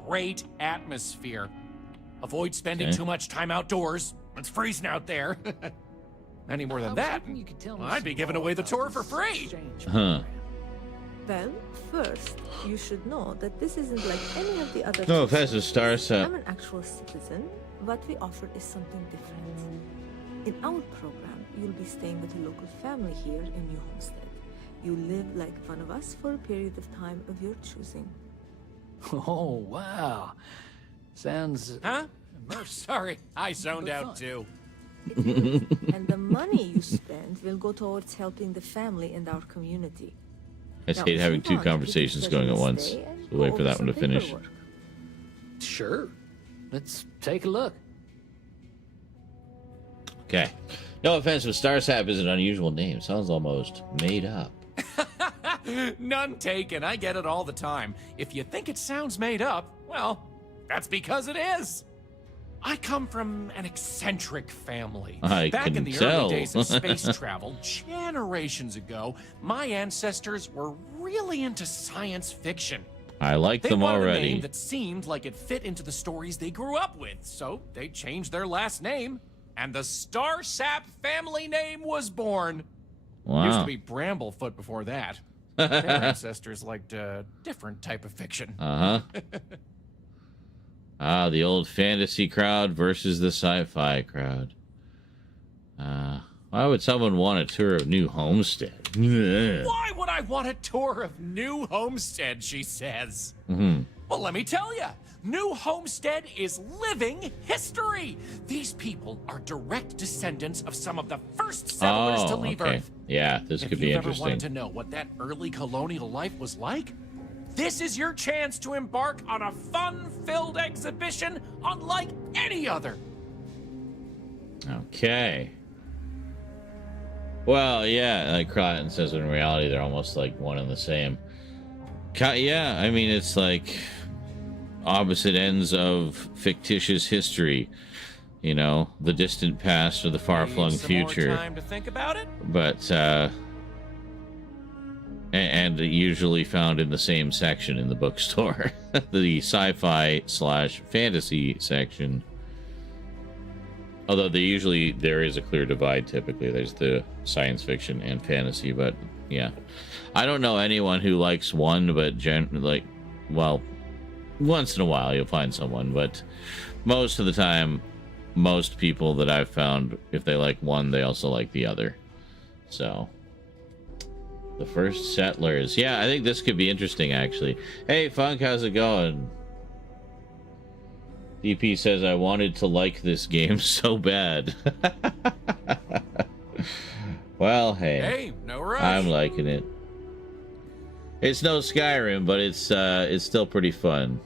great atmosphere. Avoid spending too much time outdoors. It's freezing out there. Any more than that, I'd be giving away the tour for free. Huh. Well, first, you should know that this isn't like any of the other... No offense to Starsap. I'm an actual citizen. What we offer is something different. In our program, you'll be staying with a local family here in New Homestead. You live like one of us for a period of time of your choosing. Oh, wow. Sounds... Huh? Sorry, I zoned out too. And the money you spend will go towards helping the family and our community. I just hate having two conversations going at once. So wait for that one to finish. Sure. Let's take a look. Okay. No offense, but Starsap is an unusual name. Sounds almost made up. None taken. I get it all the time. If you think it sounds made up, well, that's because it is. I come from an eccentric family. Back in the early days of space travel, generations ago, my ancestors were really into science fiction. I like them They wanted a already. name that seemed like it fit into the stories they grew up with, so they changed their last name, and the Starsap family name was born. Wow. Used to be Bramblefoot before that. Their ancestors liked a different type of fiction. Uh-huh. Ah, the old fantasy crowd versus the sci-fi crowd. Why would someone want a tour of New Homestead? Why would I want a tour of New Homestead, she says. Well, let me tell you, New Homestead is living history. These people are direct descendants of some of the first settlers to leave Earth. Yeah, this could be If you ever interesting. wanted to know what that early colonial life was like, this is your chance to embark on a fun-filled exhibition unlike any other. Okay. Well, yeah, like Crichton says, in reality, they're almost like one and the same. Yeah, I mean, it's like opposite ends of fictitious history. You know, the distant past or the far-flung future. More time to think about it? But, and usually found in the same section in the bookstore. The sci-fi/fantasy section. Although there is a clear divide typically. There's the science fiction and fantasy, but yeah. I don't know anyone who likes one, but well, once in a while you'll find someone, but most of the time, most people that I've found, if they like one, they also like the other. So, the first settlers. Yeah, I think this could be interesting, actually. Hey, Funk, how's it going? DP says, I wanted to like this game so bad. Well, hey, no rush. I'm liking it. It's no Skyrim, but it's still pretty fun.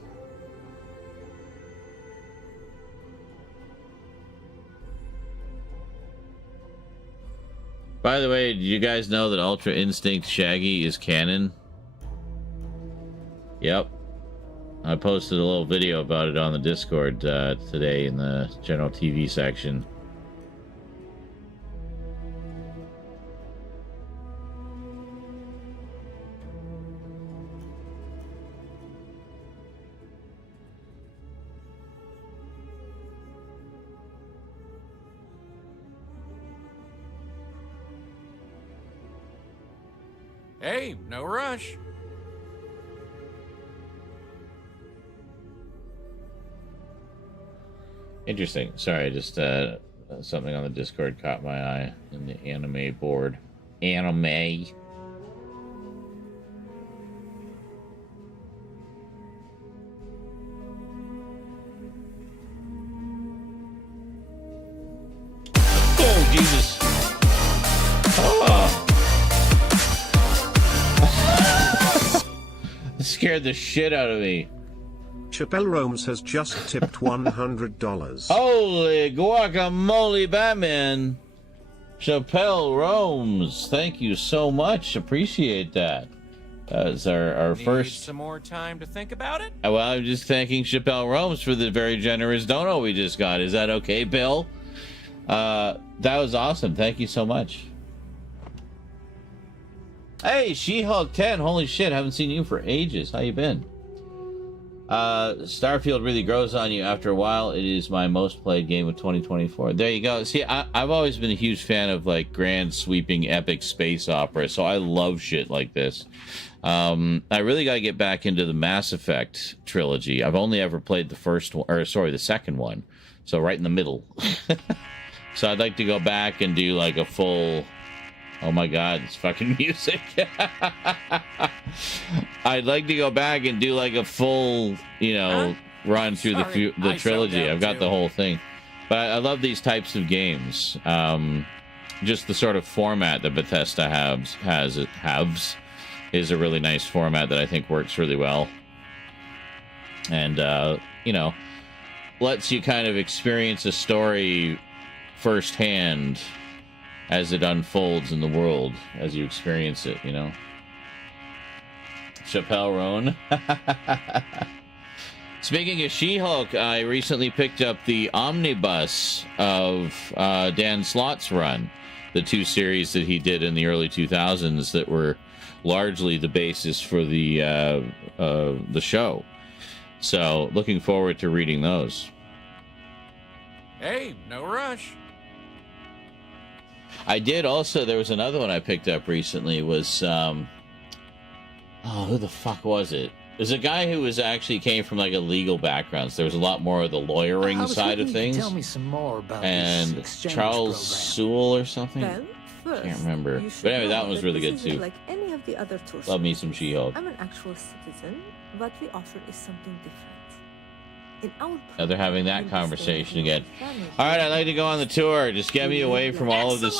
By the way, do you guys know that Ultra Instinct Shaggy is canon? Yep. I posted a little video about it on the Discord today in the general TV section. Hey, no rush. Interesting. Sorry, just something on the Discord caught my eye in the anime board. Anime. Oh, Jesus. scared the shit out of me. Chappelle Romes has just tipped $100. Holy guacamole, Batman! Chappelle Romes, thank you so much. Appreciate that. That's our Need first. some more time to think about it? Well, I'm just thanking Chappelle Romes for the very generous dono we just got. Is that okay, Bill? That was awesome. Thank you so much. Hey, She-Hulk 10. Holy shit, haven't seen you for ages. How you been? Starfield really grows on you after a while. It is my most played game of 2024. There you go. See, I've always been a huge fan of like grand sweeping epic space opera, so I love shit like this. I really got to get back into the Mass Effect trilogy. I've only ever played the first one, or sorry, the second one, so right in the middle. So I'd like to go back and do like a full. Oh my god, it's fucking music. I'd like to go back and do like a full, you know, run through the trilogy. I've got the whole thing. But I love these types of games. Just the sort of format that Bethesda has is a really nice format that I think works really well. And, you know, lets you kind of experience a story firsthand as it unfolds in the world, as you experience it, you know. Chappelle Roan. Speaking of She-Hulk, I recently picked up the omnibus of Dan Slott's run, the 2 series that he did in the early 2000s that were largely the basis for the show. So, looking forward to reading those. Hey, no rush. I did also, there was another one I picked up recently, was, oh, who the fuck was it? There's a guy who actually came from like a legal background, so there was a lot more of the lawyering side of things. Tell me some more about and this exchange Charles program. Sewell or something? Well, first, Can't remember. you should But anyway, that know one was really this good isn't too. Like any of the other tours. Love me some She-Hulk. I'm an actual citizen. What we offer is something different. In our Now they're having that conversation again. All right, I'd like to go on the tour. Just get me away from all of this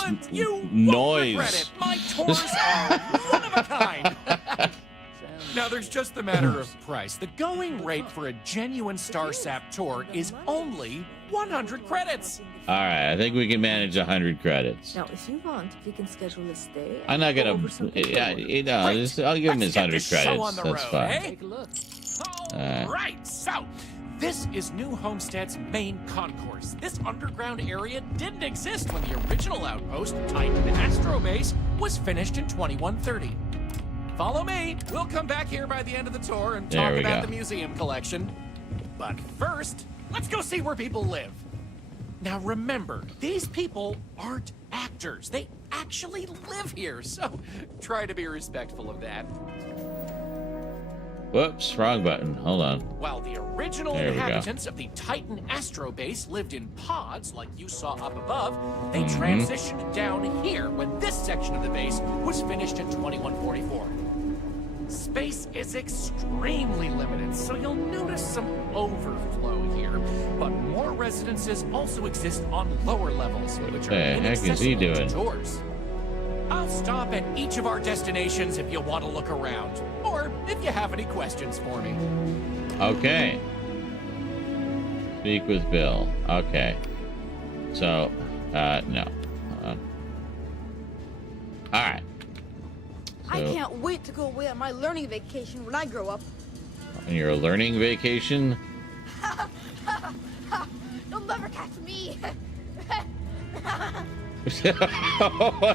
noise. My tours are one of a kind. Now, there's just the matter of price. The going rate for a genuine StarSap tour is only 100 credits. All right, I think we can manage 100 credits. Now, if you want, we can schedule a stay. I'm not gonna. Yeah, you know, I'll give him his 100 credits. That's fine. Take a look. Right, so this is New Homestead's main concourse. This underground area didn't exist when the original outpost, Titan Astro Base, was finished in 2130. Follow me. We'll come back here by the end of the tour and talk about the museum collection. But first, let's go see where people live. Now remember, these people aren't actors. They actually live here, so try to be respectful of that. Whoops, wrong button. Hold on. While the original inhabitants of the Titan Astro Base lived in pods like you saw up above, they transitioned down here when this section of the base was finished in 2144. Space is extremely limited, so you'll notice some overflow here. But more residences also exist on lower levels, which are inaccessible to tours. I'll stop at each of our destinations if you want to look around, or if you have any questions for me. Okay. Speak with Bill. Okay. So, no. All right. I can't wait to go away on my learning vacation when I grow up. On your learning vacation? You'll never catch me.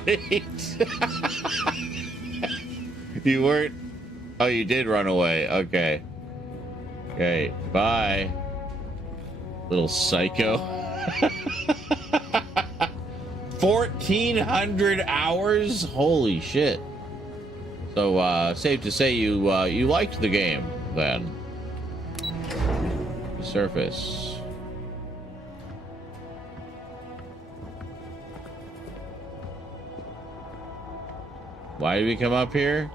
Wait. You weren't. Oh, you did run away. Okay. Okay. Bye. Little psycho. 1,400 hours? Holy shit. So, safe to say you liked the game, then. Surface. Why did we come up here?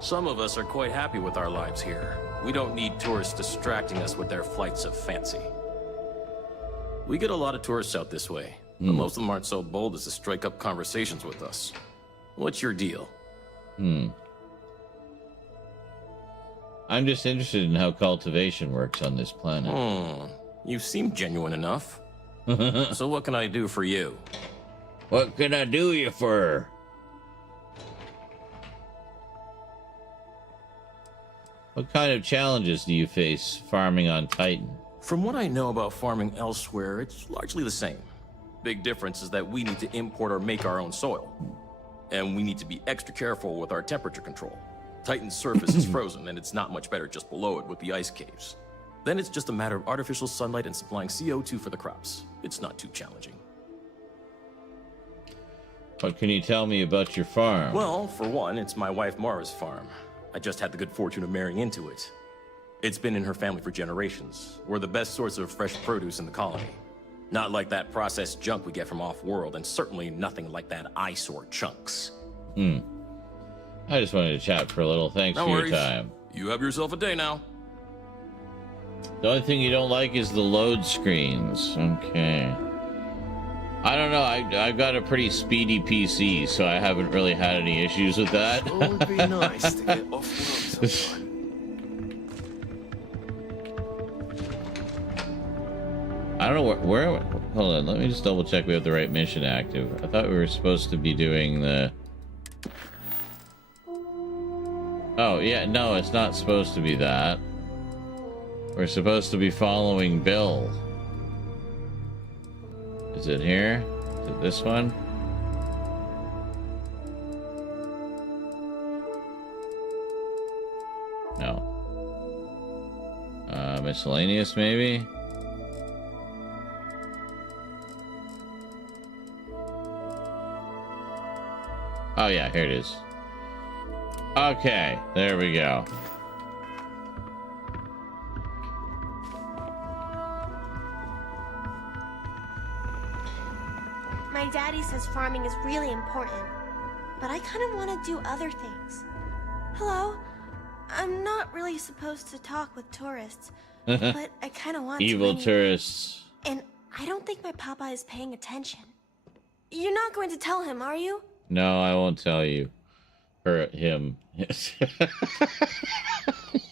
Some of us are quite happy with our lives here. We don't need tourists distracting us with their flights of fancy. We get a lot of tourists out this way, but most of them aren't so bold as to strike up conversations with us. What's your deal? I'm just interested in how cultivation works on this planet. You seem genuine enough. So what can I do for you? What can I do you for? What kind of challenges do you face farming on Titan? From what I know about farming elsewhere, it's largely the same. Big difference is that we need to import or make our own soil. And we need to be extra careful with our temperature control. Titan's surface is frozen, and it's not much better just below it with the ice caves. Then it's just a matter of artificial sunlight and supplying CO2 for the crops. It's not too challenging. What can you tell me about your farm? Well, for one, it's my wife Mara's farm. I just had the good fortune of marrying into it. It's been in her family for generations. We're the best source of fresh produce in the colony. Not like that processed junk we get from off-world, and certainly nothing like that eyesore chunks. I just wanted to chat for a little. Thanks No for worries. your time. You have yourself a day now. The only thing you don't like is the load screens. Okay. I don't know. I've got a pretty speedy PC, so I haven't really had any issues with that. It would be nice to get off world sometime. I don't know where. Hold on. Let me just double check we have the right mission active. I thought we were supposed to be doing the. Oh, yeah. No, it's not supposed to be that. We're supposed to be following Bill. Is it here? Is it this one? No. Miscellaneous, maybe? Oh, yeah, here it is. Okay, there we go. My daddy says farming is really important, but I kind of want to do other things. Hello? I'm not really supposed to talk with tourists, but I kind of want to. Evil tourists. And I don't think my papa is paying attention. You're not going to tell him, are you? No, I won't tell you. Or him.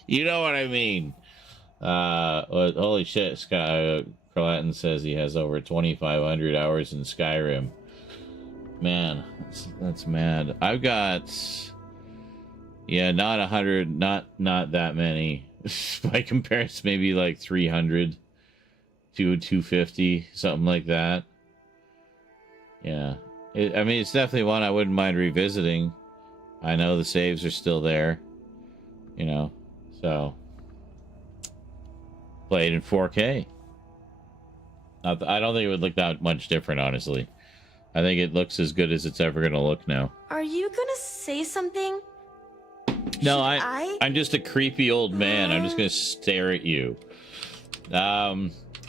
You know what I mean. Well, holy shit, Carlatin says he has over 2,500 hours in Skyrim. Man, that's mad. I've got... Yeah, not 100, not that many. By comparison, maybe like 300 to 250, something like that. Yeah. I mean, it's definitely one I wouldn't mind revisiting. I know the saves are still there, you know, so played in 4K. I don't think it would look that much different, honestly. I think it looks as good as it's ever going to look now. Are you gonna say something? No, I'm just a creepy old man. I'm just going to stare at you.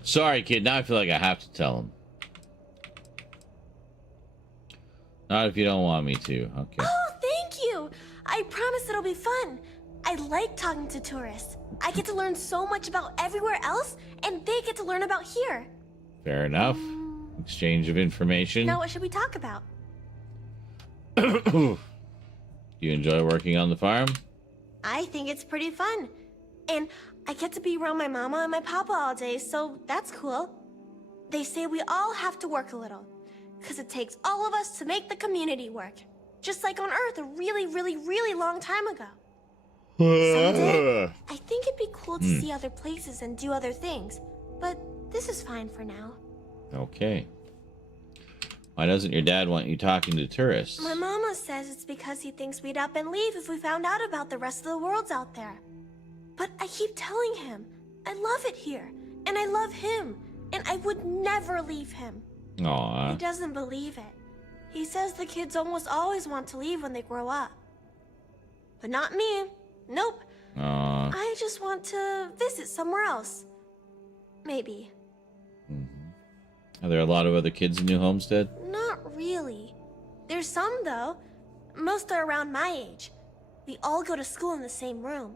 Sorry, kid. Now I feel like I have to tell him. Not if you don't want me to. Okay. Oh, thank you! I promise it'll be fun. I like talking to tourists. I get to learn so much about everywhere else, and they get to learn about here. Fair enough. Exchange of information. Now what should we talk about? Do you enjoy working on the farm? I think it's pretty fun. And I get to be around my mama and my papa all day, so that's cool. They say we all have to work a little, because it takes all of us to make the community work. Just like on Earth a really, really, really long time ago. Someday, I think it'd be cool to see other places and do other things. But this is fine for now. Okay. Why doesn't your dad want you talking to tourists? My mama says it's because he thinks we'd up and leave if we found out about the rest of the worlds out there. But I keep telling him, I love it here, and I love him, and I would never leave him. Aww. He doesn't believe it. He says the kids almost always want to leave when they grow up. But not me. Nope. Aww. I just want to visit somewhere else. Maybe. Are there a lot of other kids in New Homestead? Not really. There's some, though. Most are around my age. We all go to school in the same room.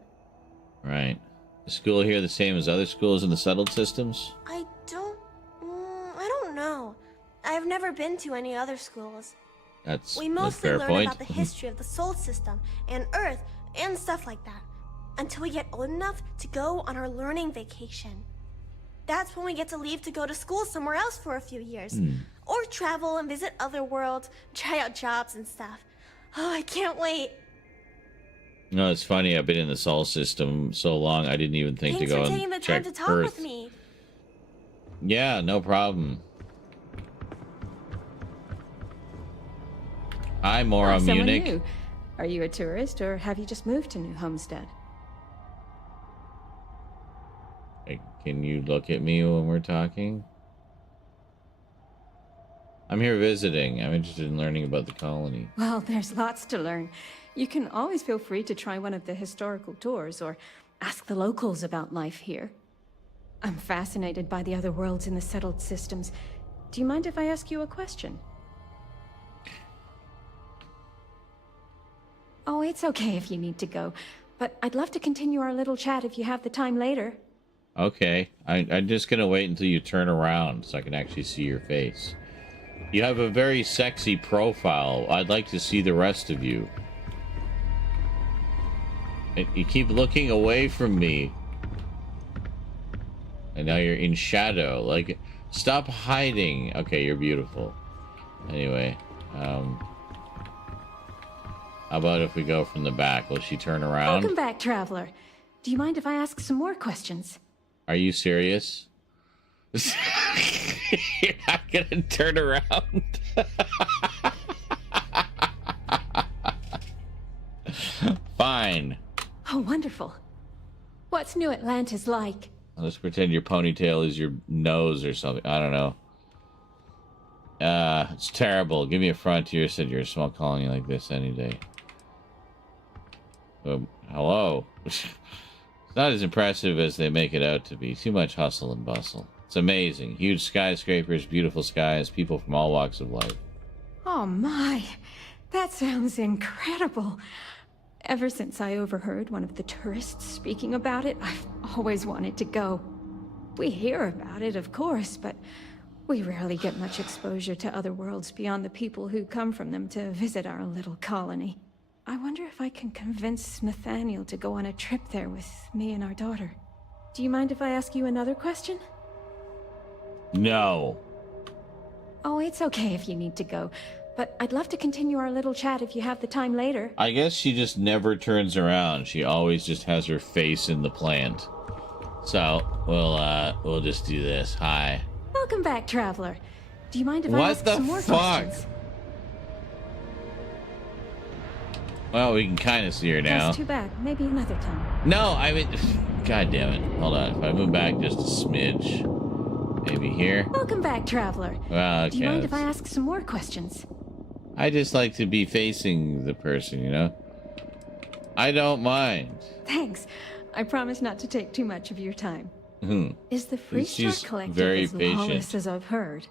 Right. Is school here the same as other schools in the settled systems? I don't know. I've never been to any other schools. That's We a mostly fair learn point. about the history of the Sol system and Earth and stuff like that. until we get old enough to go on our learning vacation. That's when we get to leave to go to school somewhere else for a few years. Or travel and visit other worlds, try out jobs and stuff. Oh, I can't wait. No, it's funny. I've been in the Sol system so long, I didn't even think Thanks to go for taking and the check time to talk Earth. with me. Yeah, no problem. Hi, Maura Munich. New. Are you a tourist, or have you just moved to New Homestead? Hey, can you look at me when we're talking? I'm here visiting. I'm interested in learning about the colony. Well, there's lots to learn. You can always feel free to try one of the historical tours, or ask the locals about life here. I'm fascinated by the other worlds in the settled systems. Do you mind if I ask you a question? Oh, it's okay if you need to go, but I'd love to continue our little chat if you have the time later. Okay, I'm just gonna wait until you turn around so I can actually see your face. You have a very sexy profile. I'd like to see the rest of you. You keep looking away from me. And now you're in shadow. Like, stop hiding. Okay, you're beautiful. Anyway, how about if we go from the back? Will she turn around? Welcome back, traveler. Do you mind if I ask some more questions? Are you serious? You're not gonna turn around? Fine. Oh, wonderful. What's New Atlantis like? Let's pretend your ponytail is your nose or something. I don't know. It's terrible. Give me a frontier, said you're a small colony like this any day. Hello. It's not as impressive as they make it out to be. Too much hustle and bustle. It's amazing. Huge skyscrapers, beautiful skies, people from all walks of life. Oh my, that sounds incredible. Ever since I overheard one of the tourists speaking about it, I've always wanted to go. We hear about it, of course, but we rarely get much exposure to other worlds beyond the people who come from them to visit our little colony. I wonder if I can convince Nathaniel to go on a trip there with me and our daughter. Do you mind if I ask you another question? No. Oh, it's okay if you need to go, but I'd love to continue our little chat if you have the time later. I guess she just never turns around. She always just has her face in the plant. So, we'll just do this. Hi. Welcome back, traveler. Do you mind if I ask some more questions? Well, we can kind of see her now. That's too bad. Maybe another time. No, I mean... God damn it. Hold on. If I move back just a smidge. Maybe here. Welcome back, traveler. Well, okay, do you mind if I ask some more questions? I just like to be facing the person, you know? I don't mind. Thanks. I promise not to take too much of your time. Is the Freestar She's Collective very as patient. lawless as I've heard?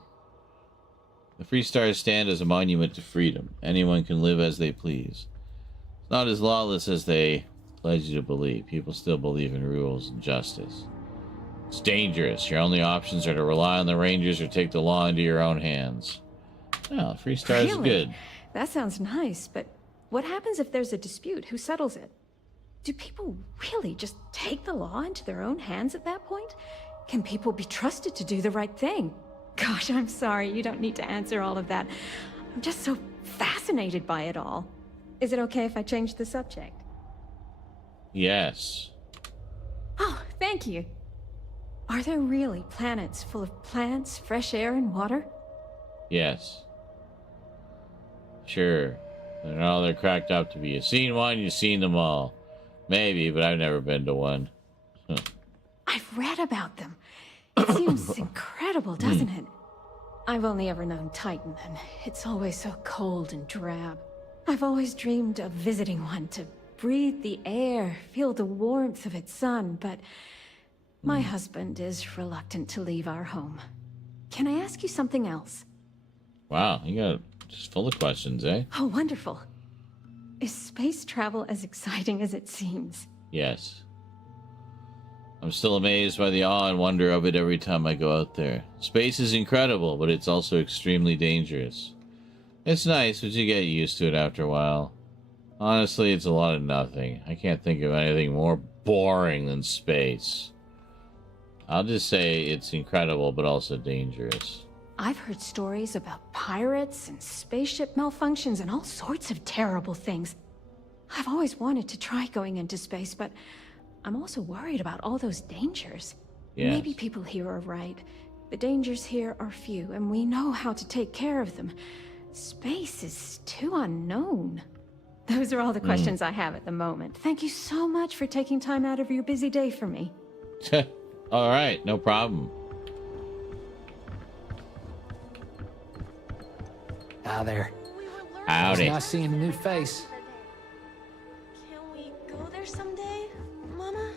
The Freestars stand as a monument to freedom. Anyone can live as they please. It's not as lawless as they led you to believe. People still believe in rules and justice. It's dangerous. Your only options are to rely on the Rangers or take the law into your own hands. Oh, Freestar is good. That sounds nice, but what happens if there's a dispute? Who settles it? Do people really just take the law into their own hands at that point? Can people be trusted to do the right thing? Gosh, I'm sorry. You don't need to answer all of that. I'm just so fascinated by it all. Is it okay if I change the subject? Yes. Oh, thank you. Are there really planets full of plants, fresh air, and water? Yes. Sure. They're not all they're cracked up to be. You've seen one, you've seen them all. Maybe, but I've never been to one. I've read about them. It seems incredible, doesn't it? I've only ever known Titan, and it's always so cold and drab. I've always dreamed of visiting one to breathe the air, feel the warmth of its sun, but my husband is reluctant to leave our home. Can I ask you something else? Wow, you got just full of questions, eh? Oh, wonderful. Is space travel as exciting as it seems? Yes. I'm still amazed by the awe and wonder of it every time I go out there. Space is incredible, but it's also extremely dangerous. It's nice, but you get used to it after a while. Honestly, it's a lot of nothing. I can't think of anything more boring than space. I'll just say it's incredible, but also dangerous. I've heard stories about pirates and spaceship malfunctions and all sorts of terrible things. I've always wanted to try going into space, but I'm also worried about all those dangers. Yes. Maybe people here are right. The dangers here are few, and we know how to take care of them. Space is too unknown. Those are all the questions I have at the moment. Thank you so much for taking time out of your busy day for me. All right, no problem. Ah, there. Howdy. It's nice seeing a new face. Can we go there someday, Mama?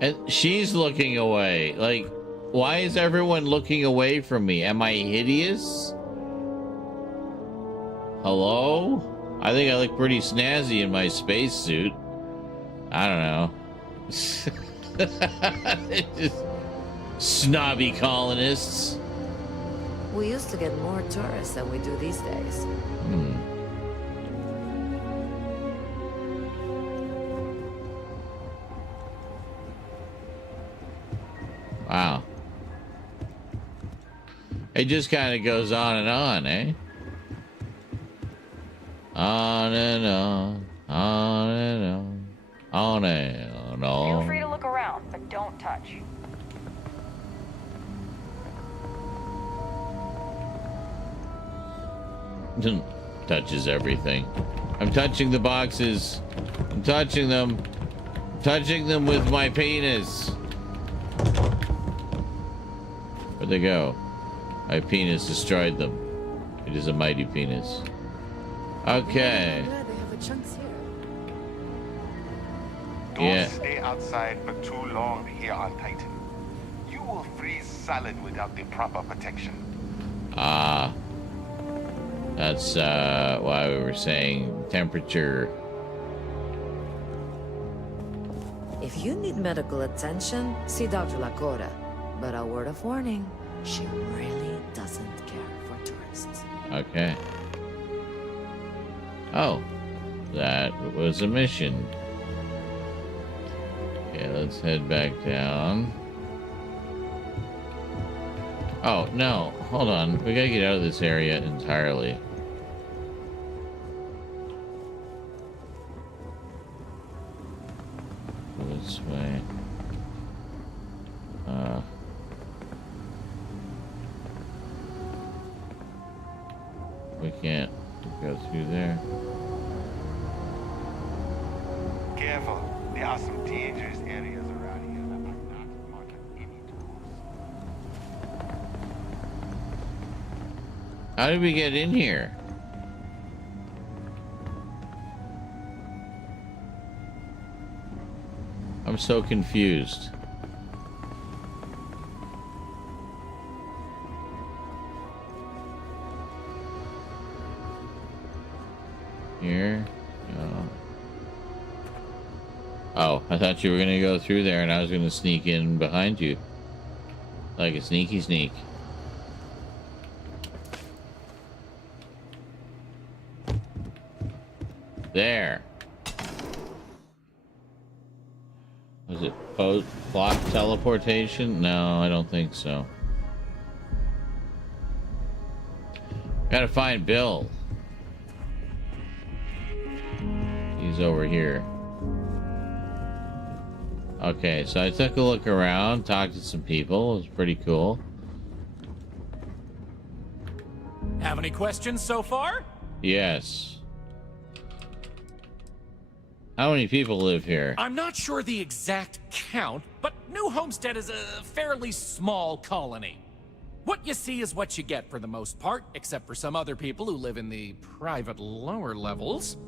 And she's looking away. Like, why is everyone looking away from me? Am I hideous? Hello? I think I look pretty snazzy in my spacesuit. I don't know. Just snobby colonists. We used to get more tourists than we do these days. Wow. It just kind of goes on, eh? On and on, on and on and on. Feel free to look around, but don't touch. Touches everything. I'm touching the boxes. I'm touching them. I'm touching them with my penis. Where'd they go? My penis destroyed them. It is a mighty penis. Okay. I'm glad they have a chunks here. Yeah. Don't stay outside for too long here on Titan. You will freeze solid without the proper protection. That's why we were saying temperature. If you need medical attention, see Dr. Lakota. But a word of warning, she really doesn't care for tourists. Okay. Oh, that was a mission. Okay, let's head back down. Oh, no. Hold on. We gotta get out of this area entirely. This way. We can't go through there. Careful. There are some dangerous areas around here that are not marked with any tools. How did we get in here? I'm so confused. Here? No. Oh, I thought you were gonna go through there and I was gonna sneak in behind you. Like a sneaky sneak. There. Was it block teleportation? No, I don't think so. Gotta find Bill. He's over here. Okay, so I took a look around, talked to some people. It was pretty cool. Have any questions so far? Yes. How many people live here? I'm not sure the exact count, but New Homestead is a fairly small colony. What you see is what you get for the most part, except for some other people who live in the private lower levels.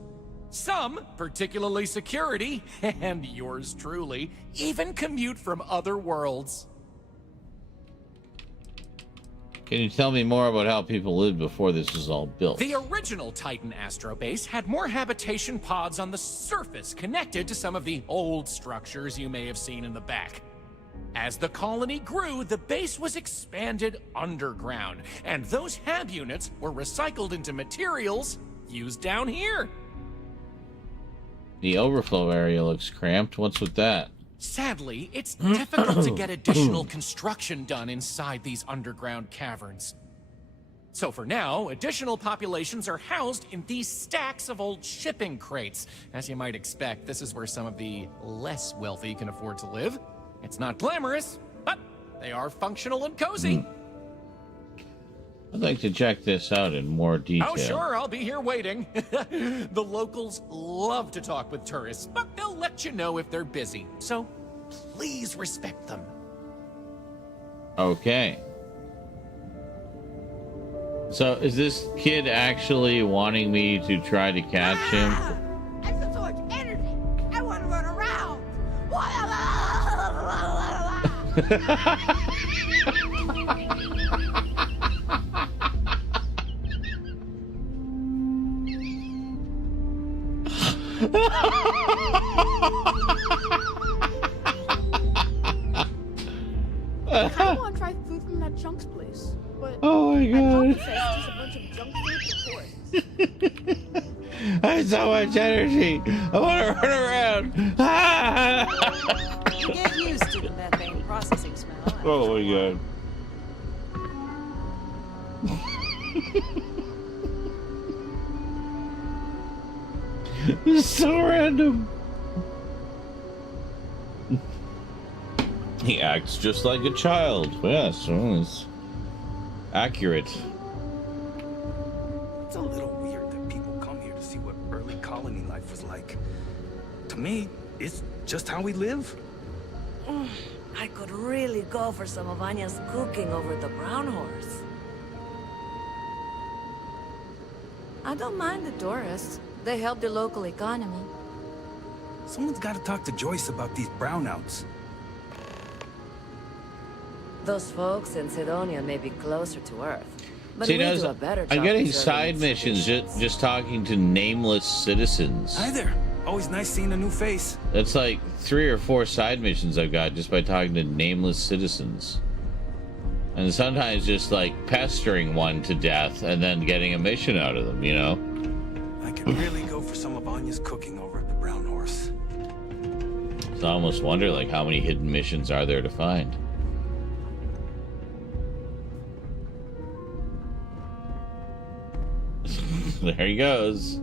Some, particularly security, and yours truly, even commute from other worlds. Can you tell me more about how people lived before this was all built? The original Titan Astrobase had more habitation pods on the surface connected to some of the old structures you may have seen in the back. As the colony grew, the base was expanded underground, and those HAB units were recycled into materials used down here. The overflow area looks cramped. What's with that? Sadly, it's difficult to get additional construction done inside these underground caverns. So for now, additional populations are housed in these stacks of old shipping crates. As you might expect, this is where some of the less wealthy can afford to live. It's not glamorous, but they are functional and cozy. I'd like to check this out in more detail. Oh, sure, I'll be here waiting. The locals love to talk with tourists, but they'll let you know if they're busy. So please respect them. Okay. So is this kid actually wanting me to try to catch him? I feel so much energy. I want to run around. I kind of want to try food from that Chunks place, but oh my god! It's just a bunch of junk food for tourists. I have so much energy. I want to run around. You get used to the methane processing smell. Oh my god! This is so random. He acts just like a child. Yes, well, it's accurate. It's a little weird that people come here to see what early colony life was like. To me, it's just how we live. I could really go for some of Anya's cooking over the brown horse. I don't mind the tourists. They help the local economy. Someone's got to talk to Joyce about these brownouts. Those folks in Sidonia may be closer to Earth, but See, we now, do a better job. I'm getting preserving side its missions traditions. just talking to nameless citizens. Hi there. Always nice seeing a new face. That's like 3 or 4 side missions I've got just by talking to nameless citizens. And sometimes just like pestering one to death and then getting a mission out of them, you know? I could really go for some of Anya's cooking over at the Brown Horse. So I almost wonder like how many hidden missions are there to find. There he goes.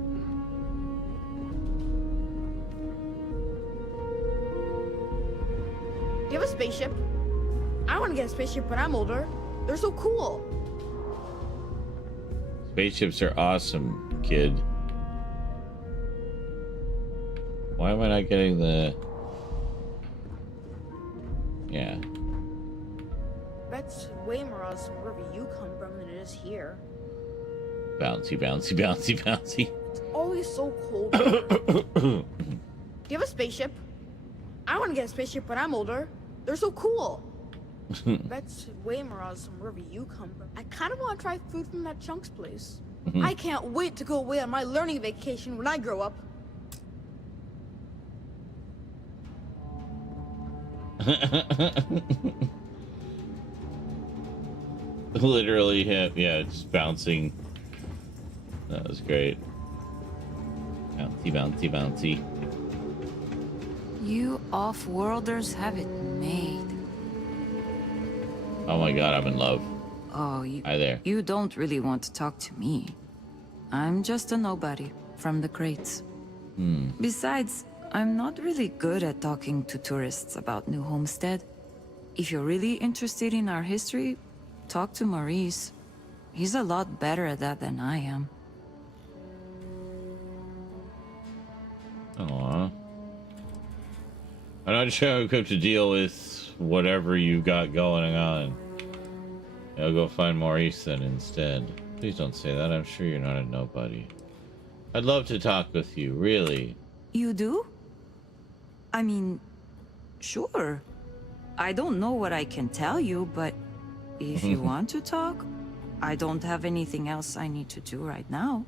Do you have a spaceship? I want to get a spaceship when I'm older. They're so cool. Spaceships are awesome, kid. Why am I not getting the... Yeah. That's way more awesome wherever you come from than it is here. Bouncy, bouncy, bouncy, bouncy. It's always so cold here. Do you have a spaceship? I want to get a spaceship when I'm older. They're so cool. That's way more awesome wherever you come from. I kind of want to try food from that Chunks place. I can't wait to go away on my learning vacation when I grow up. Literally him. Yeah, it's bouncing. That was great. Bouncy, bouncy, bouncy. You off-worlders have it made. Oh my god, I'm in love. Oh, Hi there. You don't really want to talk to me. I'm just a nobody from the crates. Besides, I'm not really good at talking to tourists about New Homestead. If you're really interested in our history, talk to Maurice. He's a lot better at that than I am. Aww. I'm not sure I'm equipped to deal with whatever you've got going on. I'll go find Maurice then instead. Please don't say that. I'm sure you're not a nobody. I'd love to talk with you, really. You do? I mean, sure. I don't know what I can tell you, but if you want to talk, I don't have anything else I need to do right now.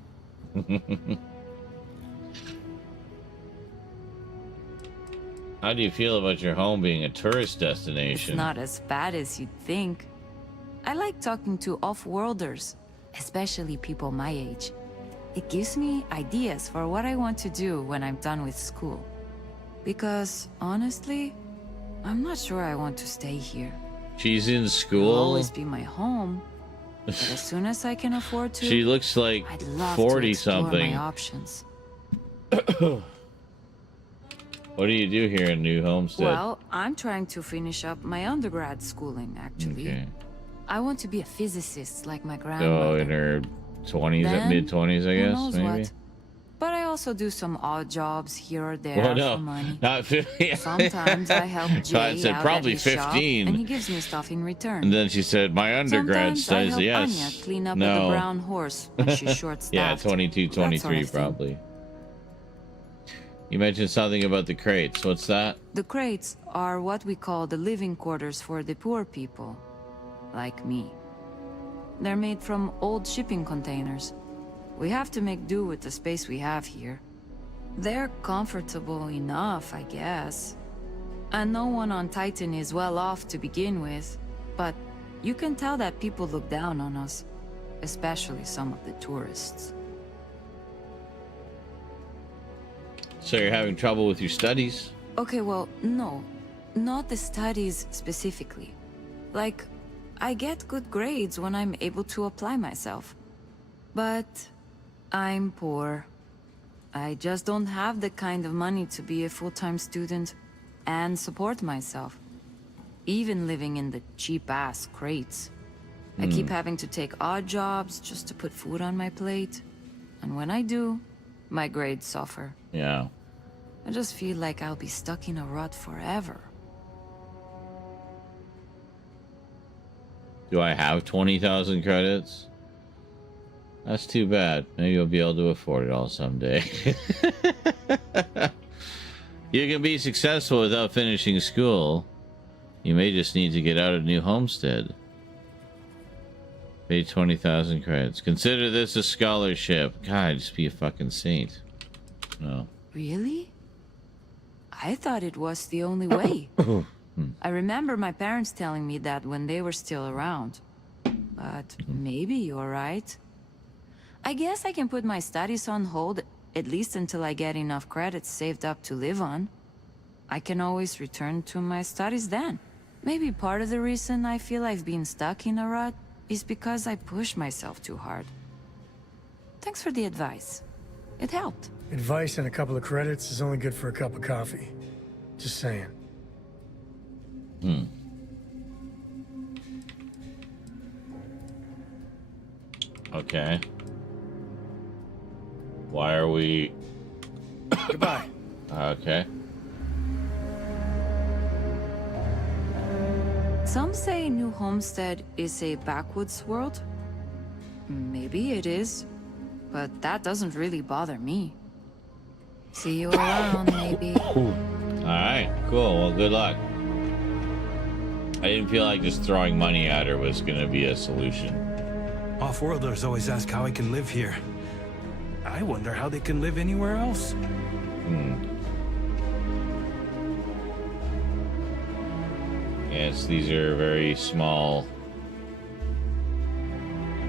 How do you feel about your home being a tourist destination? It's not as bad as you'd think. I like talking to off-worlders, especially people my age. It gives me ideas for what I want to do when I'm done with school. Because, honestly, I'm not sure I want to stay here. She's in school? It'll always be my home. But as soon as I can afford to, she looks like I'd love 40 to explore something. my options. What do you do here in New Homestead? Well, I'm trying to finish up my undergrad schooling, actually. Okay. I want to be a physicist like my So grandmother. in her 20s, Then, mid-20s, I who guess, knows maybe? what? But I also do some odd jobs here or there Well, no, for money. not 15. Sometimes I help Jay I said out probably at his shop, 15. and he gives me stuff in return. And then she said, my undergrad Sometimes I studies, help yes. Anya clean up no. at the Brown Horse when she's short-staffed. Yeah, 22, That sort 23 of thing. probably. You mentioned something about the crates. What's that? The crates are what we call the living quarters for the poor people, like me. They're made from old shipping containers. We have to make do with the space we have here. They're comfortable enough, I guess. And no one on Titan is well off to begin with, but you can tell that people look down on us, especially some of the tourists. So you're having trouble with your studies? Okay, well, no. Not the studies specifically. Like, I get good grades when I'm able to apply myself. But I'm poor. I just don't have the kind of money to be a full-time student and support myself. Even living in the cheap-ass crates. I keep having to take odd jobs just to put food on my plate. And when I do, my grades suffer. Yeah. I just feel like I'll be stuck in a rut forever. Do I have 20,000 credits? That's too bad. Maybe you'll be able to afford it all someday. You can be successful without finishing school. You may just need to get out of New Homestead. Pay 20,000 credits. Consider this a scholarship. God, just be a fucking saint. No. Really? I thought it was the only way. I remember my parents telling me that when they were still around. But maybe you're right. I guess I can put my studies on hold, at least until I get enough credits saved up to live on. I can always return to my studies then. Maybe part of the reason I feel I've been stuck in a rut is because I push myself too hard. Thanks for the advice. It helped. Advice and a couple of credits is only good for a cup of coffee. Just saying. Okay. Why are we... Goodbye. Okay. Some say New Homestead is a backwoods world. Maybe it is, but that doesn't really bother me. See you around, maybe. Alright, cool. Well, good luck. I didn't feel like just throwing money at her was gonna be a solution. Off-worlders always ask how I can live here. I wonder how they can live anywhere else. Yes, these are very small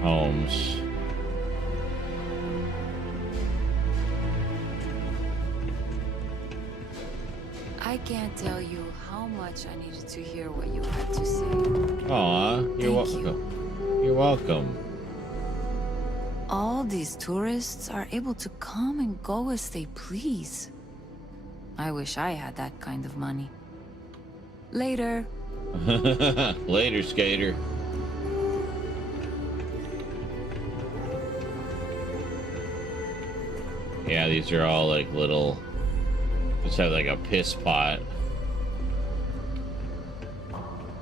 homes. I can't tell you how much I needed to hear what you had to say. Aw, you're welcome. You're welcome. All these tourists are able to come and go as they please. I wish I had that kind of money. Later. Later, skater. Yeah, these are all like little... Just have like a piss pot.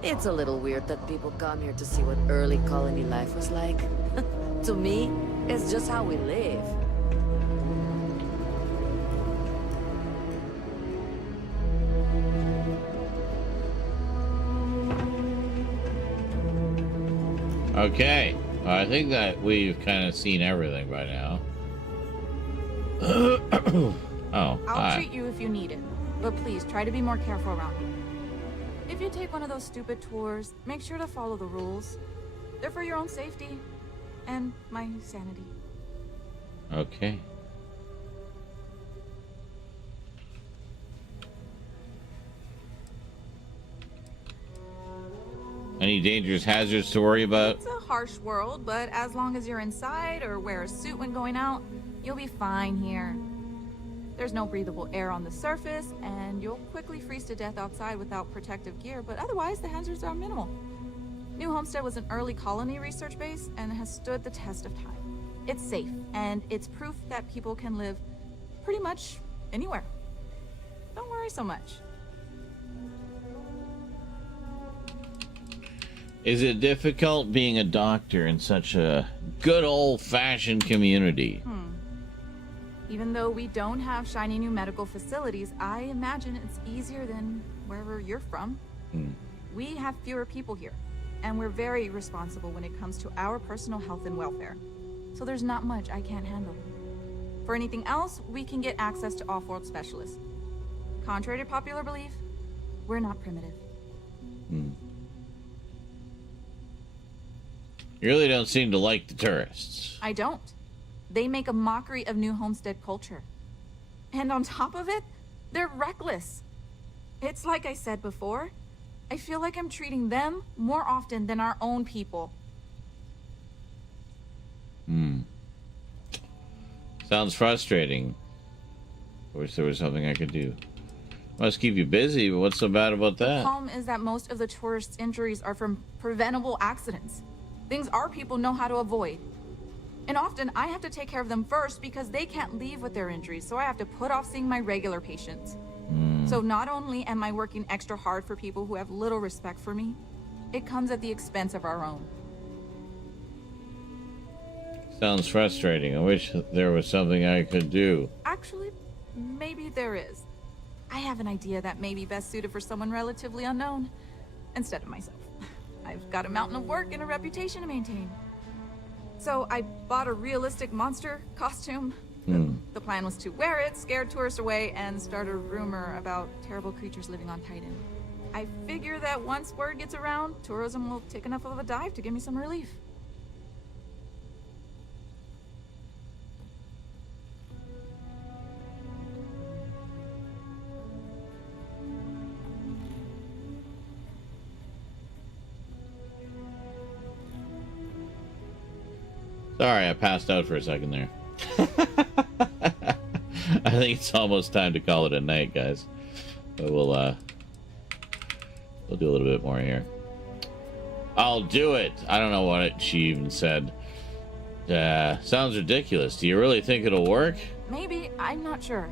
It's a little weird that people come here to see what early colony life was like. To me, it's just how we live. Okay, I think that we've kind of seen everything by now. Oh, I'll hi. treat you if you need it. but please try to be more careful around here. If you take one of those stupid tours, make sure to follow the rules. They're for your own safety and my sanity. Okay. Any dangerous hazards to worry about? It's a harsh world, but as long as you're inside or wear a suit when going out, you'll be fine here. There's no breathable air on the surface, and you'll quickly freeze to death outside without protective gear, but otherwise the hazards are minimal. New Homestead was an early colony research base and has stood the test of time. It's safe, and it's proof that people can live pretty much anywhere. Don't worry so much. Is it difficult being a doctor in such a good old-fashioned community? Even though we don't have shiny new medical facilities, I imagine it's easier than wherever you're from. We have fewer people here, and we're very responsible when it comes to our personal health and welfare. So there's not much I can't handle. For anything else, we can get access to off-world specialists. Contrary to popular belief, we're not primitive. You really don't seem to like the tourists. I don't. They make a mockery of New Homestead culture. And on top of it, they're reckless. It's like I said before, I feel like I'm treating them more often than our own people. Sounds frustrating. Wish there was something I could do. Must keep you busy, but what's so bad about The that? problem is that most of the tourists' injuries are from preventable accidents. Things our people know how to avoid. And often I have to take care of them first because they can't leave with their injuries, so I have to put off seeing my regular patients. So not only am I working extra hard for people who have little respect for me, it comes at the expense of our own. Sounds frustrating. I wish there was something I could do. Actually, maybe there is. I have an idea that may be best suited for someone relatively unknown, instead of myself. I've got a mountain of work and a reputation to maintain. So I bought a realistic monster costume. The plan was to wear it, scare tourists away, and start a rumor about terrible creatures living on Titan. I figure that once word gets around, tourism will take enough of a dive to give me some relief. Sorry, I passed out for a second there. I think it's almost time to call it a night, guys. But we'll do a little bit more here. I'll do it. I don't know what she even said. Sounds ridiculous. Do you really think it'll work? Maybe, I'm not sure.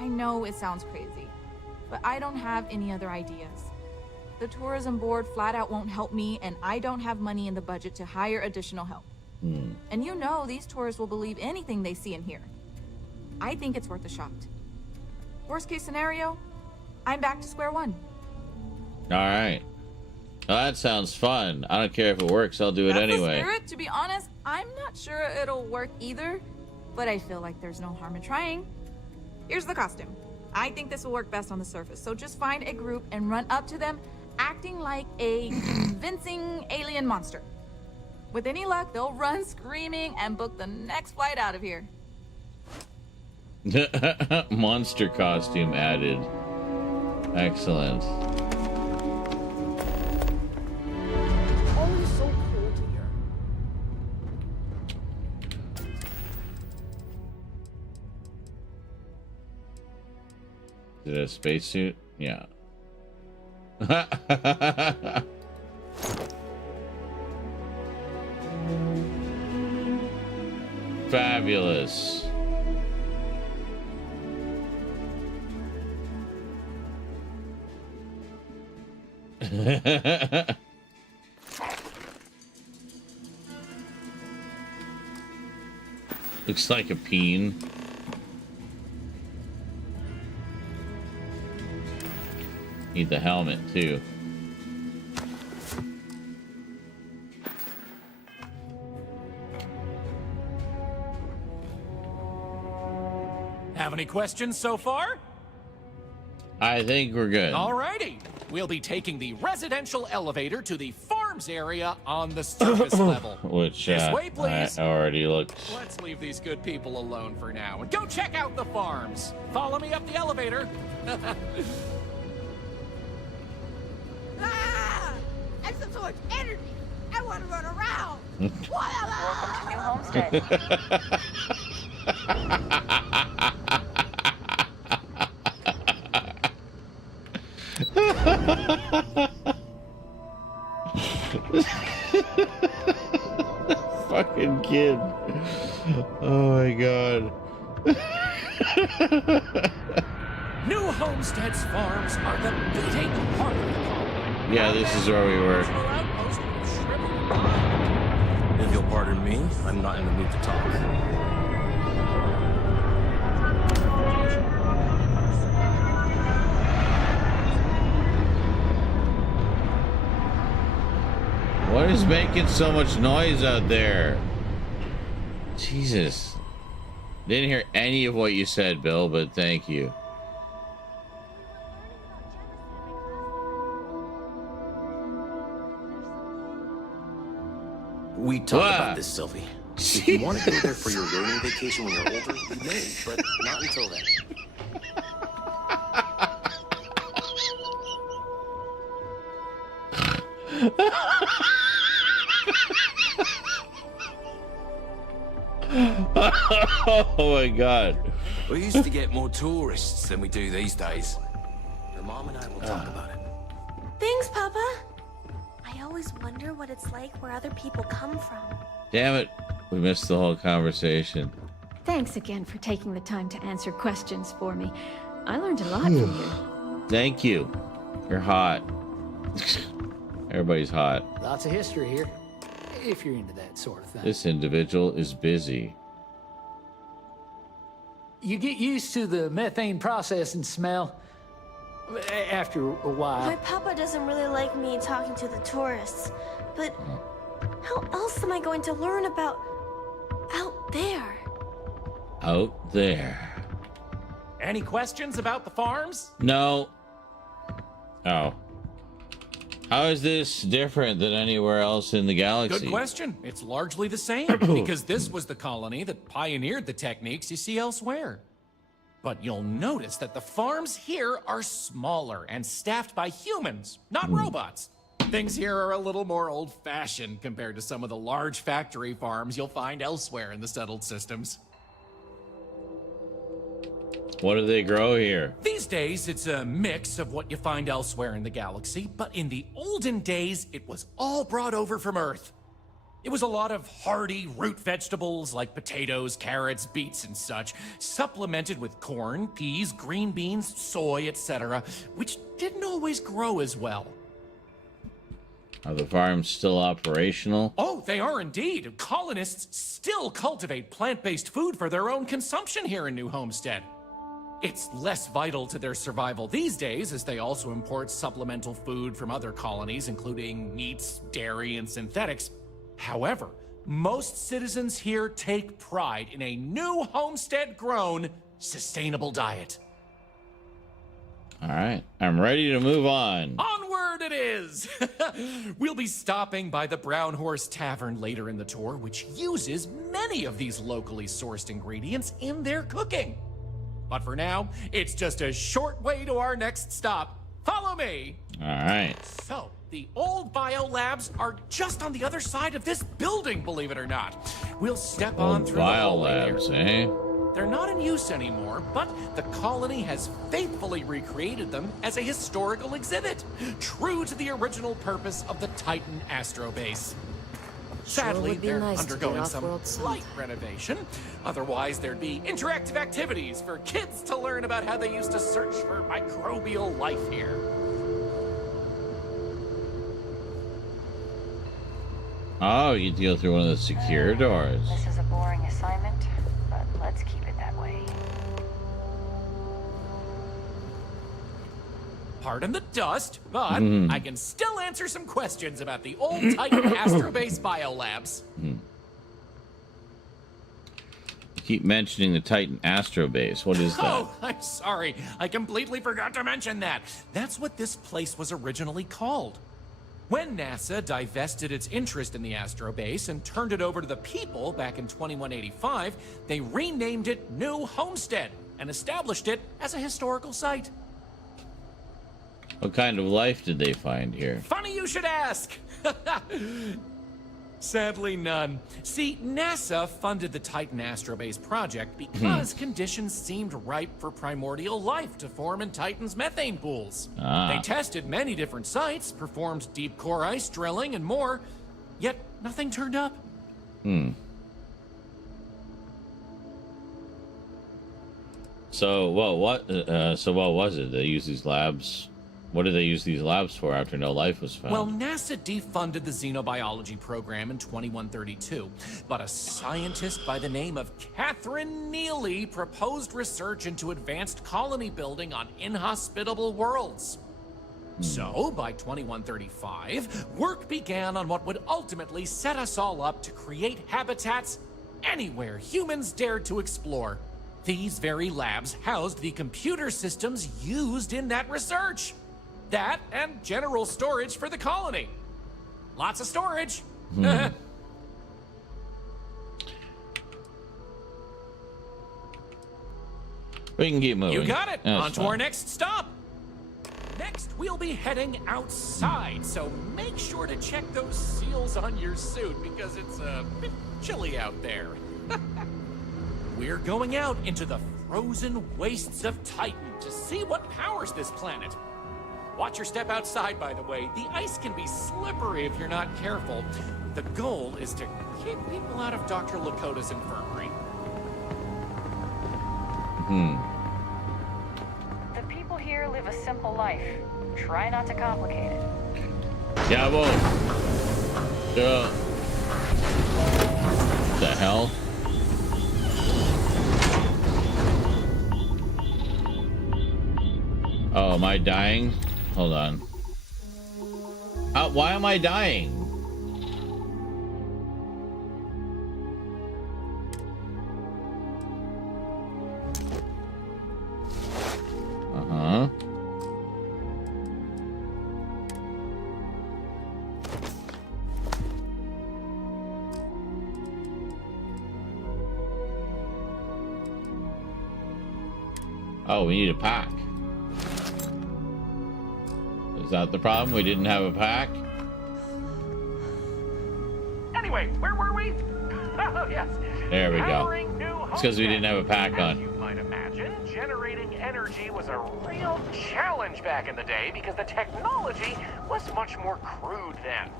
I know it sounds crazy, but I don't have any other ideas. The tourism board flat out won't help me, and I don't have money in the budget to hire additional help. And you know these tourists will believe anything they see and hear. I think it's worth a shot. Worst case scenario, I'm back to square one. All right. Well, that sounds fun. I don't care if it works. I'll do it anyway. The spirit. To be honest, I'm not sure it'll work either, but I feel like there's no harm in trying. Here's the costume. I think this will work best on the surface, so just find a group and run up to them, acting like a convincing alien monster. With any luck, they'll run screaming and book the next flight out of here. Monster costume added. Excellent. Always so cold here. Is it a spacesuit? Yeah. Fabulous. Looks like a peen. Need the helmet too. Have any questions so far? I think we're good. Alrighty. We'll be taking the residential elevator to the farms area on the surface level. Which, this way, please. I already looked. Let's leave these good people alone for now and go check out the farms. Follow me up the elevator. Ah! I have so much energy. I want to run around. Welcome to New Homestead. Fucking kid. Oh my god. New Homestead's farms are the beating heart of the colony. Yeah, this is where we were. If you'll pardon me, I'm not in the mood to talk. What is making so much noise out there? Jesus. Didn't hear any of what you said, Bill, but thank you. We talked about this, Sylvie. If you want to go there for your learning vacation when you're older, you may, but not until then. Oh my god. We used to get more tourists than we do these days. Your mom and I will talk about it. Thanks, Papa. I always wonder what it's like where other people come from. Damn it. We missed the whole conversation. Thanks again for taking the time to answer questions for me. I learned a lot from you. Thank you. You're hot. Everybody's hot. Lots of history here, if you're into that sort of thing. This individual is busy. You get used to the methane processing smell after a while. My papa doesn't really like me talking to the tourists, but how else am I going to learn about out there? Out there. Any questions about the farms? No. Oh. How is this different than anywhere else in the galaxy? Good question. It's largely the same, because this was the colony that pioneered the techniques you see elsewhere. But you'll notice that the farms here are smaller and staffed by humans, not robots. Things here are a little more old-fashioned compared to some of the large factory farms you'll find elsewhere in the settled systems. What do they grow here? These days, it's a mix of what you find elsewhere in the galaxy, but in the olden days, it was all brought over from Earth. It was a lot of hardy root vegetables like potatoes, carrots, beets, and such, supplemented with corn, peas, green beans, soy, etc., which didn't always grow as well. Are the farms still operational? Oh, they are indeed. Colonists still cultivate plant-based food for their own consumption here in New Homestead. It's less vital to their survival these days, as they also import supplemental food from other colonies, including meats, dairy, and synthetics. However, most citizens here take pride in a New Homestead-grown, sustainable diet. All right, I'm ready to move on. Onward it is! We'll be stopping by the Brown Horse Tavern later in the tour, which uses many of these locally sourced ingredients in their cooking. But for now, it's just a short way to our next stop. Follow me! All right. So, the old biolabs are just on the other side of this building, believe it or not. We'll step on through the hallway biolabs, there. eh? They're not in use anymore, but the colony has faithfully recreated them as a historical exhibit, true to the original purpose of the Titan Astrobase. Sadly, would be they're nice to get undergoing off some world slight renovation. Otherwise, there'd be interactive activities for kids to learn about how they used to search for microbial life here. Oh, you have to go through one of the secure doors. This is a boring assignment, but let's keep it that way. Pardon the dust, but I can still answer some questions about the old Titan Astrobase biolabs. keep mentioning the Titan Astro Base. What is that? Oh, I'm sorry. I completely forgot to mention that. That's what this place was originally called. When NASA divested its interest in the Astro Base and turned it over to the people back in 2185, they renamed it New Homestead and established it as a historical site. What kind of life did they find here? Funny you should ask. Sadly, none. See, NASA funded the Titan Astrobase project because conditions seemed ripe for primordial life to form in Titan's methane pools. They tested many different sites, performed deep core ice drilling, and more, yet nothing turned up. So, well, what was it? They used these labs. What did they use these labs for after no life was found? Well, NASA defunded the xenobiology program in 2132, but a scientist by the name of Catherine Neely proposed research into advanced colony building on inhospitable worlds. So, by 2135, work began on what would ultimately set us all up to create habitats anywhere humans dared to explore. These very labs housed the computer systems used in that research. That and general storage for the colony. Lots of storage. We can keep moving. You got it. That's On to fine. our next stop. Next, we'll be heading outside, so make sure to check those seals on your suit because it's a bit chilly out there. We're going out into the frozen wastes of Titan to see what powers this planet. Watch your step outside, by the way. The ice can be slippery if you're not careful. The goal is to keep people out of Dr. Lakota's infirmary. The people here live a simple life. Try not to complicate it. Yeah, well. What the hell? Oh, am I dying? Hold on. Why am I dying? Oh, we need a pack. Is that the problem? We didn't have a pack? Anyway, where were we? Oh, yes. There we go. It's because we didn't have a pack on. You might imagine, generating energy was a real challenge back in the day because the technology was much more crude then.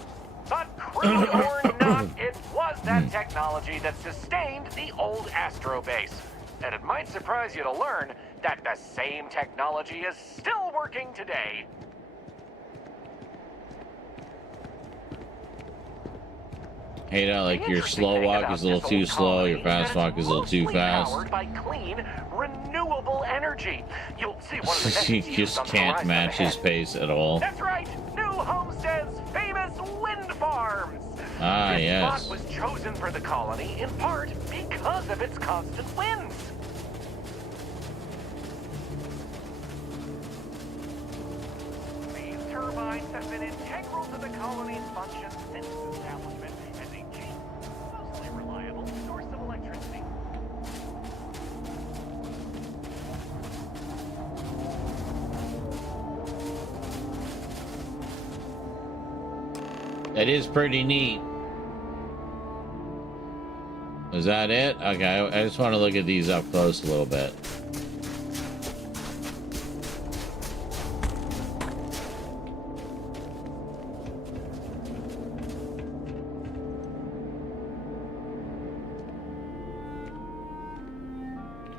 But crude or not, it was that technology that sustained the old Astro Base. And it might surprise you to learn that the same technology is still working today. Hey, now, like your slow walk is a little too slow, your fast walk is a little too fast. Powered by clean, renewable energy. You'll see one of the You just can't match his pace at all. That's right, New Homestead's famous wind farms. This yes. spot was chosen for the colony in part because of its constant winds. These turbines have been integral to the colony's function since its establishment as a cheap, mostly reliable source of electricity. That is pretty neat. Is that it? Okay, I just want to look at these up close a little bit.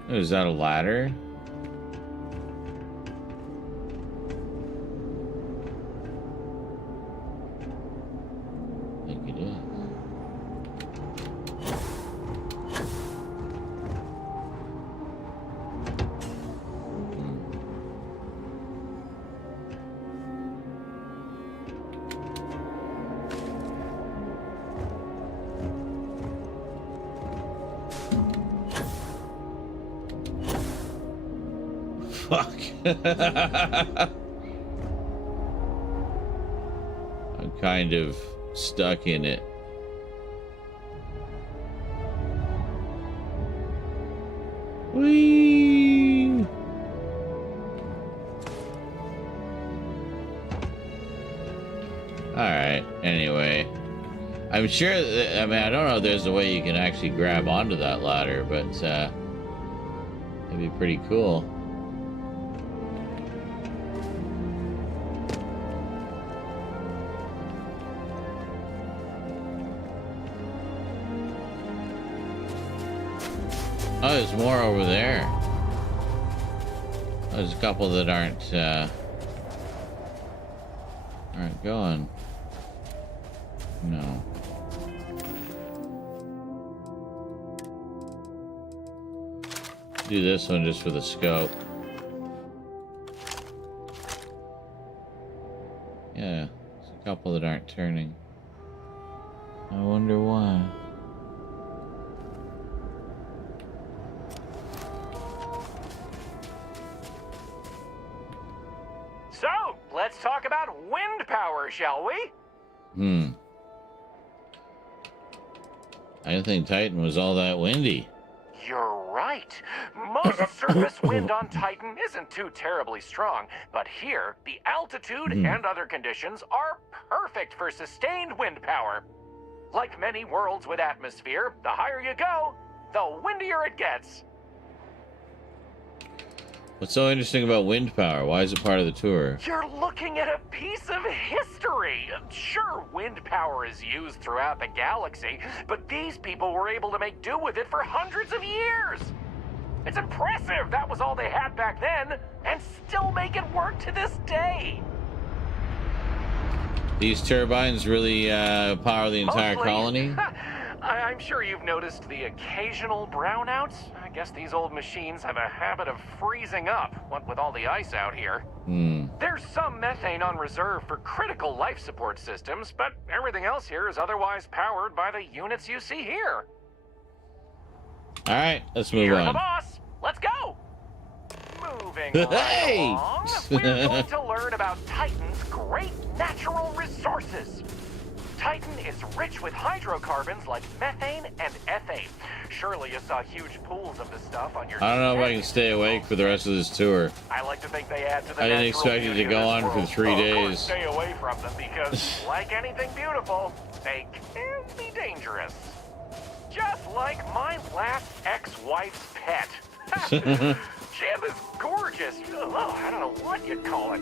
Is that a ladder? I think it is. fuck. I'm kind of stuck in it. Whee! Alright, anyway. I'm sure that, I mean, I don't know if there's a way you can actually grab onto that ladder, but it'd be pretty cool. Oh, there's more over there. There's a couple that aren't going. No. Do this one just for the scope. Yeah, there's a couple that aren't turning. I wonder why. So, let's talk about wind power, shall we? I didn't think Titan was all that windy. You're right. Most surface wind on Titan isn't too terribly strong, but here, the altitude and other conditions are perfect for sustained wind power. Like many worlds with atmosphere, the higher you go, the windier it gets. What's so interesting about wind power? Why is it part of the tour? You're looking at a piece of history. Sure, wind power is used throughout the galaxy, but these people were able to make do with it for hundreds of years. It's impressive that was all they had back then, and still make it work to this day. These turbines really power the entire colony? I'm sure you've noticed the occasional brownouts. I guess these old machines have a habit of freezing up, what with all the ice out here. There's some methane on reserve for critical life support systems, but everything else here is otherwise powered by the units you see here. All right, let's move You're on. the boss. Let's go. Moving right along, we're going to learn about Titan's great natural resources. Titan is rich with hydrocarbons like methane and ethane. Surely you saw huge pools of this stuff on your I don't know if I can stay awake for the rest of this tour. I like to think they add to the I didn't natural expect it to beauty go of on this for world. 3 Of course, days. stay away from them because, like anything beautiful, they can be dangerous. Just like my last ex-wife's pet. She had this gorgeous, I don't know what you'd call it,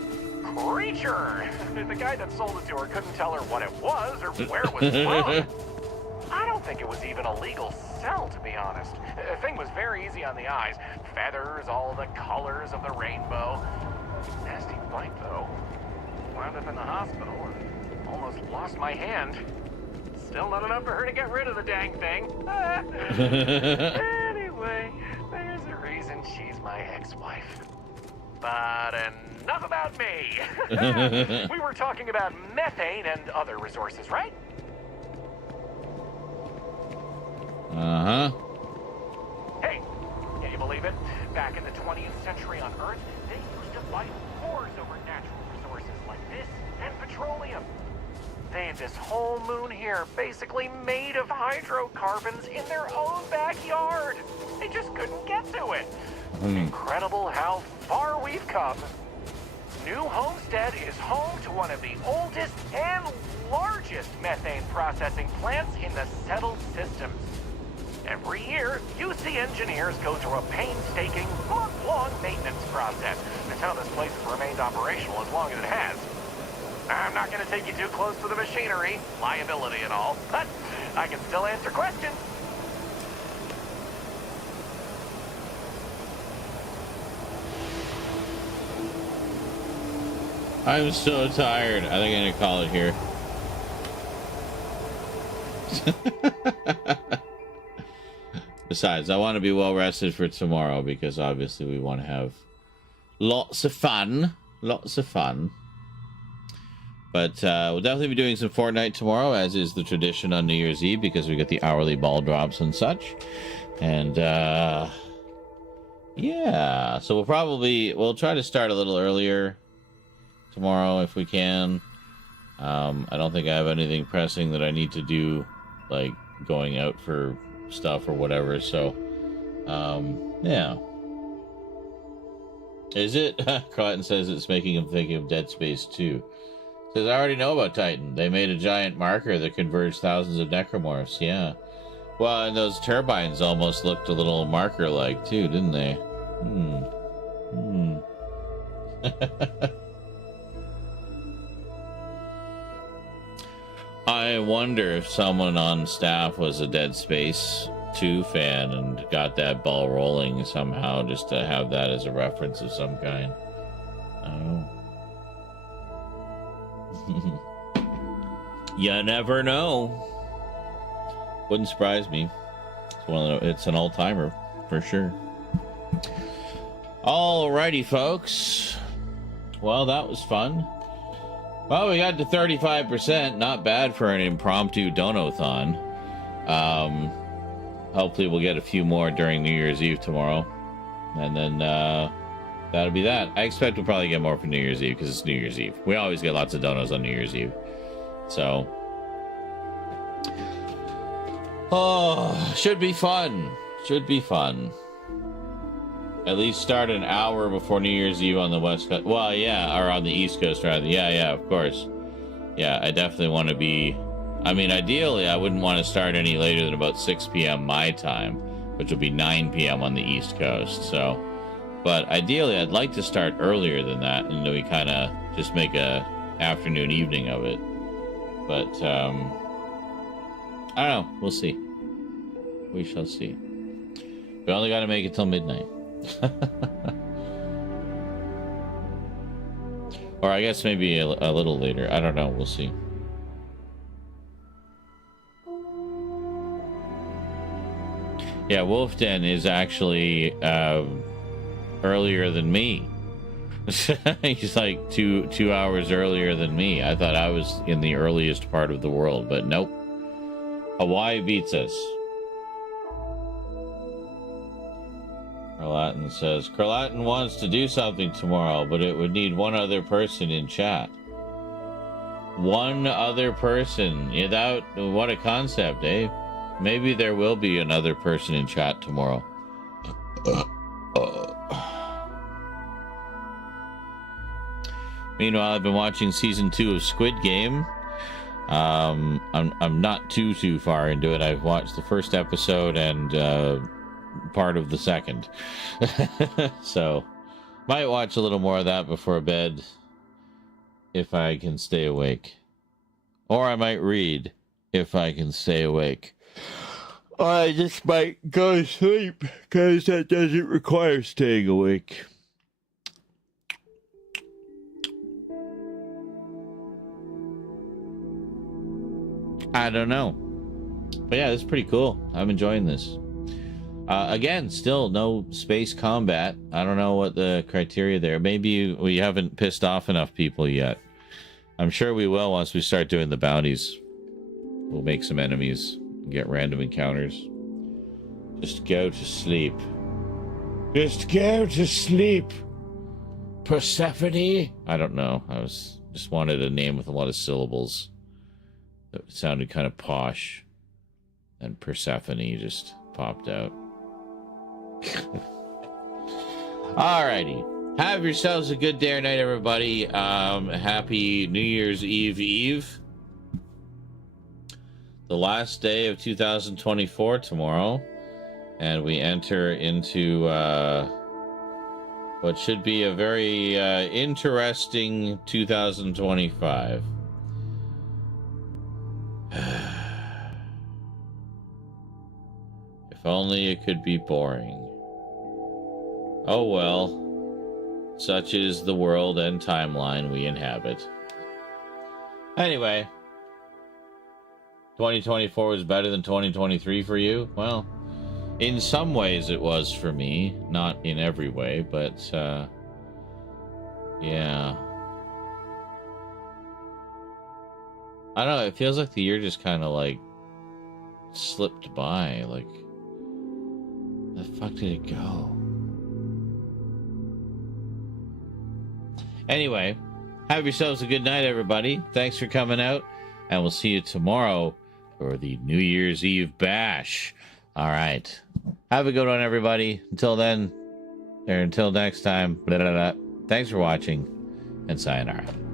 creature. The guy that sold it to her couldn't tell her what it was or where it was from. I don't think it was even a legal sell, to be honest. The thing was very easy on the eyes. Feathers, all the colors of the rainbow. Nasty bite, though. Wound up in the hospital and almost lost my hand. Still not enough for her to get rid of the dang thing. Anyway, there's a reason she's my ex-wife. But enough about me. We were talking about methane and other resources, right? Uh-huh. Hey, can you believe it? Back in the 20th century on Earth, they used to fight wars over natural resources like this and petroleum. They had this whole moon here basically made of hydrocarbons in their own backyard. They just couldn't get to it. Incredible how far we've come. New Homestead is home to one of the oldest and largest methane processing plants in the settled systems. Every year, UC engineers go through a painstaking, month-long maintenance process. That's how this place has remained operational as long as it has. I'm not going to take you too close to the machinery, liability and all, but I can still answer questions. I'm so tired. I think I'm gonna call it here. Besides, I want to be well rested for tomorrow because obviously we want to have lots of fun. Lots of fun. But we'll definitely be doing some Fortnite tomorrow, as is the tradition on New Year's Eve, because we get the hourly ball drops and such. And Yeah, so we'll try to start a little earlier tomorrow if we can. I don't think I have anything pressing that I need to do, like going out for stuff or whatever. So, yeah. Is it? Cotton says it's making him think of Dead Space 2. Says, I already know about Titan. They made a giant marker that converged thousands of necromorphs. Yeah. Well, and those turbines almost looked a little marker-like, too, didn't they? I wonder if someone on staff was a Dead Space 2 fan and got that ball rolling somehow, just to have that as a reference of some kind. I don't know. You never know. Wouldn't surprise me. It's an all-timer for sure. Alrighty, folks. Well, that was fun. Well, we got to 35%. Not bad for an impromptu Donothon. Hopefully we'll get a few more during New Year's Eve tomorrow. And then that'll be that. I expect we'll probably get more for New Year's Eve because it's New Year's Eve. We always get lots of donos on New Year's Eve. So, oh, should be fun. Should be fun. At least start an hour before New Year's Eve on the West Coast. Well, yeah, or on the East Coast, rather. Yeah, of course. Yeah, I definitely want to be... I mean, ideally, I wouldn't want to start any later than about 6 p.m. my time, which will be 9 p.m. on the East Coast, so... But ideally, I'd like to start earlier than that, and we kind of just make a afternoon, evening of it. But, I don't know. We'll see. We shall see. We only got to make it till midnight. Or I guess maybe a little later. I don't know. We'll see. Yeah, Wolf Den is actually earlier than me. He's like two hours earlier than me. I thought I was in the earliest part of the world, but nope. Hawaii beats us. Carlatin says, Carlatin wants to do something tomorrow, but it would need one other person in chat. One other person. What a concept, eh? Maybe there will be another person in chat tomorrow. Meanwhile, I've been watching season 2 of Squid Game. I'm not too far into it. I've watched the first episode and part of the second. So might watch a little more of that before bed if I can stay awake. Or I might read if I can stay awake. Or I just might go to sleep because that doesn't require staying awake. I don't know. But yeah, this is pretty cool. I'm enjoying this. Again, still no space combat. I don't know what the criteria there. Maybe we haven't pissed off enough people yet. I'm sure we will once we start doing the bounties. We'll make some enemies, get random encounters. Just go to sleep. Just go to sleep. Persephone? I don't know. Just wanted a name with a lot of syllables that sounded kind of posh. And Persephone just popped out. Alrighty. Have yourselves a good day or night, everybody. Happy New Year's Eve. The last day of 2024 tomorrow. And we enter into what should be a very interesting 2025. If only it could be boring. Oh well. Such is the world and timeline we inhabit. Anyway. 2024 was better than 2023 for you? Well, in some ways it was for me. Not in every way, but, yeah. I don't know, it feels like the year just kind of, like, slipped by. Like, where the fuck did it go? Anyway, have yourselves a good night, everybody. Thanks for coming out, and we'll see you tomorrow for the New Year's Eve bash. All right. Have a good one, everybody. Until then, or until next time, blah, blah, blah. Thanks for watching, and sayonara.